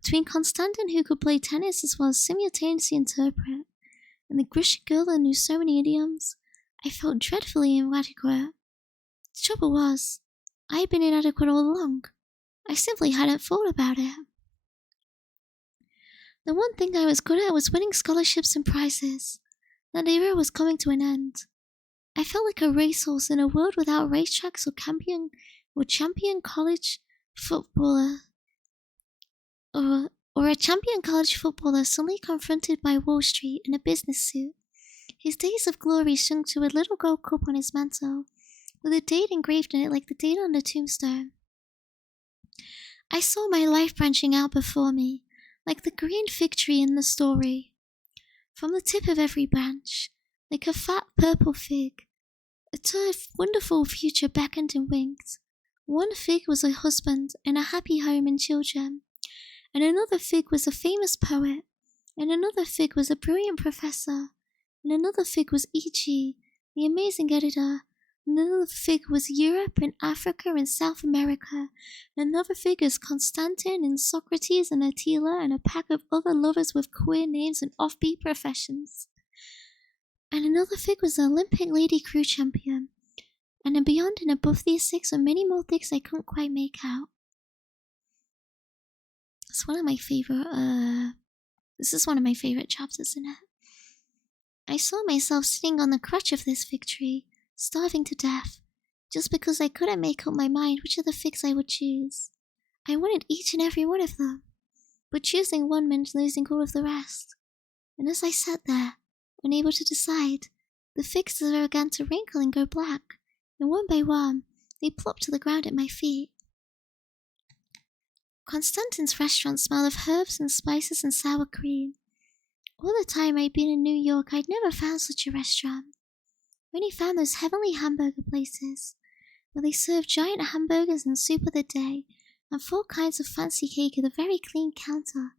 between Konstantin, who could play tennis as well as simultaneously interpret, and the Grecian girl that knew so many idioms, I felt dreadfully inadequate. The trouble was, I had been inadequate all along. I simply hadn't thought about it. The one thing I was good at was winning scholarships and prizes. That era was coming to an end. I felt like a racehorse in a world without racetracks or champion college footballer, or a champion college footballer suddenly confronted by Wall Street in a business suit. His days of glory sunk to a little gold cup on his mantle, with a date engraved in it like the date on the tombstone. I saw my life branching out before me, like the green fig tree in the story. From the tip of every branch, like a fat purple fig, a wonderful future beckoned and winked. One fig was a husband and a happy home and children, and another fig was a famous poet, and another fig was a brilliant professor, and another fig was E.G., the amazing editor, and another fig was Europe and Africa and South America, and another fig is Constantine and Socrates and Attila and a pack of other lovers with queer names and offbeat professions. And another fig was the Olympic lady crew champion, and beyond and above these six are many more things I couldn't quite make out. It's one of my favorite, this is one of my favorite chapters in it. I saw myself sitting on the crutch of this fig tree, starving to death, just because I couldn't make up my mind which of the figs I would choose. I wanted each and every one of them, but choosing one meant losing all of the rest. And as I sat there, unable to decide, the figs began to wrinkle and go black, and one by one, they plopped to the ground at my feet. Constantine's restaurant smelled of herbs and spices and sour cream. All the time I'd been in New York, I'd never found such a restaurant. I only found those heavenly hamburger places, where they served giant hamburgers and soup of the day, and 4 kinds of fancy cake at a very clean counter,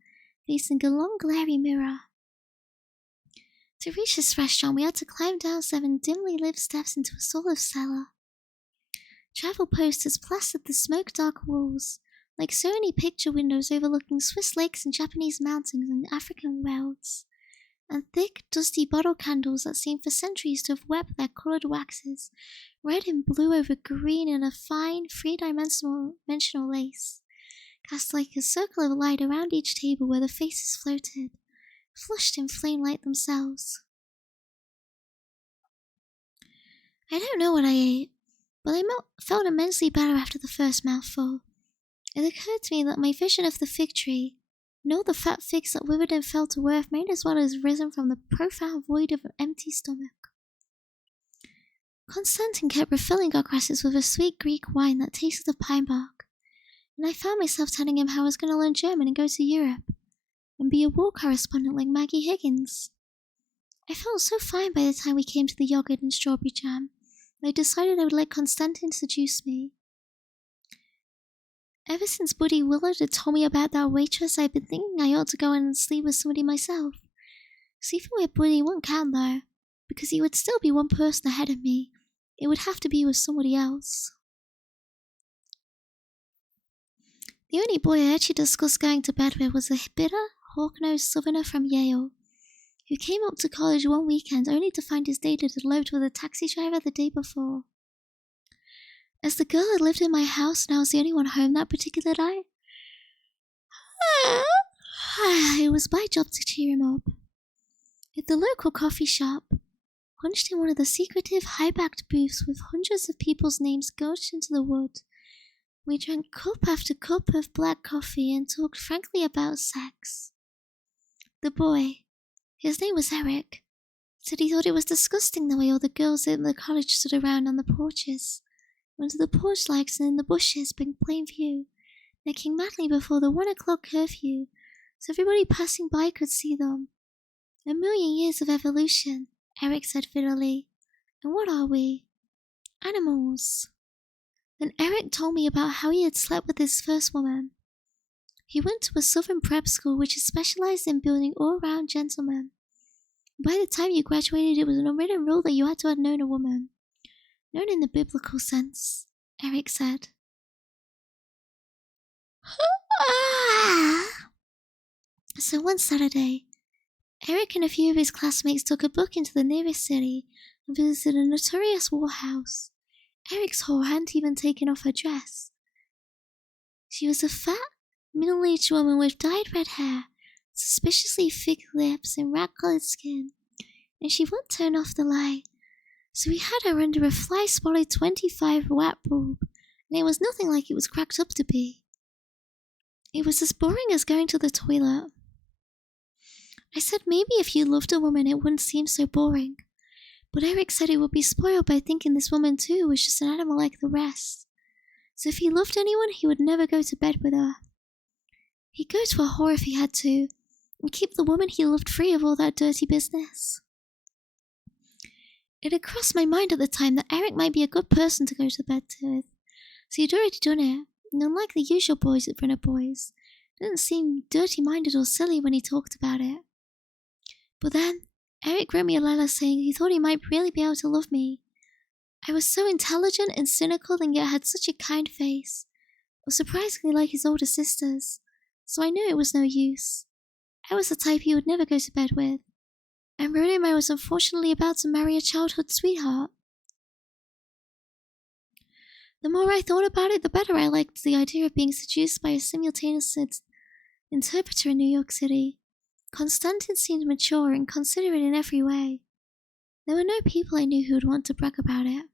facing a long glary mirror. To reach this restaurant, we had to climb down 7 dimly lit steps into a sort of cellar. Travel posters plastered the smoke-dark walls, like so many picture windows overlooking Swiss lakes and Japanese mountains and African wilds, and thick, dusty bottle candles that seemed for centuries to have wept their coloured waxes, red and blue over green in a fine, three-dimensional lace, cast like a circle of light around each table where the faces floated, flushed in flame like themselves. I don't know what I ate, but I felt immensely better after the first mouthful. It occurred to me that my vision of the fig tree, and all the fat figs that withered and fell to earth, might as well have risen from the profound void of an empty stomach. Constantine kept refilling our glasses with a sweet Greek wine that tasted of pine bark, and I found myself telling him how I was going to learn German and go to Europe, and be a war correspondent like Maggie Higgins. I felt so fine by the time we came to the yogurt and strawberry jam, that I decided I would let Constantine seduce me. Ever since Buddy Willard had told me about that waitress, I'd been thinking I ought to go in and sleep with somebody myself. Sleeping with Buddy wouldn't count though, because he would still be one person ahead of me. It would have to be with somebody else. The only boy I actually discussed going to bed with was a bitter, hawk-nosed southerner from Yale, who came up to college one weekend only to find his date had eloped with a taxi driver the day before. As the girl had lived in my house and I was the only one home that particular night, it was my job to cheer him up. At the local coffee shop, hunched in one of the secretive, high-backed booths with hundreds of people's names gouged into the wood, We drank cup after cup of black coffee and talked frankly about sex. The boy, his name was Eric, said he thought it was disgusting the way all the girls in the college stood around on the porches, under the porch lights and in the bushes in plain view, necking madly before the 1 o'clock curfew, so everybody passing by could see them. 1,000,000 years of evolution, Eric said bitterly. And what are we? Animals. Then Eric told me about how he had slept with his first woman. He went to a southern prep school which is specialized in building all-round gentlemen. By the time you graduated, it was an unwritten rule that you had to have known a woman. Known in the biblical sense, Eric said. So one Saturday, Eric and a few of his classmates took a book into the nearest city and visited a notorious whorehouse. Eric's whore hadn't even taken off her dress. She was a fat, middle-aged woman with dyed red hair, suspiciously thick lips, and rat-colored skin, and she wouldn't turn off the light. So we had her under a fly-swallowed 25-watt bulb, and it was nothing like it was cracked up to be. It was as boring as going to the toilet. I said maybe if you loved a woman it wouldn't seem so boring, but Eric said he would be spoiled by thinking this woman too was just an animal like the rest. So if he loved anyone, he would never go to bed with her. He'd go to a whore if he had to, and keep the woman he loved free of all that dirty business. It had crossed my mind at the time that Eric might be a good person to go to bed with, so he'd already done it, and unlike the usual boys at Brenner Boys, didn't seem dirty-minded or silly when he talked about it. But then, Eric wrote me a letter saying he thought he might really be able to love me. I was so intelligent and cynical and yet had such a kind face. I was surprisingly like his older sisters, so I knew it was no use. I was the type he would never go to bed with, and wrote him I was unfortunately about to marry a childhood sweetheart. The more I thought about it, the better I liked the idea of being seduced by a simultaneous interpreter in New York City. Constantine seemed mature and considerate in every way. There were no people I knew who would want to brag about it.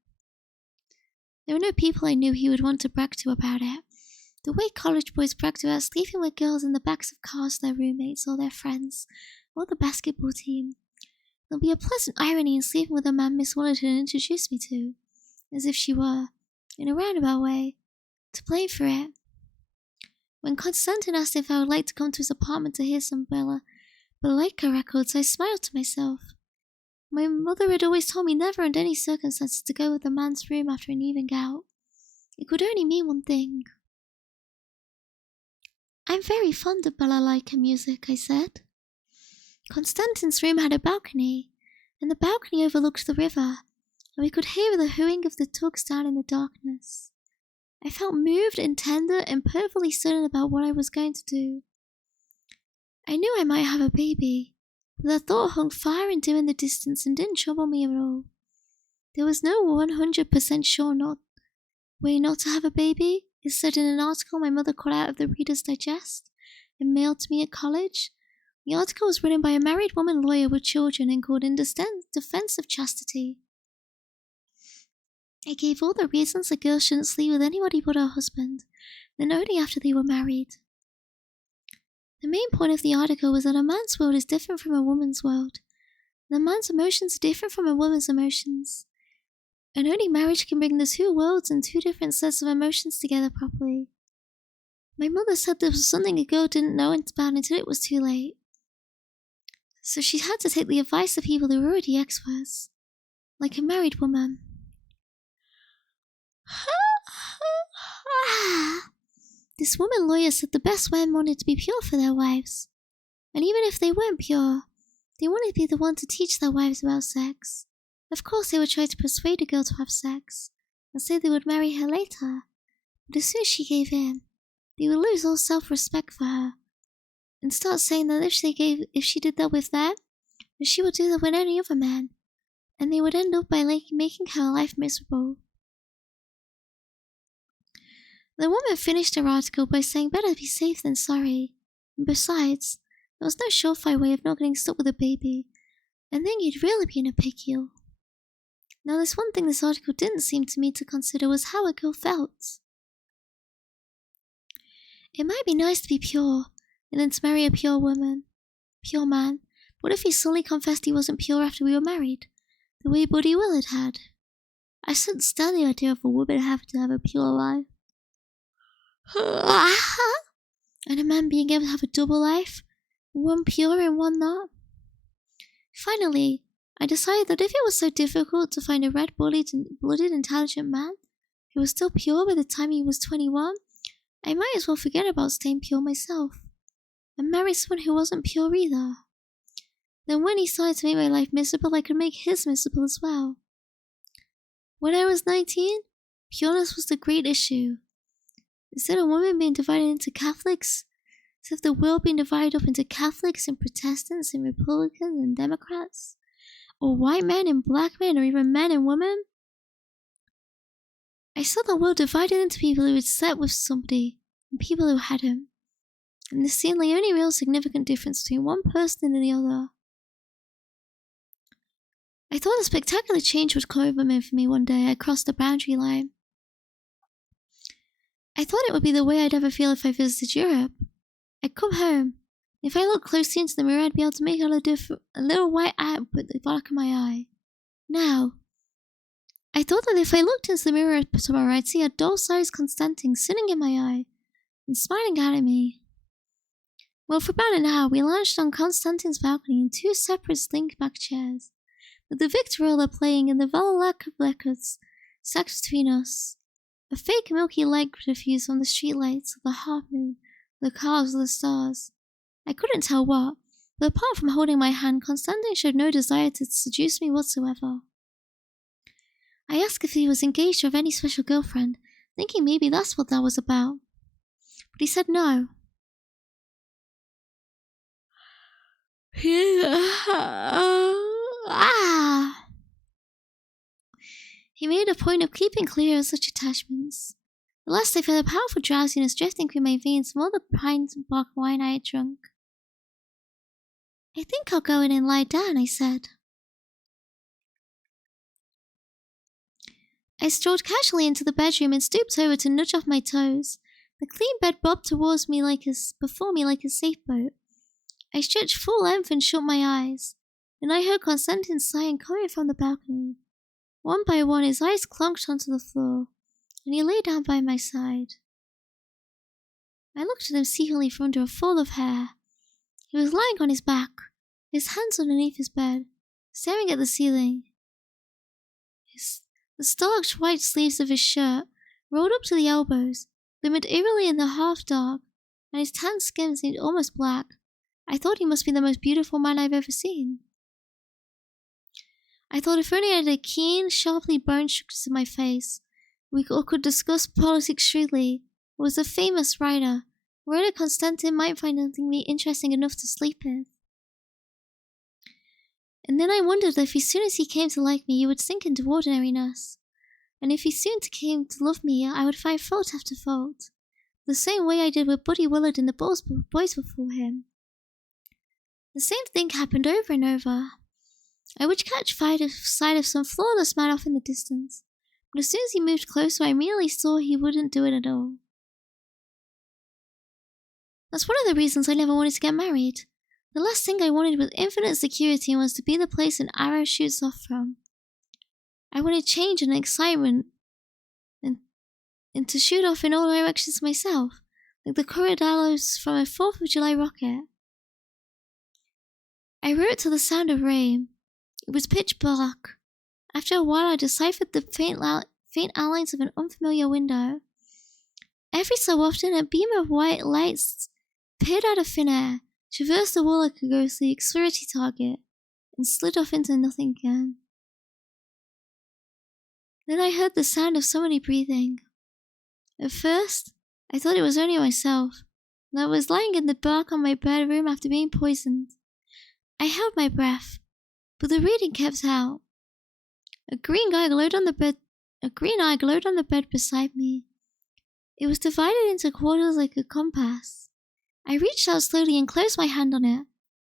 There were no people I knew he would want to brag to about it. The way college boys bragged about sleeping with girls in the backs of cars, their roommates or their friends, or the basketball team. There'll be a pleasant irony in sleeping with a man Miss Willerton introduced me to, as if she were, in a roundabout way, to blame for it. When Constantine asked if I would like to come to his apartment to hear some Balaika records, I smiled to myself. My mother had always told me never under any circumstances to go with a man's room after an evening out. It could only mean one thing. I'm very fond of balalaika music, I said. Constantine's room had a balcony, and the balcony overlooked the river, and we could hear the hooing of the tugs down in the darkness. I felt moved and tender and perfectly certain about what I was going to do. I knew I might have a baby, but the thought hung far and dim in the distance and didn't trouble me at all. There was no 100% sure way not to have a baby, it said in an article my mother cut out of the Reader's Digest and mailed to me at college. The article was written by a married woman lawyer with children and called In Defense of Chastity. It gave all the reasons a girl shouldn't sleep with anybody but her husband, and only after they were married. The main point of the article was that a man's world is different from a woman's world, and a man's emotions are different from a woman's emotions, and only marriage can bring the two worlds and two different sets of emotions together properly. My mother said this was something a girl didn't know about until it was too late, so she had to take the advice of people who were already experts, like a married woman. This woman lawyer said the best men wanted to be pure for their wives, and even if they weren't pure, they wanted to be the one to teach their wives about sex. Of course they would try to persuade a girl to have sex, and say they would marry her later, but as soon as she gave in, they would lose all self-respect for her, and start saying that if she did that with them, then she would do that with any other man, and they would end up by making her life miserable. The woman finished her article by saying better be safe than sorry, and besides, there was no surefire way of not getting stuck with a baby, and then you'd really be in a pickle. Now there's one thing this article didn't seem to me to consider was how a girl felt. It might be nice to be pure, and then to marry a pure woman, pure man. What if he suddenly confessed he wasn't pure after we were married, the way Buddy Willard had? I couldn't stand the idea of a woman having to have a pure life. And a man being able to have a double life, one pure and one not. Finally, I decided that if it was so difficult to find a red-blooded, intelligent man who was still pure by the time he was 21, I might as well forget about staying pure myself, and marry someone who wasn't pure either. Then when he started to make my life miserable, I could make his miserable as well. When I was 19, pureness was the great issue. Instead of women being divided into Catholics, instead of the world being divided up into Catholics and Protestants and Republicans and Democrats, or white men and black men, or even men and women, I saw the world divided into people who had slept with somebody and people who hadn't, and this seemed the only real significant difference between one person and the other. I thought a spectacular change would come over me for me one day I crossed the boundary line. I thought it would be the way I'd ever feel if I visited Europe. I'd come home. If I looked closely into the mirror, I'd be able to make out a little white ant at the back of my eye. Now, I thought that if I looked into the mirror tomorrow, I'd see a doll-sized Constantine sitting in my eye and smiling out at me. Well, for about an hour, we lounged on Constantine's balcony in two separate slingback chairs, with the Victrola playing and the Valak of records stacked between us. A fake milky light diffused on the streetlights of the half moon, the cars, the stars. I couldn't tell what, but apart from holding my hand, Constantine showed no desire to seduce me whatsoever. I asked if he was engaged or have any special girlfriend, thinking maybe that's what that was about. But he said no. He made a point of keeping clear of such attachments. At last I felt a powerful drowsiness drifting through my veins from all the pint and block wine I had drunk. I think I'll go in and lie down, I said. I strolled casually into the bedroom and stooped over to nudge off my toes. The clean bed bobbed towards me before me like a safe boat. I stretched full length and shut my eyes. Then I heard Constantine sighing coming from the balcony. One by one, his eyes clunked onto the floor, and he lay down by my side. I looked at him secretly from under a fall of hair. He was lying on his back, his hands underneath his bed, staring at the ceiling. The starched white sleeves of his shirt rolled up to the elbows, glimmered eerily in the half-dark, and his tanned skin seemed almost black. I thought he must be the most beautiful man I've ever seen. I thought if only I had a keen, sharply burned structure in my face, we could discuss politics shrewdly. It was a famous writer. Writer Constantine might find something interesting enough to sleep with. And then I wondered if as soon as he came to like me, he would sink into ordinariness. And if he soon came to love me, I would find fault after fault, the same way I did with Buddy Willard and the boys before him. The same thing happened over and over. I would catch sight of some flawless man off in the distance, but as soon as he moved closer, I immediately saw he wouldn't do it at all. That's one of the reasons I never wanted to get married. The last thing I wanted was infinite security and was to be the place an arrow shoots off from. I wanted change and excitement, and to shoot off in all directions myself, like the corridors from a 4th of July rocket. I wrote to the sound of rain. It was pitch black. After a while I deciphered the faint outlines of an unfamiliar window. Every so often a beam of white lights appeared out of thin air, traversed the wall like a ghostly exploratory target, and slid off into nothing again. Then I heard the sound of somebody breathing. At first, I thought it was only myself, and I was lying in the dark on my bedroom after being poisoned. I held my breath, but the reading kept out. A green eye glowed on the bed beside me. It was divided into quarters like a compass. I reached out slowly and closed my hand on it.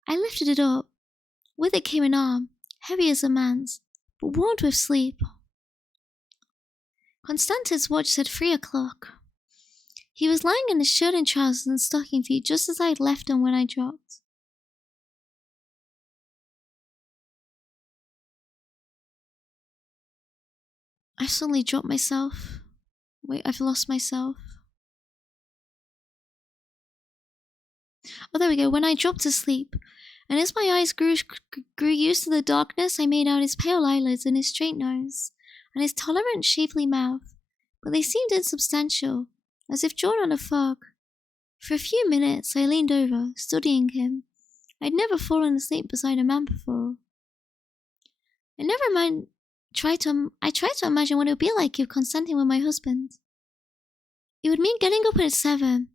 I lifted it up. With it came an arm, heavy as a man's, but warmed with sleep. Constantine's watch said 3 o'clock. He was lying in his shirt and trousers and stocking feet just as I had left him when I dropped. I suddenly dropped myself. Wait, I've lost myself. Oh, there we go. When I dropped to sleep, and as my eyes grew used to the darkness, I made out his pale eyelids and his straight nose, and his tolerant, shapely mouth, but they seemed insubstantial, as if drawn on a fog. For a few minutes I leaned over, studying him. I'd never fallen asleep beside a man before. I tried to imagine what it would be like if consenting with my husband. It would mean getting up at 7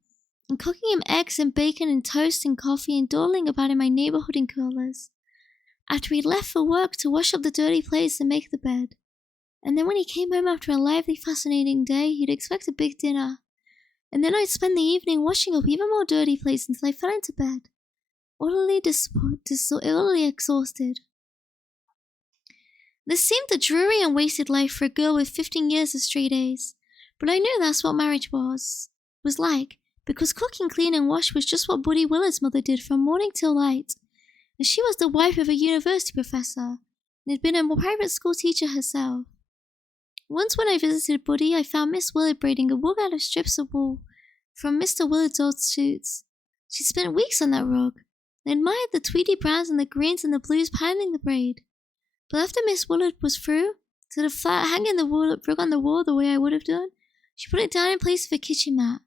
and cooking him eggs and bacon and toast and coffee and dawdling about in my neighborhood in curlers. After he'd left for work to wash up the dirty plates and make the bed. And then when he came home after a lively, fascinating day, he'd expect a big dinner. And then I'd spend the evening washing up even more dirty plates until I fell into bed, utterly exhausted. This seemed a dreary and wasted life for a girl with 15 years of straight A's, but I knew that's what marriage was like, because cook and clean and wash was just what Buddy Willard's mother did from morning till night, and she was the wife of a university professor, and had been a private school teacher herself. Once when I visited Buddy, I found Miss Willard braiding a rug out of strips of wool from Mr. Willard's old suits. She spent weeks on that rug, and admired the tweedy browns and the greens and the blues piling the braid. But after Miss Willard was through, to the flat hanging the rug on the wall the way I would have done, she put it down in place of a kitchen mat.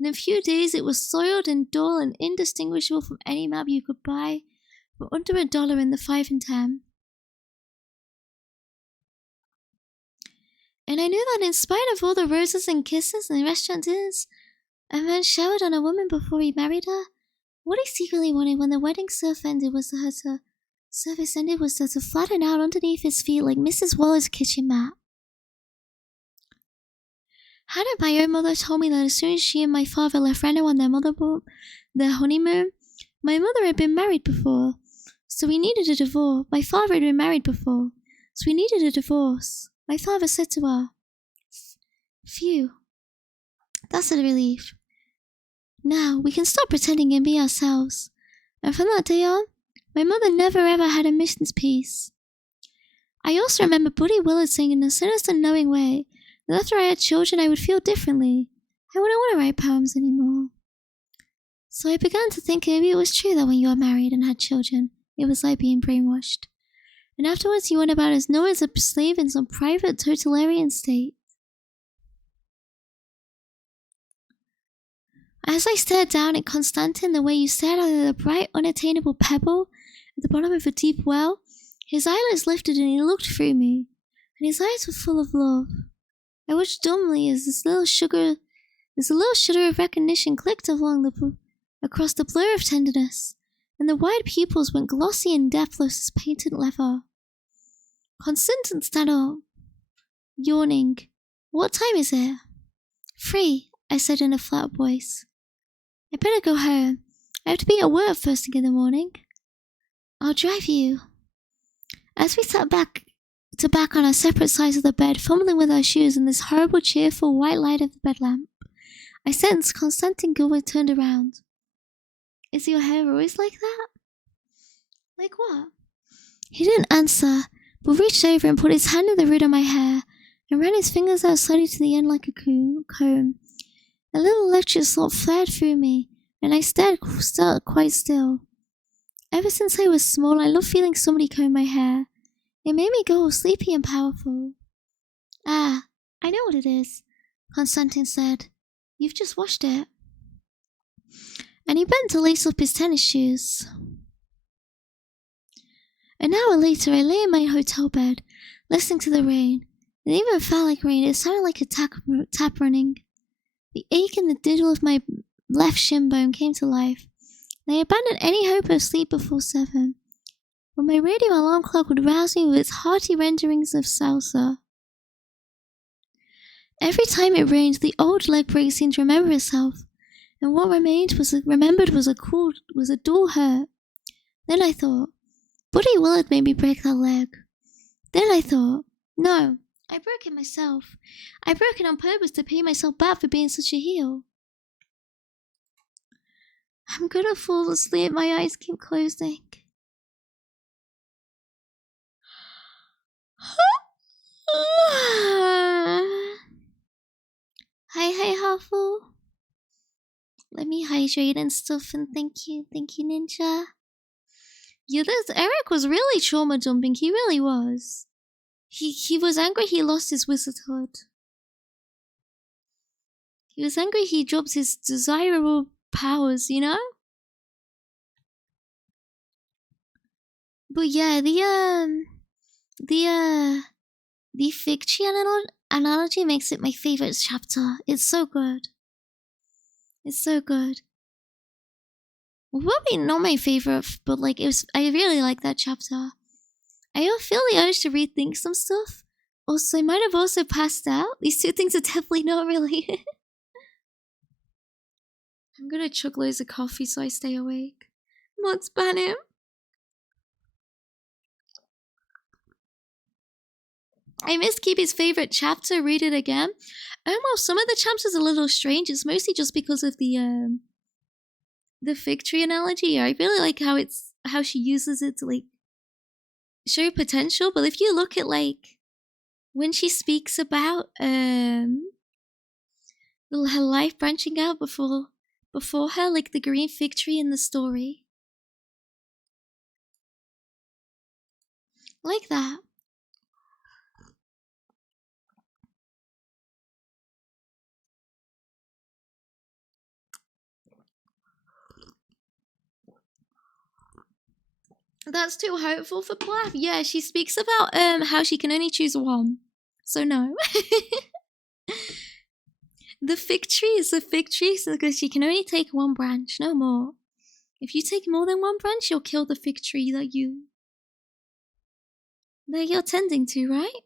In a few days it was soiled and dull and indistinguishable from any map you could buy for under $1 in the 5 and 10. And I knew that in spite of all the roses and kisses and restaurant dinners a man showered on a woman before he married her, what he secretly wanted when the wedding service ended was to flatten out underneath his feet like Mrs. Waller's kitchen mat. Hadn't my own mother told me that as soon as she and my father left Reno on their honeymoon, my mother had been married before, so we needed a divorce. My father had been married before, so we needed a divorce. My father said to her, "Phew, that's a relief. Now we can stop pretending and be ourselves." And from that day on, my mother never ever had a mission's peace. I also remember Buddy Willard saying in a sinister, knowing way that after I had children I would feel differently. I wouldn't want to write poems anymore. So I began to think maybe it was true that when you were married and had children, it was like being brainwashed. And afterwards you went about as known as a slave in some private totalitarian state. As I stared down at Constantin the way you stared at a bright, unattainable pebble at the bottom of a deep well, his eyelids lifted and he looked through me, and his eyes were full of love. I watched dumbly as a little shudder of recognition clicked across the blur of tenderness, and the wide pupils went glossy and depthless as painted leather. Constantin stood up, yawning. "What time is it?" "3, I said in a flat voice. "I better go home. I have to be at work first thing in the morning." "I'll drive you." As we sat back on our separate sides of the bed, fumbling with our shoes in this horrible, cheerful white light of the bed lamp, I sensed Constantin Gilbert turned around. "Is your hair always like that?" "Like what?" He didn't answer, but reached over and put his hand in the root of my hair and ran his fingers out slowly to the end like a comb. A little electric thought flared through me, and I stared quite still. Ever since I was small, I loved feeling somebody comb my hair. It made me go all sleepy and powerful. "Ah, I know what it is," Constantin said. "You've just washed it." And he bent to lace up his tennis shoes. An hour later, I lay in my hotel bed, listening to the rain. It even felt like rain. It sounded like a tap running. The ache and the diddle of my left shin bone came to life, and I abandoned any hope of sleep before 7, when my radio alarm clock would rouse me with its hearty renderings of salsa. Every time it rained, the old leg break seemed to remember itself, and what remembered was a dull hurt. Then I thought, Buddy Willard made me break that leg. Then I thought, no, I broke it myself. I broke it on purpose to pay myself back for being such a heel. I'm gonna fall asleep. My eyes keep closing. Hi, Huffle. Let me hydrate and stuff, and thank you, Ninja. Yeah, this Eric was really trauma dumping. He really was. He was angry he lost his wizardhood. He was angry he dropped his desirable powers, you know? But yeah, the fig tree analogy makes it my favorite chapter. It's so good. It's so good. Well, probably not my favorite, but like I really like that chapter. I feel the urge to rethink some stuff. Also, I might have also passed out. These two things are definitely not related. I'm gonna chug loads of coffee so I stay awake. Mods ban him. I missed Kibi's favorite chapter. Read it again. Oh well, some of the chapters are a little strange. It's mostly just because of the fig tree analogy. I really like how she uses it to like show potential. But if you look at like when she speaks about her life branching out before her, like the green fig tree in the story, like that. That's too hopeful for Plath. Yeah, she speaks about how she can only choose one. So no. The fig tree is a fig tree because she can only take one branch, no more. If you take more than one branch, you'll kill the fig tree that you're tending to, right?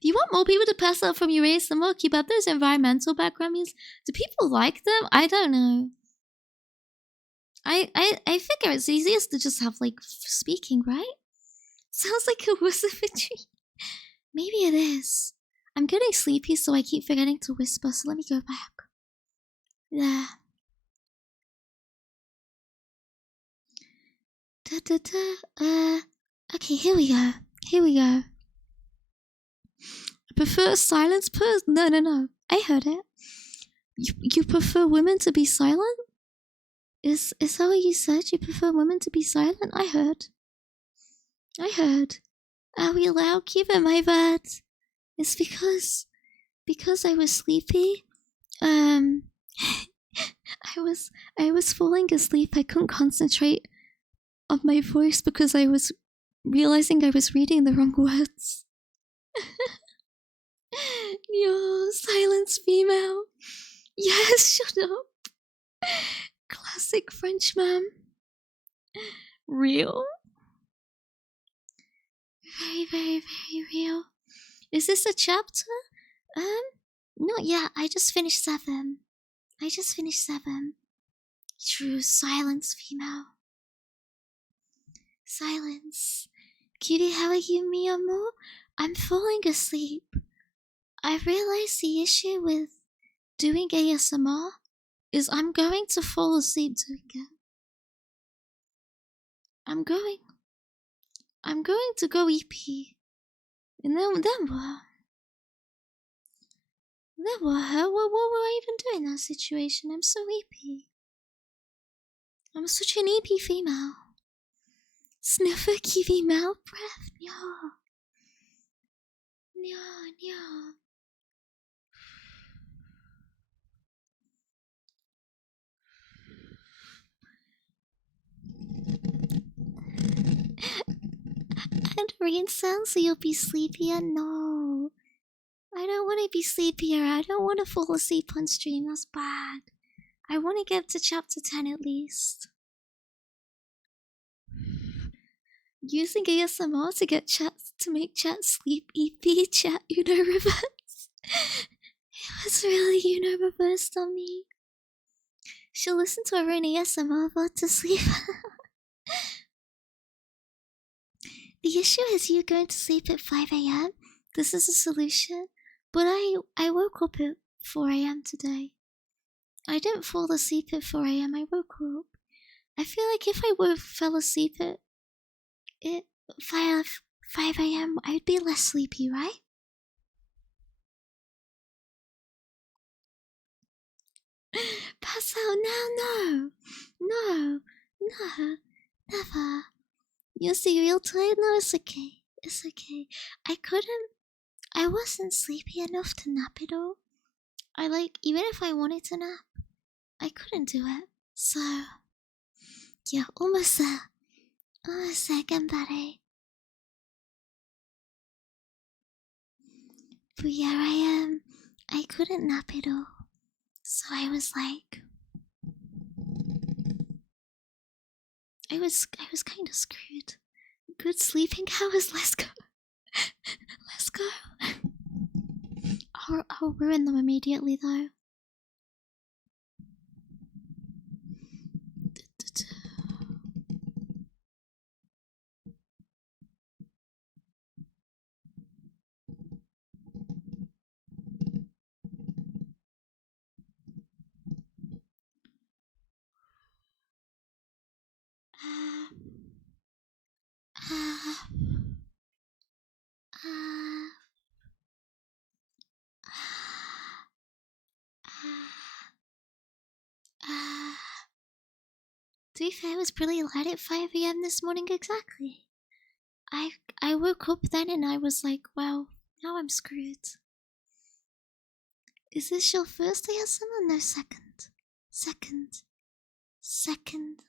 Do you want more people to pass out from your ASMR? Keep up those environmental background music. Do people like them? I don't know. I figure it's easiest to just have like speaking, right? Sounds like a whisperity. Maybe it is. I'm getting sleepy, so I keep forgetting to whisper. So let me go back. Yeah. Okay, here we go. I prefer silence person. No. I heard it. You prefer women to be silent? Is that what you said? You prefer women to be silent? I heard. Are we allowed? Keep it my bad. It's because I was sleepy. I was falling asleep. I couldn't concentrate on my voice because I was realizing I was reading the wrong words. Yo, silence female. Yes, shut up. Classic French man. Real. Very, very, very real. Is this a chapter? Not yet. I just finished 7. True silence, female. Silence. Cutie, how are you, mi amor? I'm falling asleep. I realize the issue with doing ASMR is I'm going to fall asleep doing it. I'm going to go EP. And then what? Then what? What will I even do in that situation? I'm so EP. I'm such an EP female. Sniffer kiwi mouth breath. No. And rain sounds so you'll be sleepier? No. I don't want to be sleepier. I don't want to fall asleep on stream. That's bad. I want to get to chapter 10 at least. Using ASMR to get chats to make chat sleep. EP chat Uno reverse. It was really Uno reversed on me. She'll listen to her own ASMR about to sleep. The issue is you going to sleep at 5 a.m. This is a solution. But I woke up at 4 a.m. today. I didn't fall asleep at 4 a.m. I woke up. I feel like if I fell asleep at 5 a.m., I'd be less sleepy, right? Pass out now, no, never. You see real tired? No, it's okay. It's okay. I wasn't sleepy enough to nap at all. Even if I wanted to nap, I couldn't do it. So, yeah, almost there. Almost there, Gambare. But yeah, I couldn't nap at all. So I was like, I was kind of screwed. Good sleeping hours, let's go. Let's go. I'll ruin them immediately though. To be fair, it was pretty light at 5 a.m. this morning exactly. I woke up then and I was like, wow, now I'm screwed. Is this your first ASMR? No, second. Second.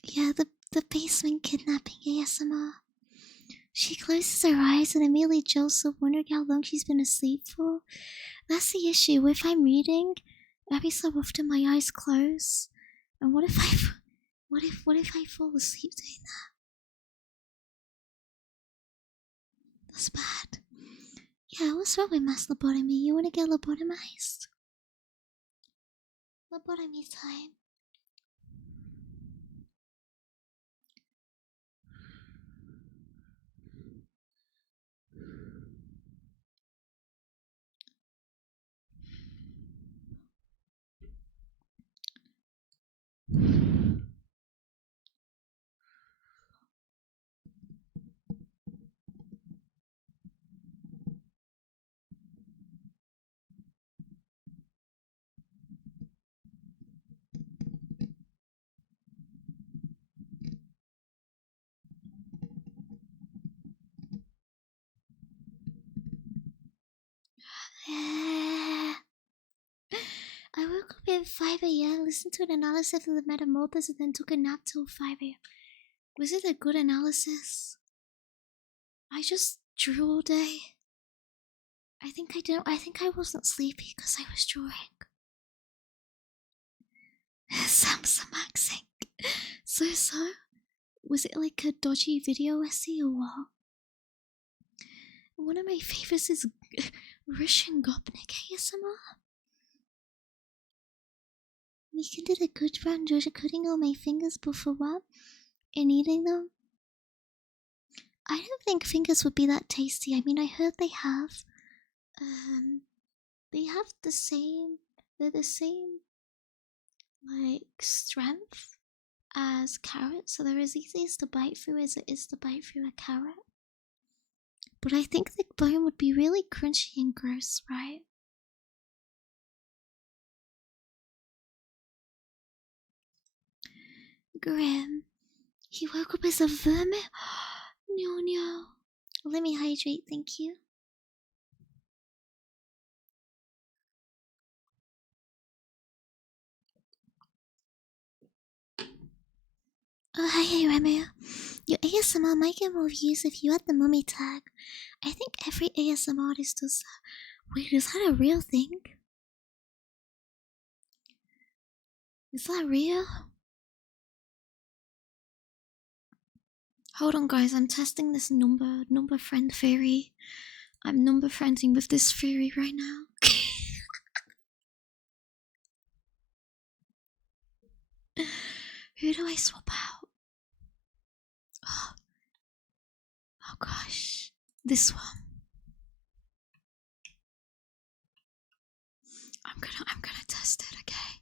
Yeah, the basement kidnapping ASMR. She closes her eyes and immediately jolts up, wondering how long she's been asleep for. That's the issue. If I'm reading, every so often my eyes close. And what if I fall asleep doing that? That's bad. Yeah, what's wrong with mass lobotomy? You wanna get lobotomized? Lobotomy time. I woke up at 5 a.m., listened to an analysis of the metamorphosis, and then took a nap till 5 a.m. Was it a good analysis? I just drew all day. I think I wasn't sleepy because I was drawing. Samsung accent. So, was it like a dodgy video essay or what? One of my favorites is Russian Gopnik ASMR. Mika did a good run, Georgia cutting all my fingers before what? And eating them? I don't think fingers would be that tasty. I mean, I heard they have the same, they're the same, like, strength as carrots, so they're as easy as to bite through as it is to bite through a carrot. But I think the bone would be really crunchy and gross, right? Grim. He woke up as a vermin? No. Let me hydrate, thank you. Oh, hey, Remy. Your ASMR might get more views if you add the mummy tag. I think every ASMR artist does that. Wait, is that a real thing? Is that real? Hold on, guys. I'm testing this number friend theory. I'm number friending with this theory right now. Who do I swap out? Oh gosh. This one. I'm gonna test it, okay?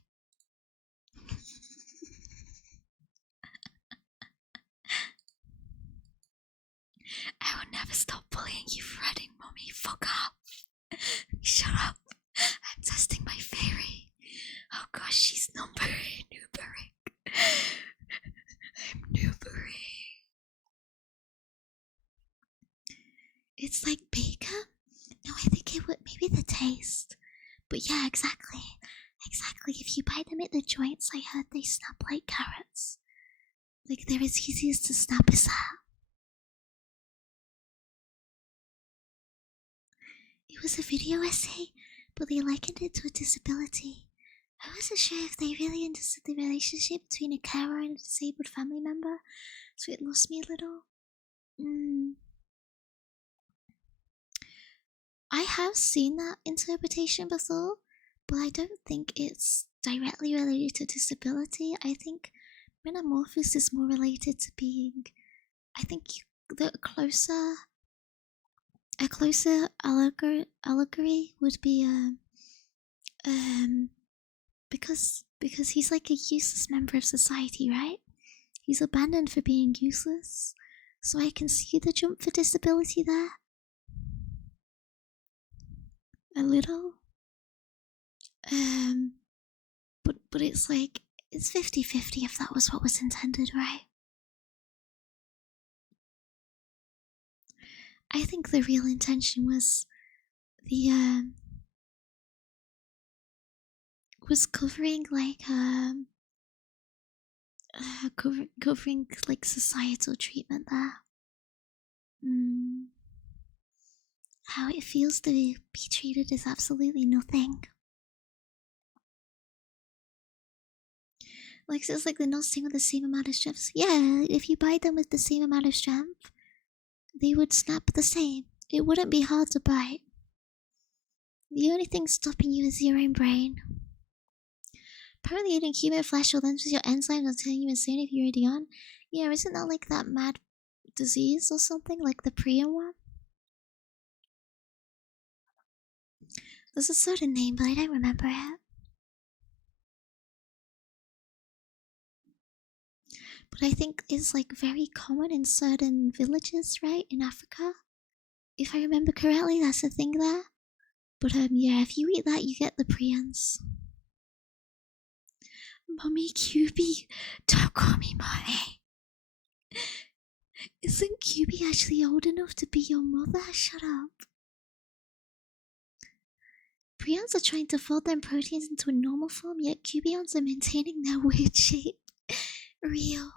I will never stop bullying you for adding mommy. Fuck off. Shut up. I'm testing my fairy. Oh gosh, she's noobering. I'm noobering. It's like bacon? No, I think it would maybe the taste. But yeah, exactly. Exactly. If you bite them at the joints, I heard they snap like carrots. Like they're as easy as to snap as that. It was a video essay, but they likened it to a disability. I wasn't sure if they really understood the relationship between a carer and a disabled family member, so it lost me a little. I have seen that interpretation before, but I don't think it's directly related to disability. I think metamorphosis is more related to being. I think a closer allegory would be because he's like a useless member of society, right? He's abandoned for being useless, so I can see the jump for disability there. A little. But it's like, it's 50-50 if that was what was intended, right? I think the real intention was covering like covering like societal treatment there. How it feels to be treated as absolutely nothing. Like it's like they're not seen with the same amount of strength. Yeah, if you bite them with the same amount of strength, they would snap the same. It wouldn't be hard to bite. The only thing stopping you is your own brain. Apparently eating human flesh will influence your enzymes and turn you insane if you're already on. Yeah, isn't that like that mad disease or something? Like the prion one? There's a certain name, but I don't remember it. But I think it's like very common in certain villages, right? In Africa. If I remember correctly, that's a thing there. But yeah, if you eat that, you get the prions. Mommy QB, don't call me mommy. Isn't QB actually old enough to be your mother? Shut up. Prions are trying to fold their proteins into a normal form, yet cubions are maintaining their weird shape. Real.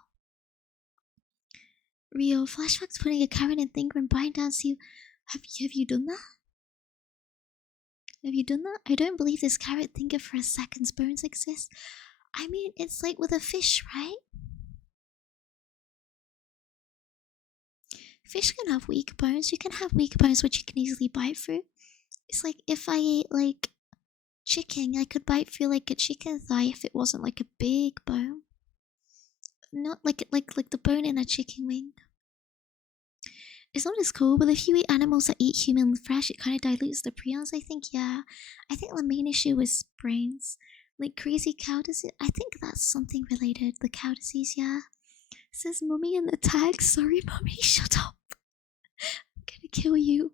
Flashbacks putting a carrot in thing when bind down to you. Have you done that? Have you done that? I don't believe this carrot thinker for a second's bones exist. I mean, it's like with a fish, right? Fish can have weak bones. You can have weak bones which you can easily bite through. It's like if I ate like chicken, I could bite through like a chicken thigh if it wasn't like a big bone. Not like the bone in a chicken wing. It's not as cool, but if you eat animals that eat human flesh, it kind of dilutes the prions, I think. Yeah, I think the main issue is brains. Like crazy cow disease, I think that's something related. The cow disease, yeah. It says mummy in the tag. Sorry, mummy, shut up. I'm gonna kill you.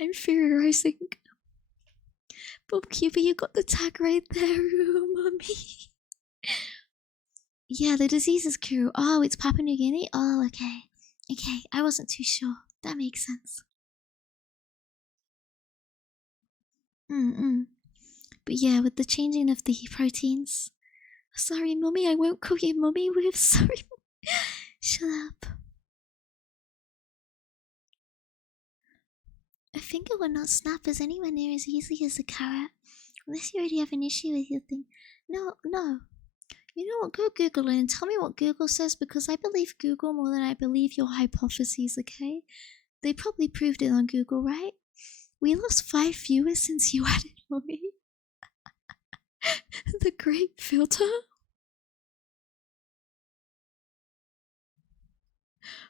I'm theorizing. Bob Cuba, you got the tag right there, mummy. Yeah, the disease is cure. Oh, it's Papua New Guinea? Oh, okay. Okay, I wasn't too sure. That makes sense. But yeah, with the changing of the proteins. Sorry, mummy, I won't call you mummy with. Sorry. Shut up. A finger will not snap as anywhere near as easily as a carrot. Unless you already have an issue with your thing. No. You know what? Go Google it and tell me what Google says, because I believe Google more than I believe your hypotheses, okay? They probably proved it on Google, right? We lost 5 viewers since you added mommy. The great filter?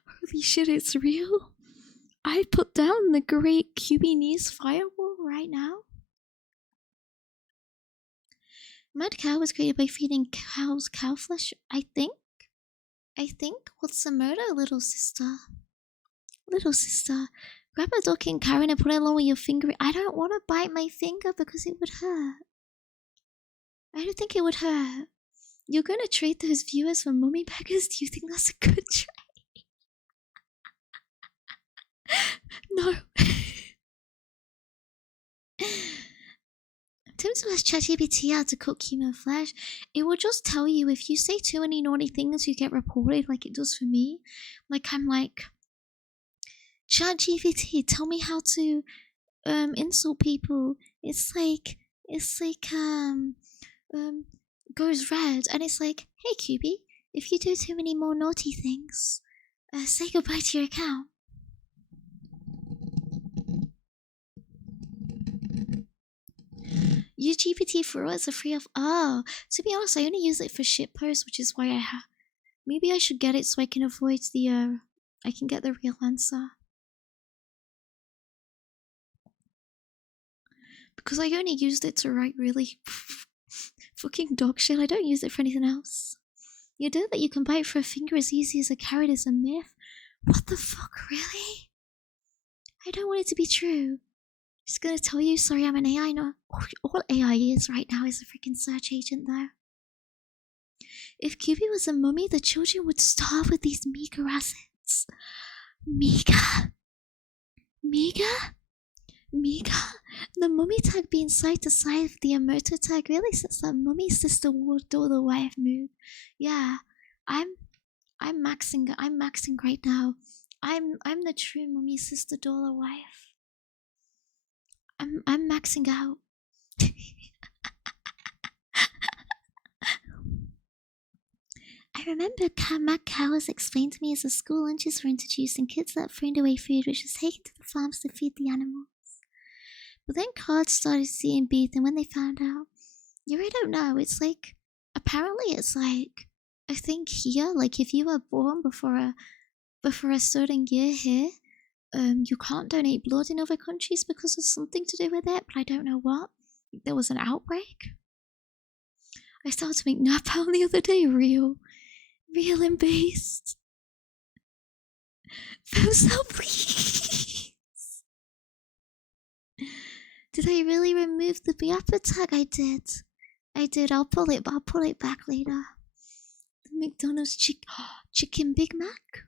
Holy shit, it's real. I put down the great QB News firewall right now. Mad cow was created by feeding cows cow flesh, I think. What's the murder, little sister? Little sister, grab a duck and Karen and put it along with your finger. I don't want to bite my finger because it would hurt. I don't think it would hurt. You're gonna trade those viewers for mummy beggars? Do you think that's a good trade? No. Tim to ask ChatGPT how to cook human flesh. It will just tell you if you say too many naughty things, you get reported, like it does for me. Like I'm like, ChatGPT, tell me how to insult people. It's like goes red, and it's like, hey QB, if you do too many more naughty things, say goodbye to your account. Use GPT for us a free of. Oh, to be honest, I only use it for shit posts, which is why I have. Maybe I should get it so I can avoid the I can get the real answer. Because I only used it to write really fucking dog shit. I don't use it for anything else. The idea that you can bite for a finger as easy as a carrot is a myth. What the fuck, really? I don't want it to be true. Just gonna tell you, sorry, I'm an AI. No, all AI is right now is a freaking search agent, though. If QB was a mummy, the children would starve with these meager assets. Meager? The mummy tag being side to side with the emoto tag really sets that mummy sister ward daughter wife mood. Yeah, I'm maxing right now. I'm the true mummy sister daughter wife. I'm maxing out. I remember Mad Cow was explained to me as the school lunches were introduced and kids that thrown away food which was taken to the farms to feed the animals. But then cards started seeing beef, and when they found out, you really don't know. It's like, apparently it's like, I think here, like if you were born before a certain year here, you can't donate blood in other countries because of something to do with it, but I don't know what. There was an outbreak. I started to make napalm the other day, real and based. Femcell, please. Did I really remove the Biafra tag? I did. I'll pull it back later. The McDonald's chicken Big Mac.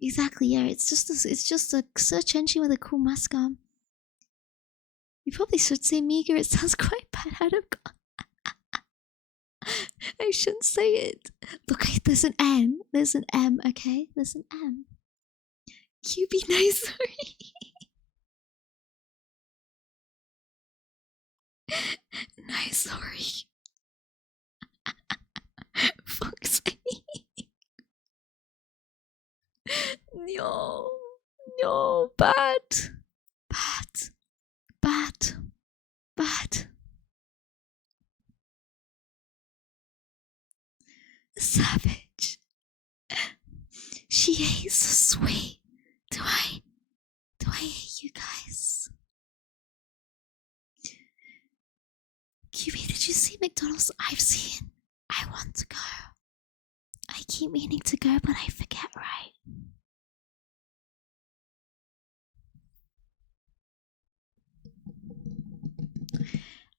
Exactly, yeah. It's just a search engine with a cool mask on. You probably should say meager. It sounds quite bad. I shouldn't say it. Look, there's an M. There's an M. Okay, there's an M. QB nice. Sorry. Nice. Sorry. Fuck's sake. No, bad. Savage. She is so sweet. Do I hate you guys? QB, did you see McDonald's? I've seen. I want to go. I keep meaning to go, but I forget, right?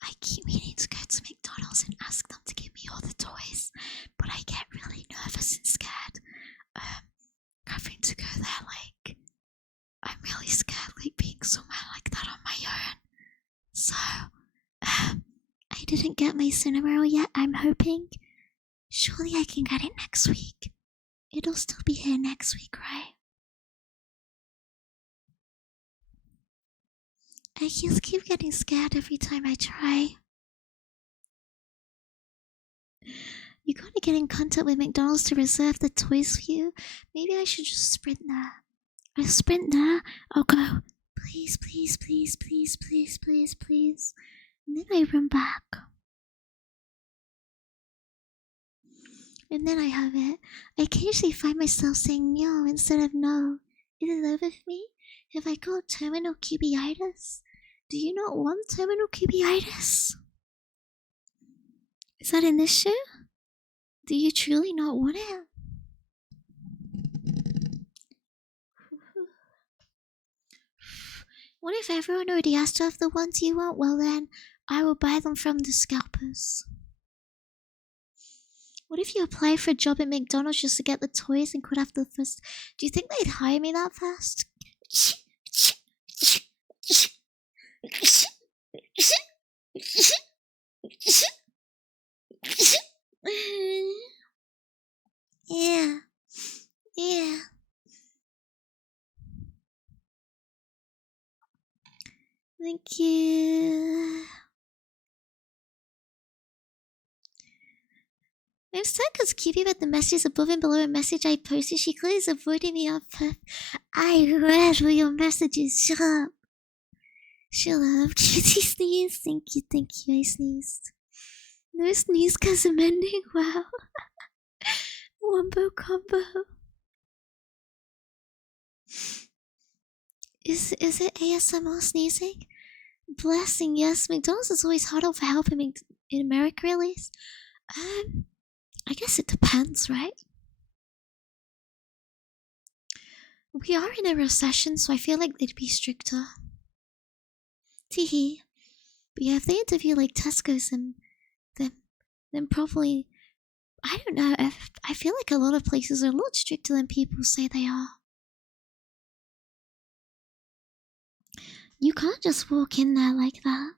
I keep meaning to go to McDonald's and ask them to give me all the toys, but I get really nervous and scared. Having to go there, like, I'm really scared, like, being somewhere like that on my own. So, I didn't get my Cinnamoroll yet. I'm hoping. Surely I can get it next week. It'll still be here next week, right? I just keep getting scared every time I try. You gotta get in contact with McDonald's to reserve the toys for you. Maybe I should just sprint there. I'll sprint there. I'll go. Please. And then I run back. And then I have it. I occasionally find myself saying no instead of no. Is it over for me? Have I got terminal cubiitis? Do you not want terminal cubiitis? Is that an issue? Do you truly not want it? What if everyone already asked to have the ones you want? Well then, I will buy them from the scalpers. What if you apply for a job at McDonald's just to get the toys and could have the first... Do you think they'd hire me that fast? Yeah. Yeah. Thank you. I'm sad because Cutie read the messages above and below a message I posted. She clearly is avoiding me on purpose. I read all your messages. Shut up. Shut up. Cutie sneeze. Thank you, I sneezed. No sneeze because I'm ending. Wow. Wombo combo. Is it ASMR sneezing? Blessing, yes. McDonald's is always hard for help in America, at least. I guess it depends, right? We are in a recession, so I feel like they'd be stricter. Teehee. But yeah, if they interview like Tesco's, then probably... I don't know, I feel like a lot of places are a lot stricter than people say they are. You can't just walk in there like that.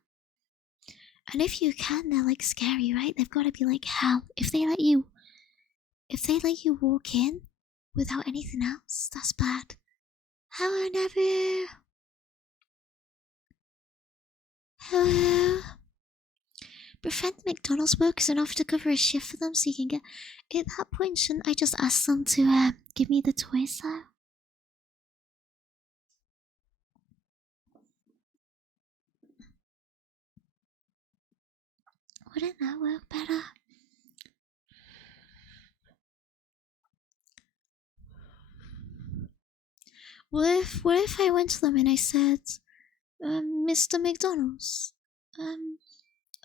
And if you can, they're like scary, right? They've got to be like hell. If they let you walk in without anything else, that's bad. Hello. Befriend the McDonald's workers and offer to cover a shift for them so you can get... At that point, shouldn't I just ask them to give me the toys though? Wouldn't that work better? What if I went to them and I said, Mr. McDonald's,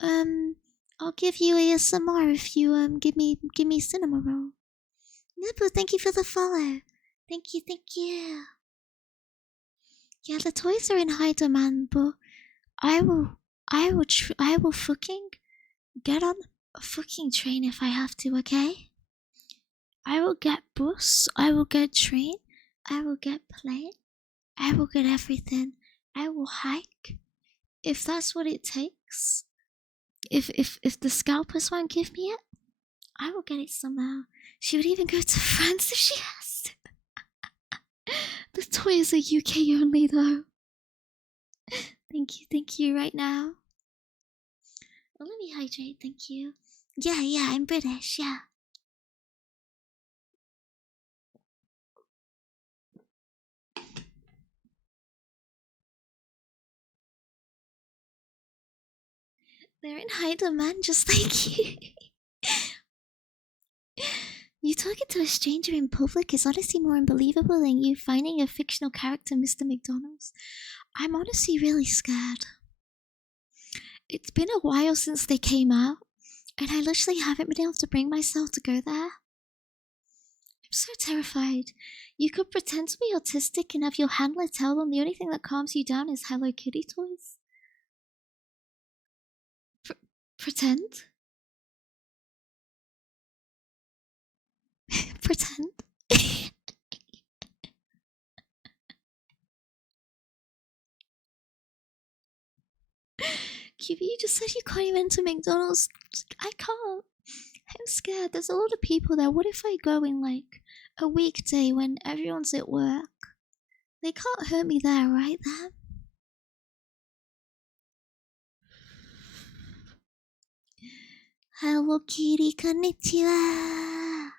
I'll give you ASMR if you give me cinema roll. Nipple, thank you for the follow. Thank you. Yeah, the toys are in high demand, but I will fucking get on a fucking train if I have to, okay? I will get bus, I will get train, I will get plane, I will get everything. I will hike, if that's what it takes. If the scalpers won't give me it, I will get it somehow. She would even go to France if she has to. The toys are UK only though. Thank you right now. Oh, let me hydrate, thank you. Yeah, I'm British, yeah. They're in high demand just like you. You talking to a stranger in public is honestly more unbelievable than you finding a fictional character, Mr. McDonald's. I'm honestly really scared. It's been a while since they came out, and I literally haven't been able to bring myself to go there. I'm so terrified. You could pretend to be autistic and have your handler tell them the only thing that calms you down is Hello Kitty toys. Pretend? Pretend? QB, you just said you can't even enter McDonald's. I can't. I'm scared. There's a lot of people there. What if I go in like a weekday when everyone's at work? They can't hurt me there, right then? Hello Kitty, konnichiwa.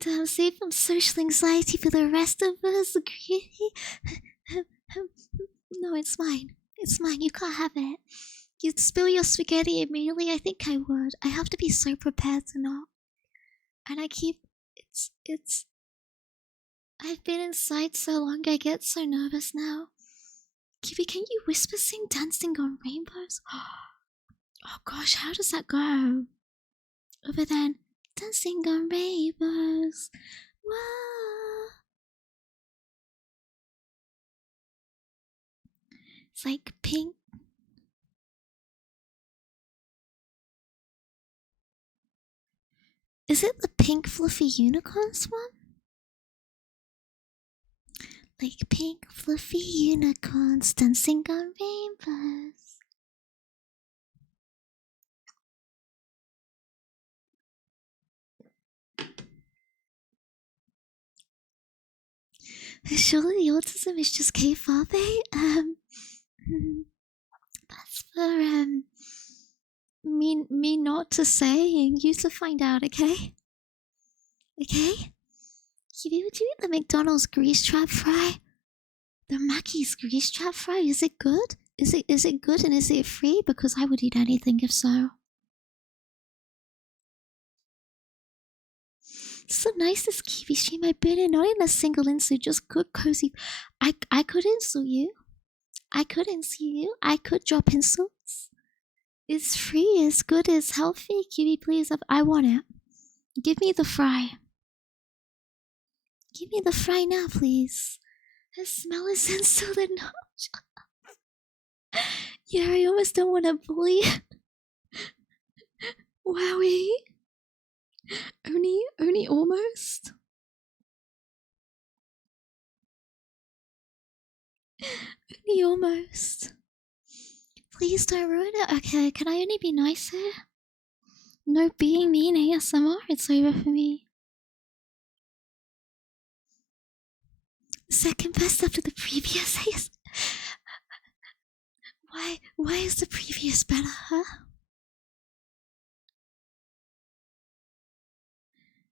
Damn, save from social anxiety for the rest of us. No, it's mine. It's mine. You can't have it. You'd spill your spaghetti immediately. I think I would. I have to be so prepared to not. And I keep... It's... I've been inside so long I get so nervous now. Kiwi, can you whisper sing Dancing on Rainbows? Oh gosh, how does that go? Over then, Dancing on Rainbows. Whoa. It's like pink. Is it the pink fluffy unicorns one? Like pink fluffy unicorns dancing on rainbows. Surely autism is just K-Fabe? That's for, me not to say and you to find out, okay? Okay? Kiwi, would you eat the McDonald's grease trap fry? The Mackey's grease trap fry, is it good? Is it good and is it free? Because I would eat anything if so. It's the nicest Kiwi stream I've been in, not in a single insult, just good cozy. I could insult you. I could insult you. I could drop insults. It's free, it's good, it's healthy. Kiwi, please, I want it. Give me the fry. Give me the fry now, please. The smell is insolent. Yeah, I almost don't want to bully. Wowie. Only almost. Only almost. Please don't ruin it. Okay, can I only be nice here? No being mean ASMR, it's over for me. Second best after the previous ASMR. Why is the previous better, huh?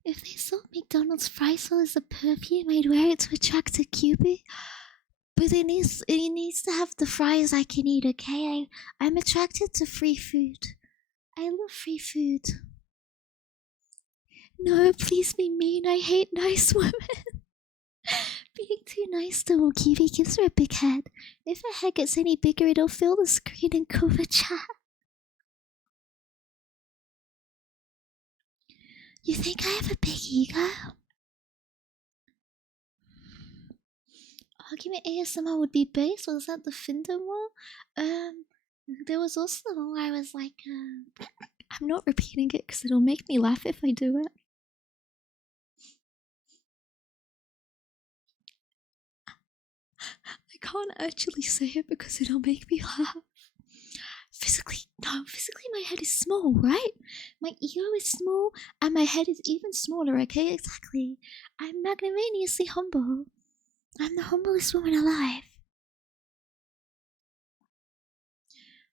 If they sold McDonald's fry sauce as a perfume, I'd wear it to attract a Cupid. But it needs to have the fries I can eat, okay? I'm attracted to free food. I love free food. No, please be mean. I hate nice women. Being too nice to Mokibi gives her a big head. If her head gets any bigger, it'll fill the screen and cover chat. You think I have a big ego? Argument ASMR would be based. Was that the Finder one? There was also the one where I was like, I'm not repeating it because it'll make me laugh if I do it. I can't actually say it because it'll make me laugh. Physically my head is small, right? My ego is small and my head is even smaller, okay? Exactly. I'm magnanimously humble. I'm the humblest woman alive.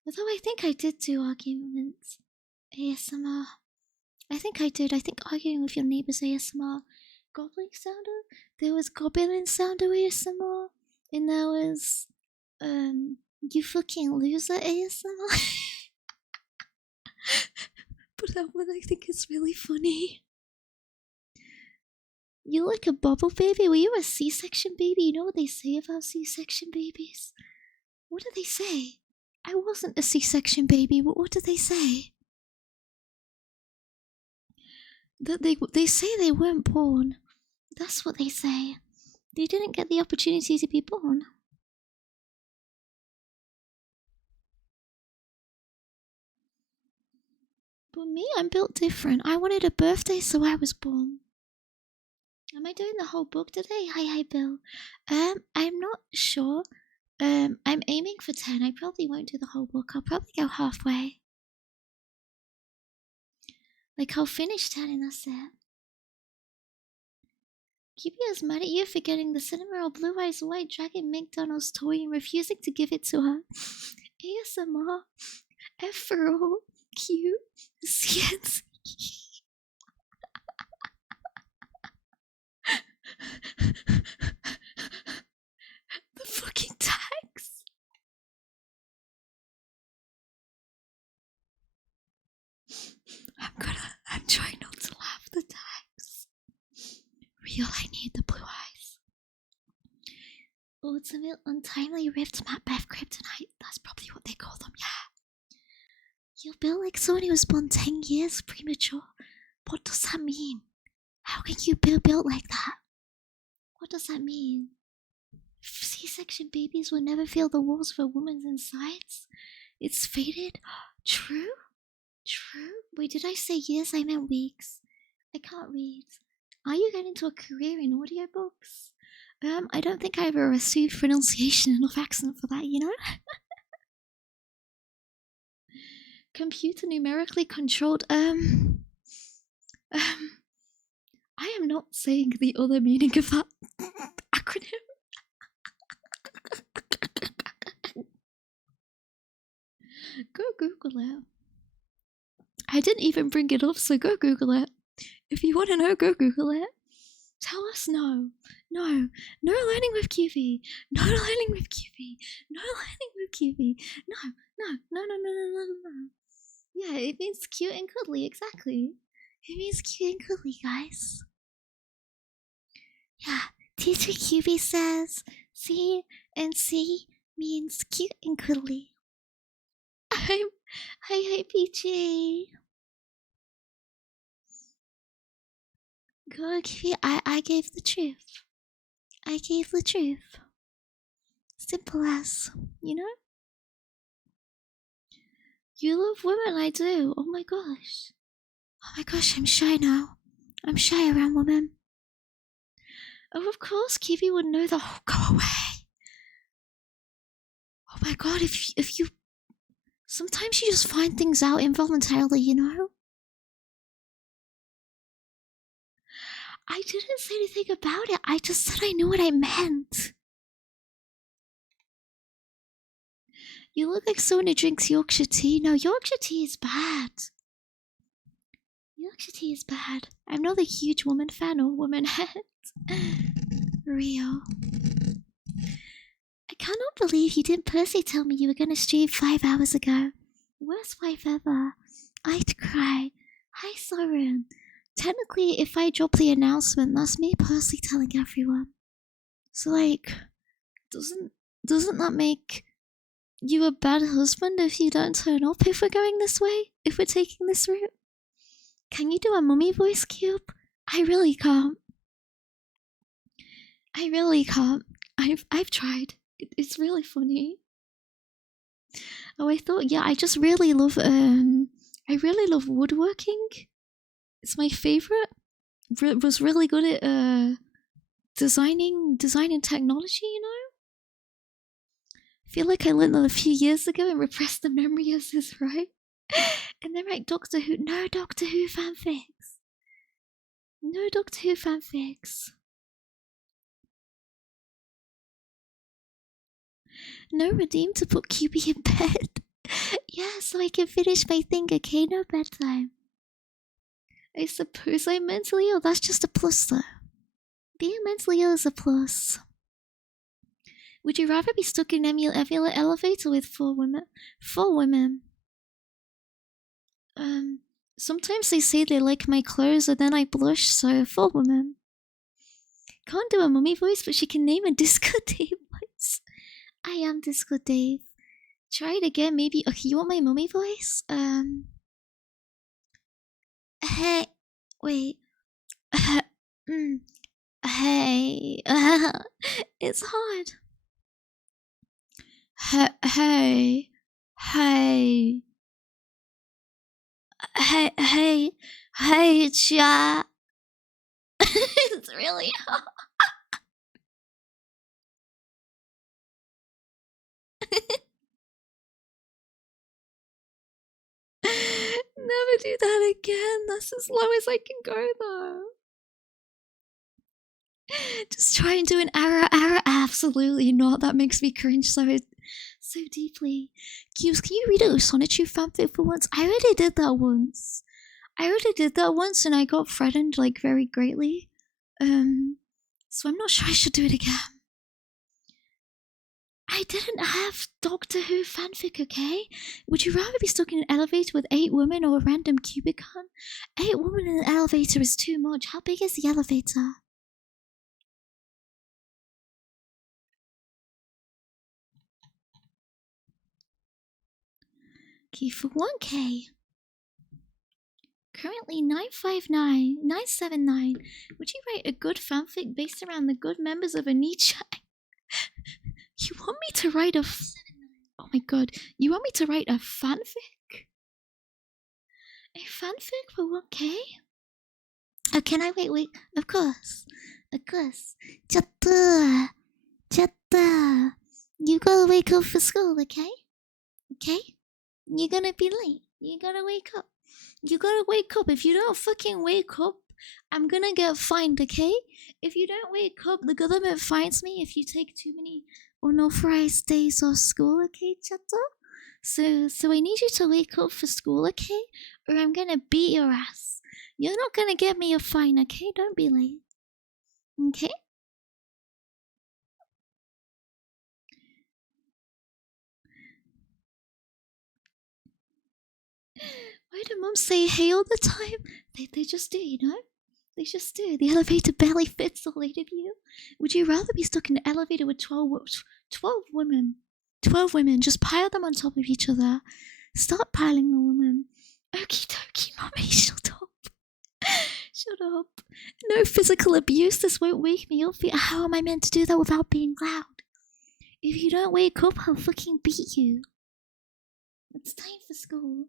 Although I think I did do arguments ASMR. I think I did. I think arguing with your neighbors ASMR. Goblin sounder? There was goblin sounder ASMR. And there was you fucking loser ASMR. But that one I think is really funny. You like a bubble baby? Were you a C-section baby? You know what they say about C-section babies? What do they say? I wasn't a C-section baby, but what do they say? That they say they weren't born. That's what they say. They didn't get the opportunity to be born. But me, I'm built different. I wanted a birthday, so I was born. Am I doing the whole book today? Hi, Bill. I'm not sure. I'm aiming for 10. I probably won't do the whole book. I'll probably go halfway. Like, I'll finish 10 and that's it. Kibia's mad at you for getting the Cinema Blue Eyes White Dragon McDonald's toy and refusing to give it to her. ASMR. F for all. Q. CNC. The fucking tags. I'm trying not to laugh. The tags. Real, I need the blue eyes. Ultimate untimely rift Macbeth kryptonite. That's probably what they call them, yeah. You're built like someone who was born 10 years premature. What does that mean? How can you be built like that? What does that mean? C-section babies will never feel the walls of a woman's insides. It's fated. True? True? Wait, did I say years? I meant weeks. I can't read. Are you getting into a career in audiobooks? I don't think I ever received pronunciation enough accent for that, you know? Computer numerically controlled, I am not saying the other meaning of that acronym. Go Google it. I didn't even bring it up, so go Google it. If you want to know, go Google it. Tell us no. No learning with QV. No learning with QV. No learning with QV. No. Yeah, it means cute and cuddly, exactly. It means cute and cuddly, guys. Yeah, Teacher QV says C and C means cute and cuddly. Hi, PJ. Go QV, I gave the truth. I gave the truth. Simple as, you know? You love women, I do. Oh my gosh. Oh my gosh, I'm shy now. I'm shy around women. Oh, of course, Kiwi would know the whole. Go away. Oh my god, if you. Sometimes you just find things out involuntarily, you know? I didn't say anything about it. I just said I knew what I meant. You look like someone who drinks Yorkshire tea. No, Yorkshire tea is bad. Yorkshire tea is bad. I'm not a huge woman fan or woman head. Real. I cannot believe you didn't personally tell me you were gonna stream 5 hours ago. Worst wife ever. I'd cry. Hi, Soren. Technically, if I drop the announcement, that's me personally telling everyone. So, like, doesn't that make you a bad husband if you don't turn up if we're going this way? If we're taking this route? Can you do a mummy voice, Cube? I really can't. I really can't. I've tried. It's really funny. Oh, I thought, yeah, I just really love, I really love woodworking. It's my favorite. Was really good at, designing technology, you know? I feel like I learned that a few years ago and repressed the memory as is, right? And then write Doctor Who. No Doctor Who fanfics. No Doctor Who fanfics. No redeem to put QB in bed. Yeah, so I can finish my thing, okay? No bedtime. I suppose I'm mentally ill. That's just a plus, though. Being mentally ill is a plus. Would you rather be stuck in an elevator with 4 women? 4 women. Sometimes they say they like my clothes and then I blush, so 4 women. Can't do a mummy voice, but she can name a Disco Dave voice. I am Disco Dave. Try it again, maybe. Okay, you want my mummy voice? Hey, wait. Hey, it's hard. Hey, chat. It's really hard. Never do that again. That's as low as I can go, though. Just try and do an error. Absolutely not. That makes me cringe so deeply. Cubes, can you read a Sonitube fanfic for once? I already did that once. And I got threatened, like, very greatly. So I'm not sure I should do it again. I didn't have Doctor Who fanfic, okay? Would you rather be stuck in an elevator with 8 women or a random cubicon? 8 women in an elevator is too much. How big is the elevator? Okay, for 1K. Currently 979. Would you write a good fanfic based around the good members of a niche? You want me to write a oh my god, you want me to write a fanfic? A fanfic for 1K? Oh, can I wait? Of course. Chatta. You gotta wake up for school, okay? Okay? You're gonna be late. You gotta wake up. You gotta wake up. If you don't fucking wake up, I'm gonna get fined, okay? If you don't wake up, the government fines me if you take too many unauthorized days off school, okay, chatta? So I need you to wake up for school, okay? Or I'm gonna beat your ass. You're not gonna get me a fine, okay? Don't be late. Okay? Why do mums say hey all the time? They just do, you know? They just do. The elevator barely fits all 8 of you. Would you rather be stuck in an elevator with 12 women? 12 women, just pile them on top of each other. Stop piling the women. Okie dokie, mommy, shut up. Shut up. No physical abuse, this won't wake me up. How am I meant to do that without being loud? If you don't wake up, I'll fucking beat you. It's time for school.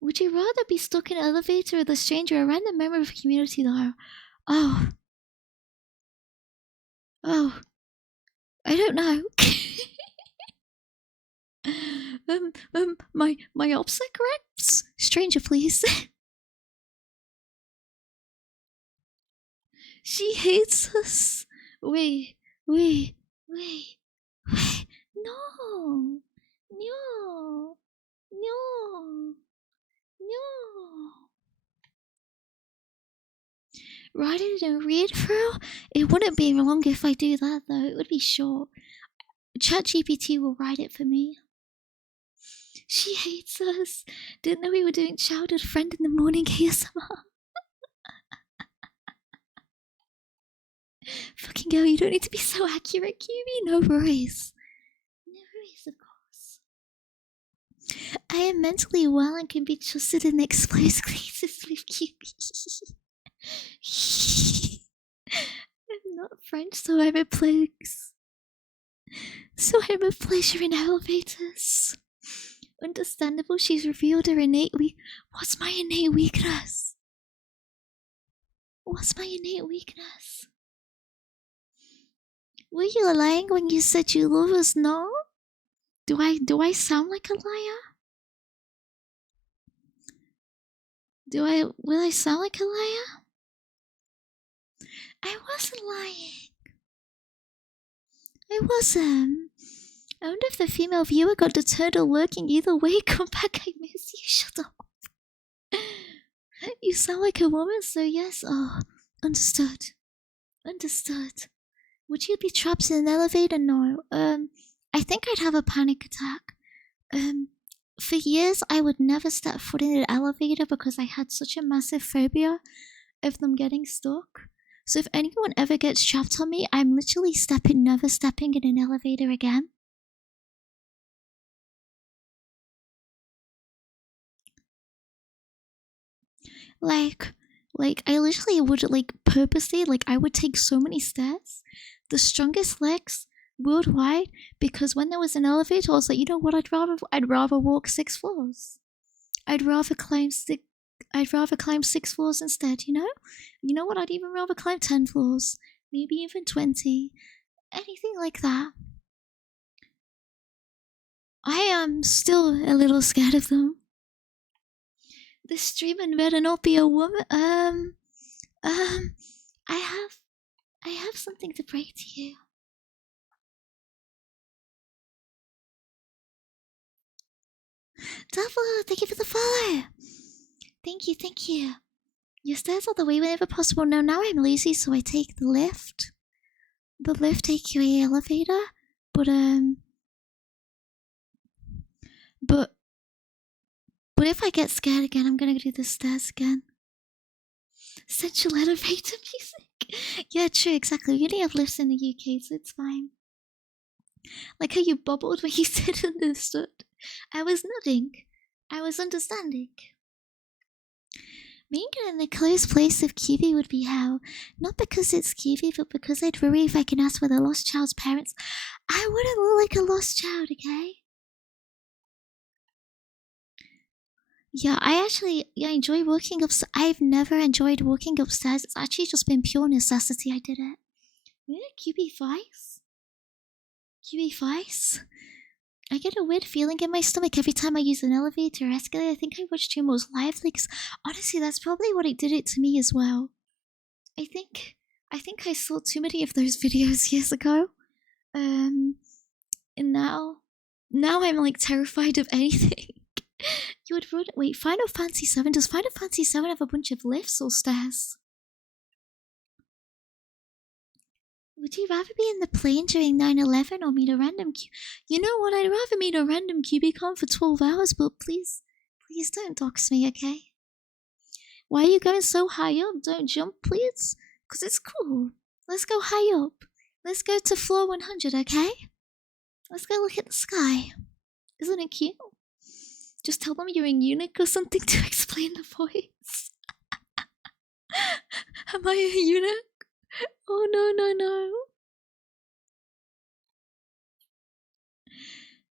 Would you rather be stuck in an elevator with a stranger or a random member of a community that Oh. I don't know. My OPSEC reps? Stranger, please. She hates us. Wait. No. Write it and read through? It wouldn't be long if I do that, though. It would be short. ChatGPT will write it for me. She hates us. Didn't know we were doing childhood friend in the morning ASMR. Fucking girl, you don't need to be so accurate, QB. No worries. No worries, of course. I am mentally well and can be trusted in explosive cases with QB. I'm not French, so I'm a pleasure in elevators. Understandable, she's revealed her innate What's my innate weakness? Were you lying when you said you love us? No? Do I sound like a liar? Will I sound like a liar? I wasn't lying. I wasn't. I wonder if the female viewer got the turtle lurking either way. Come back, I miss you. Shut up. You sound like a woman, so yes. Oh, understood. Would you be trapped in an elevator? No. I think I'd have a panic attack. For years, I would never step foot in an elevator because I had such a massive phobia of them getting stuck. So if anyone ever gets trapped on me, I'm literally never stepping in an elevator again. Like I literally would purposely I would take so many stairs, the strongest legs worldwide, because when there was an elevator, I was like, you know what? I'd rather walk 6 floors. I'd rather climb 6 floors instead. You know what? I'd even rather climb 10 floors, maybe even 20, anything like that. I am still a little scared of them. This streamer better not be a woman. I have something to break to you. Double, thank you for the follow. Thank you. Your stairs all the way whenever possible. No, now I'm lazy, so I take the lift. The lift AQA elevator, but if I get scared again, I'm gonna do the stairs again. Central elevator music. Yeah, true, exactly. We only have lifts in the UK, so it's fine. Like how you bubbled when you said understood. I was nodding. I was understanding. Being in a close place of QB would be hell. Not because it's QB, but because I'd worry if I can ask for the lost child's parents. I wouldn't look like a lost child, okay? Yeah, I enjoy walking upstairs. I've never enjoyed walking upstairs. It's actually just been pure necessity I did it. QB Vice? QB Vice? I get a weird feeling in my stomach every time I use an elevator or escalator. I think I watched too most lively, because honestly, that's probably what it did it to me as well. I think I saw too many of those videos years ago. And now I'm like terrified of anything. You would run. Wait, Final Fantasy 7. Does Final Fantasy 7 have a bunch of lifts or stairs? Would you rather be in the plane during 9/11 or meet a random You know what? I'd rather meet a random QBcon for 12 hours, but please don't dox me, okay? Why are you going so high up? Don't jump, please. Because it's cool. Let's go high up. Let's go to floor 100, okay? Let's go look at the sky. Isn't it cute? Just tell them you're a eunuch or something to explain the voice. Am I a eunuch? Oh no.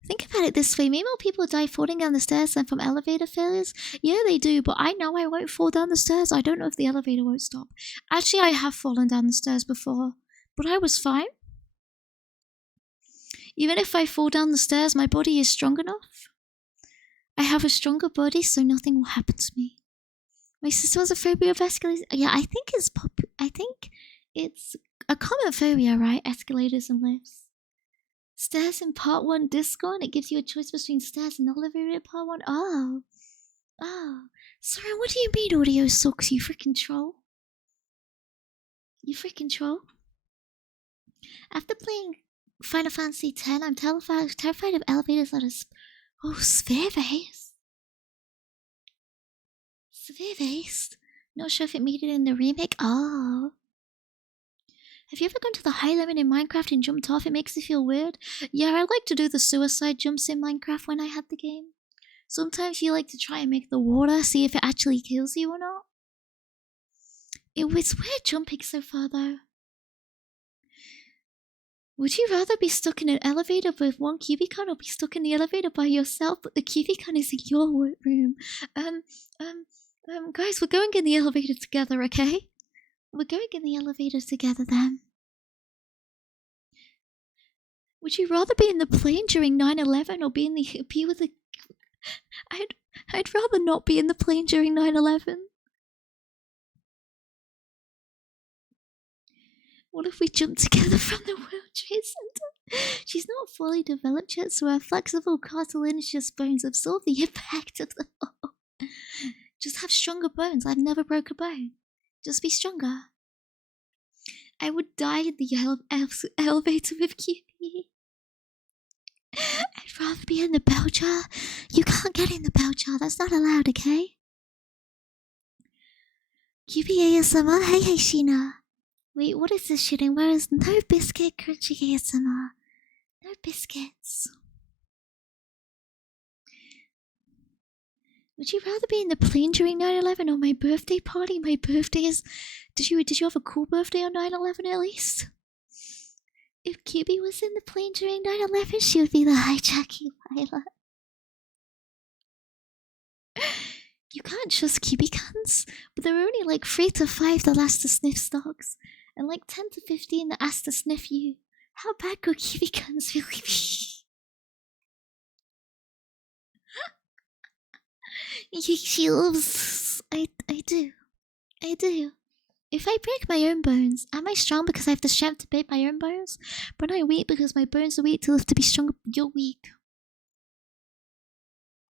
Think about it this way. Maybe more people die falling down the stairs than from elevator failures. Yeah, they do, but I know I won't fall down the stairs. I don't know if the elevator won't stop. Actually, I have fallen down the stairs before, but I was fine. Even if I fall down the stairs, my body is strong enough. I have a stronger body, so nothing will happen to me. My sister has a phobia of escalators. Yeah, I think it's a common phobia, right? Escalators and lifts. Stairs in part 1 Discord, it gives you a choice between stairs and elevator in part 1. Oh. Sorry, what do you mean audio sucks, you freaking troll? After playing Final Fantasy X, I'm terrified of elevators that are sphere-based. Sphere-based? Not sure if it made it in the remake. Oh. Have you ever gone to the high limit in Minecraft and jumped off? It makes me feel weird. Yeah, I like to do the suicide jumps in Minecraft when I had the game. Sometimes you like to try and make the water, see if it actually kills you or not. It was weird jumping so far though. Would you rather be stuck in an elevator with one cubicon or be stuck in the elevator by yourself, but the cubicon is in your room? Guys, we're going in the elevator together, okay? We're going in the elevator together then. Would you rather be in the plane during 9/11 or be with the... I'd rather not be in the plane during 9/11. What if we jump together from the World Trade Center? She's not fully developed yet, so her flexible cartilaginous bones absorb the impact of the fall. Just have stronger bones. I've never broke a bone. Just be stronger. I would die in the elevator with QB. I'd rather be in the bell jar. You can't get in the bell jar. That's not allowed, okay? QB ASMR. Hey, Sheena. Wait, what is this shitting? Where is no biscuit crunchy ASMR? No biscuits. Would you rather be in the plane during 9/11 or my birthday party? My birthday is... Did you have a cool birthday on 9/11 at least? If QB was in the plane during 9/11, she would be the hijacking pilot. You can't trust QB guns, but there are only like 3 to 5 that last to sniff stocks, and like 10 to 15 that ask to sniff you. How bad could QB guns really be? She loves... I do. If I break my own bones, am I strong because I have the strength to break my own bones? But I'm weak because my bones are weak to live to be stronger. You're weak.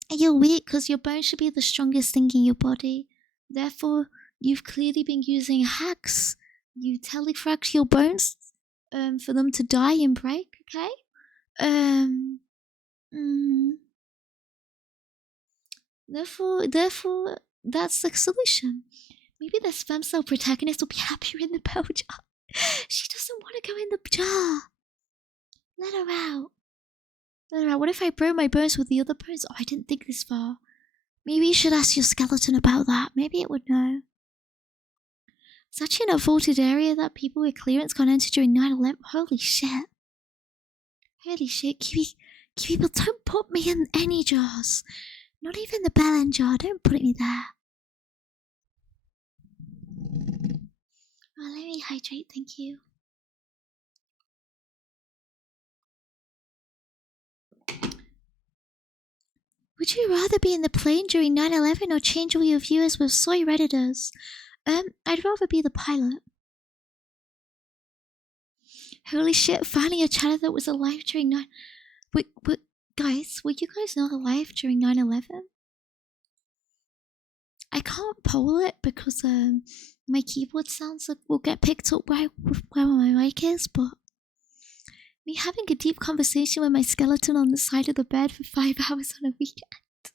You're weak because your bones should be the strongest thing in your body. Therefore, you've clearly been using hacks. You telefract your bones for them to die and break, okay? Therefore, that's the solution. Maybe the sperm cell protagonist will be happier in the bell jar. She doesn't want to go in the jar. Let her out. Let her out. What if I burn my bones with the other bones? Oh, I didn't think this far. Maybe you should ask your skeleton about that. Maybe it would know. It's actually in a vaulted area that people with clearance can't enter during 9/11. Holy shit. Holy shit. People, don't put me in any jars. Not even the bell jar. Don't put me there. Oh, let me hydrate. Thank you. Would you rather be in the plane during 9/11 or change all your viewers with soy redditors? I'd rather be the pilot. Holy shit, finally a channel that was alive during 9... Wait, guys, were you guys not alive during 9/11? I can't poll it because my keyboard sounds will get picked up where my mic is, but me having a deep conversation with my skeleton on the side of the bed for 5 hours on a weekend.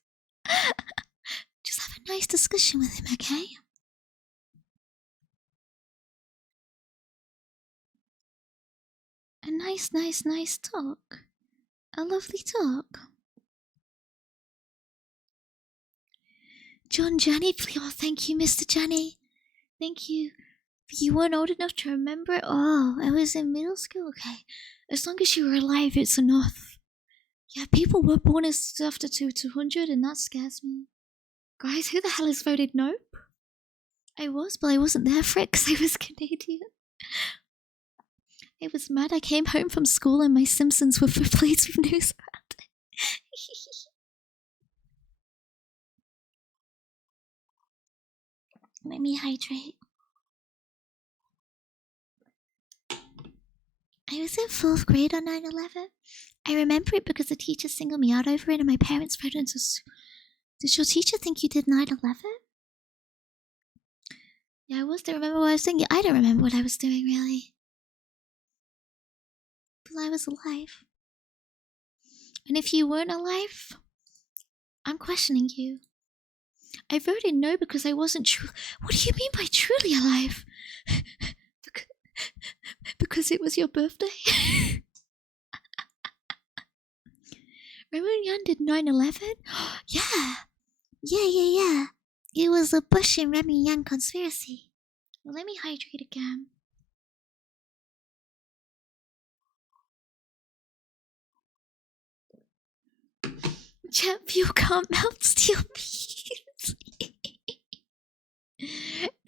Just have a nice discussion with him, okay? A nice talk. A lovely talk. John Johnny, please. Oh, thank you, Mr. Johnny. Thank you. You weren't old enough to remember it? Oh, I was in middle school? Okay. As long as you were alive, it's enough. Yeah, people were born as after 200, and that scares me. Guys, who the hell has voted nope? I was, but I wasn't there for it because I was Canadian. I was mad. I came home from school and my Simpsons were replaced with news around it. Let me hydrate. I was in 4th grade on 9/11. I remember it because the teacher singled me out over it and my parents wrote into... Did your teacher think you did 9/11? Yeah, I was. Don't remember what I was doing. I don't remember what I was doing, really. But I was alive. And if you weren't alive, I'm questioning you. I voted no because I wasn't true. What do you mean by truly alive? Because it was your birthday? Remember when Yan did 9/11? Yeah. It was a Bush and Remy Yang conspiracy. Well, let me hydrate again. Champ, you can't melt steel beams.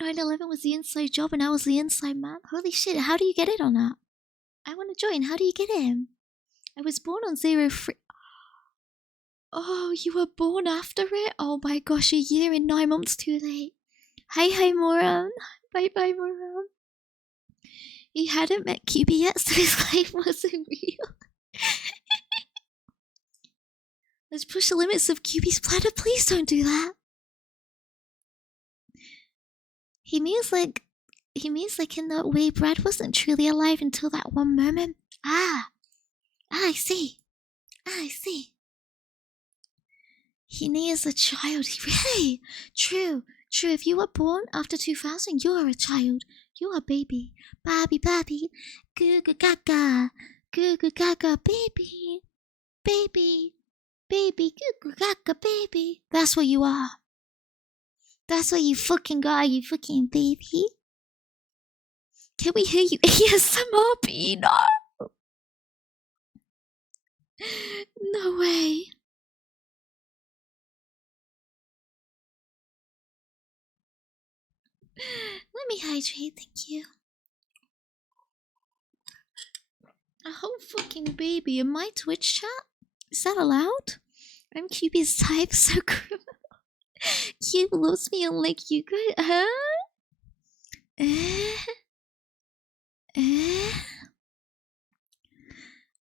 9/11 was the inside job and I was the inside man. Holy shit, how do you get in on that? I want to join. How do you get in? I was born on 03. Oh, you were born after it? Oh my gosh, a year and 9 months too late. Hi, Moran. Bye, Moran. He hadn't met QB yet, so his life wasn't real. Let's push the limits of QB's planet. Please don't do that. He means like in that way Brad wasn't truly alive until that one moment. I see. He needs a child. Really? True. If you were born after 2000, you are a child. You are a baby. Baby. Goo goo gaga. Baby. Baby. Goo goo gaga, baby. That's what you are. That's what you fucking got, you fucking baby. Can we hear you ASMR, B? No. No way. Let me hydrate, thank you. A whole fucking baby in my Twitch chat? Is that allowed? I'm QB's type, so criminal. Cube loves me unlike you guys, huh?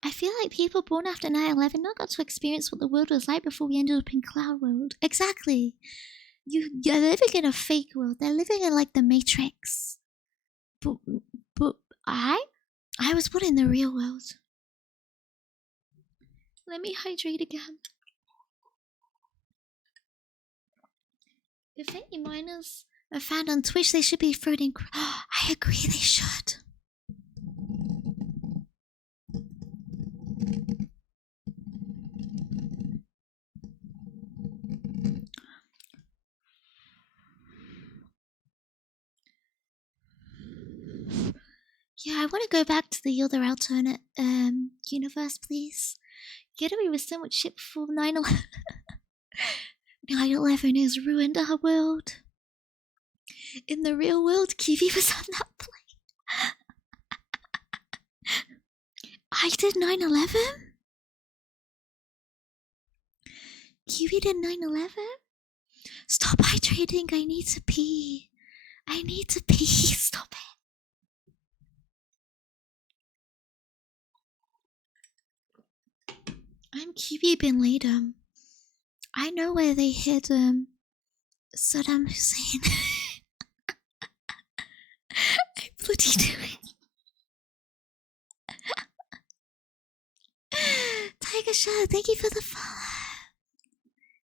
I feel like people born after 9/11 not got to experience what the world was like before we ended up in Cloud World. Exactly. You're living in a fake world. They're living in like the Matrix. But I was put in the real world. Let me hydrate again. If any minors are found on Twitch, they should be floating. I agree, they should. Yeah, I want to go back to the other alternate universe, please. Get away with so much shit before 9/11. 9/11 has ruined our world. In the real world, Kiwi was on that plane. I did 9/11? Kiwi did 9/11? Stop hydrating, I need to pee. I need to pee, stop it. I'm Kiwi bin Laden. I know where they hid Saddam Hussein. I bloody do it. Tiger Shadow, thank you for the follow.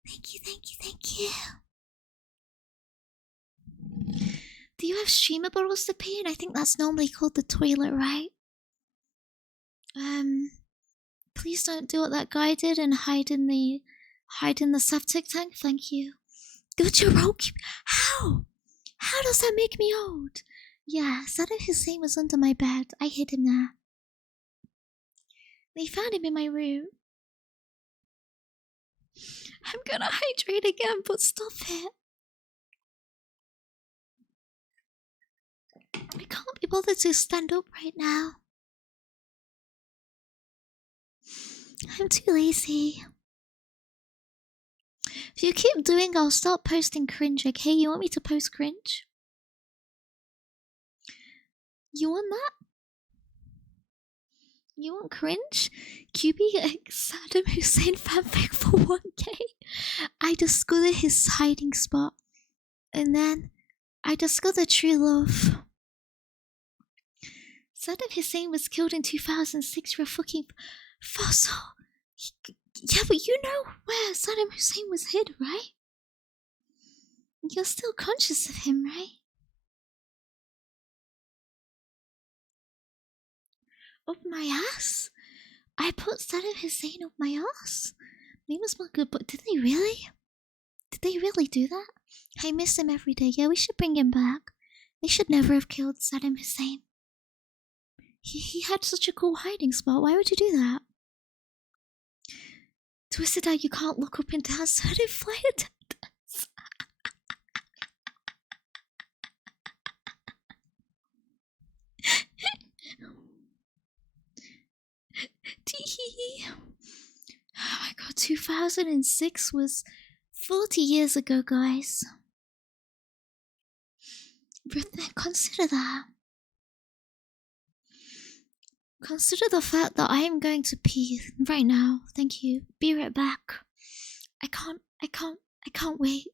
Thank you, thank you, thank you. Do you have streamable rolls to pee in? I think that's normally called the toilet, right? Please don't do what that guy did and hide in the septic tank. Thank you. Good your roll. How? How does that make me old? Yeah, Saddam Hussein was under my bed. I hid him there. They found him in my room. I'm gonna hydrate again, but stop it. I can't be bothered to stand up right now. I'm too lazy. If you keep doing, I'll start posting cringe, okay? You want me to post cringe? You want that? You want cringe? QB Saddam Hussein fanfic for 1K. I discovered his hiding spot. And then I discovered true love. Saddam Hussein was killed in 2006 for a fucking fossil. Yeah, but you know where Saddam Hussein was hid, right? You're still conscious of him, right? Up my ass? I put Saddam Hussein up my ass? They must smell good, but did they really? Did they really do that? I miss him every day. Yeah, we should bring him back. They should never have killed Saddam Hussein. He had such a cool hiding spot. Why would you do that? Twisted out, you can't look up and down. Certain flight attendants. Tee. Oh my god, 2006 was 40 years ago, guys. Consider that. Consider the fact that I am going to pee right now. Thank you. Be right back. I can't wait.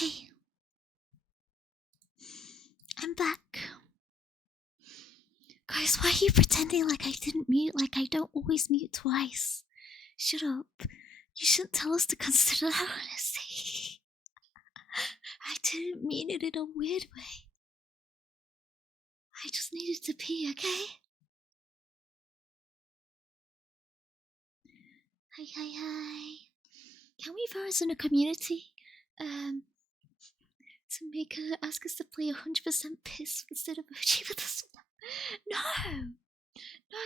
Hey, I'm back. Guys, why are you pretending like I didn't mute, like I don't always mute twice? Shut up. You shouldn't tell us to consider our honesty. I didn't mean it in a weird way. I just needed to pee, okay? Hi. Can we vote in a community? To make her ask us to play 100% piss instead of emoji with us? No,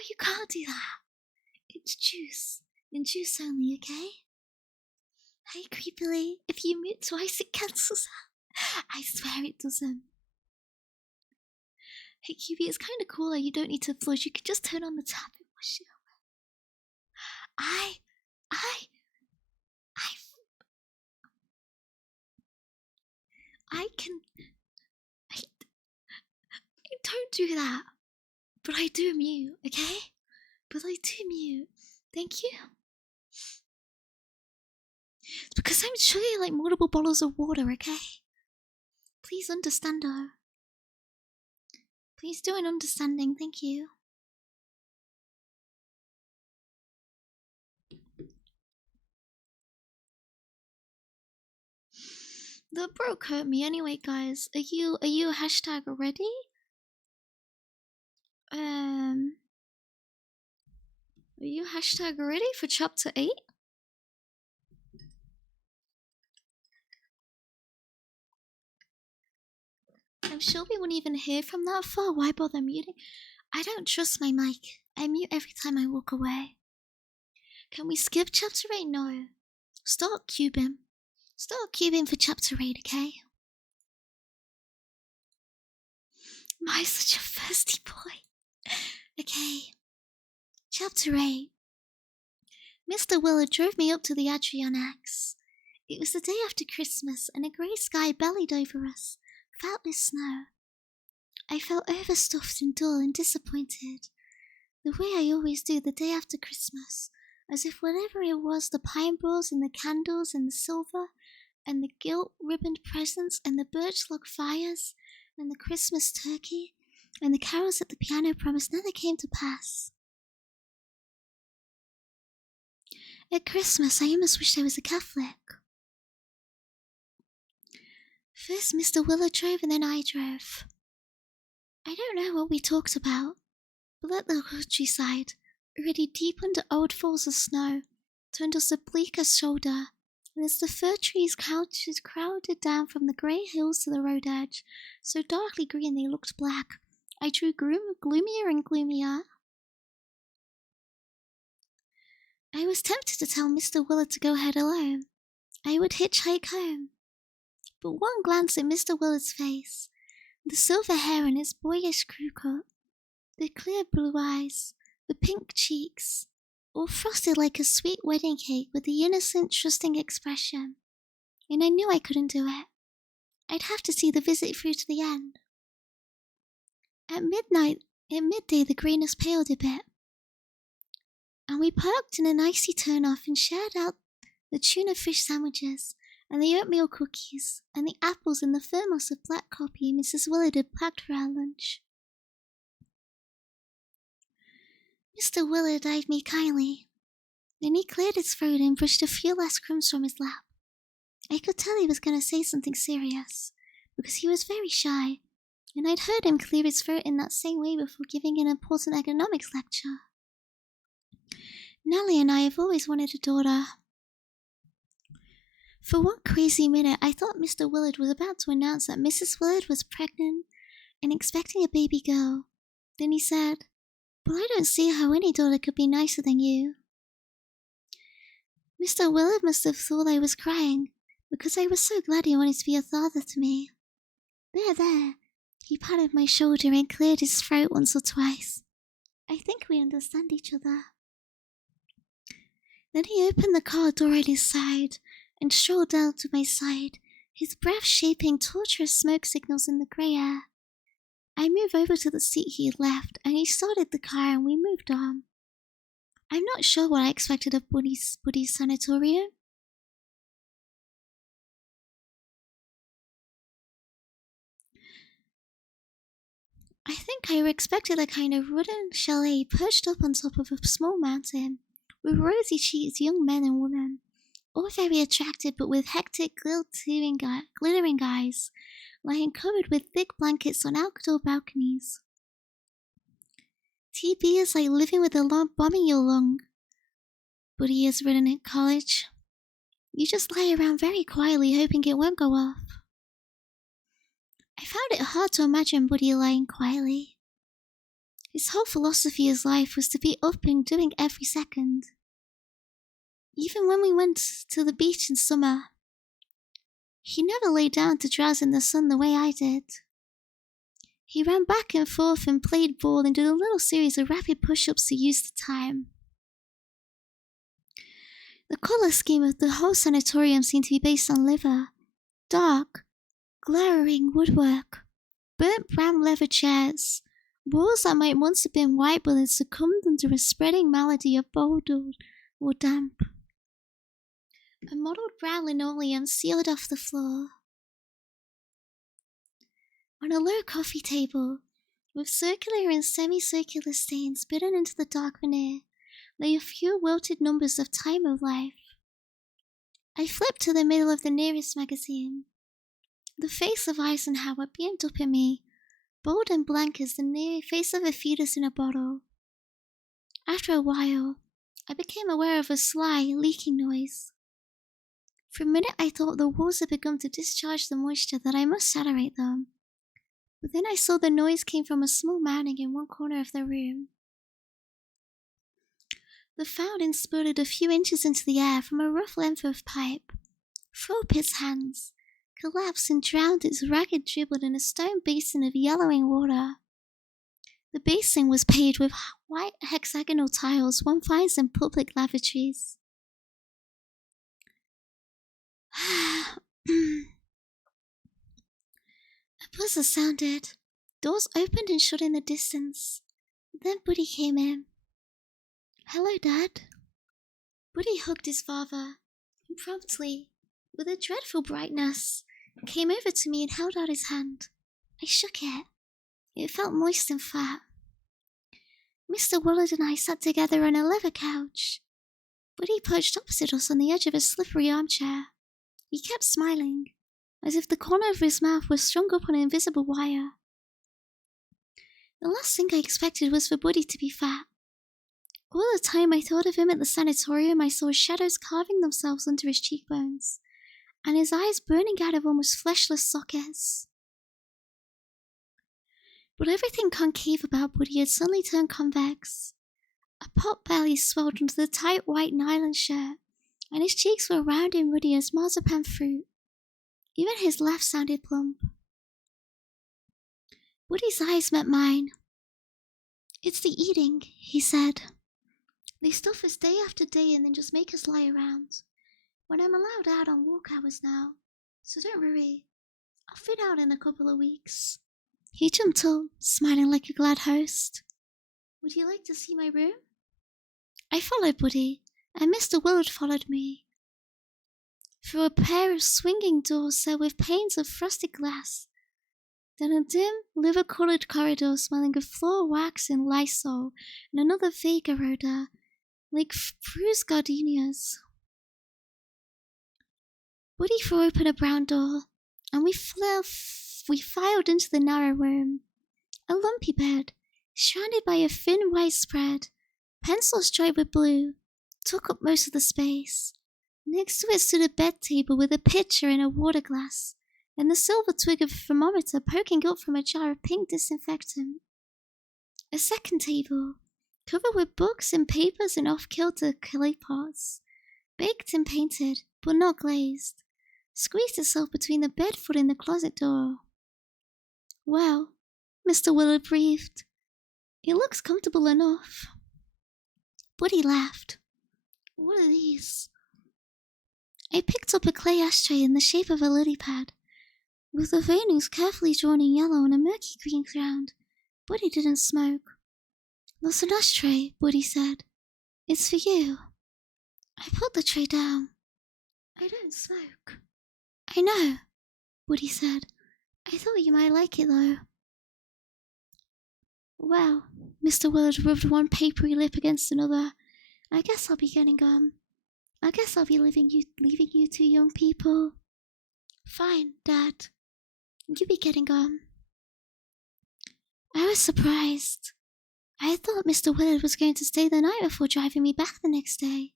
you can't do that. It's juice, and juice only, okay? Hey, creepily, if you mute twice, it cancels out. I swear it doesn't. Hey, QB, it's kind of cool that you don't need to flush. You could just turn on the tap and wash it away. I can. I don't do that. But I do mute, okay? But I do mute. Thank you. It's because I'm chugging like multiple bottles of water, okay? Please understand her. Please do an understanding, thank you. The broke hurt me anyway, guys. Are you hashtag ready? Are you hashtag ready for chapter 8? I'm sure we won't even hear from that far. Why bother muting? I don't trust my mic. I mute every time I walk away. Can we skip chapter 8? No. Start cubing. Start cubing for chapter 8, okay? My, such a thirsty boy. Okay. Chapter 8. Mr. Willard drove me up to the Adrianax. It was the day after Christmas, and a grey sky bellied over us, fat with snow. I felt overstuffed and dull and disappointed, the way I always do the day after Christmas, as if whatever it was, the pine balls and the candles and the silver and the gilt ribboned presents and the birch log fires and the Christmas turkey and the carols at the piano promise never came to pass. At Christmas, I almost wished I was a Catholic. First Mr. Willard drove and then I drove. I don't know what we talked about, but that the countryside, already deep under old falls of snow, turned us a bleaker shoulder, and as the fir trees crowded down from the grey hills to the road edge, so darkly green they looked black, I drew gloomier and gloomier. I was tempted to tell Mr. Willard to go ahead alone. I would hitchhike home. But one glance at Mr. Willard's face, the silver hair and his boyish crew cut, the clear blue eyes, the pink cheeks, all frosted like a sweet wedding cake with the innocent, trusting expression. And I knew I couldn't do it. I'd have to see the visit through to the end. At midday, the greenness paled a bit, and we parked in an icy turnoff and shared out the tuna fish sandwiches and the oatmeal cookies and the apples in the thermos of black coffee Mrs. Willard had packed for our lunch. Mr. Willard eyed me kindly. Then he cleared his throat and brushed a few last crumbs from his lap. I could tell he was going to say something serious, because he was very shy, and I'd heard him clear his throat in that same way before giving an important economics lecture. Nellie and I have always wanted a daughter. For one crazy minute, I thought Mr. Willard was about to announce that Mrs. Willard was pregnant and expecting a baby girl. Then he said, "But I don't see how any daughter could be nicer than you." Mr. Willard must have thought I was crying, because I was so glad he wanted to be a father to me. There. He patted my shoulder and cleared his throat once or twice. I think we understand each other. Then he opened the car door at his side and strolled down to my side, his breath shaping torturous smoke signals in the grey air. I moved over to the seat he had left, and he started the car and we moved on. I'm not sure what I expected of Buddy's sanatorium. I think I expected a kind of wooden chalet perched up on top of a small mountain, with rosy-cheeked young men and women, all very attractive but with hectic, glittering eyes, lying covered with thick blankets on outdoor balconies. TB is like living with a lump bombing your lung. Buddy has written at college. You just lie around very quietly hoping it won't go off. I found it hard to imagine Buddy lying quietly. His whole philosophy of life was to be up and doing every second. Even when we went to the beach in summer, he never lay down to drowse in the sun the way I did. He ran back and forth and played ball and did a little series of rapid push-ups to use the time. The color scheme of the whole sanatorium seemed to be based on liver. Dark, glaring woodwork, burnt brown leather chairs, walls that might once have been white but had succumbed under a spreading malady of mold or damp. A mottled brown linoleum sealed off the floor. On a low coffee table, with circular and semicircular stains bitten into the dark veneer, lay a few wilted numbers of Time of Life. I flipped to the middle of the nearest magazine. The face of Eisenhower beamed up at me, bold and blank as the near face of a fetus in a bottle. After a while, I became aware of a sly, leaking noise. For a minute I thought the walls had begun to discharge the moisture that I must saturate them. But then I saw the noise came from a small mounting in one corner of the room. The fountain spurted a few inches into the air from a rough length of pipe, threw up its hands, collapsed and drowned its ragged dribble in a stone basin of yellowing water. The basin was paved with white hexagonal tiles one finds in public lavatories. A buzzer sounded. Doors opened and shut in the distance. Then Buddy came in. "Hello, Dad." Buddy hugged his father, and promptly, with a dreadful brightness, came over to me and held out his hand. I shook it. It felt moist and fat. Mr. Willard and I sat together on a leather couch. Buddy perched opposite us on the edge of a slippery armchair. He kept smiling, as if the corner of his mouth was strung up on an invisible wire. The last thing I expected was for Buddy to be fat. All the time I thought of him at the sanatorium, I saw shadows carving themselves under his cheekbones, and his eyes burning out of almost fleshless sockets. But everything concave about Buddy had suddenly turned convex. A pot belly swelled under the tight white nylon shirt, and his cheeks were round and ruddy as marzipan fruit. Even his laugh sounded plump. Woody's eyes met mine. "It's the eating," he said. "They stuff us day after day and then just make us lie around. When I'm allowed out on walk hours now, so don't worry. I'll fit out in a couple of weeks." He jumped up, smiling like a glad host. "Would you like to see my room?" I followed Buddy, and Mr. Willard followed me. Through a pair of swinging doors set with panes of frosted glass, then a dim, liver-colored corridor smelling of floor wax and Lysol, and another vague odor, like bruised gardenias. Buddy threw open a brown door, and we filed into the narrow room. A lumpy bed, surrounded by a thin white spread, pencil striped with blue, took up most of the space. Next to it stood a bed table with a pitcher and a water glass, and the silver twig of a thermometer poking up from a jar of pink disinfectant. A second table, covered with books and papers and off-kilter clay pots, baked and painted, but not glazed, squeezed itself between the bed foot and the closet door. "Well," Mr. Willard breathed, "it looks comfortable enough." Buddy laughed. "What are these?" I picked up a clay ashtray in the shape of a lily pad, with the veinings carefully drawn in yellow on a murky green ground. Buddy didn't smoke. "That's an ashtray," Buddy said. "It's for you." I put the tray down. "I don't smoke." "I know," Buddy said. "I thought you might like it, though." Well, Mr. Willard rubbed one papery lip against another. I guess I'll be leaving you two young people. Fine, Dad. You be getting I was surprised. I thought Mr. Willard was going to stay the night before driving me back the next day.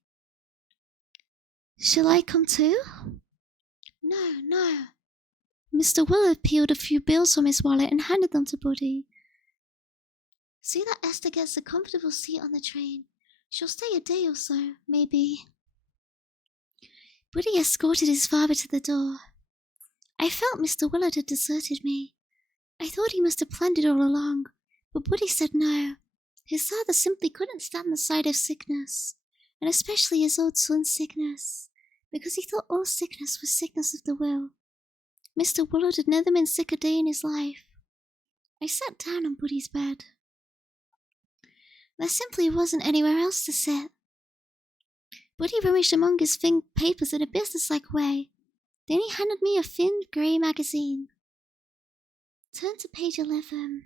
Shall I come too? No. Mr. Willard peeled a few bills from his wallet and handed them to Buddy. See that Esther gets a comfortable seat on the train. She'll stay a day or so, maybe. Buddy escorted his father to the door. I felt Mr. Willard had deserted me. I thought he must have planned it all along, but Buddy said no. His father simply couldn't stand the sight of sickness, and especially his old son's sickness, because he thought all sickness was sickness of the will. Mr. Willard had never been sick a day in his life. I sat down on Buddy's bed. There simply wasn't anywhere else to sit. Buddy rummaged among his papers in a businesslike way. Then he handed me a thin grey magazine. Turn to page 11.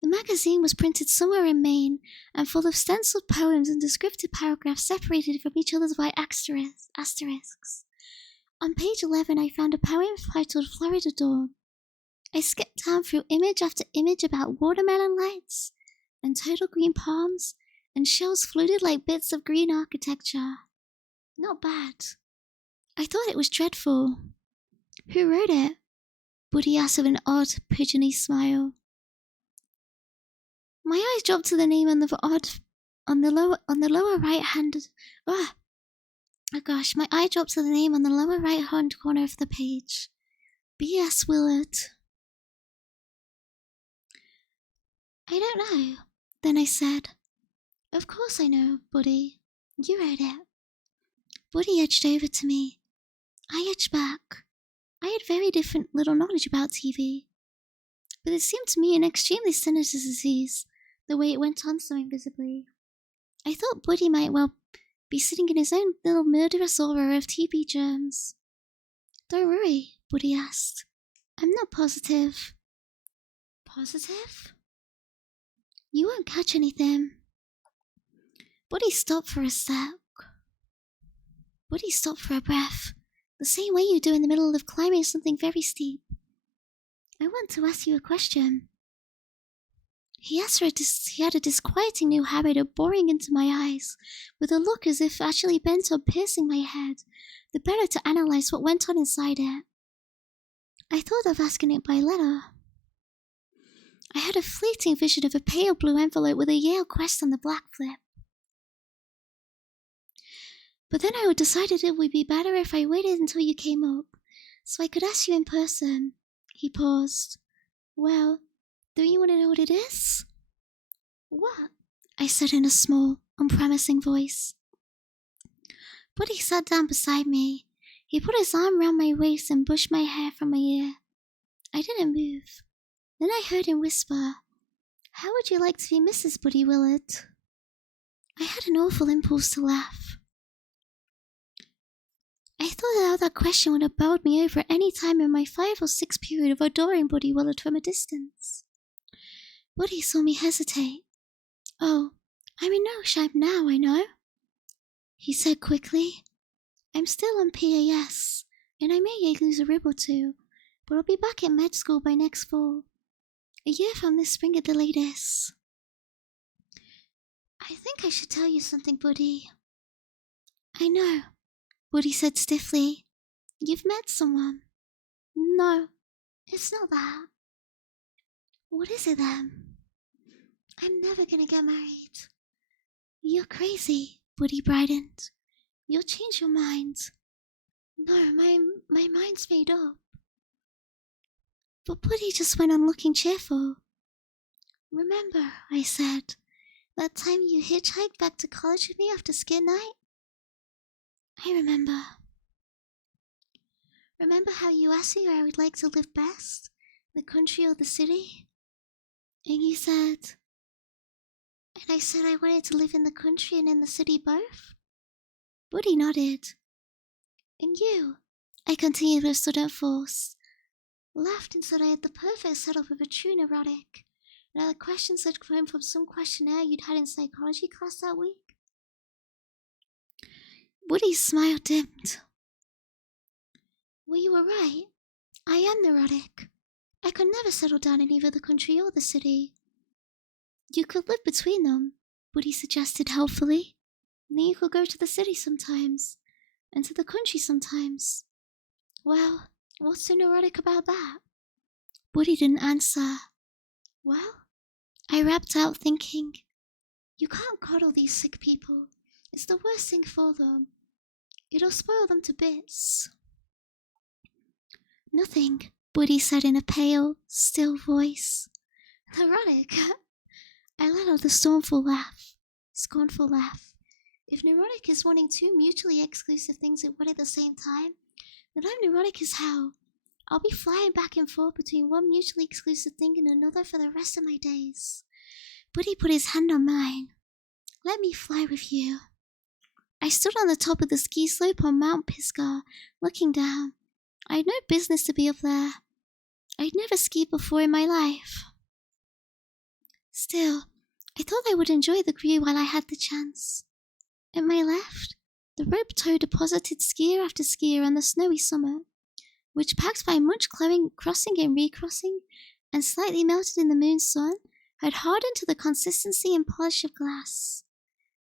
The magazine was printed somewhere in Maine and full of stenciled poems and descriptive paragraphs separated from each other by asterisks. On page 11 I found a poem titled Florida Dawn. I skipped down through image after image about watermelon lights and total green palms and shells fluted like bits of green architecture. Not bad. I thought it was dreadful. Who wrote it? Buddy asked with an odd, pigeony smile. My eyes dropped to the name on the lower right hand. Oh gosh, my eye dropped to the name on the lower right hand corner of the page. B.S. Willard. I don't know. Then I said, Of course I know, Buddy. You wrote it. Buddy edged over to me. I edged back. I had very different little knowledge about TV, but it seemed to me an extremely sinister disease, the way it went on so invisibly. I thought Buddy might well be sitting in his own little murderous aura of TB germs. Don't worry, Buddy asked. I'm not positive. Positive? You won't catch anything. Buddy stopped for a sec. Buddy stopped for a breath, the same way you do in the middle of climbing something very steep. I want to ask you a question. He had a disquieting new habit of boring into my eyes, with a look as if actually bent on piercing my head, the better to analyze what went on inside it. I thought of asking it by letter. I had a fleeting vision of a pale blue envelope with a Yale crest on the black flip. But then I decided it would be better if I waited until you came up, so I could ask you in person. He paused. Well, do you want to know what it is? What? I said in a small, unpromising voice. Buddy sat down beside me. He put his arm round my waist and brushed my hair from my ear. I didn't move. Then I heard him whisper, How would you like to be Mrs. Buddy Willard? I had an awful impulse to laugh. I thought how that question would have bowled me over any time in my 5 or 6 period of adoring Buddy Willard from a distance. Buddy saw me hesitate. Oh, I'm in no shape now, I know. He said quickly, I'm still on PAS, and I may lose a rib or two, but I'll be back at med school by next fall. A year from this spring at the latest. I think I should tell you something, Buddy. I know, Buddy said stiffly. You've met someone. No, it's not that. What is it then? I'm never gonna get married. You're crazy, Buddy brightened. You'll change your mind. No, my mind's made up. But Buddy just went on looking cheerful. Remember, I said, that time you hitchhiked back to college with me after skit night? I remember. Remember how you asked me where I would like to live best? The country or the city? And you said... And I said I wanted to live in the country and in the city both? Buddy nodded. And you, I continued with sudden force, laughed and said I had the perfect setup of a true neurotic. Now the questions had come from some questionnaire you'd had in psychology class that week. Woody's smile dimmed. Well, you were right. I am neurotic. I could never settle down in either the country or the city. You could live between them, Woody suggested helpfully. And then you could go to the city sometimes, and to the country sometimes. Well, what's so neurotic about that? Woody didn't answer. Well, I rapped out thinking, you can't coddle these sick people. It's the worst thing for them. It'll spoil them to bits. Nothing, Woody said in a pale, still voice. Neurotic? I let out a scornful laugh. If neurotic is wanting two mutually exclusive things at one at the same time, then I'm neurotic as hell. I'll be flying back and forth between one mutually exclusive thing and another for the rest of my days. Woody put his hand on mine. Let me fly with you. I stood on the top of the ski slope on Mount Pisgah, looking down. I had no business to be up there. I'd never skied before in my life. Still, I thought I would enjoy the view while I had the chance. At my left, the rope tow deposited skier after skier on the snowy summit, which, packed by much crossing and recrossing, and slightly melted in the moon's sun, had hardened to the consistency and polish of glass.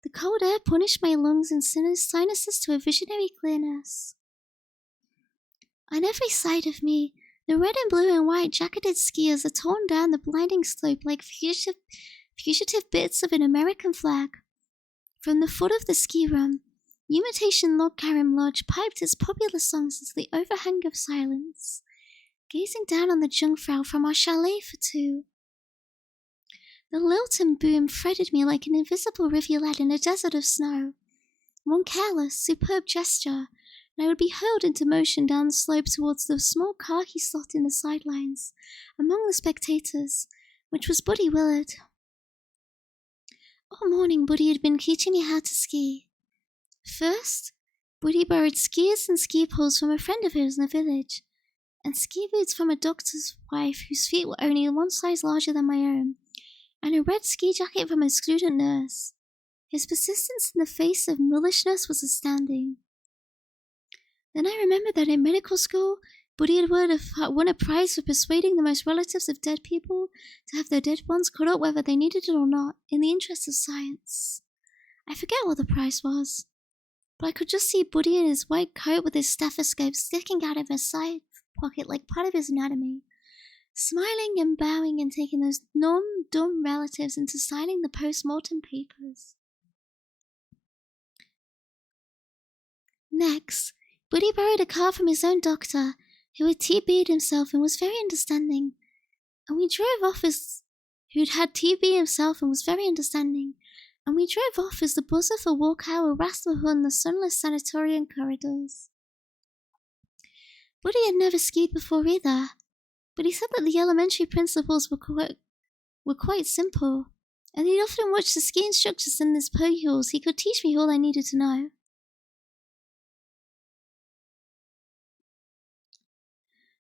The cold air punished my lungs and sinuses to a visionary clearness. On every side of me, the red and blue and white jacketed skiers are torn down the blinding slope like fugitive bits of an American flag. From the foot of the ski run, imitation log cabin lodge piped its popular songs into the overhang of silence, gazing down on the Jungfrau from our chalet for two. The lilt and boom fretted me like an invisible rivulet in a desert of snow. One careless, superb gesture, and I would be hurled into motion down the slope towards the small khaki slot in the sidelines, among the spectators, which was Buddy Willard. All morning Buddy had been teaching me how to ski. First, Buddy borrowed skiers and ski poles from a friend of his in the village, and ski boots from a doctor's wife whose feet were only one size larger than my own, and a red ski jacket from a student nurse. His persistence in the face of mullishness was astounding. Then I remembered that in medical school, Buddy had won a prize for persuading the most relatives of dead people to have their dead ones cut up whether they needed it or not, in the interest of science. I forget what the prize was, but I could just see Buddy in his white coat with his stethoscope sticking out of his side pocket like part of his anatomy, smiling and bowing and taking those dumb relatives into signing the post-mortem papers. Next, Buddy borrowed a car from his own doctor, who had TB'd himself and was very understanding, and we drove off as the buzzer for walk hour rasped upon the sunless sanatorium corridors. Buddy had never skied before either, but he said that the elementary principles were quite simple, and he'd often watched the ski instructors in his ponyhools. He could teach me all I needed to know.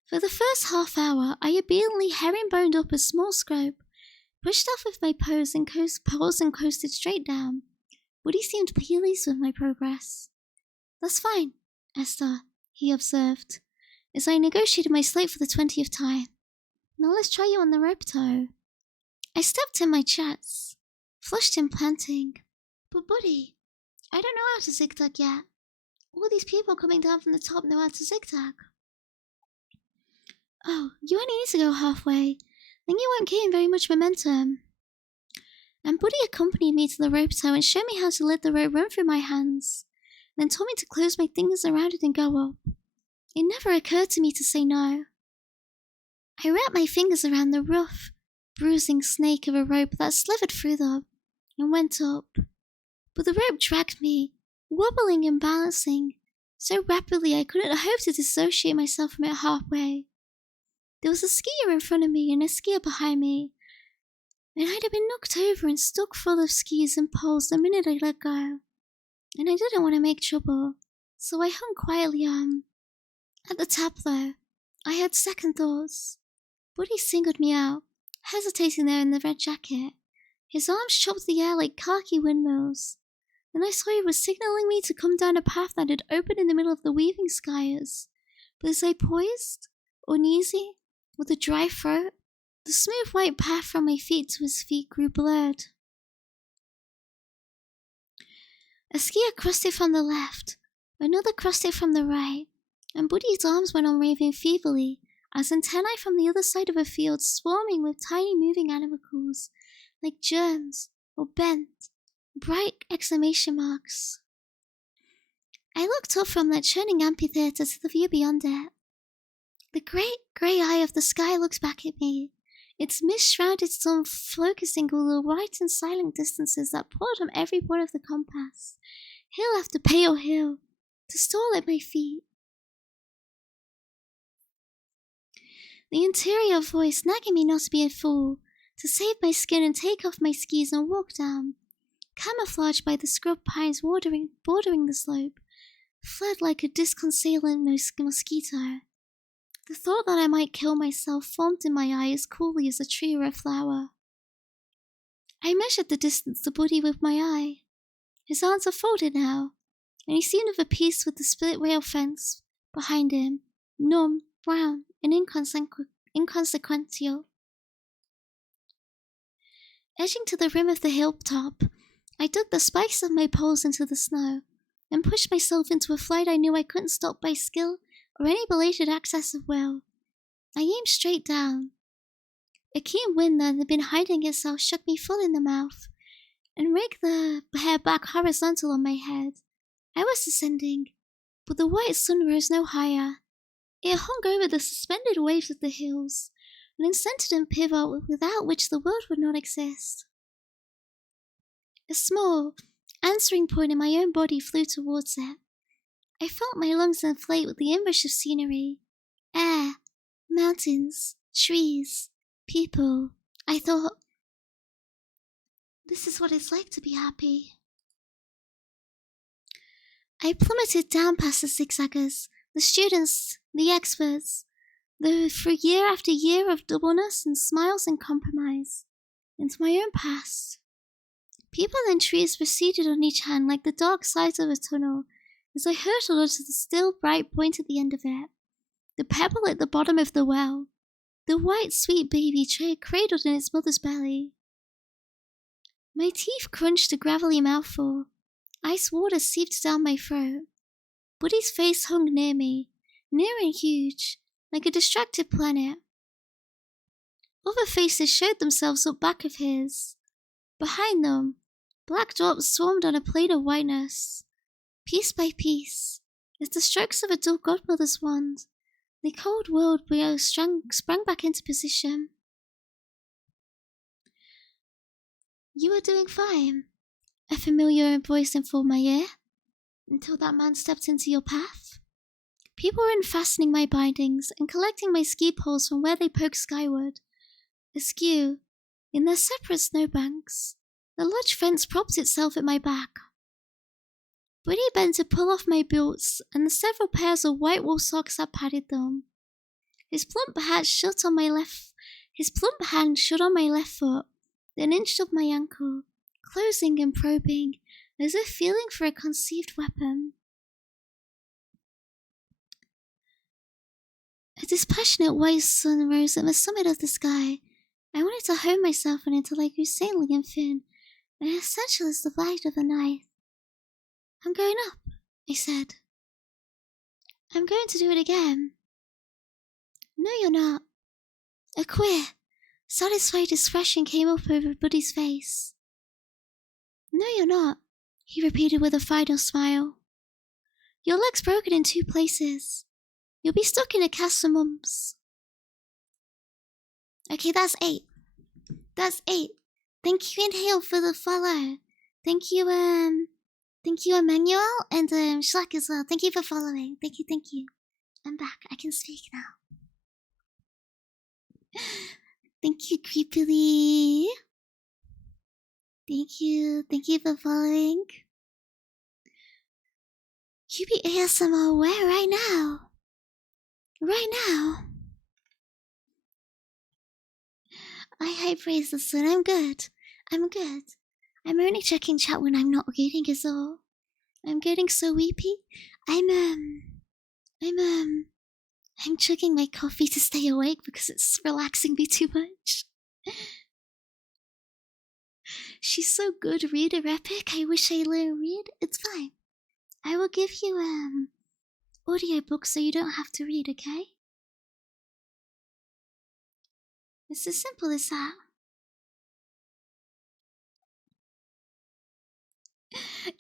For the first half hour, I obediently herringboned up a small slope, pushed off with my poles and coasted straight down. Woody seemed pleased with my progress. That's fine, Esther, he observed, as I negotiated my slate for the 20th time. Now let's try you on the rope tow. I stepped in my chest, flushed and panting. But Buddy, I don't know how to zigzag yet. All these people coming down from the top know how to zigzag. Oh, you only need to go halfway, then you won't gain very much momentum. And Buddy accompanied me to the rope tow and showed me how to let the rope run through my hands, then told me to close my fingers around it and go up. It never occurred to me to say no. I wrapped my fingers around the rough, bruising snake of a rope that slithered through them and went up. But the rope dragged me, wobbling and balancing, so rapidly I couldn't hope to dissociate myself from it halfway. There was a skier in front of me and a skier behind me, and I'd have been knocked over and stuck full of skis and poles the minute I let go. And I didn't want to make trouble, so I hung quietly on. At the top, though, I had second thoughts. Buddy singled me out, hesitating there in the red jacket. His arms chopped the air like khaki windmills. Then I saw he was signaling me to come down a path that had opened in the middle of the weaving skies. But as I poised, uneasy, with a dry throat, the smooth white path from my feet to his feet grew blurred. A skier crossed it from the left, another crossed it from the right, and Buddy's arms went on waving feebly, as antennae from the other side of a field swarming with tiny moving animalcules, like germs or bent, bright exclamation marks. I looked up from that churning amphitheater to the view beyond it. The great grey eye of the sky looked back at me, its mist-shrouded sun focusing all the white and silent distances that poured from every point of the compass, hill after pale hill, to stall at my feet. The interior voice nagging me not to be a fool, to save my skin and take off my skis and walk down, camouflaged by the scrub pines bordering the slope, fled like a disconcerting mosquito. The thought that I might kill myself formed in my eye as coolly as a tree or a flower. I measured the distance to Buddy with my eye. His arms are folded now, and he seemed of a piece with the split rail fence behind him, numb, brown, and inconsequential. Edging to the rim of the hilltop, I dug the spikes of my poles into the snow and pushed myself into a flight I knew I couldn't stop by skill or any belated access of will. I aimed straight down. A keen wind that had been hiding itself shook me full in the mouth and raked the hair back horizontal on my head. I was descending, but the white sun rose no higher. It hung over the suspended waves of the hills, an insentient pivot without which the world would not exist. A small, answering point in my own body flew towards it. I felt my lungs inflate with the inrush of scenery, air, mountains, trees, people. I thought, this is what it's like to be happy. I plummeted down past the zigzaggers, the students, the experts, through year after year of doubleness and smiles and compromise, into my own past. People and trees receded on each hand like the dark sides of a tunnel as I hurtled onto the still bright point at the end of it, the pebble at the bottom of the well, the white sweet baby cradled in its mother's belly. My teeth crunched a gravelly mouthful. Ice water seeped down my throat. Buddy's face hung near me, near and huge, like a distracted planet. Other faces showed themselves up back of his. Behind them, black drops swarmed on a plane of whiteness. Piece by piece, as the strokes of a dull godmother's wand, the cold world sprang back into position. You are doing fine, a familiar voice informed my ear, until that man stepped into your path. People were unfastening my bindings and collecting my ski poles from where they poked skyward. Askew, in their separate snowbanks, the lodge fence propped itself at my back. Buddy bent to pull off my boots and the several pairs of white wool socks that padded them. His plump hand shut on my left foot, then inched up my ankle, closing and probing, as if feeling for a conceived weapon. A dispassionate white sun rose at the summit of the sky. I wanted to hone myself on it till I grew saintly and thin, and essential as the light of the night. I'm going up, I said. I'm going to do it again. No, you're not. A queer, satisfied expression came up over Buddy's face. No, you're not, he repeated with a final smile. Your leg's broken in 2 places. You'll be stuck in a cast for months. Okay, that's 8. That's 8. Thank you, Inhale, for the follow. Thank you, Emmanuel, and Shlack as well. Thank you for following. Thank you. I'm back. I can speak now. Thank you, Creepily. Thank you for following. QB ASMR, where right now? Right now? Hi, praise the sun. I'm good. I'm good. I'm only checking chat when I'm not reading is all. I'm getting so weepy. I'm chugging my coffee to stay awake because it's relaxing me too much. She's so good, reader epic. I wish I learned read. It's fine. I will give you audiobook so you don't have to read, okay? It's as simple as that.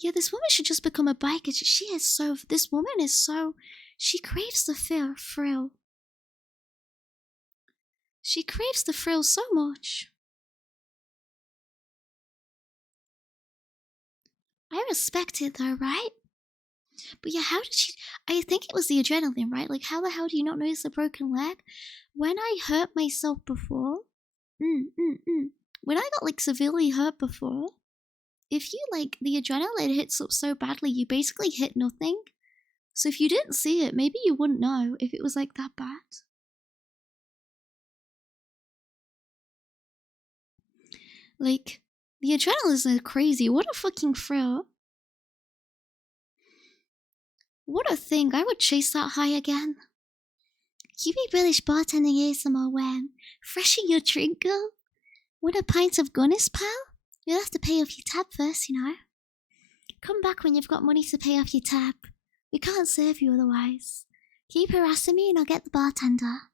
Yeah, this woman should just become a biker. This woman is so, she craves the thrill. She craves the thrill so much. I respect it though, right? But yeah, how did she, I think it was the adrenaline, right? Like, how the hell do you not notice a broken leg? When I hurt myself before, when I got like severely hurt before, if you like, the adrenaline hits up so badly, you basically hit nothing. So if you didn't see it, maybe you wouldn't know if it was like that bad. Like, the adrenaline is crazy. What a fucking thrill. What a thing. I would chase that high again. You be British bartending ASMR when? Freshen your drink, girl? Want a pint of Guinness, pal? You'll have to pay off your tab first, you know. Come back when you've got money to pay off your tab. We can't serve you otherwise. Keep harassing me and I'll get the bartender.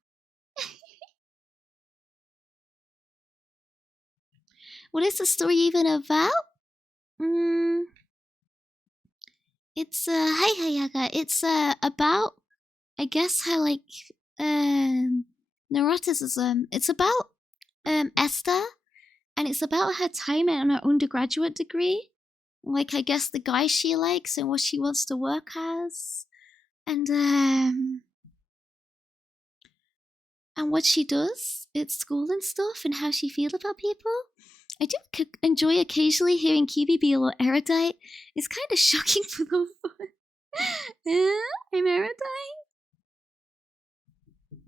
What is the story even about? It's hey Yaga. It's about, I guess, how like neuroticism. It's about Esther, and it's about her time on her undergraduate degree. Like, I guess the guy she likes and what she wants to work as, and what she does at school and stuff, and how she feels about people. I do enjoy occasionally hearing Kiwi be a little erudite. It's kind of shocking for the fun. I'm erudite. I'm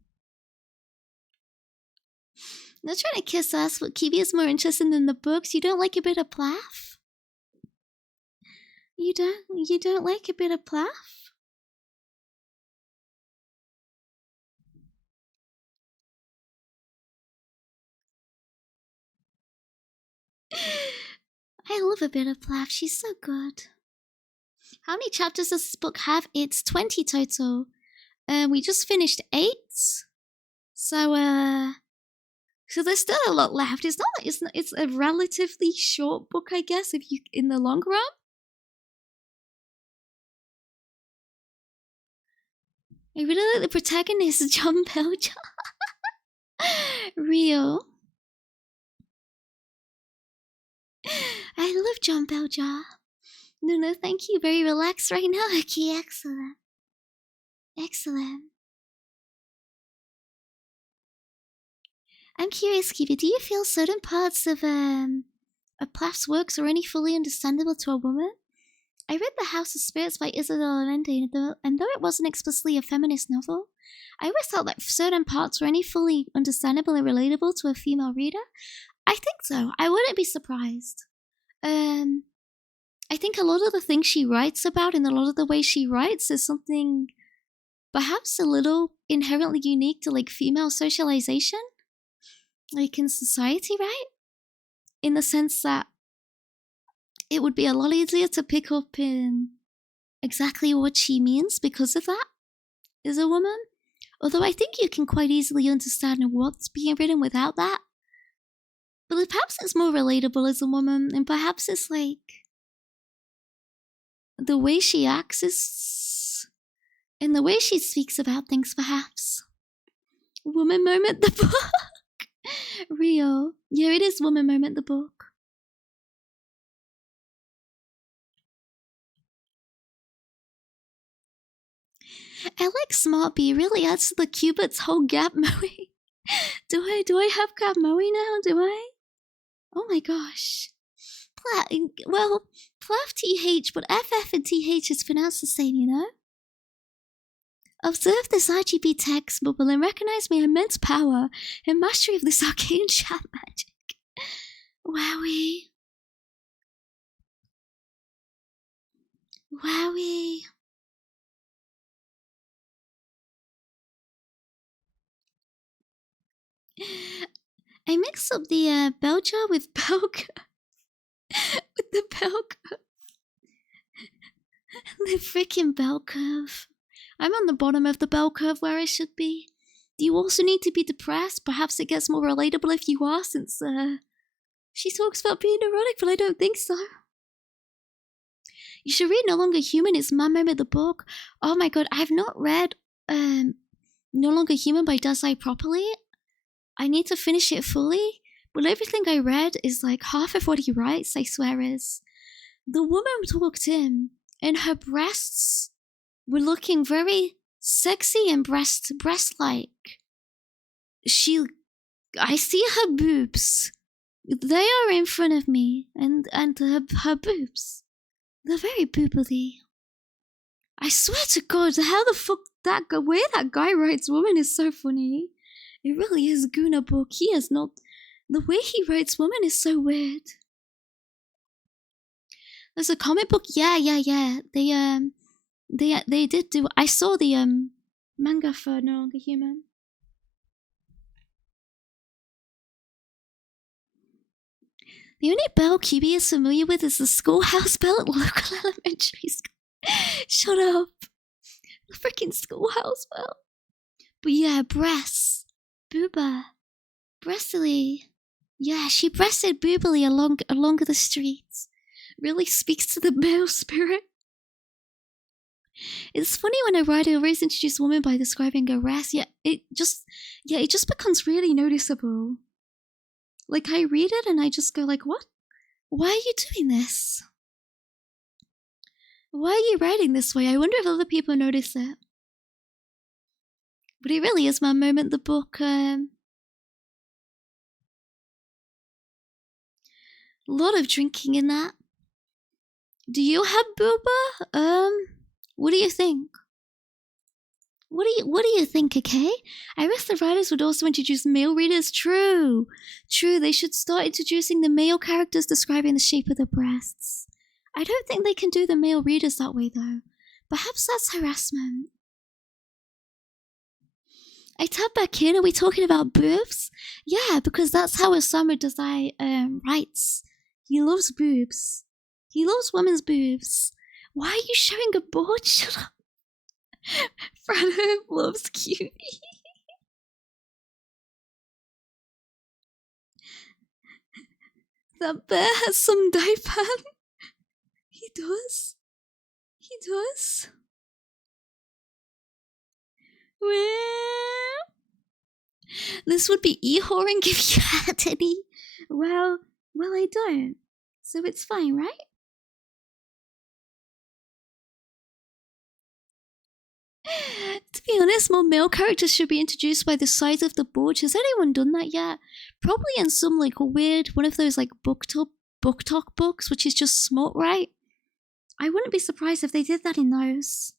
not trying to kiss us, but Kiwi is more interested in the books. You don't like a bit of plaff? You don't like a bit of plaff? I love a bit of plaff. She's so good. How many chapters does this book have? It's 20 total. We just finished 8. So there's still a lot left. It's not. It's a relatively short book, I guess, if you in the long run. I really like the protagonist, John Belcher. Real. I love John Belcher. No, thank you. Very relaxed right now. Okay, excellent. Excellent. I'm curious, Kiwi, do you feel certain parts of Plath's works are only fully understandable to a woman? I read The House of Spirits by Isabel Allende, and though it wasn't explicitly a feminist novel, I always thought that certain parts were only fully understandable and relatable to a female reader. I think so. I wouldn't be surprised. I think a lot of the things she writes about and a lot of the way she writes is something perhaps a little inherently unique to like female socialization, like in society, right? In the sense that it would be a lot easier to pick up in exactly what she means because of that as a woman. Although I think you can quite easily understand what's being written without that. But perhaps it's more relatable as a woman, and perhaps it's like the way she acts is, and the way she speaks about things, perhaps. Woman Moment, the book. Real. Yeah, it is Woman Moment, the book. I like Smart Bee. Really adds to the Cubit's whole gap mowing. Do I have gap mowing now? Do I? Oh my gosh. Plath TH, but FF and TH is pronounced the same, you know? Observe this RGB text bubble and recognize my immense power and mastery of this arcane chat magic. Wowie. Wowie. I mixed up the bell jar with Belka. With the bell curve. The freaking bell curve. I'm on the bottom of the bell curve where I should be. Do you also need to be depressed? Perhaps it gets more relatable if you are, since she talks about being neurotic, but I don't think so. You should read No Longer Human. It's my moment, the book. Oh my god, I've not read No Longer Human by Dazai properly. I need to finish it fully, but everything I read is like half of what he writes, I swear is. The woman walked in, and her breasts were looking very sexy and breast-like. I see her boobs. They are in front of me, and her boobs. They're very boobly. I swear to God, how the fuck the way that guy writes woman is so funny. It really is Guna book. He is not. The way he writes woman is so weird. There's a comic book. Yeah. They did do. I saw the manga for No Longer Human. The only bell QB is familiar with is the schoolhouse bell at local elementary school. Shut up. The freaking schoolhouse bell. But yeah, breasts. Booba. Breastily. Yeah, she breasted boobily along the streets. Really speaks to the male spirit. It's funny when a writer always introduces women by describing a race. It just becomes really noticeable. Like, I read it and I just go like, what? Why are you doing this? Why are you writing this way? I wonder if other people notice it. But it really is my moment, the book. A lot of drinking in that. Do you have booba? What do you think? What do you think, okay? I wish the writers would also introduce male readers. True. They should start introducing the male characters describing the shape of their breasts. I don't think they can do the male readers that way, though. Perhaps that's harassment. I tap back in. Are we talking about boobs? Yeah, because that's how Osamu Dazai writes. He loves boobs. He loves women's boobs. Why are you showing a board? Shut up. Fredo loves cutie. That bear has some daipan. He does. Well, this would be e-whoring if you had any. Well, I don't. So it's fine, right? To be honest, more male characters should be introduced by the size of the board. Has anyone done that yet? Probably in some like weird one of those like book talk books, which is just smart, right? I wouldn't be surprised if they did that in those.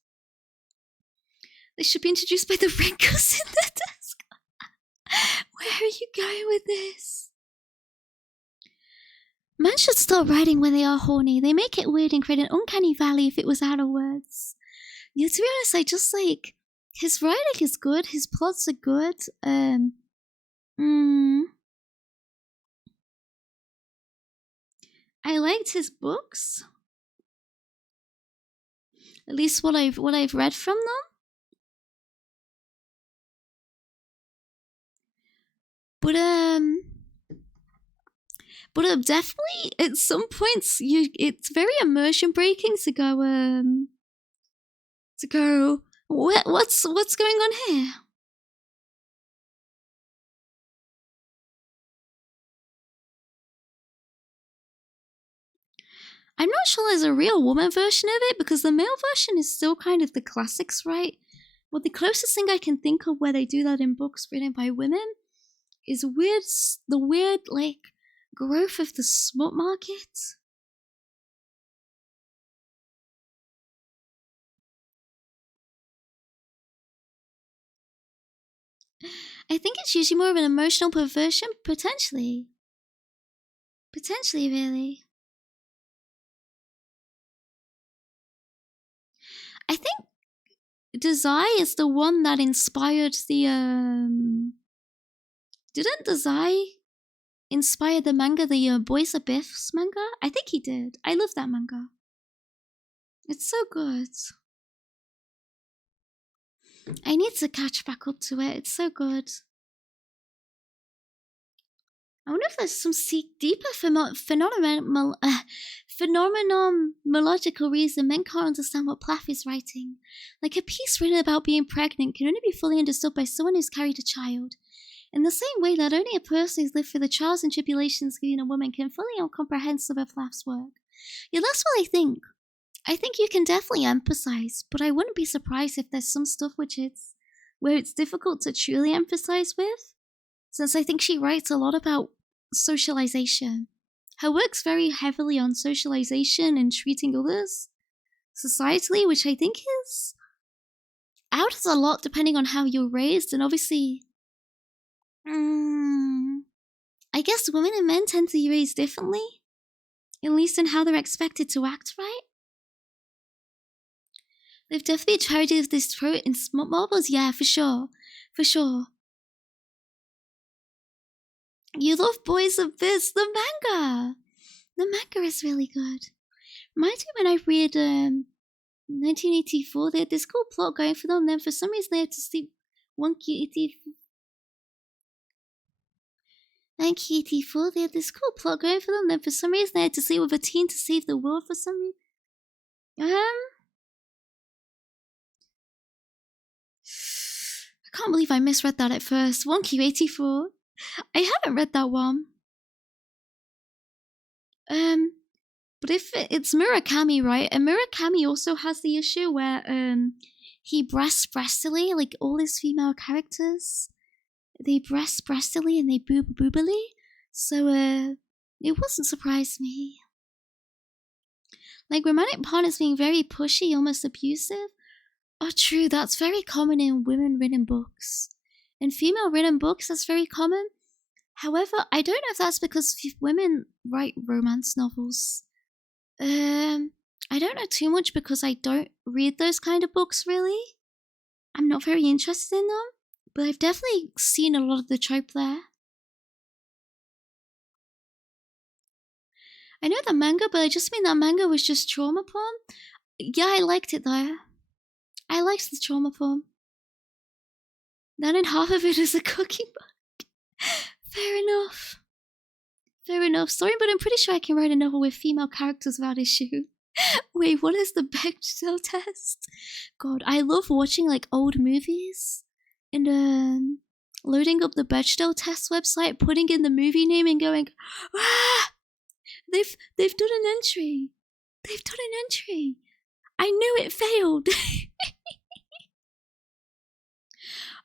They should be introduced by the wrinkles in the desk. Where are you going with this? Men should stop writing when they are horny. They make it weird and create an uncanny valley if it was out of words. Yeah, to be honest, I just like his writing is good. His plots are good. I liked his books. At least what I've read from them. But definitely at some points it's very immersion breaking to go what's going on here? I'm not sure there's a real woman version of it because the male version is still kind of the classics, right? Well, the closest thing I can think of where they do that in books written by women is the weird like growth of the smut market. I think it's usually more of an emotional perversion, potentially. Potentially, really. I think Dazai is the one that inspired the Didn't Dazai inspire the manga, the Boys of Biff's manga? I think he did. I love that manga. It's so good. I need to catch back up to it. It's so good. I wonder if there's some deeper phenomenological reason men can't understand what Plath is writing. Like a piece written about being pregnant can only be fully understood by someone who's carried a child. In the same way that only a person who's lived through the trials and tribulations of being a woman can fully comprehend some of Plath's work. Yeah, that's what I think. I think you can definitely empathize, but I wouldn't be surprised if there's some stuff where it's difficult to truly empathize with, since I think she writes a lot about socialization. Her work's very heavily on socialization and treating others societally, which I think is out a lot depending on how you're raised, and obviously, I guess women and men tend to be raised differently, at least in how they're expected to act, right? They've definitely tried to do this through in smart marbles, yeah, for sure. For sure. You love Boys of Biz, the manga! The manga is really good. Reminds me when I read 1984, they had this cool plot going for them, and then for some reason they had to sleep 1984, they had this cool plot going for them, and then for some reason they had to sleep with a teen to save the world for some reason. I can't believe I misread that at first. 1Q84. I haven't read that one. But if it's Murakami, right? And Murakami also has the issue where he breastily, like all his female characters, they breastily and they boobily. So it wasn't surprise me. Like romantic partners being very pushy, almost abusive. Oh, true. That's very common in women-written books. In female-written books, that's very common. However, I don't know if that's because women write romance novels. I don't know too much because I don't read those kind of books, really. I'm not very interested in them, but I've definitely seen a lot of the trope there. I know the manga, but I just mean that manga was just trauma porn. Yeah, I liked it though. I liked the trauma porn. Then in half of it is a cooking book. Fair enough. Fair enough. Sorry, but I'm pretty sure I can write a novel with female characters without issue. Wait, what is the Bechdel test? God, I love watching like old movies and loading up the Bechdel test website, putting in the movie name and going, ah! They've done an entry. They've done an entry. I knew it failed.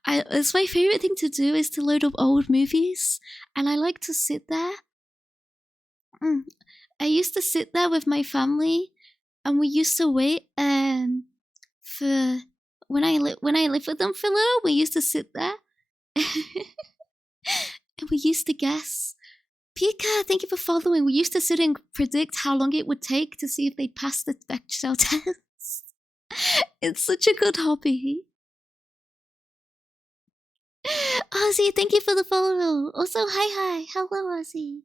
It's my favorite thing to do is to load up old movies, and I like to sit there. I used to sit there with my family, and we used to wait for when I lived with them for a little. We used to sit there, and we used to guess. Pika, thank you for following. We used to sit and predict how long it would take to see if they'd pass the Bechdel test. It's such a good hobby. Ozzy, thank you for the follow. Also, hi. Hello, Ozzy.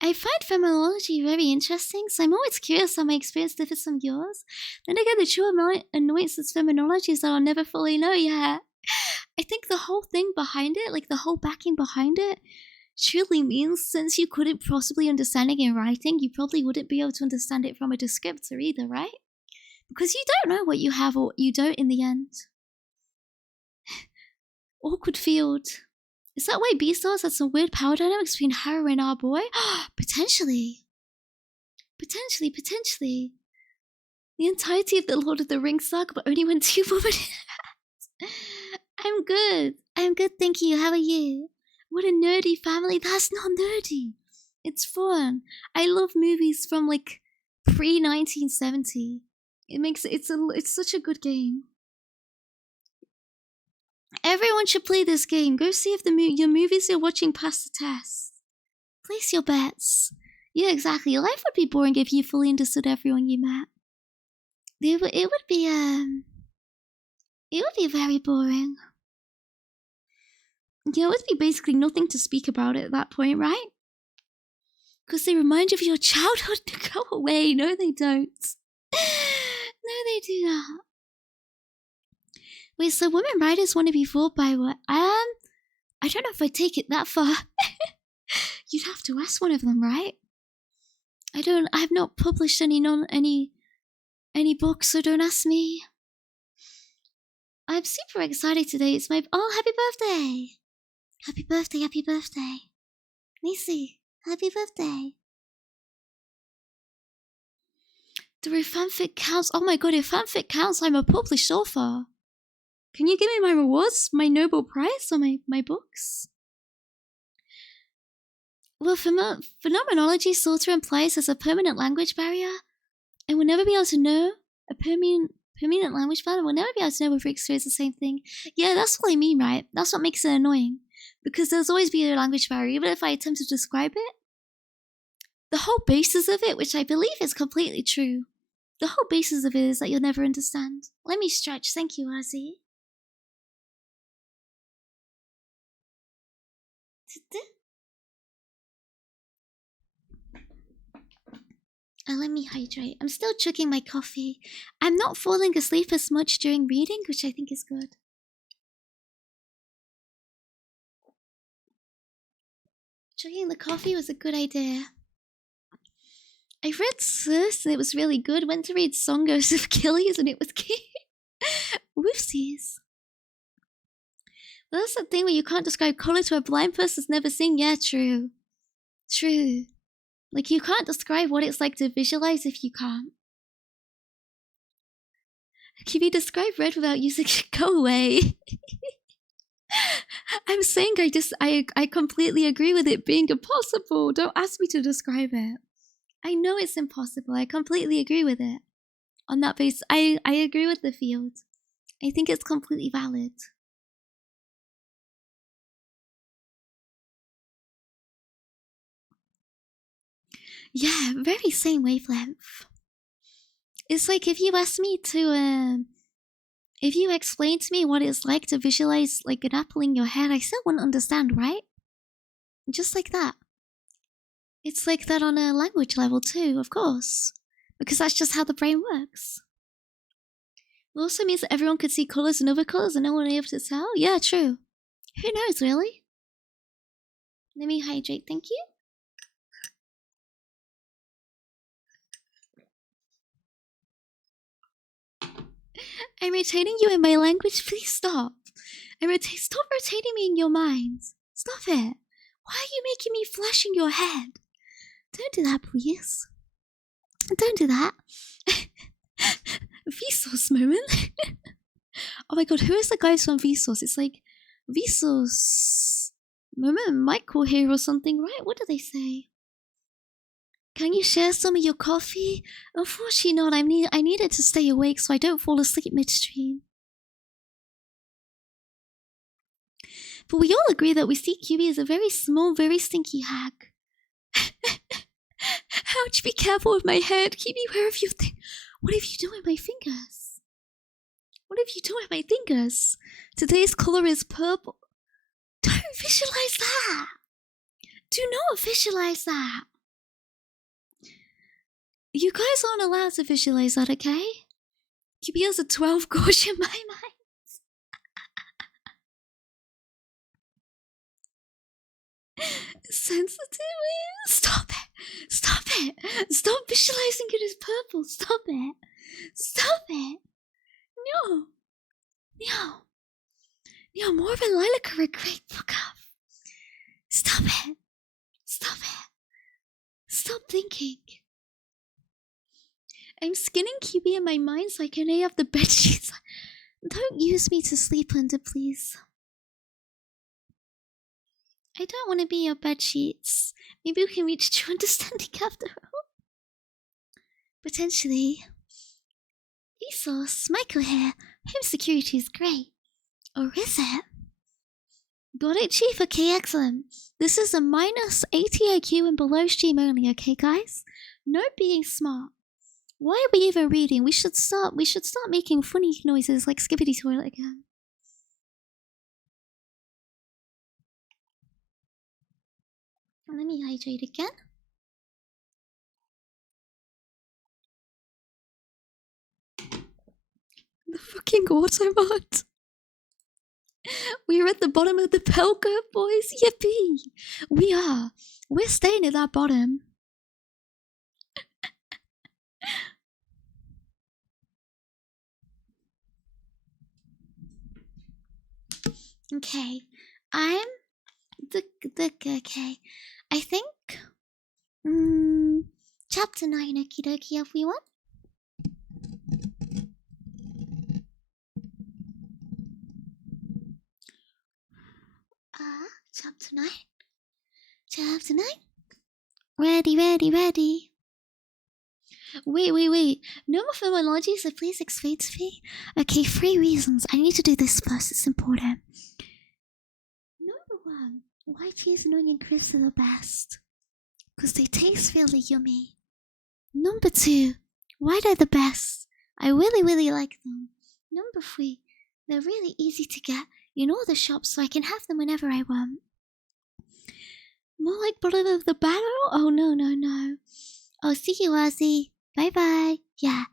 I find phenomenology very interesting, so I'm always curious how my experience differs from yours. Then again, the true annoyance of phenomenology is that I'll never fully know yet. I think the whole thing behind it, like the whole backing behind it, truly means since you couldn't possibly understand it in writing, you probably wouldn't be able to understand it from a descriptor either, right? Because you don't know what you have or what you don't in the end. Awkward field. Is that why Beastars had some weird power dynamics between Haru and our boy? Potentially. Potentially. The entirety of the Lord of the Rings saga, but only when two women. I'm good, thank you. How are you? What a nerdy family. That's not nerdy. It's fun. I love movies from like pre-1970. It's such a good game. everyone should play this game. Go see if your movies you're watching pass the test. Place your bets. Yeah, exactly. Your life would be boring if you fully understood everyone you met. It would be very boring. Yeah, it would be basically nothing to speak about at that point, right? Because they remind you of your childhood to go away. No, they don't. No, they do not. Wait, so women writers want to be fooled by what? I don't know if I take it that far. You'd have to ask one of them, right? I've not published any books, so don't ask me. I'm super excited today. It's my happy birthday! Happy birthday, happy birthday. Nisi, happy birthday. If fanfic counts, oh my god, if fanfic counts, I'm a published author. Can you give me my rewards? My Nobel Prize or my books? Well, phenomenology sort of implies there's a permanent language barrier, and we'll never be able to know a permanent language barrier. We'll never be able to know whether we experience the same thing. Yeah, that's what I mean, right? That's what makes it annoying. Because there's always be a language barrier, even if I attempt to describe it. The whole basis of it, which I believe is completely true, the whole basis of it is that you'll never understand. Let me stretch. Thank you, Ozzy. Let me hydrate. I'm still chugging my coffee. I'm not falling asleep as much during reading, which I think is good. Chugging the coffee was a good idea. I read Sus and it was really good. Went to read Songos of Achilles and it was cute. Whoopsies. Well, that's the thing where you can't describe color to a blind person who's never seen. Yeah, true. True. Like, you can't describe what it's like to visualize if you can't. Can you describe red without using go away? I'm saying I completely agree with it being impossible. Don't ask me to describe it. I know it's impossible. I completely agree with it. On that basis, I agree with the field. I think it's completely valid. Yeah, very same wavelength. It's like if you asked me to, if you explain to me what it's like to visualize like an apple in your head, I still wouldn't understand, right? Just like that. It's like that on a language level too, of course. Because that's just how the brain works. It also means that everyone could see colours and other colours and no one would be able to tell? Yeah, true. Who knows, really? Let me hydrate, thank you. I'm rotating you in my language, please stop. Stop rotating me in your mind. Stop it. Why are you making me flash in your head? Don't do that, please. Don't do that. Vsauce moment. Oh my god, who is the guys from Vsauce? It's like Vsauce moment Michael here or something, right? What do they say? Can you share some of your coffee? Unfortunately not. I needed to stay awake so I don't fall asleep midstream. But we all agree that we see QB as a very small, very stinky hag. Ouch, be careful with my head. Keep me where you think. What have you done with my fingers? What have you done with my fingers? Today's color is purple. Don't visualize that. Do not visualize that. You guys aren't allowed to visualize that, okay? QB has a 12 gauge in my mind. Sensitive? Stop it! Stop it! Stop visualizing it as purple! Stop it! Stop it! No! No! No, more of a lilac or a great fuck up! Stop it! Stop it! Stop thinking! I'm skinning QB in my mind so I can lay off the bedsheets. Don't use me to sleep under, please. I don't want to be your bedsheets. Maybe we can reach true understanding after all. Potentially. Vsauce, Michael here. Home security is great. Or is it? Got it, Chief? Okay, excellent. This is a minus 80 IQ and below stream only, okay, guys? No being smart. Why are we even reading? We should start making funny noises like Skibbity Toilet again. Let me hydrate again. The fucking automod. We're at the bottom of the bell curve, boys. Yippee! We are. We're staying at that bottom. Okay. I'm okay. I think chapter 9, okie dokie, everyone. Chapter 9. Chapter 9. Ready. Wait. No more philology, so please explain to me. Okay, 3 reasons. I need to do this first, it's important. Number 1, why cheese and onion crisps are the best? Because they taste really yummy. Number 2, why they're the best? I really like them. Number 3, they're really easy to get in all the shops, so I can have them whenever I want. More like bottom of the barrel? Oh, no. Oh, see you, Ozzy. Bye. Yeah,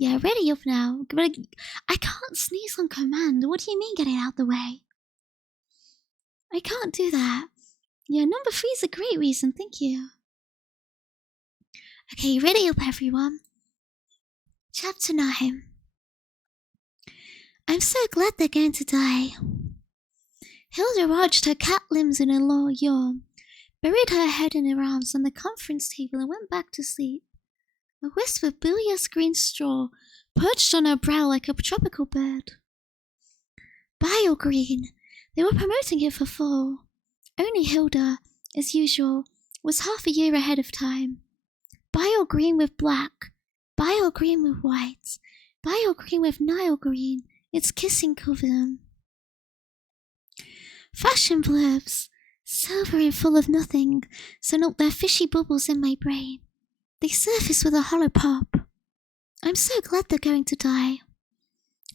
ready up now. I can't sneeze on command. What do you mean, get it out the way? I can't do that. Yeah, number 3 is a great reason, thank you. Okay, ready up, everyone. Chapter 9. I'm so glad they're going to die. Hilda arched her cat limbs in a low yawn, buried her head in her arms on the conference table and went back to sleep. A wisp of bilious green straw perched on her brow like a tropical bird. Biogreen. They were promoting it for fall. Only Hilda, as usual, was half a year ahead of time. Biogreen with black, Biogreen with white, Biogreen with Nile green. Its kissing covered them. Fashion blurbs, silver and full of nothing, sent up their fishy bubbles in my brain. They surface with a hollow pop. I'm so glad they're going to die.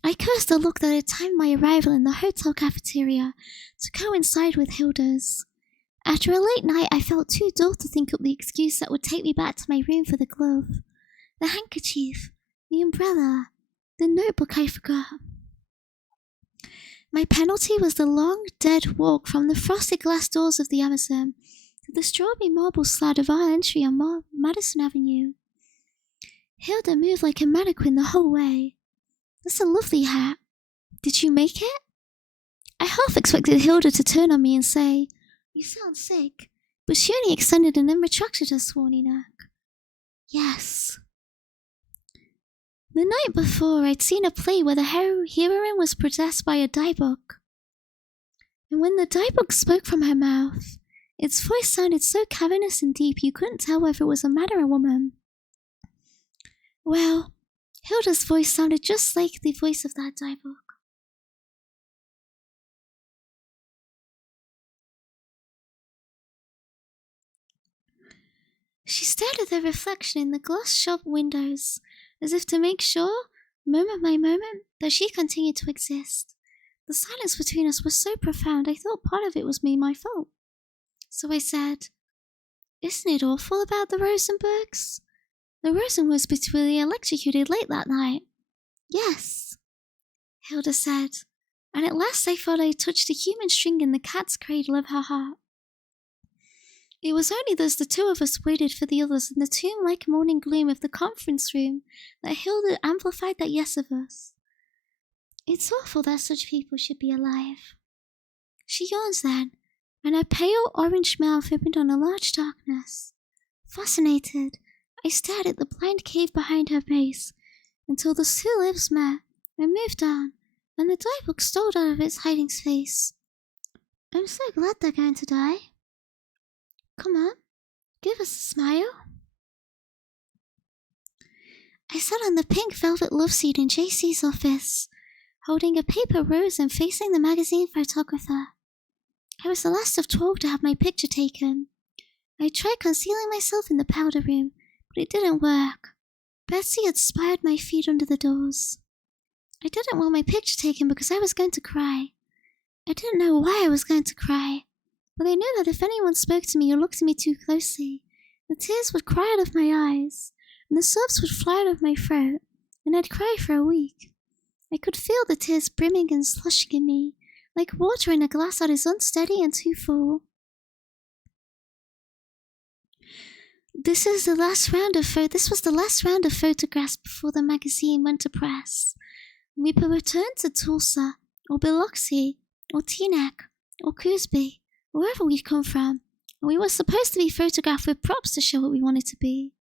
I cursed the look that had timed my arrival in the hotel cafeteria to coincide with Hilda's. After a late night, I felt too dull to think up the excuse that would take me back to my room for the glove, the handkerchief, the umbrella, the notebook I forgot. My penalty was the long, dead walk from the frosted glass doors of the Amazon to the strawberry marble slab of our entry on Madison Avenue. Hilda moved like a mannequin the whole way. That's a lovely hat. Did you make it? I half expected Hilda to turn on me and say, "You sound sick," but she only extended and then retracted her swarthy neck. Yes. The night before, I'd seen a play where the heroine was possessed by a diebuck. And when the diebuck spoke from her mouth, its voice sounded so cavernous and deep you couldn't tell whether it was a man or a woman. Well, Hilda's voice sounded just like the voice of that diebuck. She stared at the reflection in the glass shop windows, as if to make sure, moment by moment, that she continued to exist. The silence between us was so profound I thought part of it was my fault. So I said, "Isn't it awful about the Rosenbergs? The Rosen was brutally electrocuted late that night." "Yes," Hilda said, and at last I thought I touched a human string in the cat's cradle of her heart. It was only as the two of us waited for the others in the tomb-like morning gloom of the conference room that Hilda amplified that yes of us. It's awful that such people should be alive. She yawns then, and her pale orange mouth opened on a large darkness. Fascinated, I stared at the blind cave behind her face until the two lips met and moved on, and the diebuck stole out of its hiding space. I'm so glad they're going to die. Come on, give us a smile. I sat on the pink velvet love seat in JC's office, holding a paper rose and facing the magazine photographer. I was the last of 12 to have my picture taken. I tried concealing myself in the powder room, but it didn't work. Betsy had spied my feet under the doors. I didn't want my picture taken because I was going to cry. I didn't know why I was going to cry, but I knew that if anyone spoke to me or looked at me too closely, the tears would cry out of my eyes, and the sobs would fly out of my throat, and I'd cry for a week. I could feel the tears brimming and slushing in me, like water in a glass that is unsteady and too full. This was the last round of photographs before the magazine went to press. We would return to Tulsa, or Biloxi, or Teaneck, or Coosby, wherever we'd come from, and we were supposed to be photographed with props to show what we wanted to be.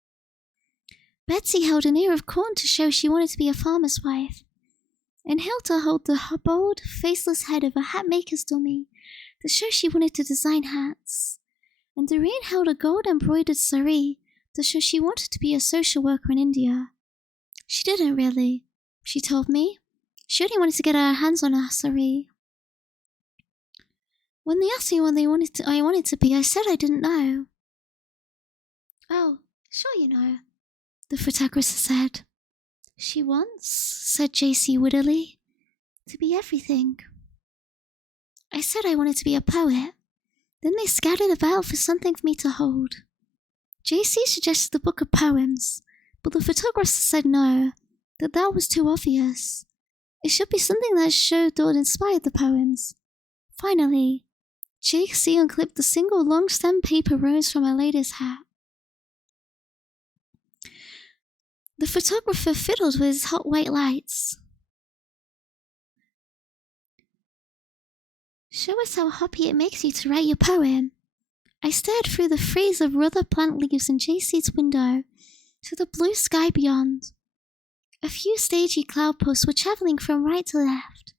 Betsy held an ear of corn to show she wanted to be a farmer's wife, and Hilda held the bold, faceless head of a hat maker's dummy to show she wanted to design hats, and Doreen held a gold-embroidered saree to show she wanted to be a social worker in India. She didn't really, she told me. She only wanted to get her hands on a saree. When they asked me what I wanted to be, I said I didn't know. Oh, sure you know, the photographer said. She wants, said JC wittily, to be everything. I said I wanted to be a poet. Then they scattered about for something for me to hold. JC suggested a book of poems, but the photographer said no, that was too obvious. It should be something that showed or inspired the poems. Finally, JC unclipped the single long-stem paper rose from her latest hat. The photographer fiddled with his hot white lights. Show us how happy it makes you to write your poem. I stared through the frieze of rudder plant leaves in JC's window to the blue sky beyond. A few stagey cloud puffs were traveling from right to left.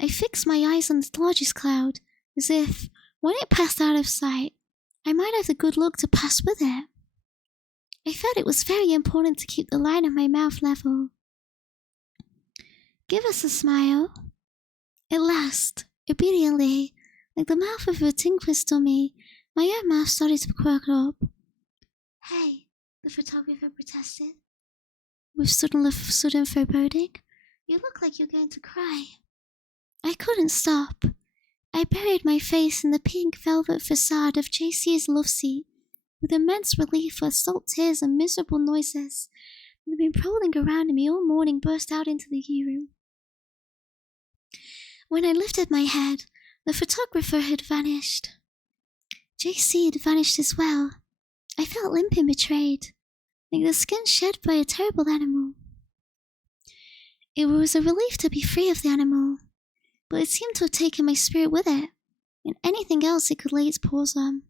I fixed my eyes on the largest cloud, as if, when it passed out of sight, I might have the good luck to pass with it. I felt it was very important to keep the line of my mouth level. Give us a smile. At last, obediently, like the mouth of a tinkler's dummy, my own mouth started to quirk up. Hey, the photographer protested, with sudden foreboding. You look like you're going to cry. I couldn't stop. I buried my face in the pink velvet facade of JC's love seat, with immense relief where salt tears and miserable noises that had been prowling around me all morning burst out into the room. When I lifted my head, the photographer had vanished. JC had vanished as well. I felt limp and betrayed, like the skin shed by a terrible animal. It was a relief to be free of the animal, but it seemed to have taken my spirit with it, and anything else it could lay its paws on.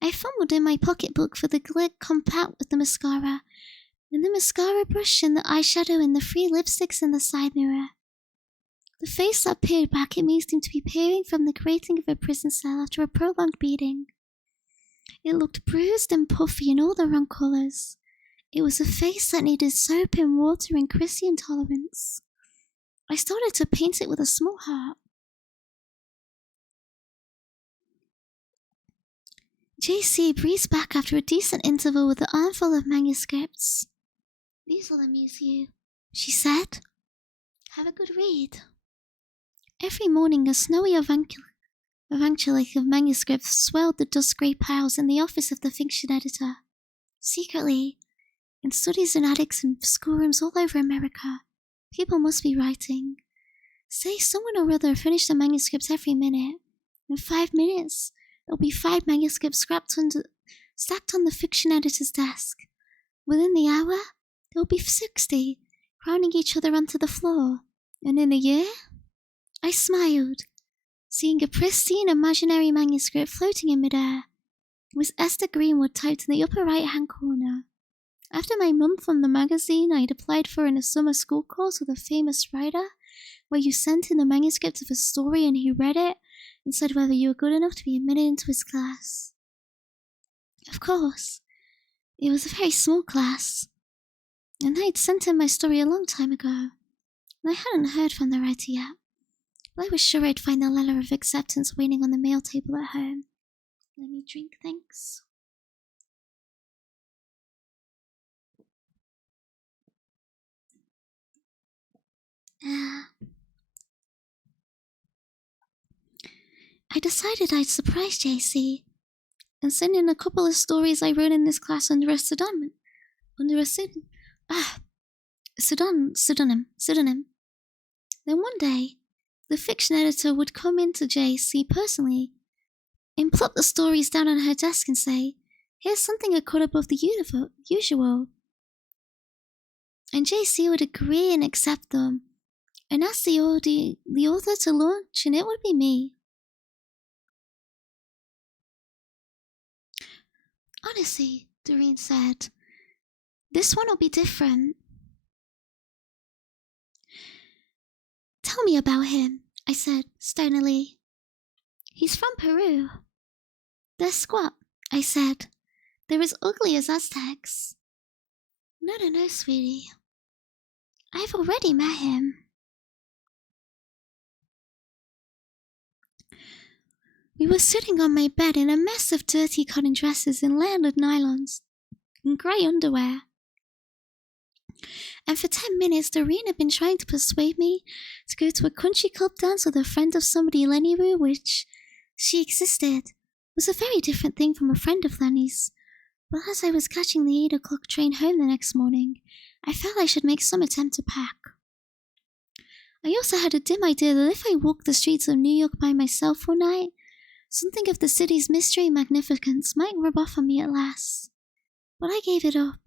I fumbled in my pocketbook for the glick compact with the mascara, and the mascara brush and the eyeshadow and the 3 lipsticks in the side mirror. The face that peered back at me seemed to be peering from the grating of a prison cell after a prolonged beating. It looked bruised and puffy in all the wrong colors. It was a face that needed soap and water and Christian tolerance. I started to paint it with a small heart. JC breezed back after a decent interval with an armful of manuscripts. These will amuse you, she said. Have a good read. Every morning a snowy avalanche of manuscripts swelled the dust-grey piles in the office of the fiction editor. Secretly, in studies and attics and schoolrooms all over America, people must be writing. Say someone or other finished the manuscripts every minute. In 5 minutes, there'll be 5 manuscripts stacked on the fiction editor's desk. Within the hour, there'll be 60, crowding each other onto the floor. And in a year? I smiled, seeing a pristine imaginary manuscript floating in midair. It was Esther Greenwood typed in the upper right-hand corner. After my month on the magazine I had applied for in a summer school course with a famous writer, where you sent in the manuscript of a story and he read it and said whether you were good enough to be admitted into his class. Of course, it was a very small class, and I had sent in my story a long time ago, and I hadn't heard from the writer yet. but I was sure I'd find the letter of acceptance waiting on the mail table at home. Let me drink, thanks. I decided I'd surprise JC and send in a couple of stories I wrote in this class under a pseudonym. Pseudonym. Then one day, the fiction editor would come into JC personally and plop the stories down on her desk and say, "Here's something a cut above the usual." And JC would agree and accept them, and ask the author to launch, and it would be me. Honestly, Doreen said, this one will be different. Tell me about him, I said stonily. He's from Peru. They're squat, I said. They're as ugly as Aztecs. No, sweetie. I've already met him. We were sitting on my bed in a mess of dirty cotton dresses and layered nylons and grey underwear. And for 10 minutes, Doreen had been trying to persuade me to go to a country club dance with a friend of somebody Lenny Roo, which, she existed, was a very different thing from a friend of Lenny's. But as I was catching the 8 o'clock train home the next morning, I felt I should make some attempt to pack. I also had a dim idea that if I walked the streets of New York by myself one night, something of the city's mystery and magnificence might rub off on me at last. But I gave it up.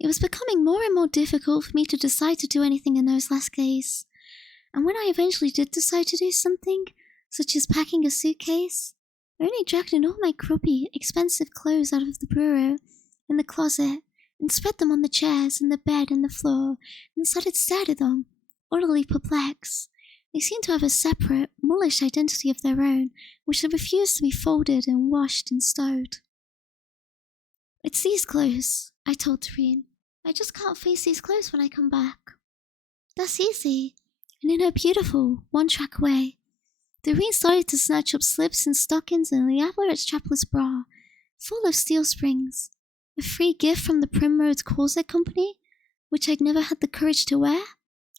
It was becoming more and more difficult for me to decide to do anything in those last days, and when I eventually did decide to do something, such as packing a suitcase, I only dragged in all my grubby, expensive clothes out of the bureau in the closet and spread them on the chairs and the bed and the floor and started staring at them, utterly perplexed. They seemed to have a separate, mullish identity of their own, which had refused to be folded and washed and stowed. It's these clothes, I told Doreen. I just can't face these clothes when I come back. That's easy. And in her beautiful, one-track way, Doreen started to snatch up slips and stockings and an elaborate strapless bra, full of steel springs, a free gift from the Primrose Corset Company, which I'd never had the courage to wear.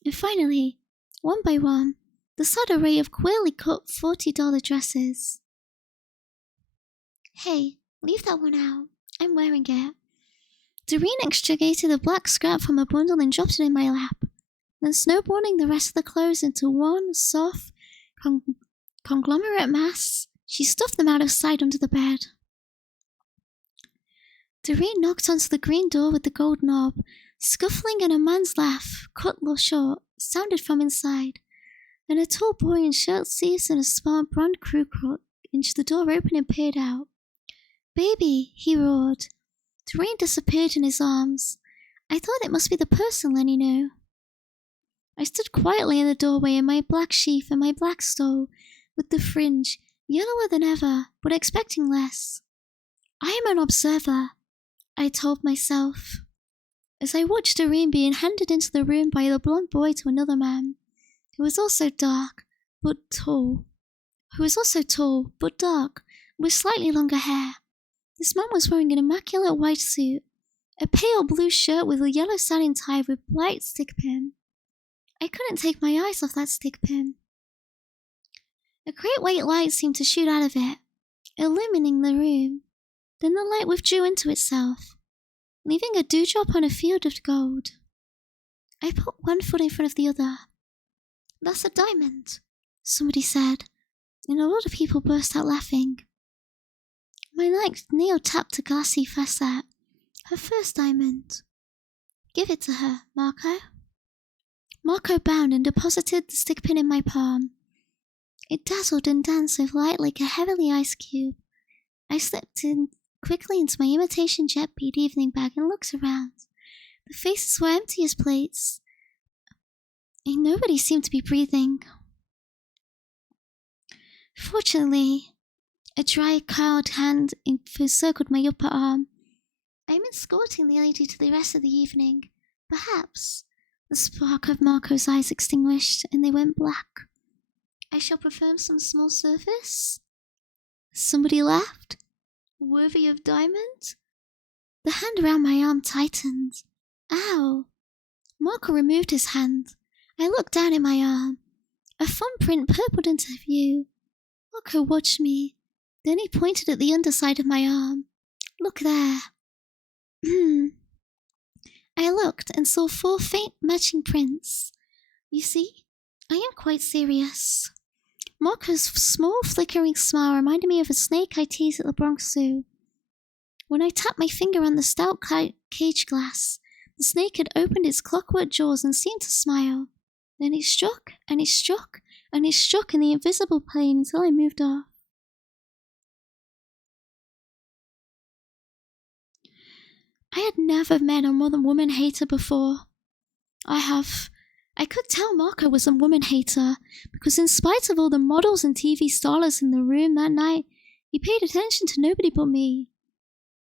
And finally, one by one, the sad array of queerly cut $40 dresses. Hey, leave that one out. I'm wearing it. Doreen extricated a black scrap from a bundle and dropped it in my lap, then snowballing the rest of the clothes into one soft, conglomerate mass, she stuffed them out of sight under the bed. Doreen knocked onto the green door with the gold knob, scuffling, and a man's laugh, cut short, sounded from inside. Then a tall boy in shirt sleeves and a smart blonde crew cut inched the door open and peered out. "Baby," he roared. Doreen disappeared in his arms. I thought it must be the person Lenny knew. I stood quietly in the doorway in my black sheath and my black stole, with the fringe, yellower than ever, but expecting less. I am an observer, I told myself, as I watched Doreen being handed into the room by the blonde boy to another man, who was also tall, but dark, with slightly longer hair. This man was wearing an immaculate white suit, a pale blue shirt with a yellow satin tie with bright stick pin. I couldn't take my eyes off that stick pin. A great white light seemed to shoot out of it, illumining the room. Then the light withdrew into itself, leaving a dewdrop on a field of gold. I put one foot in front of the other. "That's a diamond," somebody said, and a lot of people burst out laughing. My nail tapped a glassy facet. Her first diamond. "Give it to her, Marco." Marco bowed and deposited the stick pin in my palm. It dazzled and danced with light like a heavenly ice cube. I slipped in quickly into my imitation jet bead evening bag and looked around. The faces were empty as plates, and nobody seemed to be breathing. Fortunately, a dry, cowed hand encircled my upper arm. "I'm escorting the lady to the rest of the evening. Perhaps The spark of Marco's eyes extinguished, and they went black. I shall perform some small service. Somebody laughed. Worthy of diamond? The hand around my arm tightened. Ow! Marco removed his hand. I looked down at my arm. A thumbprint purpled into view. Marco watched me. Then he pointed at the underside of my arm. Look there. I looked and saw 4 faint matching prints. You see, I am quite serious. Marco's small flickering smile reminded me of a snake I teased at the Bronx Zoo. When I tapped my finger on the stout cage glass, the snake had opened its clockwork jaws and seemed to smile. Then he struck, and he struck, and he struck in the invisible plane until I moved off. I had never met a woman hater before. I could tell Marco was a woman hater, because in spite of all the models and TV stars in the room that night, he paid attention to nobody but me.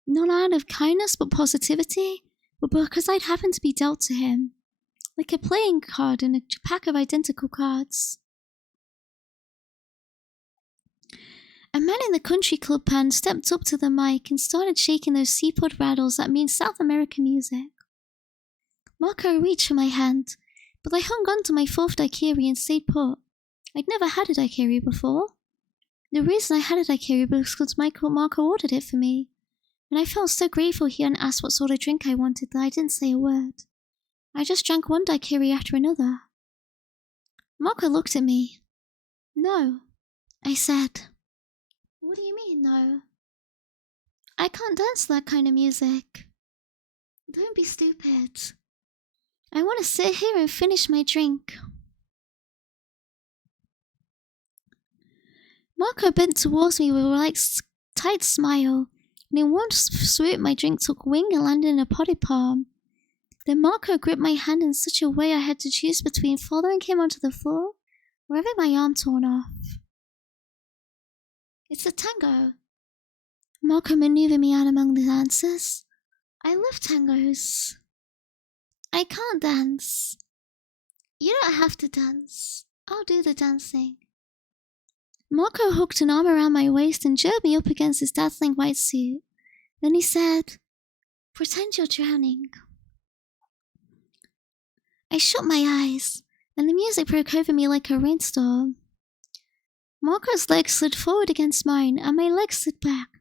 Not out of kindness but positivity, but because I'd happened to be dealt to him, like a playing card in a pack of identical cards. A man in the country club band stepped up to the mic and started shaking those seaport rattles that mean South American music. Marco reached for my hand, but I hung on to my 4th daiquiri and stayed put. I'd never had a daiquiri before. The reason I had a daiquiri was because Marco ordered it for me, and I felt so grateful he hadn't asked what sort of drink I wanted that I didn't say a word. I just drank one daiquiri after another. Marco looked at me. No, I said. What do you mean, no? I can't dance to that kind of music. Don't be stupid. I want to sit here and finish my drink. Marco bent towards me with a tight smile, and in one swoop my drink took wing and landed in a potted palm. Then Marco gripped my hand in such a way I had to choose between following him onto the floor or having my arm torn off. It's a tango. Marco maneuvered me out among the dancers. I love tangos. I can't dance. You don't have to dance. I'll do the dancing. Marco hooked an arm around my waist and jerked me up against his dazzling white suit. Then he said, "Pretend you're drowning." I shut my eyes, and the music broke over me like a rainstorm. Marco's legs slid forward against mine, and my legs slid back,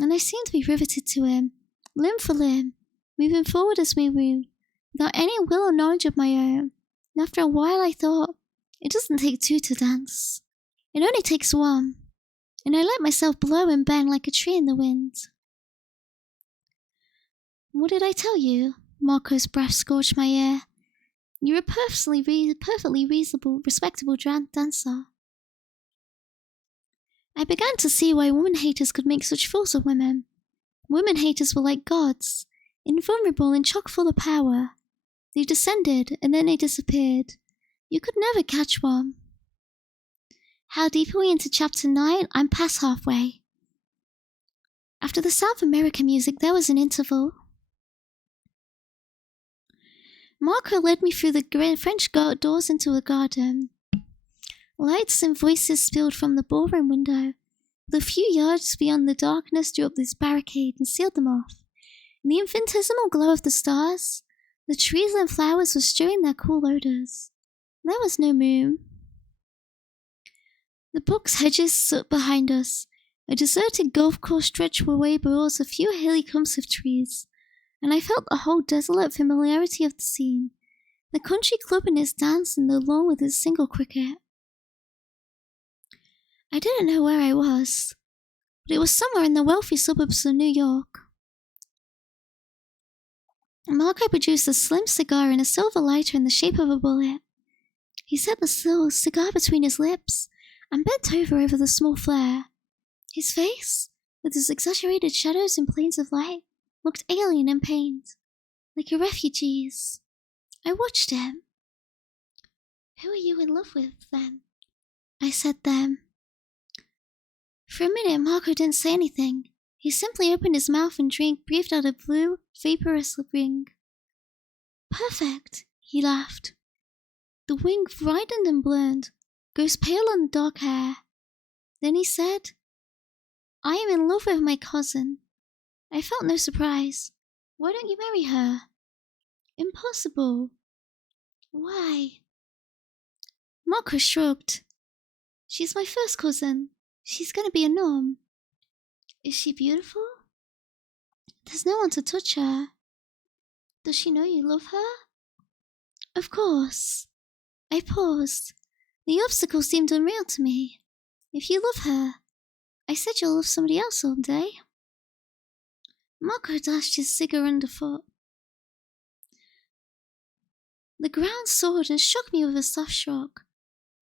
and I seemed to be riveted to him, limb for limb, moving forward as we moved, without any will or knowledge of my own. And after a while I thought, it doesn't take 2 to dance. It only takes 1. And I let myself blow and bend like a tree in the wind. What did I tell you? Marco's breath scorched my ear. You're a perfectly reasonable, respectable dancer. I began to see why woman haters could make such fools of women. Women haters were like gods, invulnerable and chock full of power. They descended, and then they disappeared. You could never catch one. How deep are we into chapter 9? I'm past halfway. After the South American music, there was an interval. Marco led me through the French doors into a garden. Lights and voices spilled from the ballroom window. But a few yards beyond, the darkness drew up this barricade and sealed them off. In the infinitesimal glow of the stars, the trees and flowers were strewing their cool odors. There was no moon. The box hedges stood behind us. A deserted golf course stretched away below us a few hilly clumps of trees, and I felt the whole desolate familiarity of the scene. The country club and its dance, and the lawn with its single cricket. I didn't know where I was, but it was somewhere in the wealthy suburbs of New York. Marco produced a slim cigar and a silver lighter in the shape of a bullet. He set the cigar between his lips and bent over the small flare. His face, with its exaggerated shadows and planes of light, looked alien and pained, like a refugee's. I watched him. Who are you in love with, then? I said then. For a minute, Marco didn't say anything. He simply opened his mouth and breathed out a blue, vaporous ring. Perfect. He laughed. The wink brightened and burned, goes pale on the dark hair. Then he said, I am in love with my cousin. I felt no surprise. Why don't you marry her? Impossible. Why? Marco shrugged. She's my first cousin. She's gonna be a norm. Is she beautiful? There's no one to touch her. Does she know you love her? Of course. I paused. The obstacle seemed unreal to me. If you love her, I said you'll love somebody else one day. Marco dashed his cigar underfoot. The ground soared and shook me with a soft shock.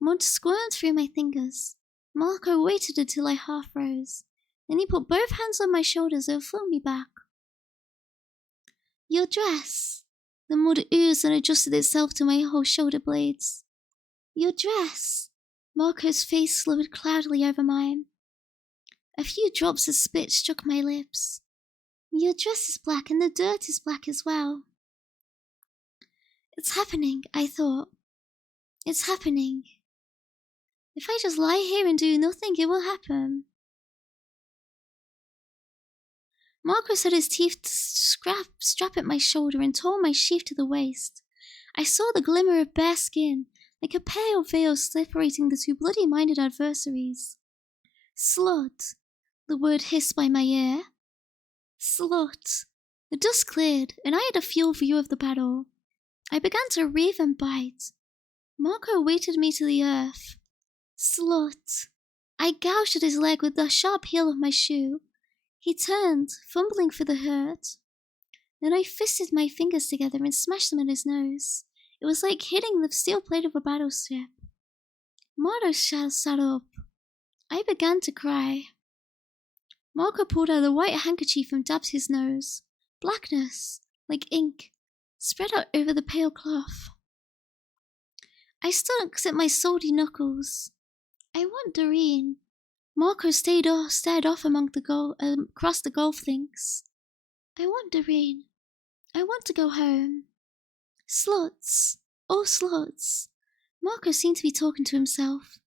Mud squirmed through my fingers. Marco waited until I half rose. Then he put both hands on my shoulders and flung me back. Your dress. The mud oozed and adjusted itself to my whole shoulder blades. Your dress. Marco's face slid cloudily over mine. A few drops of spit struck my lips. Your dress is black and the dirt is black as well. It's happening, I thought. It's happening. If I just lie here and do nothing, it will happen. Marco set his teeth to strap at my shoulder and tore my sheath to the waist. I saw the glimmer of bare skin, like a pale veil separating the two bloody-minded adversaries. Slut, the word hissed by my ear. Slut. The dust cleared, and I had a full view of the battle. I began to writhe and bite. Marco weighted me to the earth. Slut. I gouged at his leg with the sharp heel of my shoe. He turned, fumbling for the hurt. Then I fisted my fingers together and smashed them in his nose. It was like hitting the steel plate of a battleship. Marco sat up. I began to cry. Marco pulled out a white handkerchief and dabbed his nose. Blackness, like ink, spread out over the pale cloth. I stared at my salty knuckles. I want Doreen. Marco stared off across the golf links. I want Doreen. I want to go home. Sluts. Oh, sluts. Marco seemed to be talking to himself.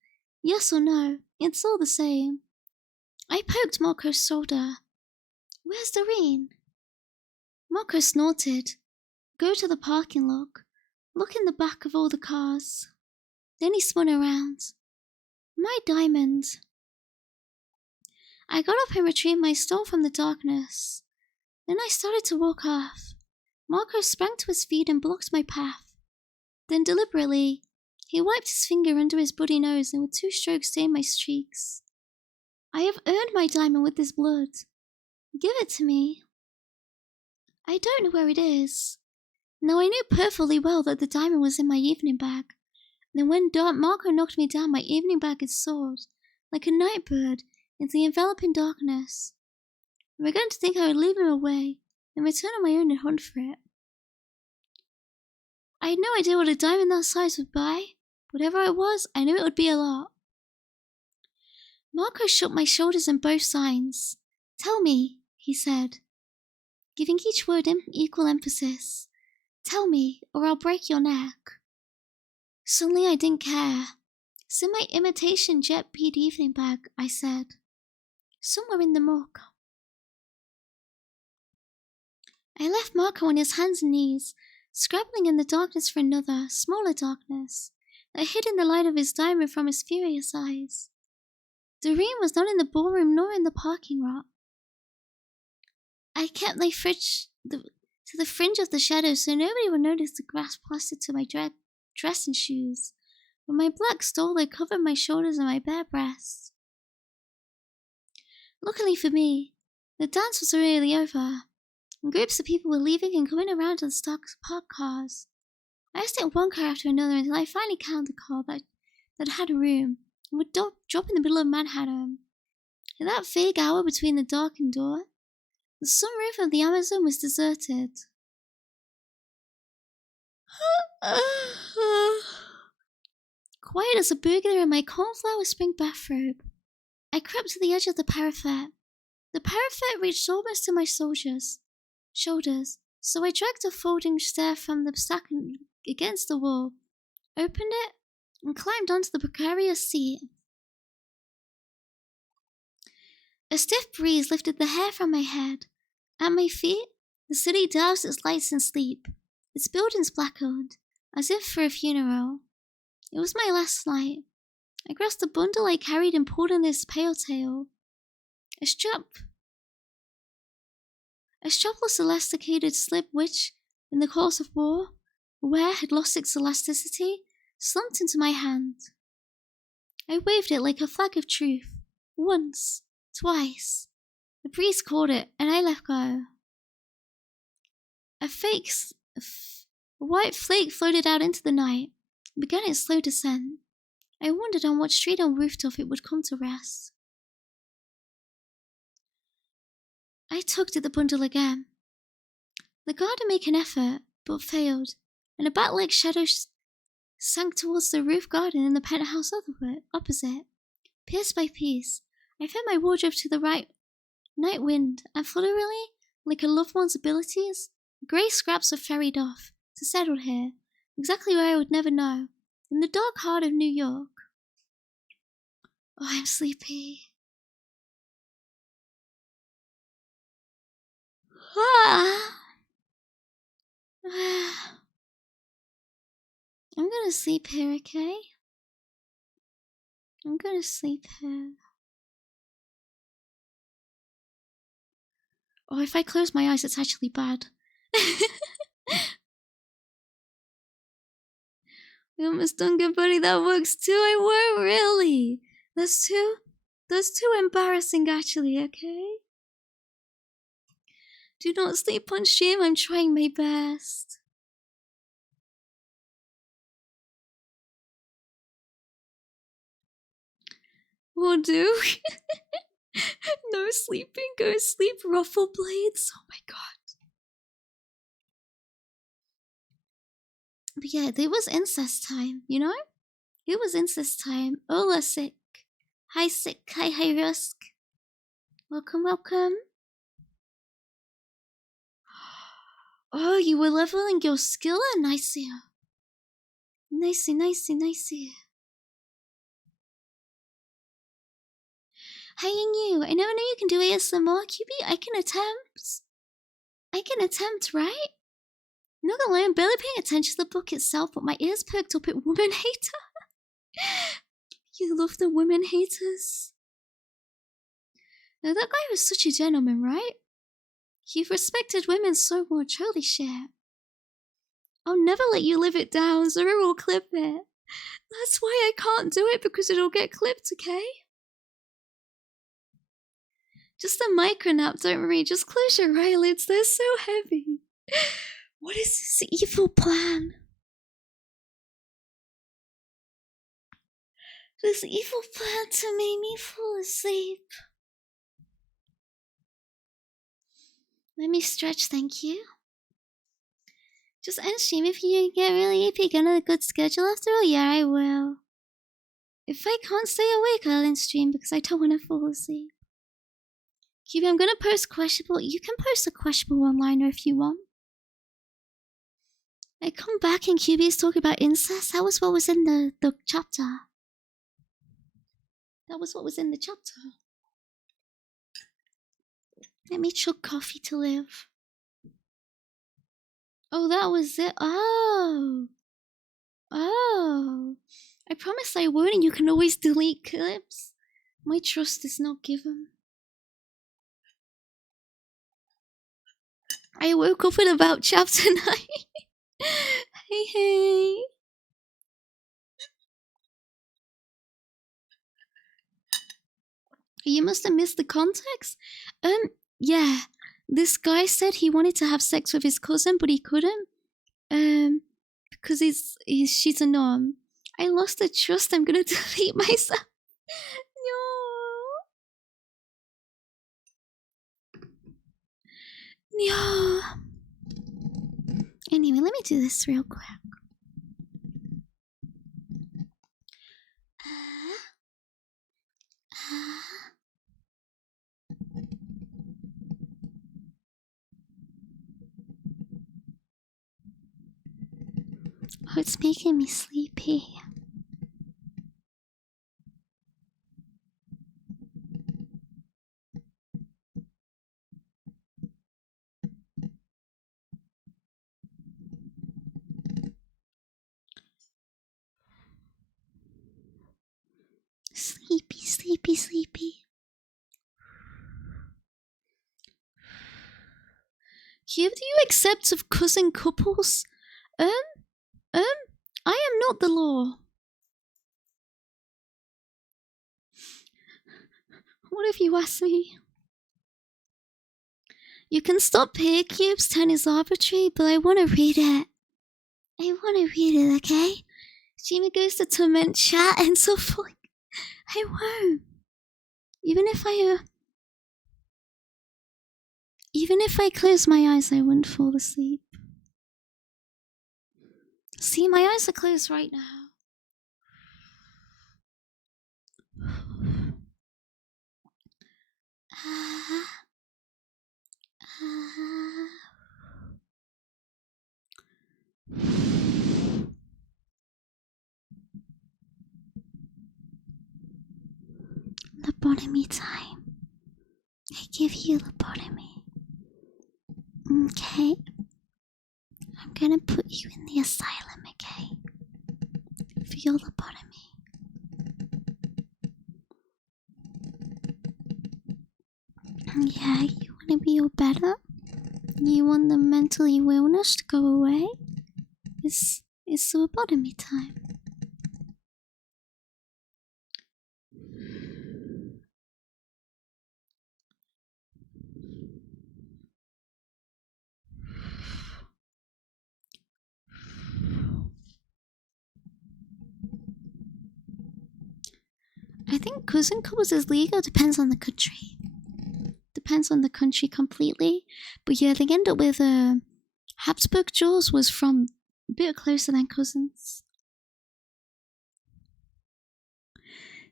Yes or no, it's all the same. I poked Marco's shoulder. Where's Doreen? Marco snorted. Go to the parking lot. Look in the back of all the cars. Then he spun around. My diamond. I got up and retrieved my stole from the darkness. Then I started to walk off. Marco sprang to his feet and blocked my path. Then deliberately, he wiped his finger under his bloody nose and with 2 strokes stained my cheeks. I have earned my diamond with this blood. Give it to me. I don't know where it is. Now I knew perfectly well that the diamond was in my evening bag. Then when Marco knocked me down, my evening bag had soared, like a night bird, into the enveloping darkness. I began to think I would leave him away, and return on my own and hunt for it. I had no idea what a diamond that size would buy. Whatever it was, I knew it would be a lot. Marco shook my shoulders on both sides. Tell me, he said, giving each word equal emphasis. Tell me, or I'll break your neck. Suddenly I didn't care. It's in my imitation jet bead evening bag, I said. Somewhere in the muck. I left Marco on his hands and knees, scrabbling in the darkness for another, smaller darkness, that hid in the light of his diamond from his furious eyes. Doreen was not in the ballroom nor in the parking lot. I kept my fridge to the fringe of the shadows so nobody would notice the grass plastered to my dress and shoes, but my black stole covered my shoulders and my bare breasts. Luckily for me, the dance was already over, and groups of people were leaving and coming around to the stock parked cars. I asked it one car after another until I finally counted the car that had a room and would drop in the middle of Manhattan. At that vague hour between the dark and dawn, the sunroof of the Amazon was deserted. Quiet as a burglar in my cornflower spring bathrobe, I crept to the edge of the parapet. The parapet reached almost to my shoulders, so I dragged a folding stair from the against the wall, opened it, and climbed onto the precarious seat. A stiff breeze lifted the hair from my head. At my feet, the city doused its lights in sleep, its buildings blackened, as if for a funeral. It was my last night. I grasped the bundle I carried and pulled in this pale tail. A strapless elasticated slip which, in the course of war, wear had lost its elasticity, slumped into my hand. I waved it like a flag of truth, once, twice. The breeze caught it, and I let go. A white flake floated out into the night, began its slow descent. I wondered on what street or rooftop it would come to rest. I tugged at the bundle again. The guard would make an effort, but failed, and a bat-like shadow sank towards the roof garden in the penthouse opposite. Piece by piece, I fed my wardrobe to the right night wind, and flutteringly, like a loved one's abilities, grey scraps were ferried off, to settle here, exactly where I would never know, in the dark heart of New York. Oh, I'm sleepy. I'm gonna sleep here, okay? I'm gonna sleep here. Oh, if I close my eyes, it's actually bad. We almost done good, buddy. That works too. I won't really. That's too embarrassing, actually, okay? Do not sleep on stream. I'm trying my best. Will do. No sleeping. Go sleep, ruffle blades. Oh my god. But yeah, it was incest time, you know? It was incest time. Ola sick. Hi sick. Hi Rusk. Welcome, welcome. Oh, you were leveling your skill and nicey. Nicey. Hey, you. I never knew you can do ASMR, QB. I can attempt, right? I'm not gonna lie, I'm barely paying attention to the book itself, but my ears perked up at woman hater. You love the women haters. Now that guy was such a gentleman, right? He respected women so much, holy shit. I'll never let you live it down, Zara will clip it. That's why I can't do it, because it'll get clipped, okay? Just a micro nap, don't worry, just close your eyelids, they're so heavy. What is this evil plan? This evil plan to make me fall asleep. Let me stretch, thank you. Just end stream if you get really epic on a good schedule after all. Yeah, I will. If I can't stay awake, I'll end stream because I don't want to fall asleep. QB, I'm gonna post questionable. You can post a questionable one-liner if you want. I come back and QB's talking about incest. That was what was in the chapter. That was what was in the chapter. Let me chug coffee to live. Oh, that was it. Oh. I promise I won't, and you can always delete clips. My trust is not given. I woke up at about chapter 9. Hey. You must have missed the context. Yeah. This guy said he wanted to have sex with his cousin, but he couldn't. Because she's a norm. I lost the trust. I'm gonna delete myself. No. Anyway, let me do this real quick. Oh, it's making me sleepy. Sleepy, sleepy, sleepy. Cube, do you accept of cousin couples? I am not the law. What if you ask me? You can stop here, Cubes. 10 is arbitrary, but I want to read it. I want to read it, okay? Jimmy goes to torment chat and so forth. I won't. Even if I close my eyes, I wouldn't fall asleep. See, my eyes are closed right now. Lobotomy time. I give you lobotomy. Okay. I'm gonna put you in the asylum, okay? For your lobotomy. Yeah, you wanna be all better? You want the mental illness to go away? It's lobotomy time. I think cousin couples is legal, depends on the country. Depends on the country completely. But yeah, they end up with Habsburg Jules was from a bit closer than cousins.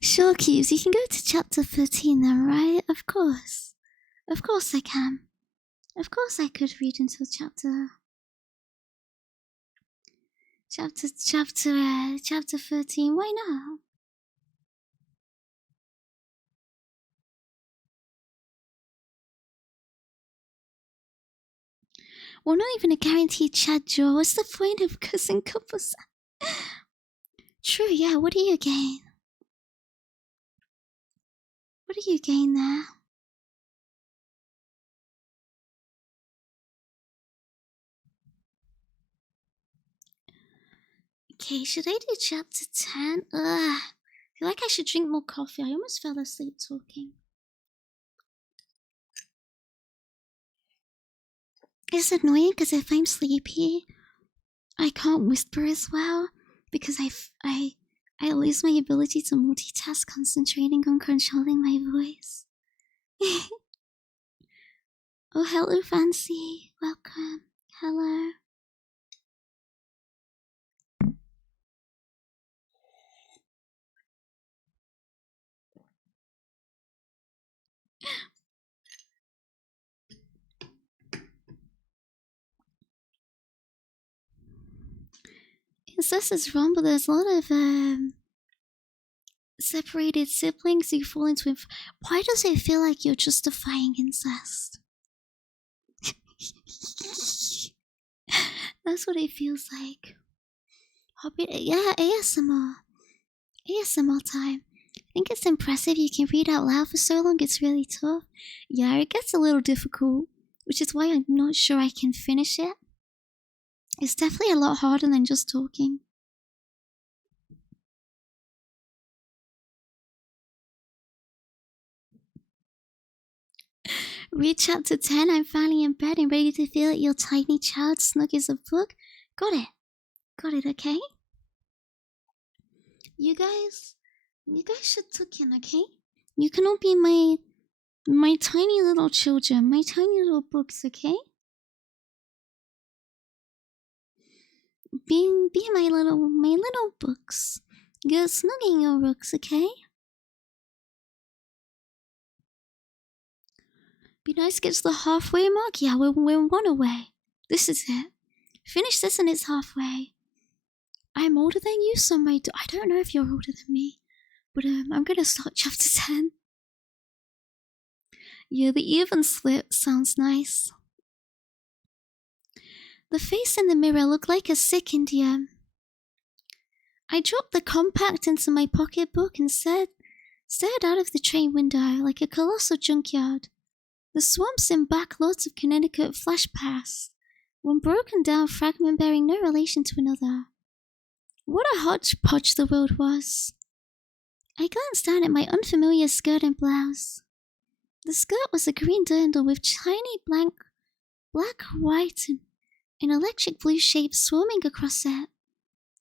Sure, Cubes, you can go to chapter 13 then, right? Of course. Of course I can. Of course I could read until chapter 13. Why not? We're not even a guaranteed chat draw. What's the point of cousin couples? True, yeah, what do you gain? What do you gain there? Okay, should I do chapter 10? Ugh. I feel like I should drink more coffee. I almost fell asleep talking. It's annoying because if I'm sleepy, I can't whisper as well because I lose my ability to multitask, concentrating on controlling my voice. Oh, hello, Fancy. Welcome. Hello. Incest is wrong, but there's a lot of separated siblings you fall into. Why does it feel like you're justifying incest? That's what it feels like. Yeah, ASMR. ASMR time. I think it's impressive you can read out loud for so long. It's really tough. Yeah, it gets a little difficult, which is why I'm not sure I can finish it. It's definitely a lot harder than just talking. Read chapter 10. I'm finally in bed and ready to feel your tiny child snug as a book. Got it. Got it, okay? You guys should tuck in, okay? You can all be my tiny little children, my tiny little books, okay? Be my little books. You're snugging your books, okay? Be nice to get to the halfway mark. Yeah, we're one away. This is it. Finish this and it's halfway. I'm older than you, so I don't know if you're older than me, but I'm gonna start chapter 10. Yeah, the even split sounds nice. The face in the mirror looked like a sick Indian. I dropped the compact into my pocketbook and stared out of the train window like a colossal junkyard. The swamps and backlots of Connecticut flashed past, one broken down fragment bearing no relation to another. What a hodgepodge the world was. I glanced down at my unfamiliar skirt and blouse. The skirt was a green dirndl with tiny black, white, and electric blue shapes swarming across it,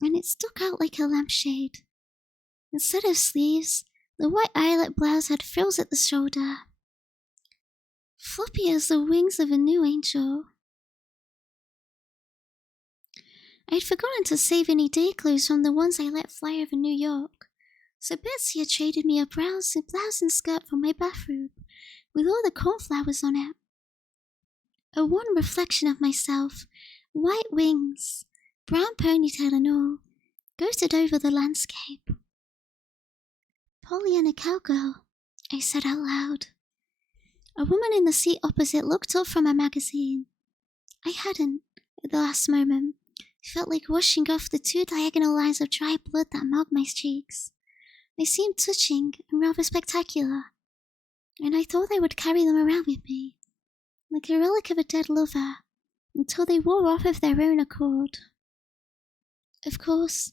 and it stuck out like a lampshade. Instead of sleeves, the white eyelet blouse had frills at the shoulder, floppy as the wings of a new angel. I'd forgotten to save any day clothes from the ones I let fly over New York, so Betsy had traded me a blouse and skirt from my bathrobe, with all the cornflowers on it. A wan reflection of myself, white wings, brown ponytail and all, ghosted over the landscape. Pollyanna cowgirl, I said out loud. A woman in the seat opposite looked up from a magazine. I hadn't, at the last moment, felt like washing off the 2 diagonal lines of dry blood that marked my cheeks. They seemed touching and rather spectacular, and I thought I would carry them around with me, like a relic of a dead lover, until they wore off of their own accord. Of course,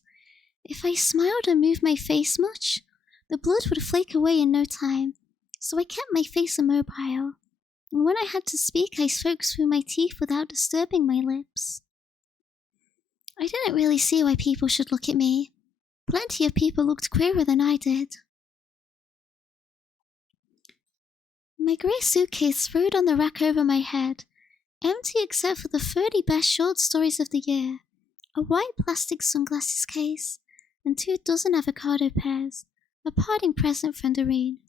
if I smiled or moved my face much, the blood would flake away in no time, so I kept my face immobile, and when I had to speak, I spoke through my teeth without disturbing my lips. I didn't really see why people should look at me. Plenty of people looked queerer than I did. My grey suitcase rode on the rack over my head, empty except for the 30 best short stories of the year, a white plastic sunglasses case, and 24 avocado pears, a parting present from Doreen.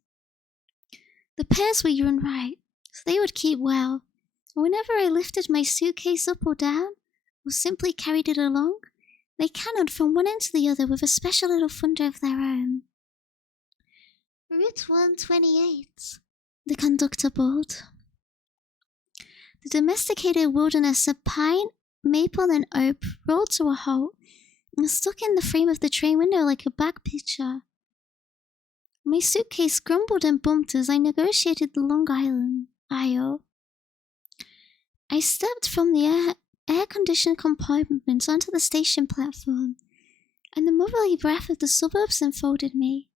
The pears were unripe, so they would keep well, and whenever I lifted my suitcase up or down, or simply carried it along, they cannoned from one end to the other with a special little thunder of their own. Route 128, the conductor bawled. The domesticated wilderness of pine, maple, and oak rolled to a halt and stuck in the frame of the train window like a back picture. My suitcase grumbled and bumped as I negotiated the Long Island aisle. I stepped from the air-conditioned compartment onto the station platform, and the motherly breath of the suburbs enfolded me.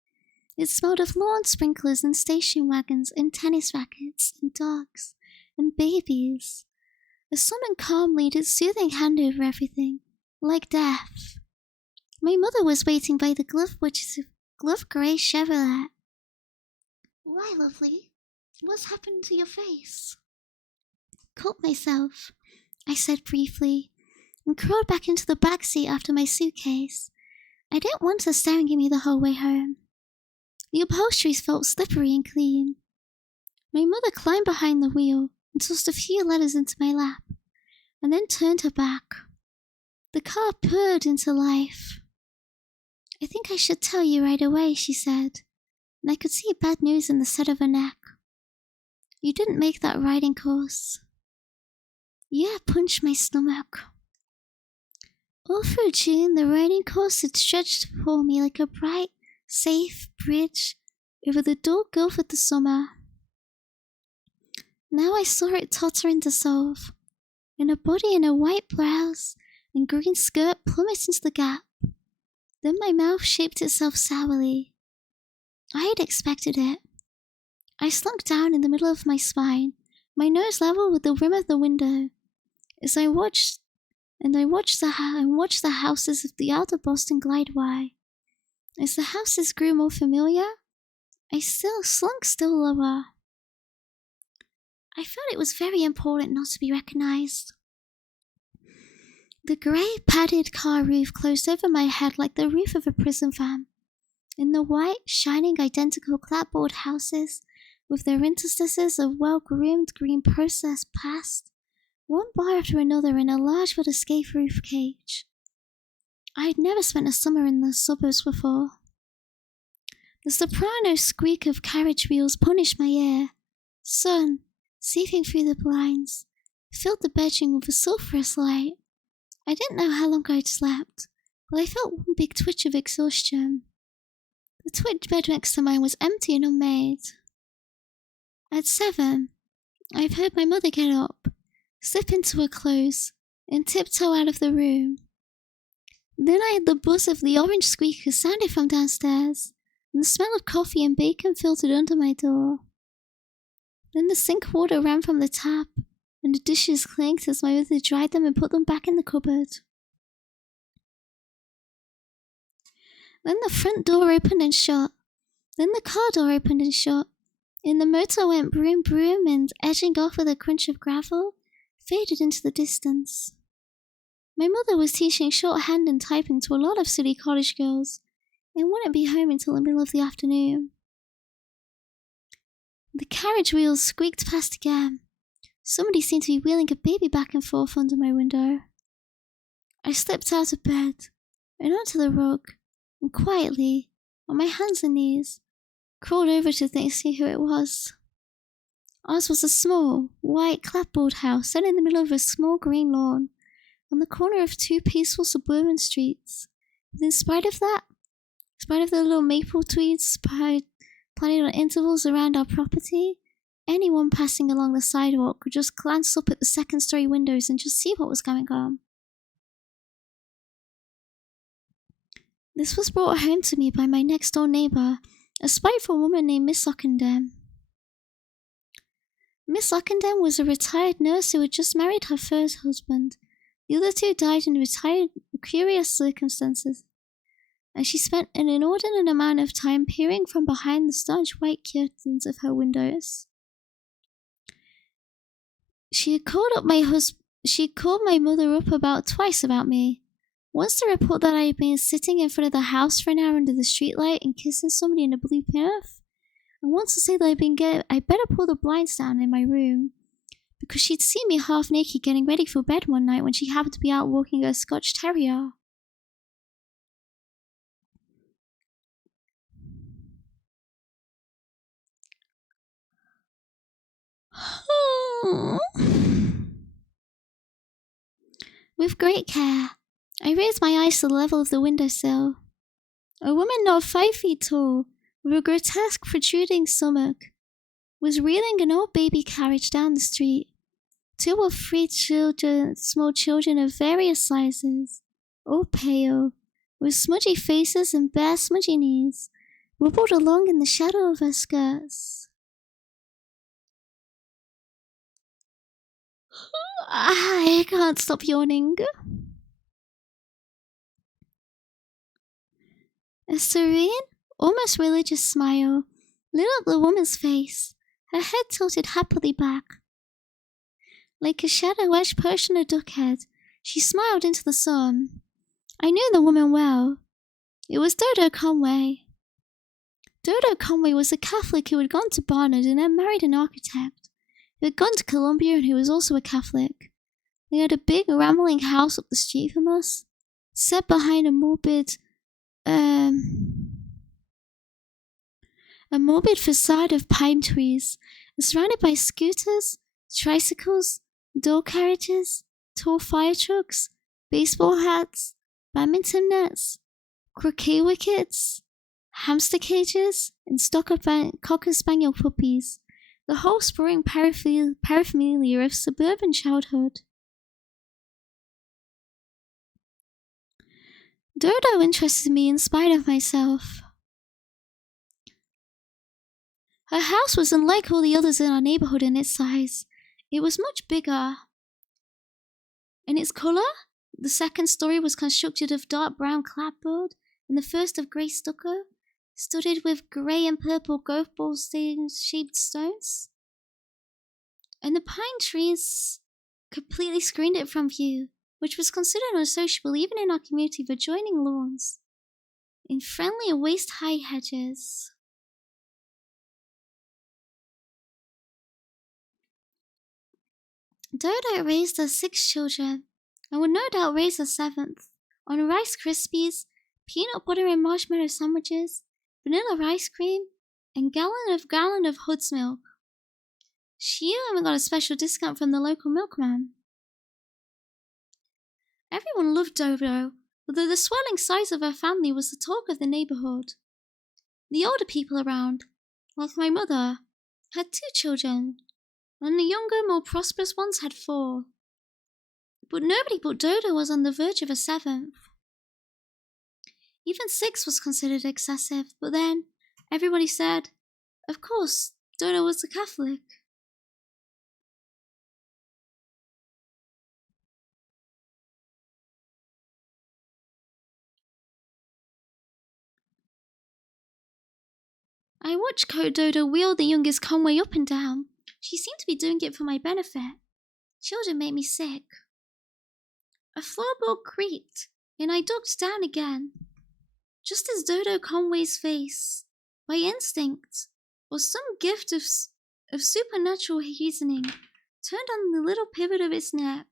It smelled of lawn sprinklers and station wagons and tennis rackets and dogs and babies. A summoned calm laid its soothing hand over everything, like death. My mother was waiting by the glove-grey Chevrolet. Why, lovely? What's happened to your face? Caught myself, I said briefly, and crawled back into the back seat after my suitcase. I didn't want her staring at me the whole way home. The upholsteries felt slippery and clean. My mother climbed behind the wheel and tossed a few letters into my lap, and then turned her back. The car purred into life. I think I should tell you right away, she said, and I could see bad news in the set of her neck. You didn't make that riding course. Yeah, punched my stomach. All through June, the riding course had stretched before me like a bright, safe bridge over the dull gulf of the summer. Now I saw it totter and dissolve, and a body in a white blouse and green skirt plummet into the gap. Then my mouth shaped itself sourly. I had expected it. I slunk down in the middle of my spine, my nose level with the rim of the window, as I watched the houses of the outer Boston glide by. As the houses grew more familiar, I slunk still lower. I felt it was very important not to be recognized. The grey padded car roof closed over my head like the roof of a prison van, and the white, shining, identical clapboard houses, with their interstices of well-groomed green process passed, one bar after another in a large but escape roof cage. I had never spent a summer in the suburbs before. The soprano squeak of carriage wheels punished my ear. Sun, seeping through the blinds, filled the bedroom with a sulphurous light. I didn't know how long I'd slept, but I felt one big twitch of exhaustion. The twitch bed next to mine was empty and unmade. At 7, I've heard my mother get up, slip into her clothes, and tiptoe out of the room. Then I had the buzz of the orange squeaker sounded from downstairs, and the smell of coffee and bacon filtered under my door. Then the sink water ran from the tap, and the dishes clinked as my mother dried them and put them back in the cupboard. Then the front door opened and shut. Then the car door opened and shut, and the motor went broom broom and, edging off with a crunch of gravel, faded into the distance. My mother was teaching shorthand and typing to a lot of city college girls, and wouldn't be home until the middle of the afternoon. The carriage wheels squeaked past again. Somebody seemed to be wheeling a baby back and forth under my window. I slipped out of bed and onto the rug, and quietly, on my hands and knees, crawled over to see who it was. Ours was a small, white clapboard house set in the middle of a small green lawn, on the corner of two peaceful suburban streets. But in spite of that, in spite of the little maple trees planted on intervals around our property, anyone passing along the sidewalk could just glance up at the second-story windows and just see what was going on. This was brought home to me by my next-door neighbor, a spiteful woman named Miss Ockenden. Miss Ockenden was a retired nurse who had just married her first husband. The other two died in curious circumstances, and she spent an inordinate amount of time peering from behind the staunch white curtains of her windows. She had called my mother up about twice about me. Once to report that I had been sitting in front of the house for an hour under the streetlight and kissing somebody in a blue pinafore, and once to say that I better pull the blinds down in my room, because she'd seen me half naked getting ready for bed one night when she happened to be out walking her Scotch Terrier. With great care, I raised my eyes to the level of the windowsill. A woman not 5 feet tall, with a grotesque protruding stomach, was reeling an old baby carriage down the street. 2 or 3 small children of various sizes, all pale, with smudgy faces and bare smudgy knees, wobbled along in the shadow of her skirts. I can't stop yawning. A serene, almost religious smile lit up the woman's face, her head tilted happily back. Like a shadow-edged Persian a duck head, she smiled into the sun. I knew the woman well. It was Dodo Conway. Dodo Conway was a Catholic who had gone to Barnard and then married an architect, who had gone to Columbia and who was also a Catholic. They had a big, rambling house up the street from us, set behind a morbid facade of pine trees, and surrounded by scooters, tricycles, door carriages, tall fire trucks, baseball hats, badminton nets, croquet wickets, hamster cages, and stock of cocker spaniel puppies, the whole sprawling paraphernalia of suburban childhood. Dodo interested me in spite of myself. Her house was unlike all the others in our neighborhood in its size. It was much bigger. In its color, the second story was constructed of dark brown clapboard, and the first of grey stucco, studded with grey and purple golf ball shaped stones. And the pine trees completely screened it from view, which was considered unsociable even in our community of adjoining lawns, in friendly waist-high hedges. Dodo raised her 6 children, and would no doubt raise a 7th, on Rice Krispies, peanut butter and marshmallow sandwiches, vanilla ice cream, and gallon of Hood's milk. She even got a special discount from the local milkman. Everyone loved Dodo, although the swelling size of her family was the talk of the neighborhood. The older people around, like my mother, had 2 children, and the younger, more prosperous ones had 4. But nobody but Dodo was on the verge of a 7th. Even 6 was considered excessive, but then everybody said, of course, Dodo was a Catholic. I watched Dodo wheel the youngest Conway up and down. She seemed to be doing it for my benefit. Children made me sick. A floorboard creaked, and I ducked down again. Just as Dodo Conway's face, by instinct, or some gift of supernatural reasoning, turned on the little pivot of its neck.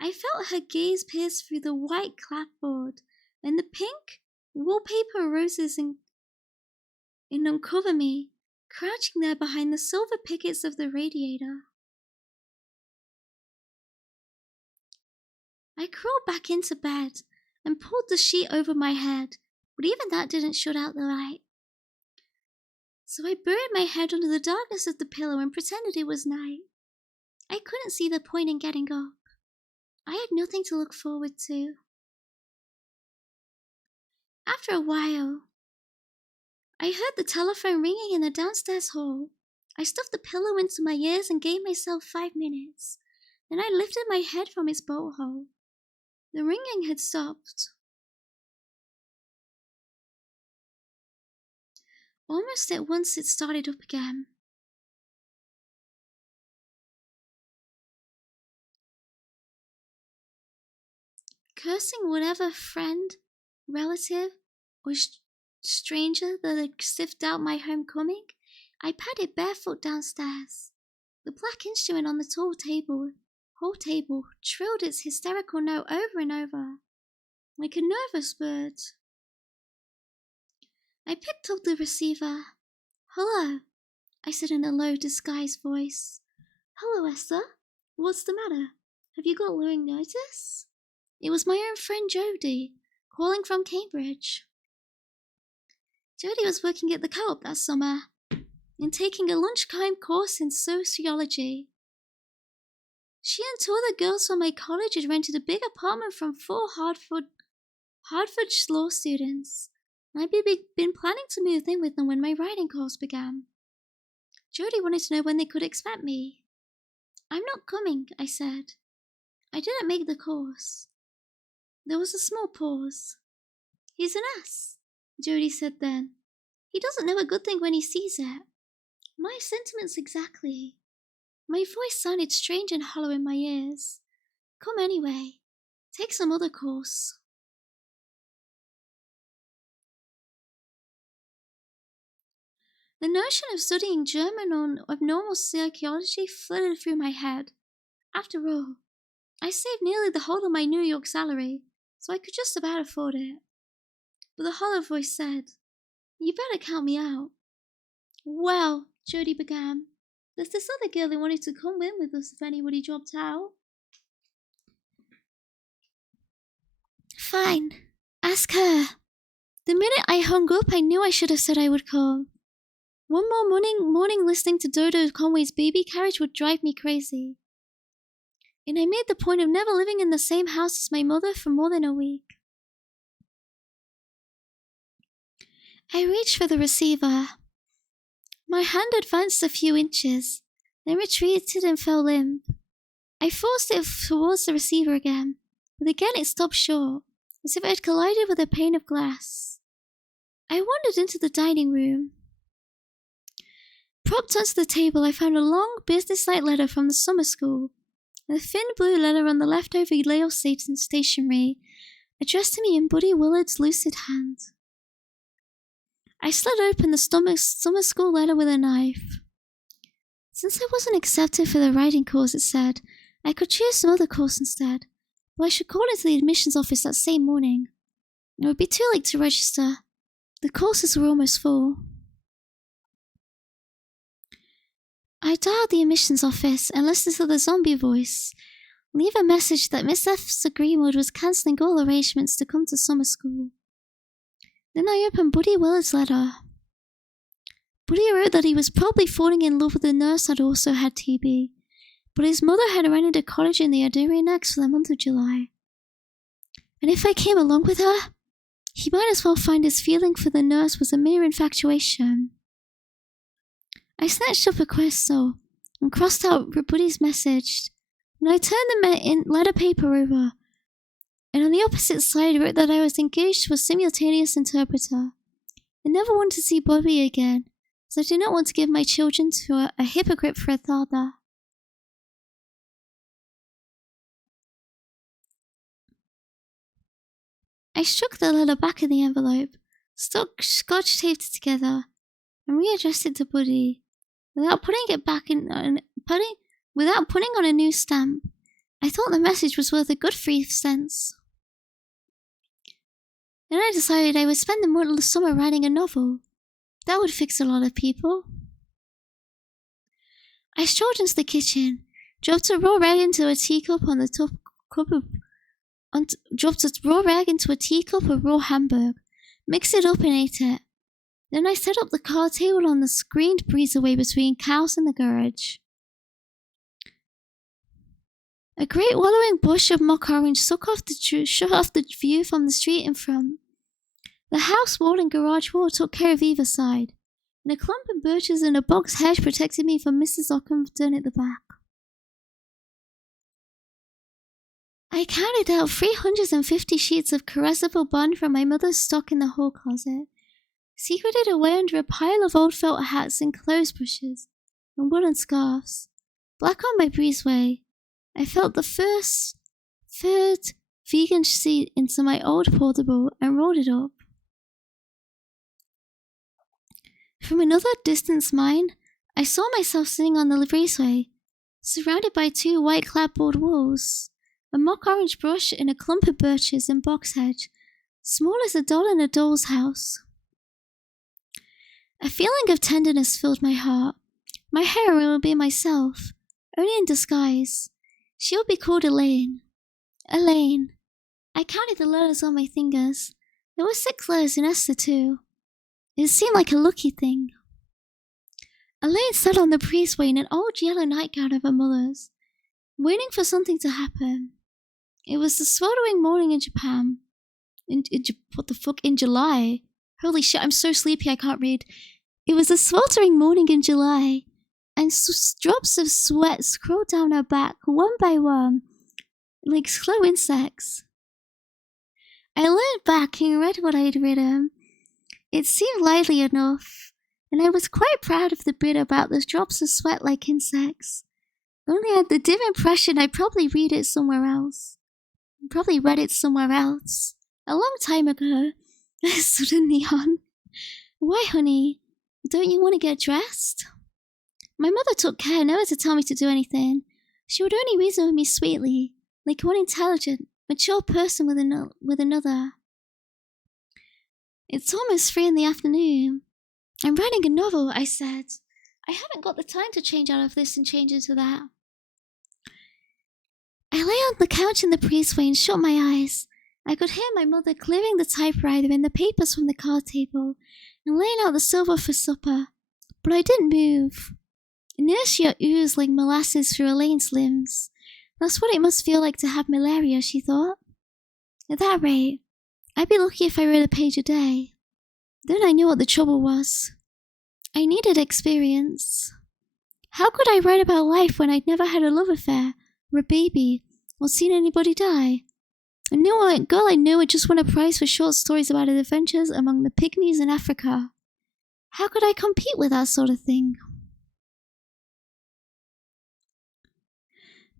I felt her gaze pierce through the white clapboard, and the pink wallpaper roses and uncover me, crouching there behind the silver pickets of the radiator. I crawled back into bed and pulled the sheet over my head, but even that didn't shut out the light. So I buried my head under the darkness of the pillow and pretended it was night. I couldn't see the point in getting up. I had nothing to look forward to. After a while, I heard the telephone ringing in the downstairs hall. I stuffed the pillow into my ears and gave myself 5 minutes. Then I lifted my head from its bolt hole. The ringing had stopped. Almost at once it started up again. Cursing whatever friend, relative, or stranger that had sniffed out my homecoming, I padded barefoot downstairs. The black instrument on the whole table trilled its hysterical note over and over, like a nervous bird. I picked up the receiver. "Hello," I said in a low, disguised voice. "Hello, Esther. What's the matter? Have you got laryngitis?" It was my own friend Jody, calling from Cambridge. Jody was working at the Co-op that summer and taking a lunchtime course in sociology. She and 2 other girls from my college had rented a big apartment from 4 Harvard law students, and I'd been planning to move in with them when my writing course began. Jody wanted to know when they could expect me. "I'm not coming," I said. "I didn't make the course." There was a small pause. "He's an ass," Jody said then. "He doesn't know a good thing when he sees it." My sentiments exactly. My voice sounded strange and hollow in my ears. "Come anyway. Take some other course." The notion of studying German or abnormal psychology flitted through my head. After all, I saved nearly the whole of my New York salary, so I could just about afford it. But the hollow voice said, "You better count me out." "Well," Jody began, "there's this other girl who wanted to come in with us if anybody dropped out." "Fine. Ask her." The minute I hung up, I knew I should have said I would come. One more morning listening to Dodo Conway's baby carriage would drive me crazy. And I made the point of never living in the same house as my mother for more than a week. I reached for the receiver. My hand advanced a few inches, then retreated and fell limp. I forced it towards the receiver again, but again it stopped short, as if it had collided with a pane of glass. I wandered into the dining room. Propped onto the table, I found a long, business-like letter from the summer school, and a thin blue letter on the leftover Yale stationery, addressed to me in Buddy Willard's lucid hand. I slit open the summer school letter with a knife. Since I wasn't accepted for the writing course, it said, I could choose some other course instead, Well, I should call into the admissions office that same morning. It would be too late to register. The courses were almost full. I dialed the admissions office and listened to the zombie voice. Leave a message that Miss F's Greenwood was cancelling all arrangements to come to summer school. Then I opened Buddy Willard's letter. Buddy wrote that he was probably falling in love with a nurse that also had TB, but his mother had rented a cottage in the Adirondacks for the month of July. And if I came along with her, he might as well find his feeling for the nurse was a mere infatuation. I snatched up a queso and crossed out Buddy's message. And I turned the letter paper over, and on the opposite side wrote that I was engaged to a simultaneous interpreter. I never want to see Bobby again, as I do not want to give my children to a hypocrite for a father. I stuck the letter back in the envelope, scotch taped it together, and readdressed it to Buddy, without putting on a new stamp. I thought the message was worth a good 3 cents. Then I decided I would spend the summer writing a novel. That would fix a lot of people. I strolled into the kitchen, dropped a raw rag into a teacup of raw hamburg, mixed it up and ate it. Then I set up the card table on the screened breezeway between cows and the garage. A great wallowing bush of mock orange shut off the view from the street in front. The house wall and garage wall took care of either side, and a clump of birches and a box hedge protected me from Mrs. Ockenden at the back. I counted out 350 sheets of caressable bond from my mother's stock in the hall closet, secreted away under a pile of old felt hats and clothes brushes and woolen scarves. Black on my breezeway, I felt the third vegan seat into my old portable and rolled it up. From another distant mine, I saw myself sitting on the breezeway, surrounded by 2 white clapboard walls, a mock orange brush and a clump of birches and box hedge, small as a doll in a doll's house. A feeling of tenderness filled my heart. My heroine would be myself, only in disguise. She would be called Elaine. Elaine. I counted the letters on my fingers. There were 6 letters in Esther too. It seemed like a lucky thing. Elaine sat on the breezeway in an old yellow nightgown of her mother's, waiting for something to happen. It was the sweltering morning in Japan. In July? Holy shit, I'm so sleepy I can't read. It was a sweltering morning in July, and drops of sweat scrolled down her back one by one, like slow insects. I leaned back and read what I had written. It seemed lively enough, and I was quite proud of the bit about the drops of sweat like insects. Only I had the dim impression I'd probably read it somewhere else. Probably read it somewhere else. A long time ago. Suddenly on. Why, honey? Don't you want to get dressed? My mother took care never to tell me to do anything. She would only reason with me sweetly, like one intelligent, mature person with another. It's almost 3 in the afternoon. I'm writing a novel, I said. I haven't got the time to change out of this and change into that. I lay on the couch in the breezeway and shut my eyes. I could hear my mother clearing the typewriter and the papers from the card table and laying out the silver for supper, but I didn't move. Inertia oozed like molasses through Elaine's limbs. That's what it must feel like to have malaria, she thought. At that rate, I'd be lucky if I read a page a day. Then I knew what the trouble was. I needed experience. How could I write about life when I'd never had a love affair, or a baby, or seen anybody die? A girl I knew had just won a prize for short stories about her adventures among the pygmies in Africa. How could I compete with that sort of thing?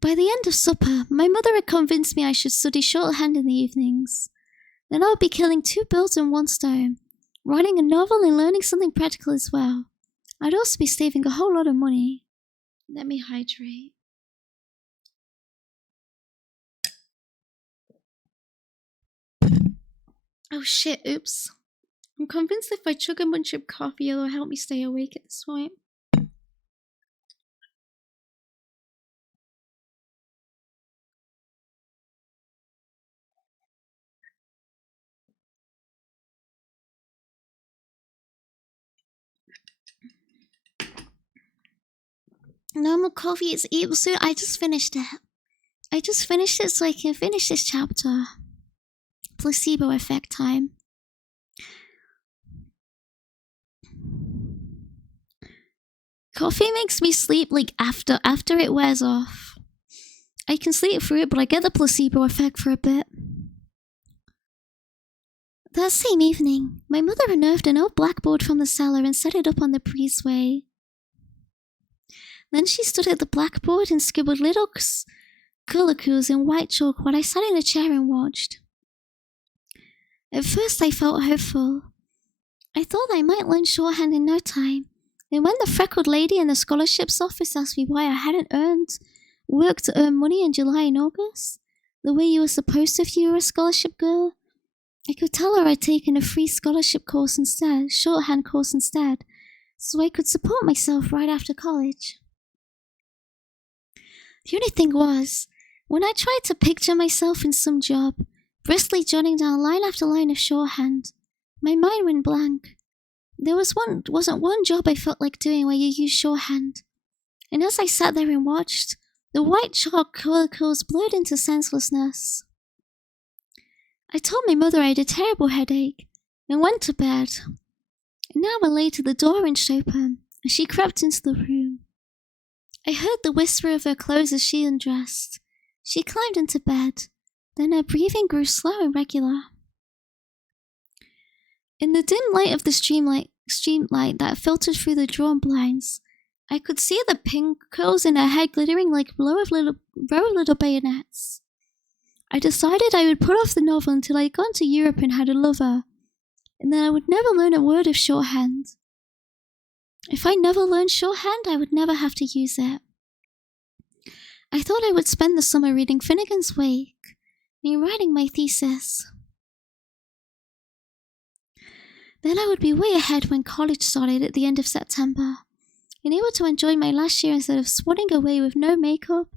By the end of supper, my mother had convinced me I should study shorthand in the evenings. Then I would be killing 2 birds in 1 stone, writing a novel and learning something practical as well. I'd also be saving a whole lot of money. Let me hydrate. Oh shit, oops. I'm convinced if I chug a bunch of coffee, it'll help me stay awake at this point. Normal coffee is evil soon. I just finished it. So I can finish this chapter. Placebo effect time. Coffee makes me sleep like after it wears off. I can sleep through it, but I get the placebo effect for a bit. That same evening, my mother unearthed an old blackboard from the cellar and set it up on the breezeway. Then she stood at the blackboard and scribbled little curlicues in white chalk while I sat in a chair and watched. At first I felt hopeful. I thought I might learn shorthand in no time, and when the freckled lady in the scholarships office asked me why I hadn't worked to earn money in July and August, the way you were supposed to if you were a scholarship girl, I could tell her I'd taken a free shorthand course instead, so I could support myself right after college. The only thing was, when I tried to picture myself in some job, briskly jotting down line after line of shorthand, my mind went blank. There wasn't one job I felt like doing where you used shorthand, and as I sat there and watched, the white chalk curls blurred into senselessness. I told my mother I had a terrible headache, and went to bed. An hour later the door inched open, and she crept into the room. I heard the whisper of her clothes as she undressed. She climbed into bed, then her breathing grew slow and regular. In the dim light of the streamlight that filtered through the drawn blinds, I could see the pink curls in her head glittering like a row of little bayonets. I decided I would put off the novel until I had gone to Europe and had a lover, and then I would never learn a word of shorthand. If I never learned shorthand, I would never have to use it. I thought I would spend the summer reading Finnegan's Wake and writing my thesis. Then I would be way ahead when college started at the end of September, and able to enjoy my last year instead of swanning away with no makeup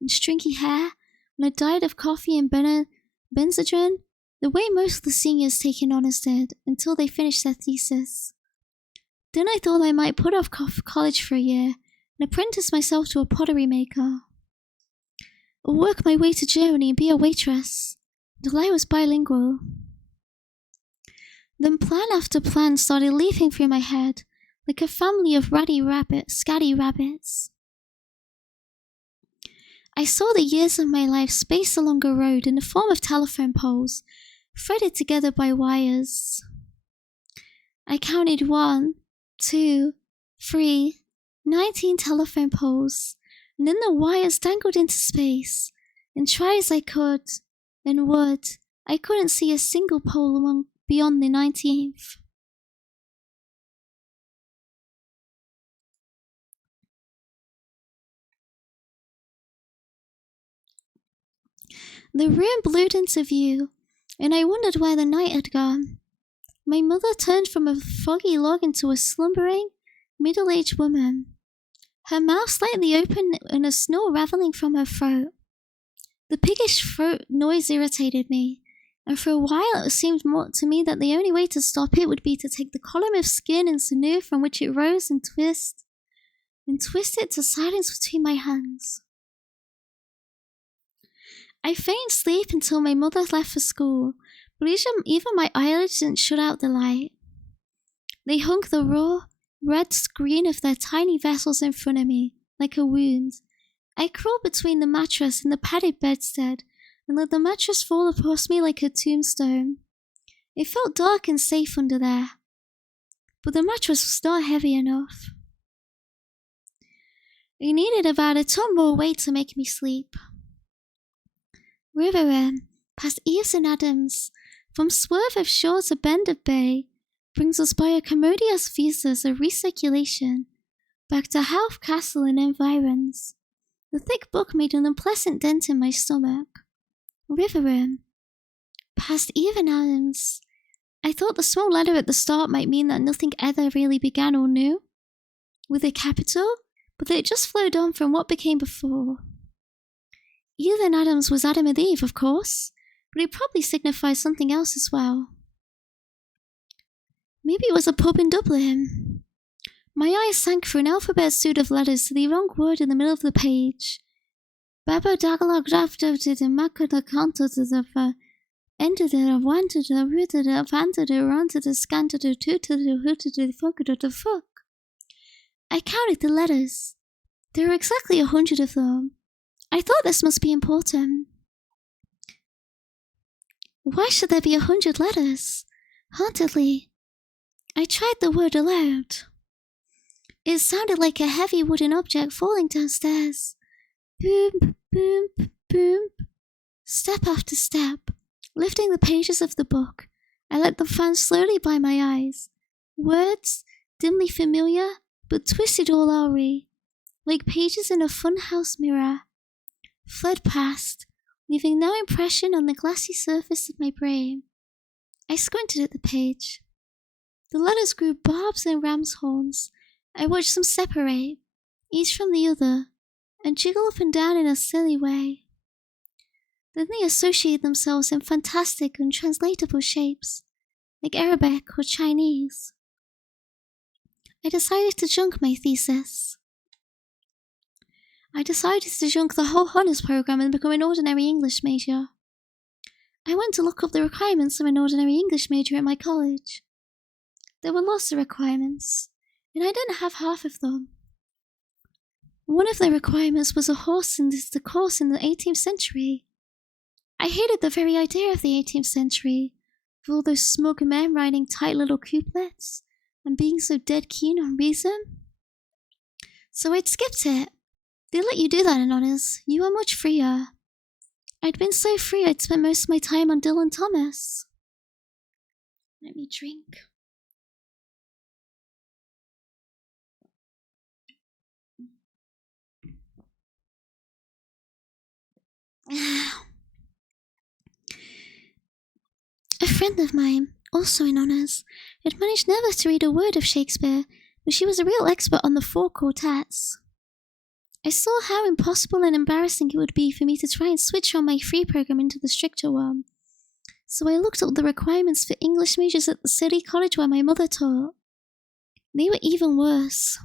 and stringy hair on a diet of coffee and Benzedrine, the way most of the seniors taking honors did until they finished their thesis. Then I thought I might put off college for a year and apprentice myself to a pottery maker, or work my way to Germany and be a waitress until I was bilingual. Then plan after plan started leaping through my head like a family of scatty rabbits. I saw the years of my life spaced along a road in the form of telephone poles, threaded together by wires. I counted 1, 2, 3, 19 telephone poles, and then the wires dangled into space, and try as I could, and would, I couldn't see a single pole beyond the 19th. The room blew into view, and I wondered where the night had gone. My mother turned from a foggy log into a slumbering, middle-aged woman, her mouth slightly open and a snore rattling from her throat. The piggish throat noise irritated me, and for a while it seemed to me that the only way to stop it would be to take the column of skin and sinew from which it rose and twist it to silence between my hands. I feigned sleep until my mother left for school, but even my eyelids didn't shut out the light. They hung the raw, red screen of their tiny vessels in front of me, like a wound. I crawled between the mattress and the padded bedstead, and let the mattress fall across me like a tombstone. It felt dark and safe under there, but the mattress was not heavy enough. It needed about a ton more weight to make me sleep. River past Eves and Adams, from swerve of shore to bend of bay, brings us by a commodious vistas of recirculation, back to Howth Castle and environs. The thick book made an unpleasant dent in my stomach. River past Eve and Adams, I thought the small letter at the start might mean that nothing ever really began or new, with a capital, but that it just flowed on from what became before. Eve and Adams was Adam and Eve, of course, but it probably signifies something else as well. Maybe it was a pub in Dublin. My eyes sank through an alphabet suit of letters to the wrong word in the middle of the page. Babo Dagalog Rafto to the Makota Kanto to the ended it of one to the root to the fan to the run to the scan to the two to the who to the fuck to the fuck. I counted the letters. There were exactly 100 of them. I thought this must be important. Why should there be 100 letters? Hauntedly, I tried the word aloud. It sounded like a heavy wooden object falling downstairs. Boom, boom, boom. Step after step, lifting the pages of the book, I let them fan slowly by my eyes. Words, dimly familiar, but twisted all awry, like pages in a funhouse mirror, fled past, leaving no impression on the glassy surface of my brain. I squinted at the page. The letters grew barbs and ram's horns. I watched them separate, each from the other, and jiggle up and down in a silly way. Then they associated themselves in fantastic, untranslatable shapes, like Arabic or Chinese. I decided to junk my thesis. I decided to junk the whole honours program and become an ordinary English major. I went to look up the requirements of an ordinary English major at my college. There were lots of requirements, and I didn't have half of them. One of the requirements was a course in the 18th century. I hated the very idea of the 18th century, with all those smug men writing tight little couplets and being so dead keen on reason. So I'd skipped it. They let you do that in honours. You are much freer. I'd been so free I'd spent most of my time on Dylan Thomas. Let me drink. A friend of mine, also in honours, had managed never to read a word of Shakespeare, but she was a real expert on the four quartets. I saw how impossible and embarrassing it would be for me to try and switch from my free program into the stricter one. So I looked up the requirements for English majors at the city college where my mother taught. They were even worse.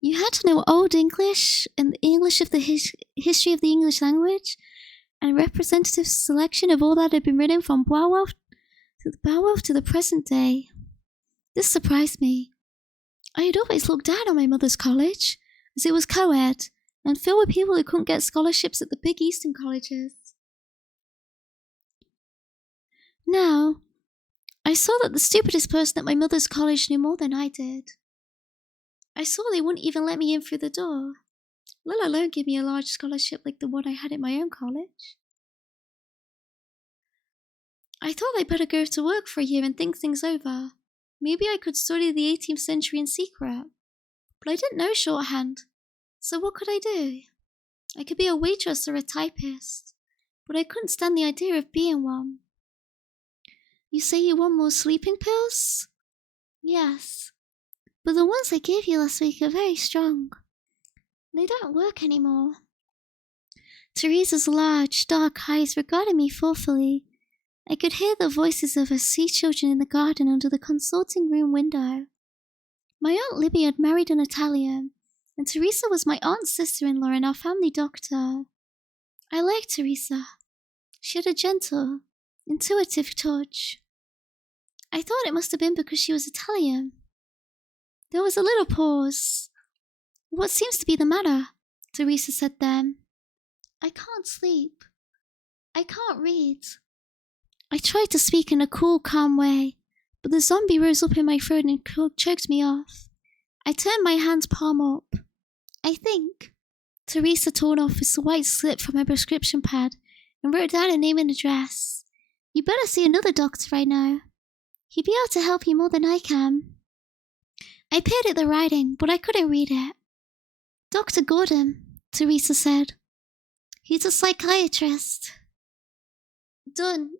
You had to know Old English and the English of the history of the English language, and a representative selection of all that had been written from Beowulf to the present day. This surprised me. I had always looked down on my mother's college, as it was co-ed, and filled with people who couldn't get scholarships at the big Eastern colleges. Now, I saw that the stupidest person at my mother's college knew more than I did. I saw they wouldn't even let me in through the door, let alone give me a large scholarship like the one I had at my own college. I thought I'd better go to work for a year and think things over. Maybe I could study the 18th century in secret. But I didn't know shorthand, so what could I do? I could be a waitress or a typist, but I couldn't stand the idea of being one. You say you want more sleeping pills? Yes, but the ones I gave you last week are very strong. They don't work anymore. Teresa's large, dark eyes regarded me thoughtfully. I could hear the voices of her sea children in the garden under the consulting room window. My Aunt Libby had married an Italian, and Teresa was my aunt's sister-in-law and our family doctor. I liked Teresa. She had a gentle, intuitive touch. I thought it must have been because she was Italian. There was a little pause. What seems to be the matter? Teresa said then. I can't sleep. I can't read. I tried to speak in a cool, calm way, but the zombie rose up in my throat and choked me off. I turned my hand palm up. I think. Teresa torn off a white slip from her prescription pad and wrote down a name and address. You better see another doctor right now. He'd be able to help you more than I can. I peered at the writing, but I couldn't read it. Dr. Gordon, Teresa said. He's a psychiatrist. Done.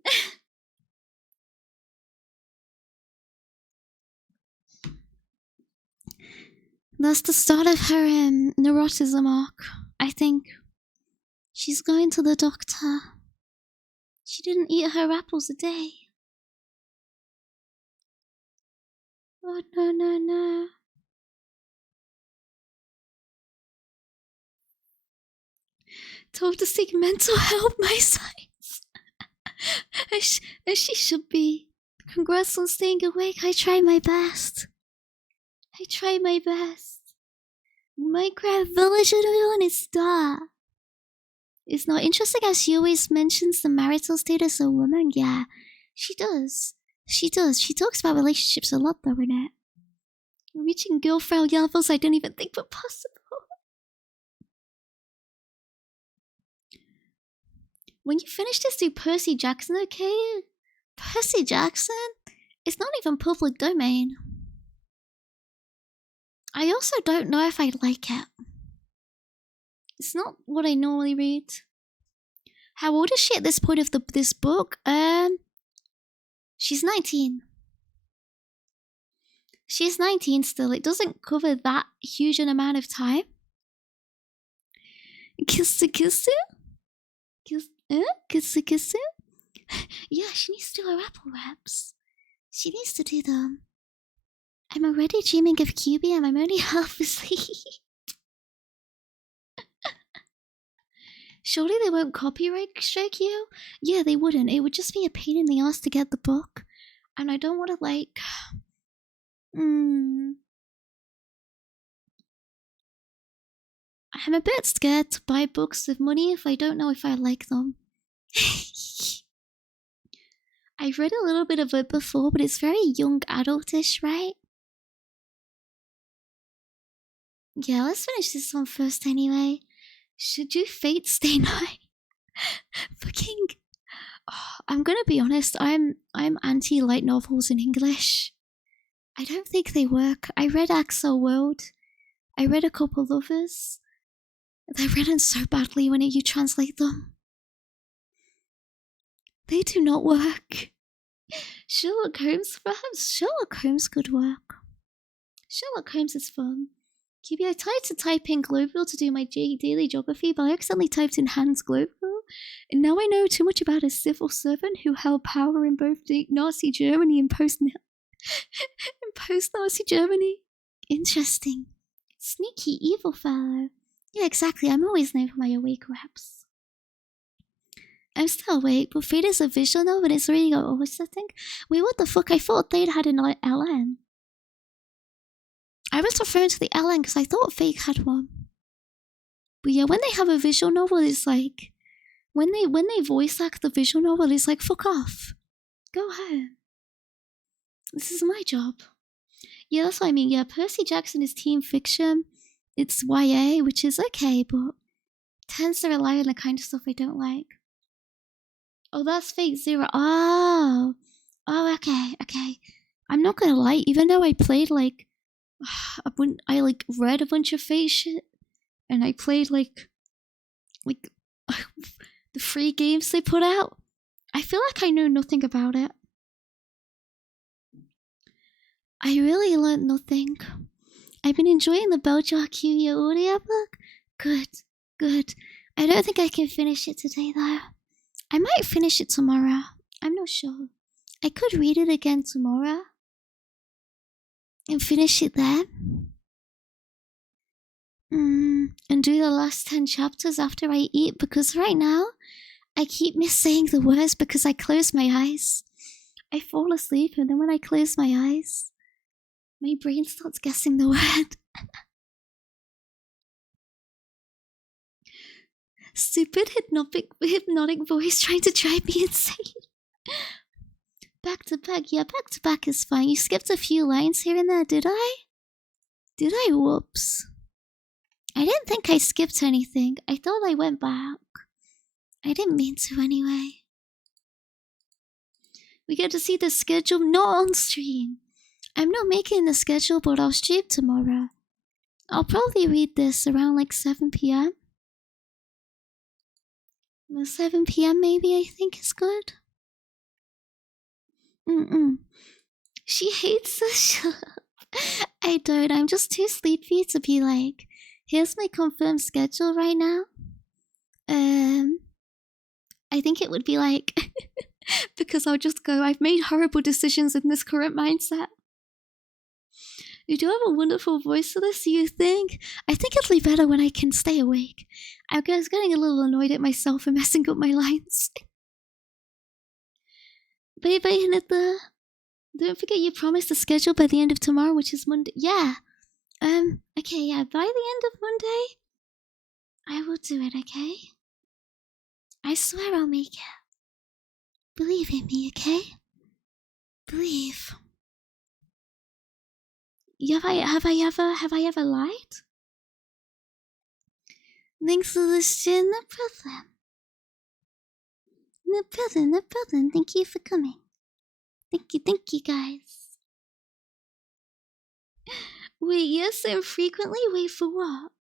That's the start of her neuroticism arc, I think. She's going to the doctor. She didn't eat her apples a day. Oh, no, no, no. Told to seek mental health, my science. as she should be. Congrats on staying awake. I try my best. Minecraft village on is star. It's not interesting as she always mentions the marital status of women. Yeah, she does. She talks about relationships a lot though, in it. Reaching girlfriend levels I didn't even think were possible. When you finish this, do Percy Jackson, okay? Percy Jackson? It's not even public domain. I also don't know if I like it. It's not what I normally read. How old is she at this point of this book? She's 19. She's 19 still. It doesn't cover that huge an amount of time. Kissu? Kissu? Yeah, she needs to do her apple wraps. She needs to do them. I'm already dreaming of QB and I'm only half asleep. Surely they won't copyright strike you? Yeah, they wouldn't. It would just be a pain in the ass to get the book. And I don't want to, like... I'm a bit scared to buy books with money if I don't know if I like them. I've read a little bit of it before, but it's very young adultish, right? Yeah, let's finish this one first anyway. Should you Fate Stay Night? Fucking... Oh, I'm gonna be honest, I'm anti-light novels in English. I don't think they work. I read Axel World. I read a couple others. They're written so badly when you translate them. They do not work. Sherlock Holmes, perhaps Sherlock Holmes could work. Sherlock Holmes is fun. QB, I tried to type in Global to do my daily geography, but I accidentally typed in Hans Global, and now I know too much about a civil servant who held power in both Nazi Germany and post-Nazi Germany. Interesting. Sneaky evil fellow. Yeah, exactly. I'm always known for my awake raps. I'm still awake, but Fate is a visual novel and it's really got always setting. Wait, what the fuck? I thought Fate had an LN. I was referring to the LN because I thought Fate had one. But yeah, when they have a visual novel, it's like... When they voice act the visual novel, it's like, fuck off. Go home. This is my job. Yeah, that's what I mean. Yeah, Percy Jackson is teen fiction. It's YA, which is okay, but tends to rely on the kind of stuff I don't like. Oh, that's Fate Zero. Oh, okay. I'm not gonna lie, even though I played like I like read a bunch of Fate shit, and I played like the free games they put out. I feel like I know nothing about it. I really learned nothing. I've been enjoying the Beljar Curia audiobook. Good. I don't think I can finish it today though. I might finish it tomorrow. I'm not sure. I could read it again tomorrow. And finish it then. And do the last 10 chapters after I eat, because right now I keep missaying the words because I close my eyes. I fall asleep and then when I close my eyes, my brain starts guessing the word. Stupid hypnotic voice trying to drive me insane. Back to back. Yeah, back to back is fine. You skipped a few lines here and there, did I? Whoops. I didn't think I skipped anything. I thought I went back. I didn't mean to anyway. We get to see the schedule not on stream. I'm not making the schedule, but I'll stream tomorrow. I'll probably read this around like 7 p.m. 7 p.m. maybe, I think is good. She hates the show. I don't. I'm just too sleepy to be like, here's my confirmed schedule right now. I think it would be like, because I'll just go, I've made horrible decisions in this current mindset. You do have a wonderful voice for this, you think? I think it'll be better when I can stay awake. I was getting a little annoyed at myself for messing up my lines. Bye bye, Hinata. Don't forget you promised the schedule by the end of tomorrow, which is Monday. Yeah. Okay, yeah, by the end of Monday, I will do it, okay? I swear I'll make it. Believe in me, okay? Believe. Have I ever lied? Thanks for listening, no problem. No problem. Thank you for coming. Thank you, guys. Wait, yes, so frequently? Wait, for what?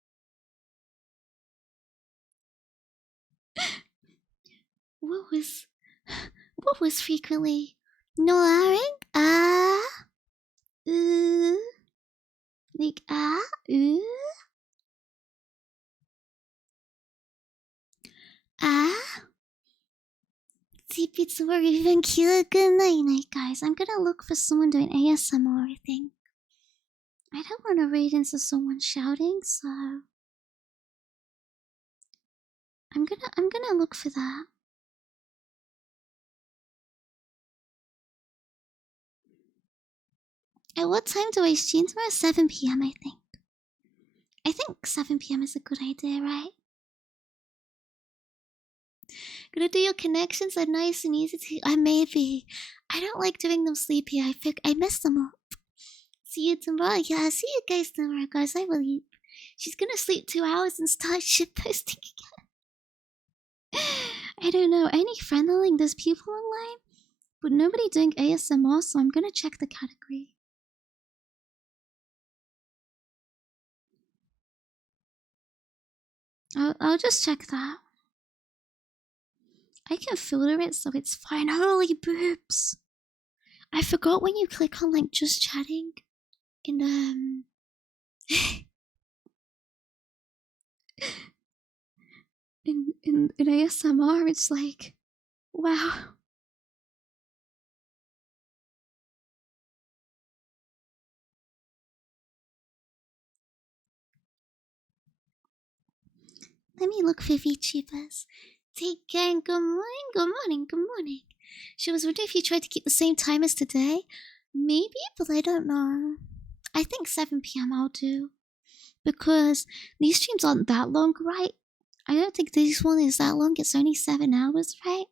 What was frequently? No laughing? Like, Deep it's or even cute. Good night, guys. I'm gonna look for someone doing ASMR, I think. I don't want to raid into someone shouting, so I'm gonna look for that. At what time do I stream tomorrow? 7 p.m. I think. I think 7 p.m. is a good idea, right? Gonna do your connections are nice and easy to. I maybe. I don't like doing them sleepy. I mess them up. See you tomorrow. Yeah, see you guys tomorrow, guys. I believe. She's gonna sleep 2 hours and start shit posting again. I don't know. Any friendling? There's people online, but nobody doing ASMR, so I'm gonna check the category. I'll just check that. I can filter it so it's fine. Holy boobs! I forgot when you click on like just chatting in in ASMR, it's like, wow. Let me look for VTubers. Take care and good morning. She was wondering if you tried to keep the same time as today. Maybe, but I don't know. I think 7 p.m. I'll do. Because these streams aren't that long, right? I don't think this one is that long. It's only 7 hours, right?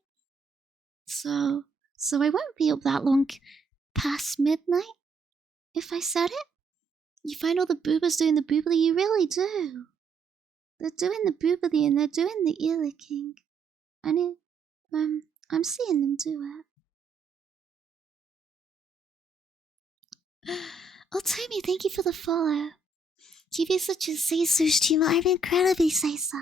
So I won't be up that long past midnight. If I said it, you find all the boobers doing the boobly, you really do. They're doing the boobly and they're doing the ear licking. And I'm seeing them do it. Oh, Tommy, thank you for the follow. You be such a say-so streamer. I'm incredibly say-so.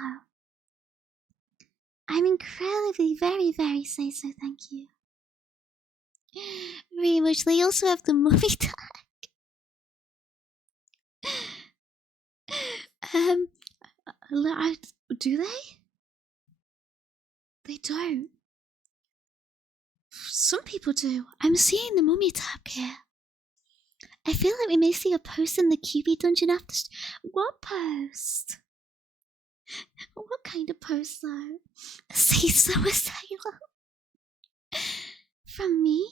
I'm incredibly, very, very say-so, thank you. Very much. They also have the movie tag. Do they? They don't. Some people do. I'm seeing the mummy tab here. I feel like we may see a post in the QB dungeon after. What post? What kind of post though? Say so, Asylum. From me?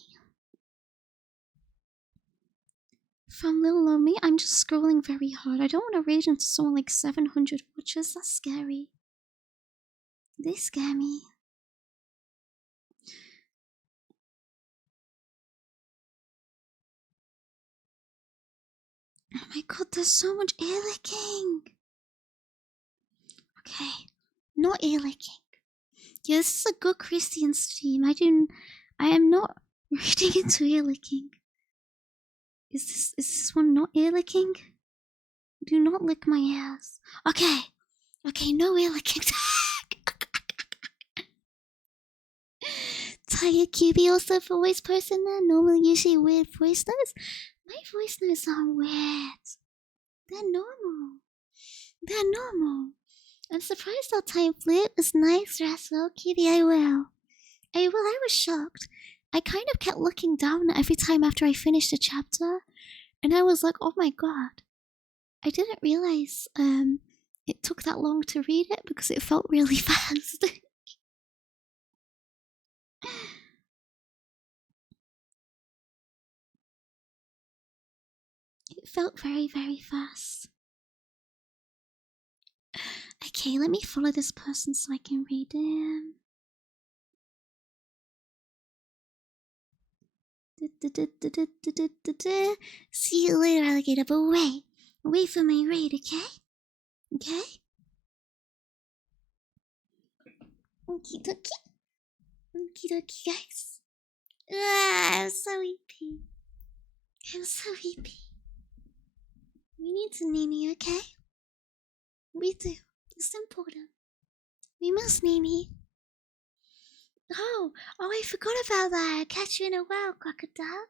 From Lil Lomi? I'm just scrolling very hard. I don't want to rage into someone like 700 watchers. That's scary. They scare me. Oh my god, there's so much ear licking. Okay, no ear licking. Yeah, this is a good Christian stream. I am not reading into ear licking. Is this one not ear licking? Do not lick my ears. Okay, no ear licking. Tired QB also for voice person there. Normally usually weird voice notes. My voice notes aren't weird. They're normal. They're normal. I'm surprised how time flew. It was nice, Rascal. Kitty, I will. I was shocked. I kind of kept looking down every time after I finished a chapter, and I was like, oh my god. I didn't realize it took that long to read it because it felt really fast. It felt very, very fast. Okay, let me follow this person so I can read him. See you later, alligator, but wait. Wait for my raid, okay? Okay? Okie dokie. Okie dokie, guys. I'm so weepy. I'm so weepy. We need to Nini, okay? We do. It's important. We must Nini. Oh, I forgot about that. Catch you in a while, crocodile.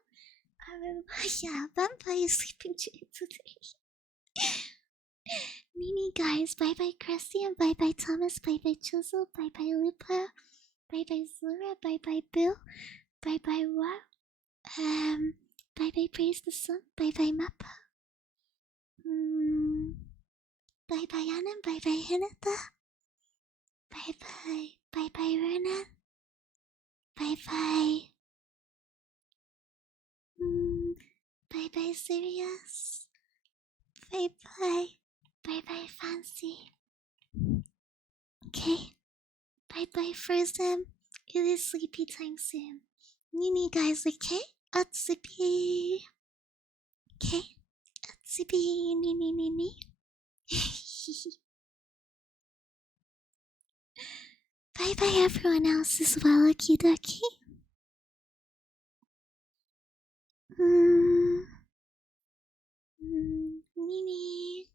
Yeah, vampire is sleeping today. Nini, guys. Bye bye, Christy, and bye bye, Thomas. Bye bye, Chisel. Bye bye, Lupa. Bye bye, Zora. Bye bye, Bill. Bye bye, what? Bye bye, Praise the Sun. Bye bye, Mappa. Bye bye, Anna. Bye bye, Hinata. Bye bye. Bye bye, Ronan. Bye bye. Bye bye, Sirius. Bye bye. Bye bye, Fancy. Okay. Bye bye, Frozen. It is sleepy time soon. Nini, guys, okay? Atsubi. Okay? Atsubi, Nini. Bye bye, everyone else as well, okie dokie. Nini.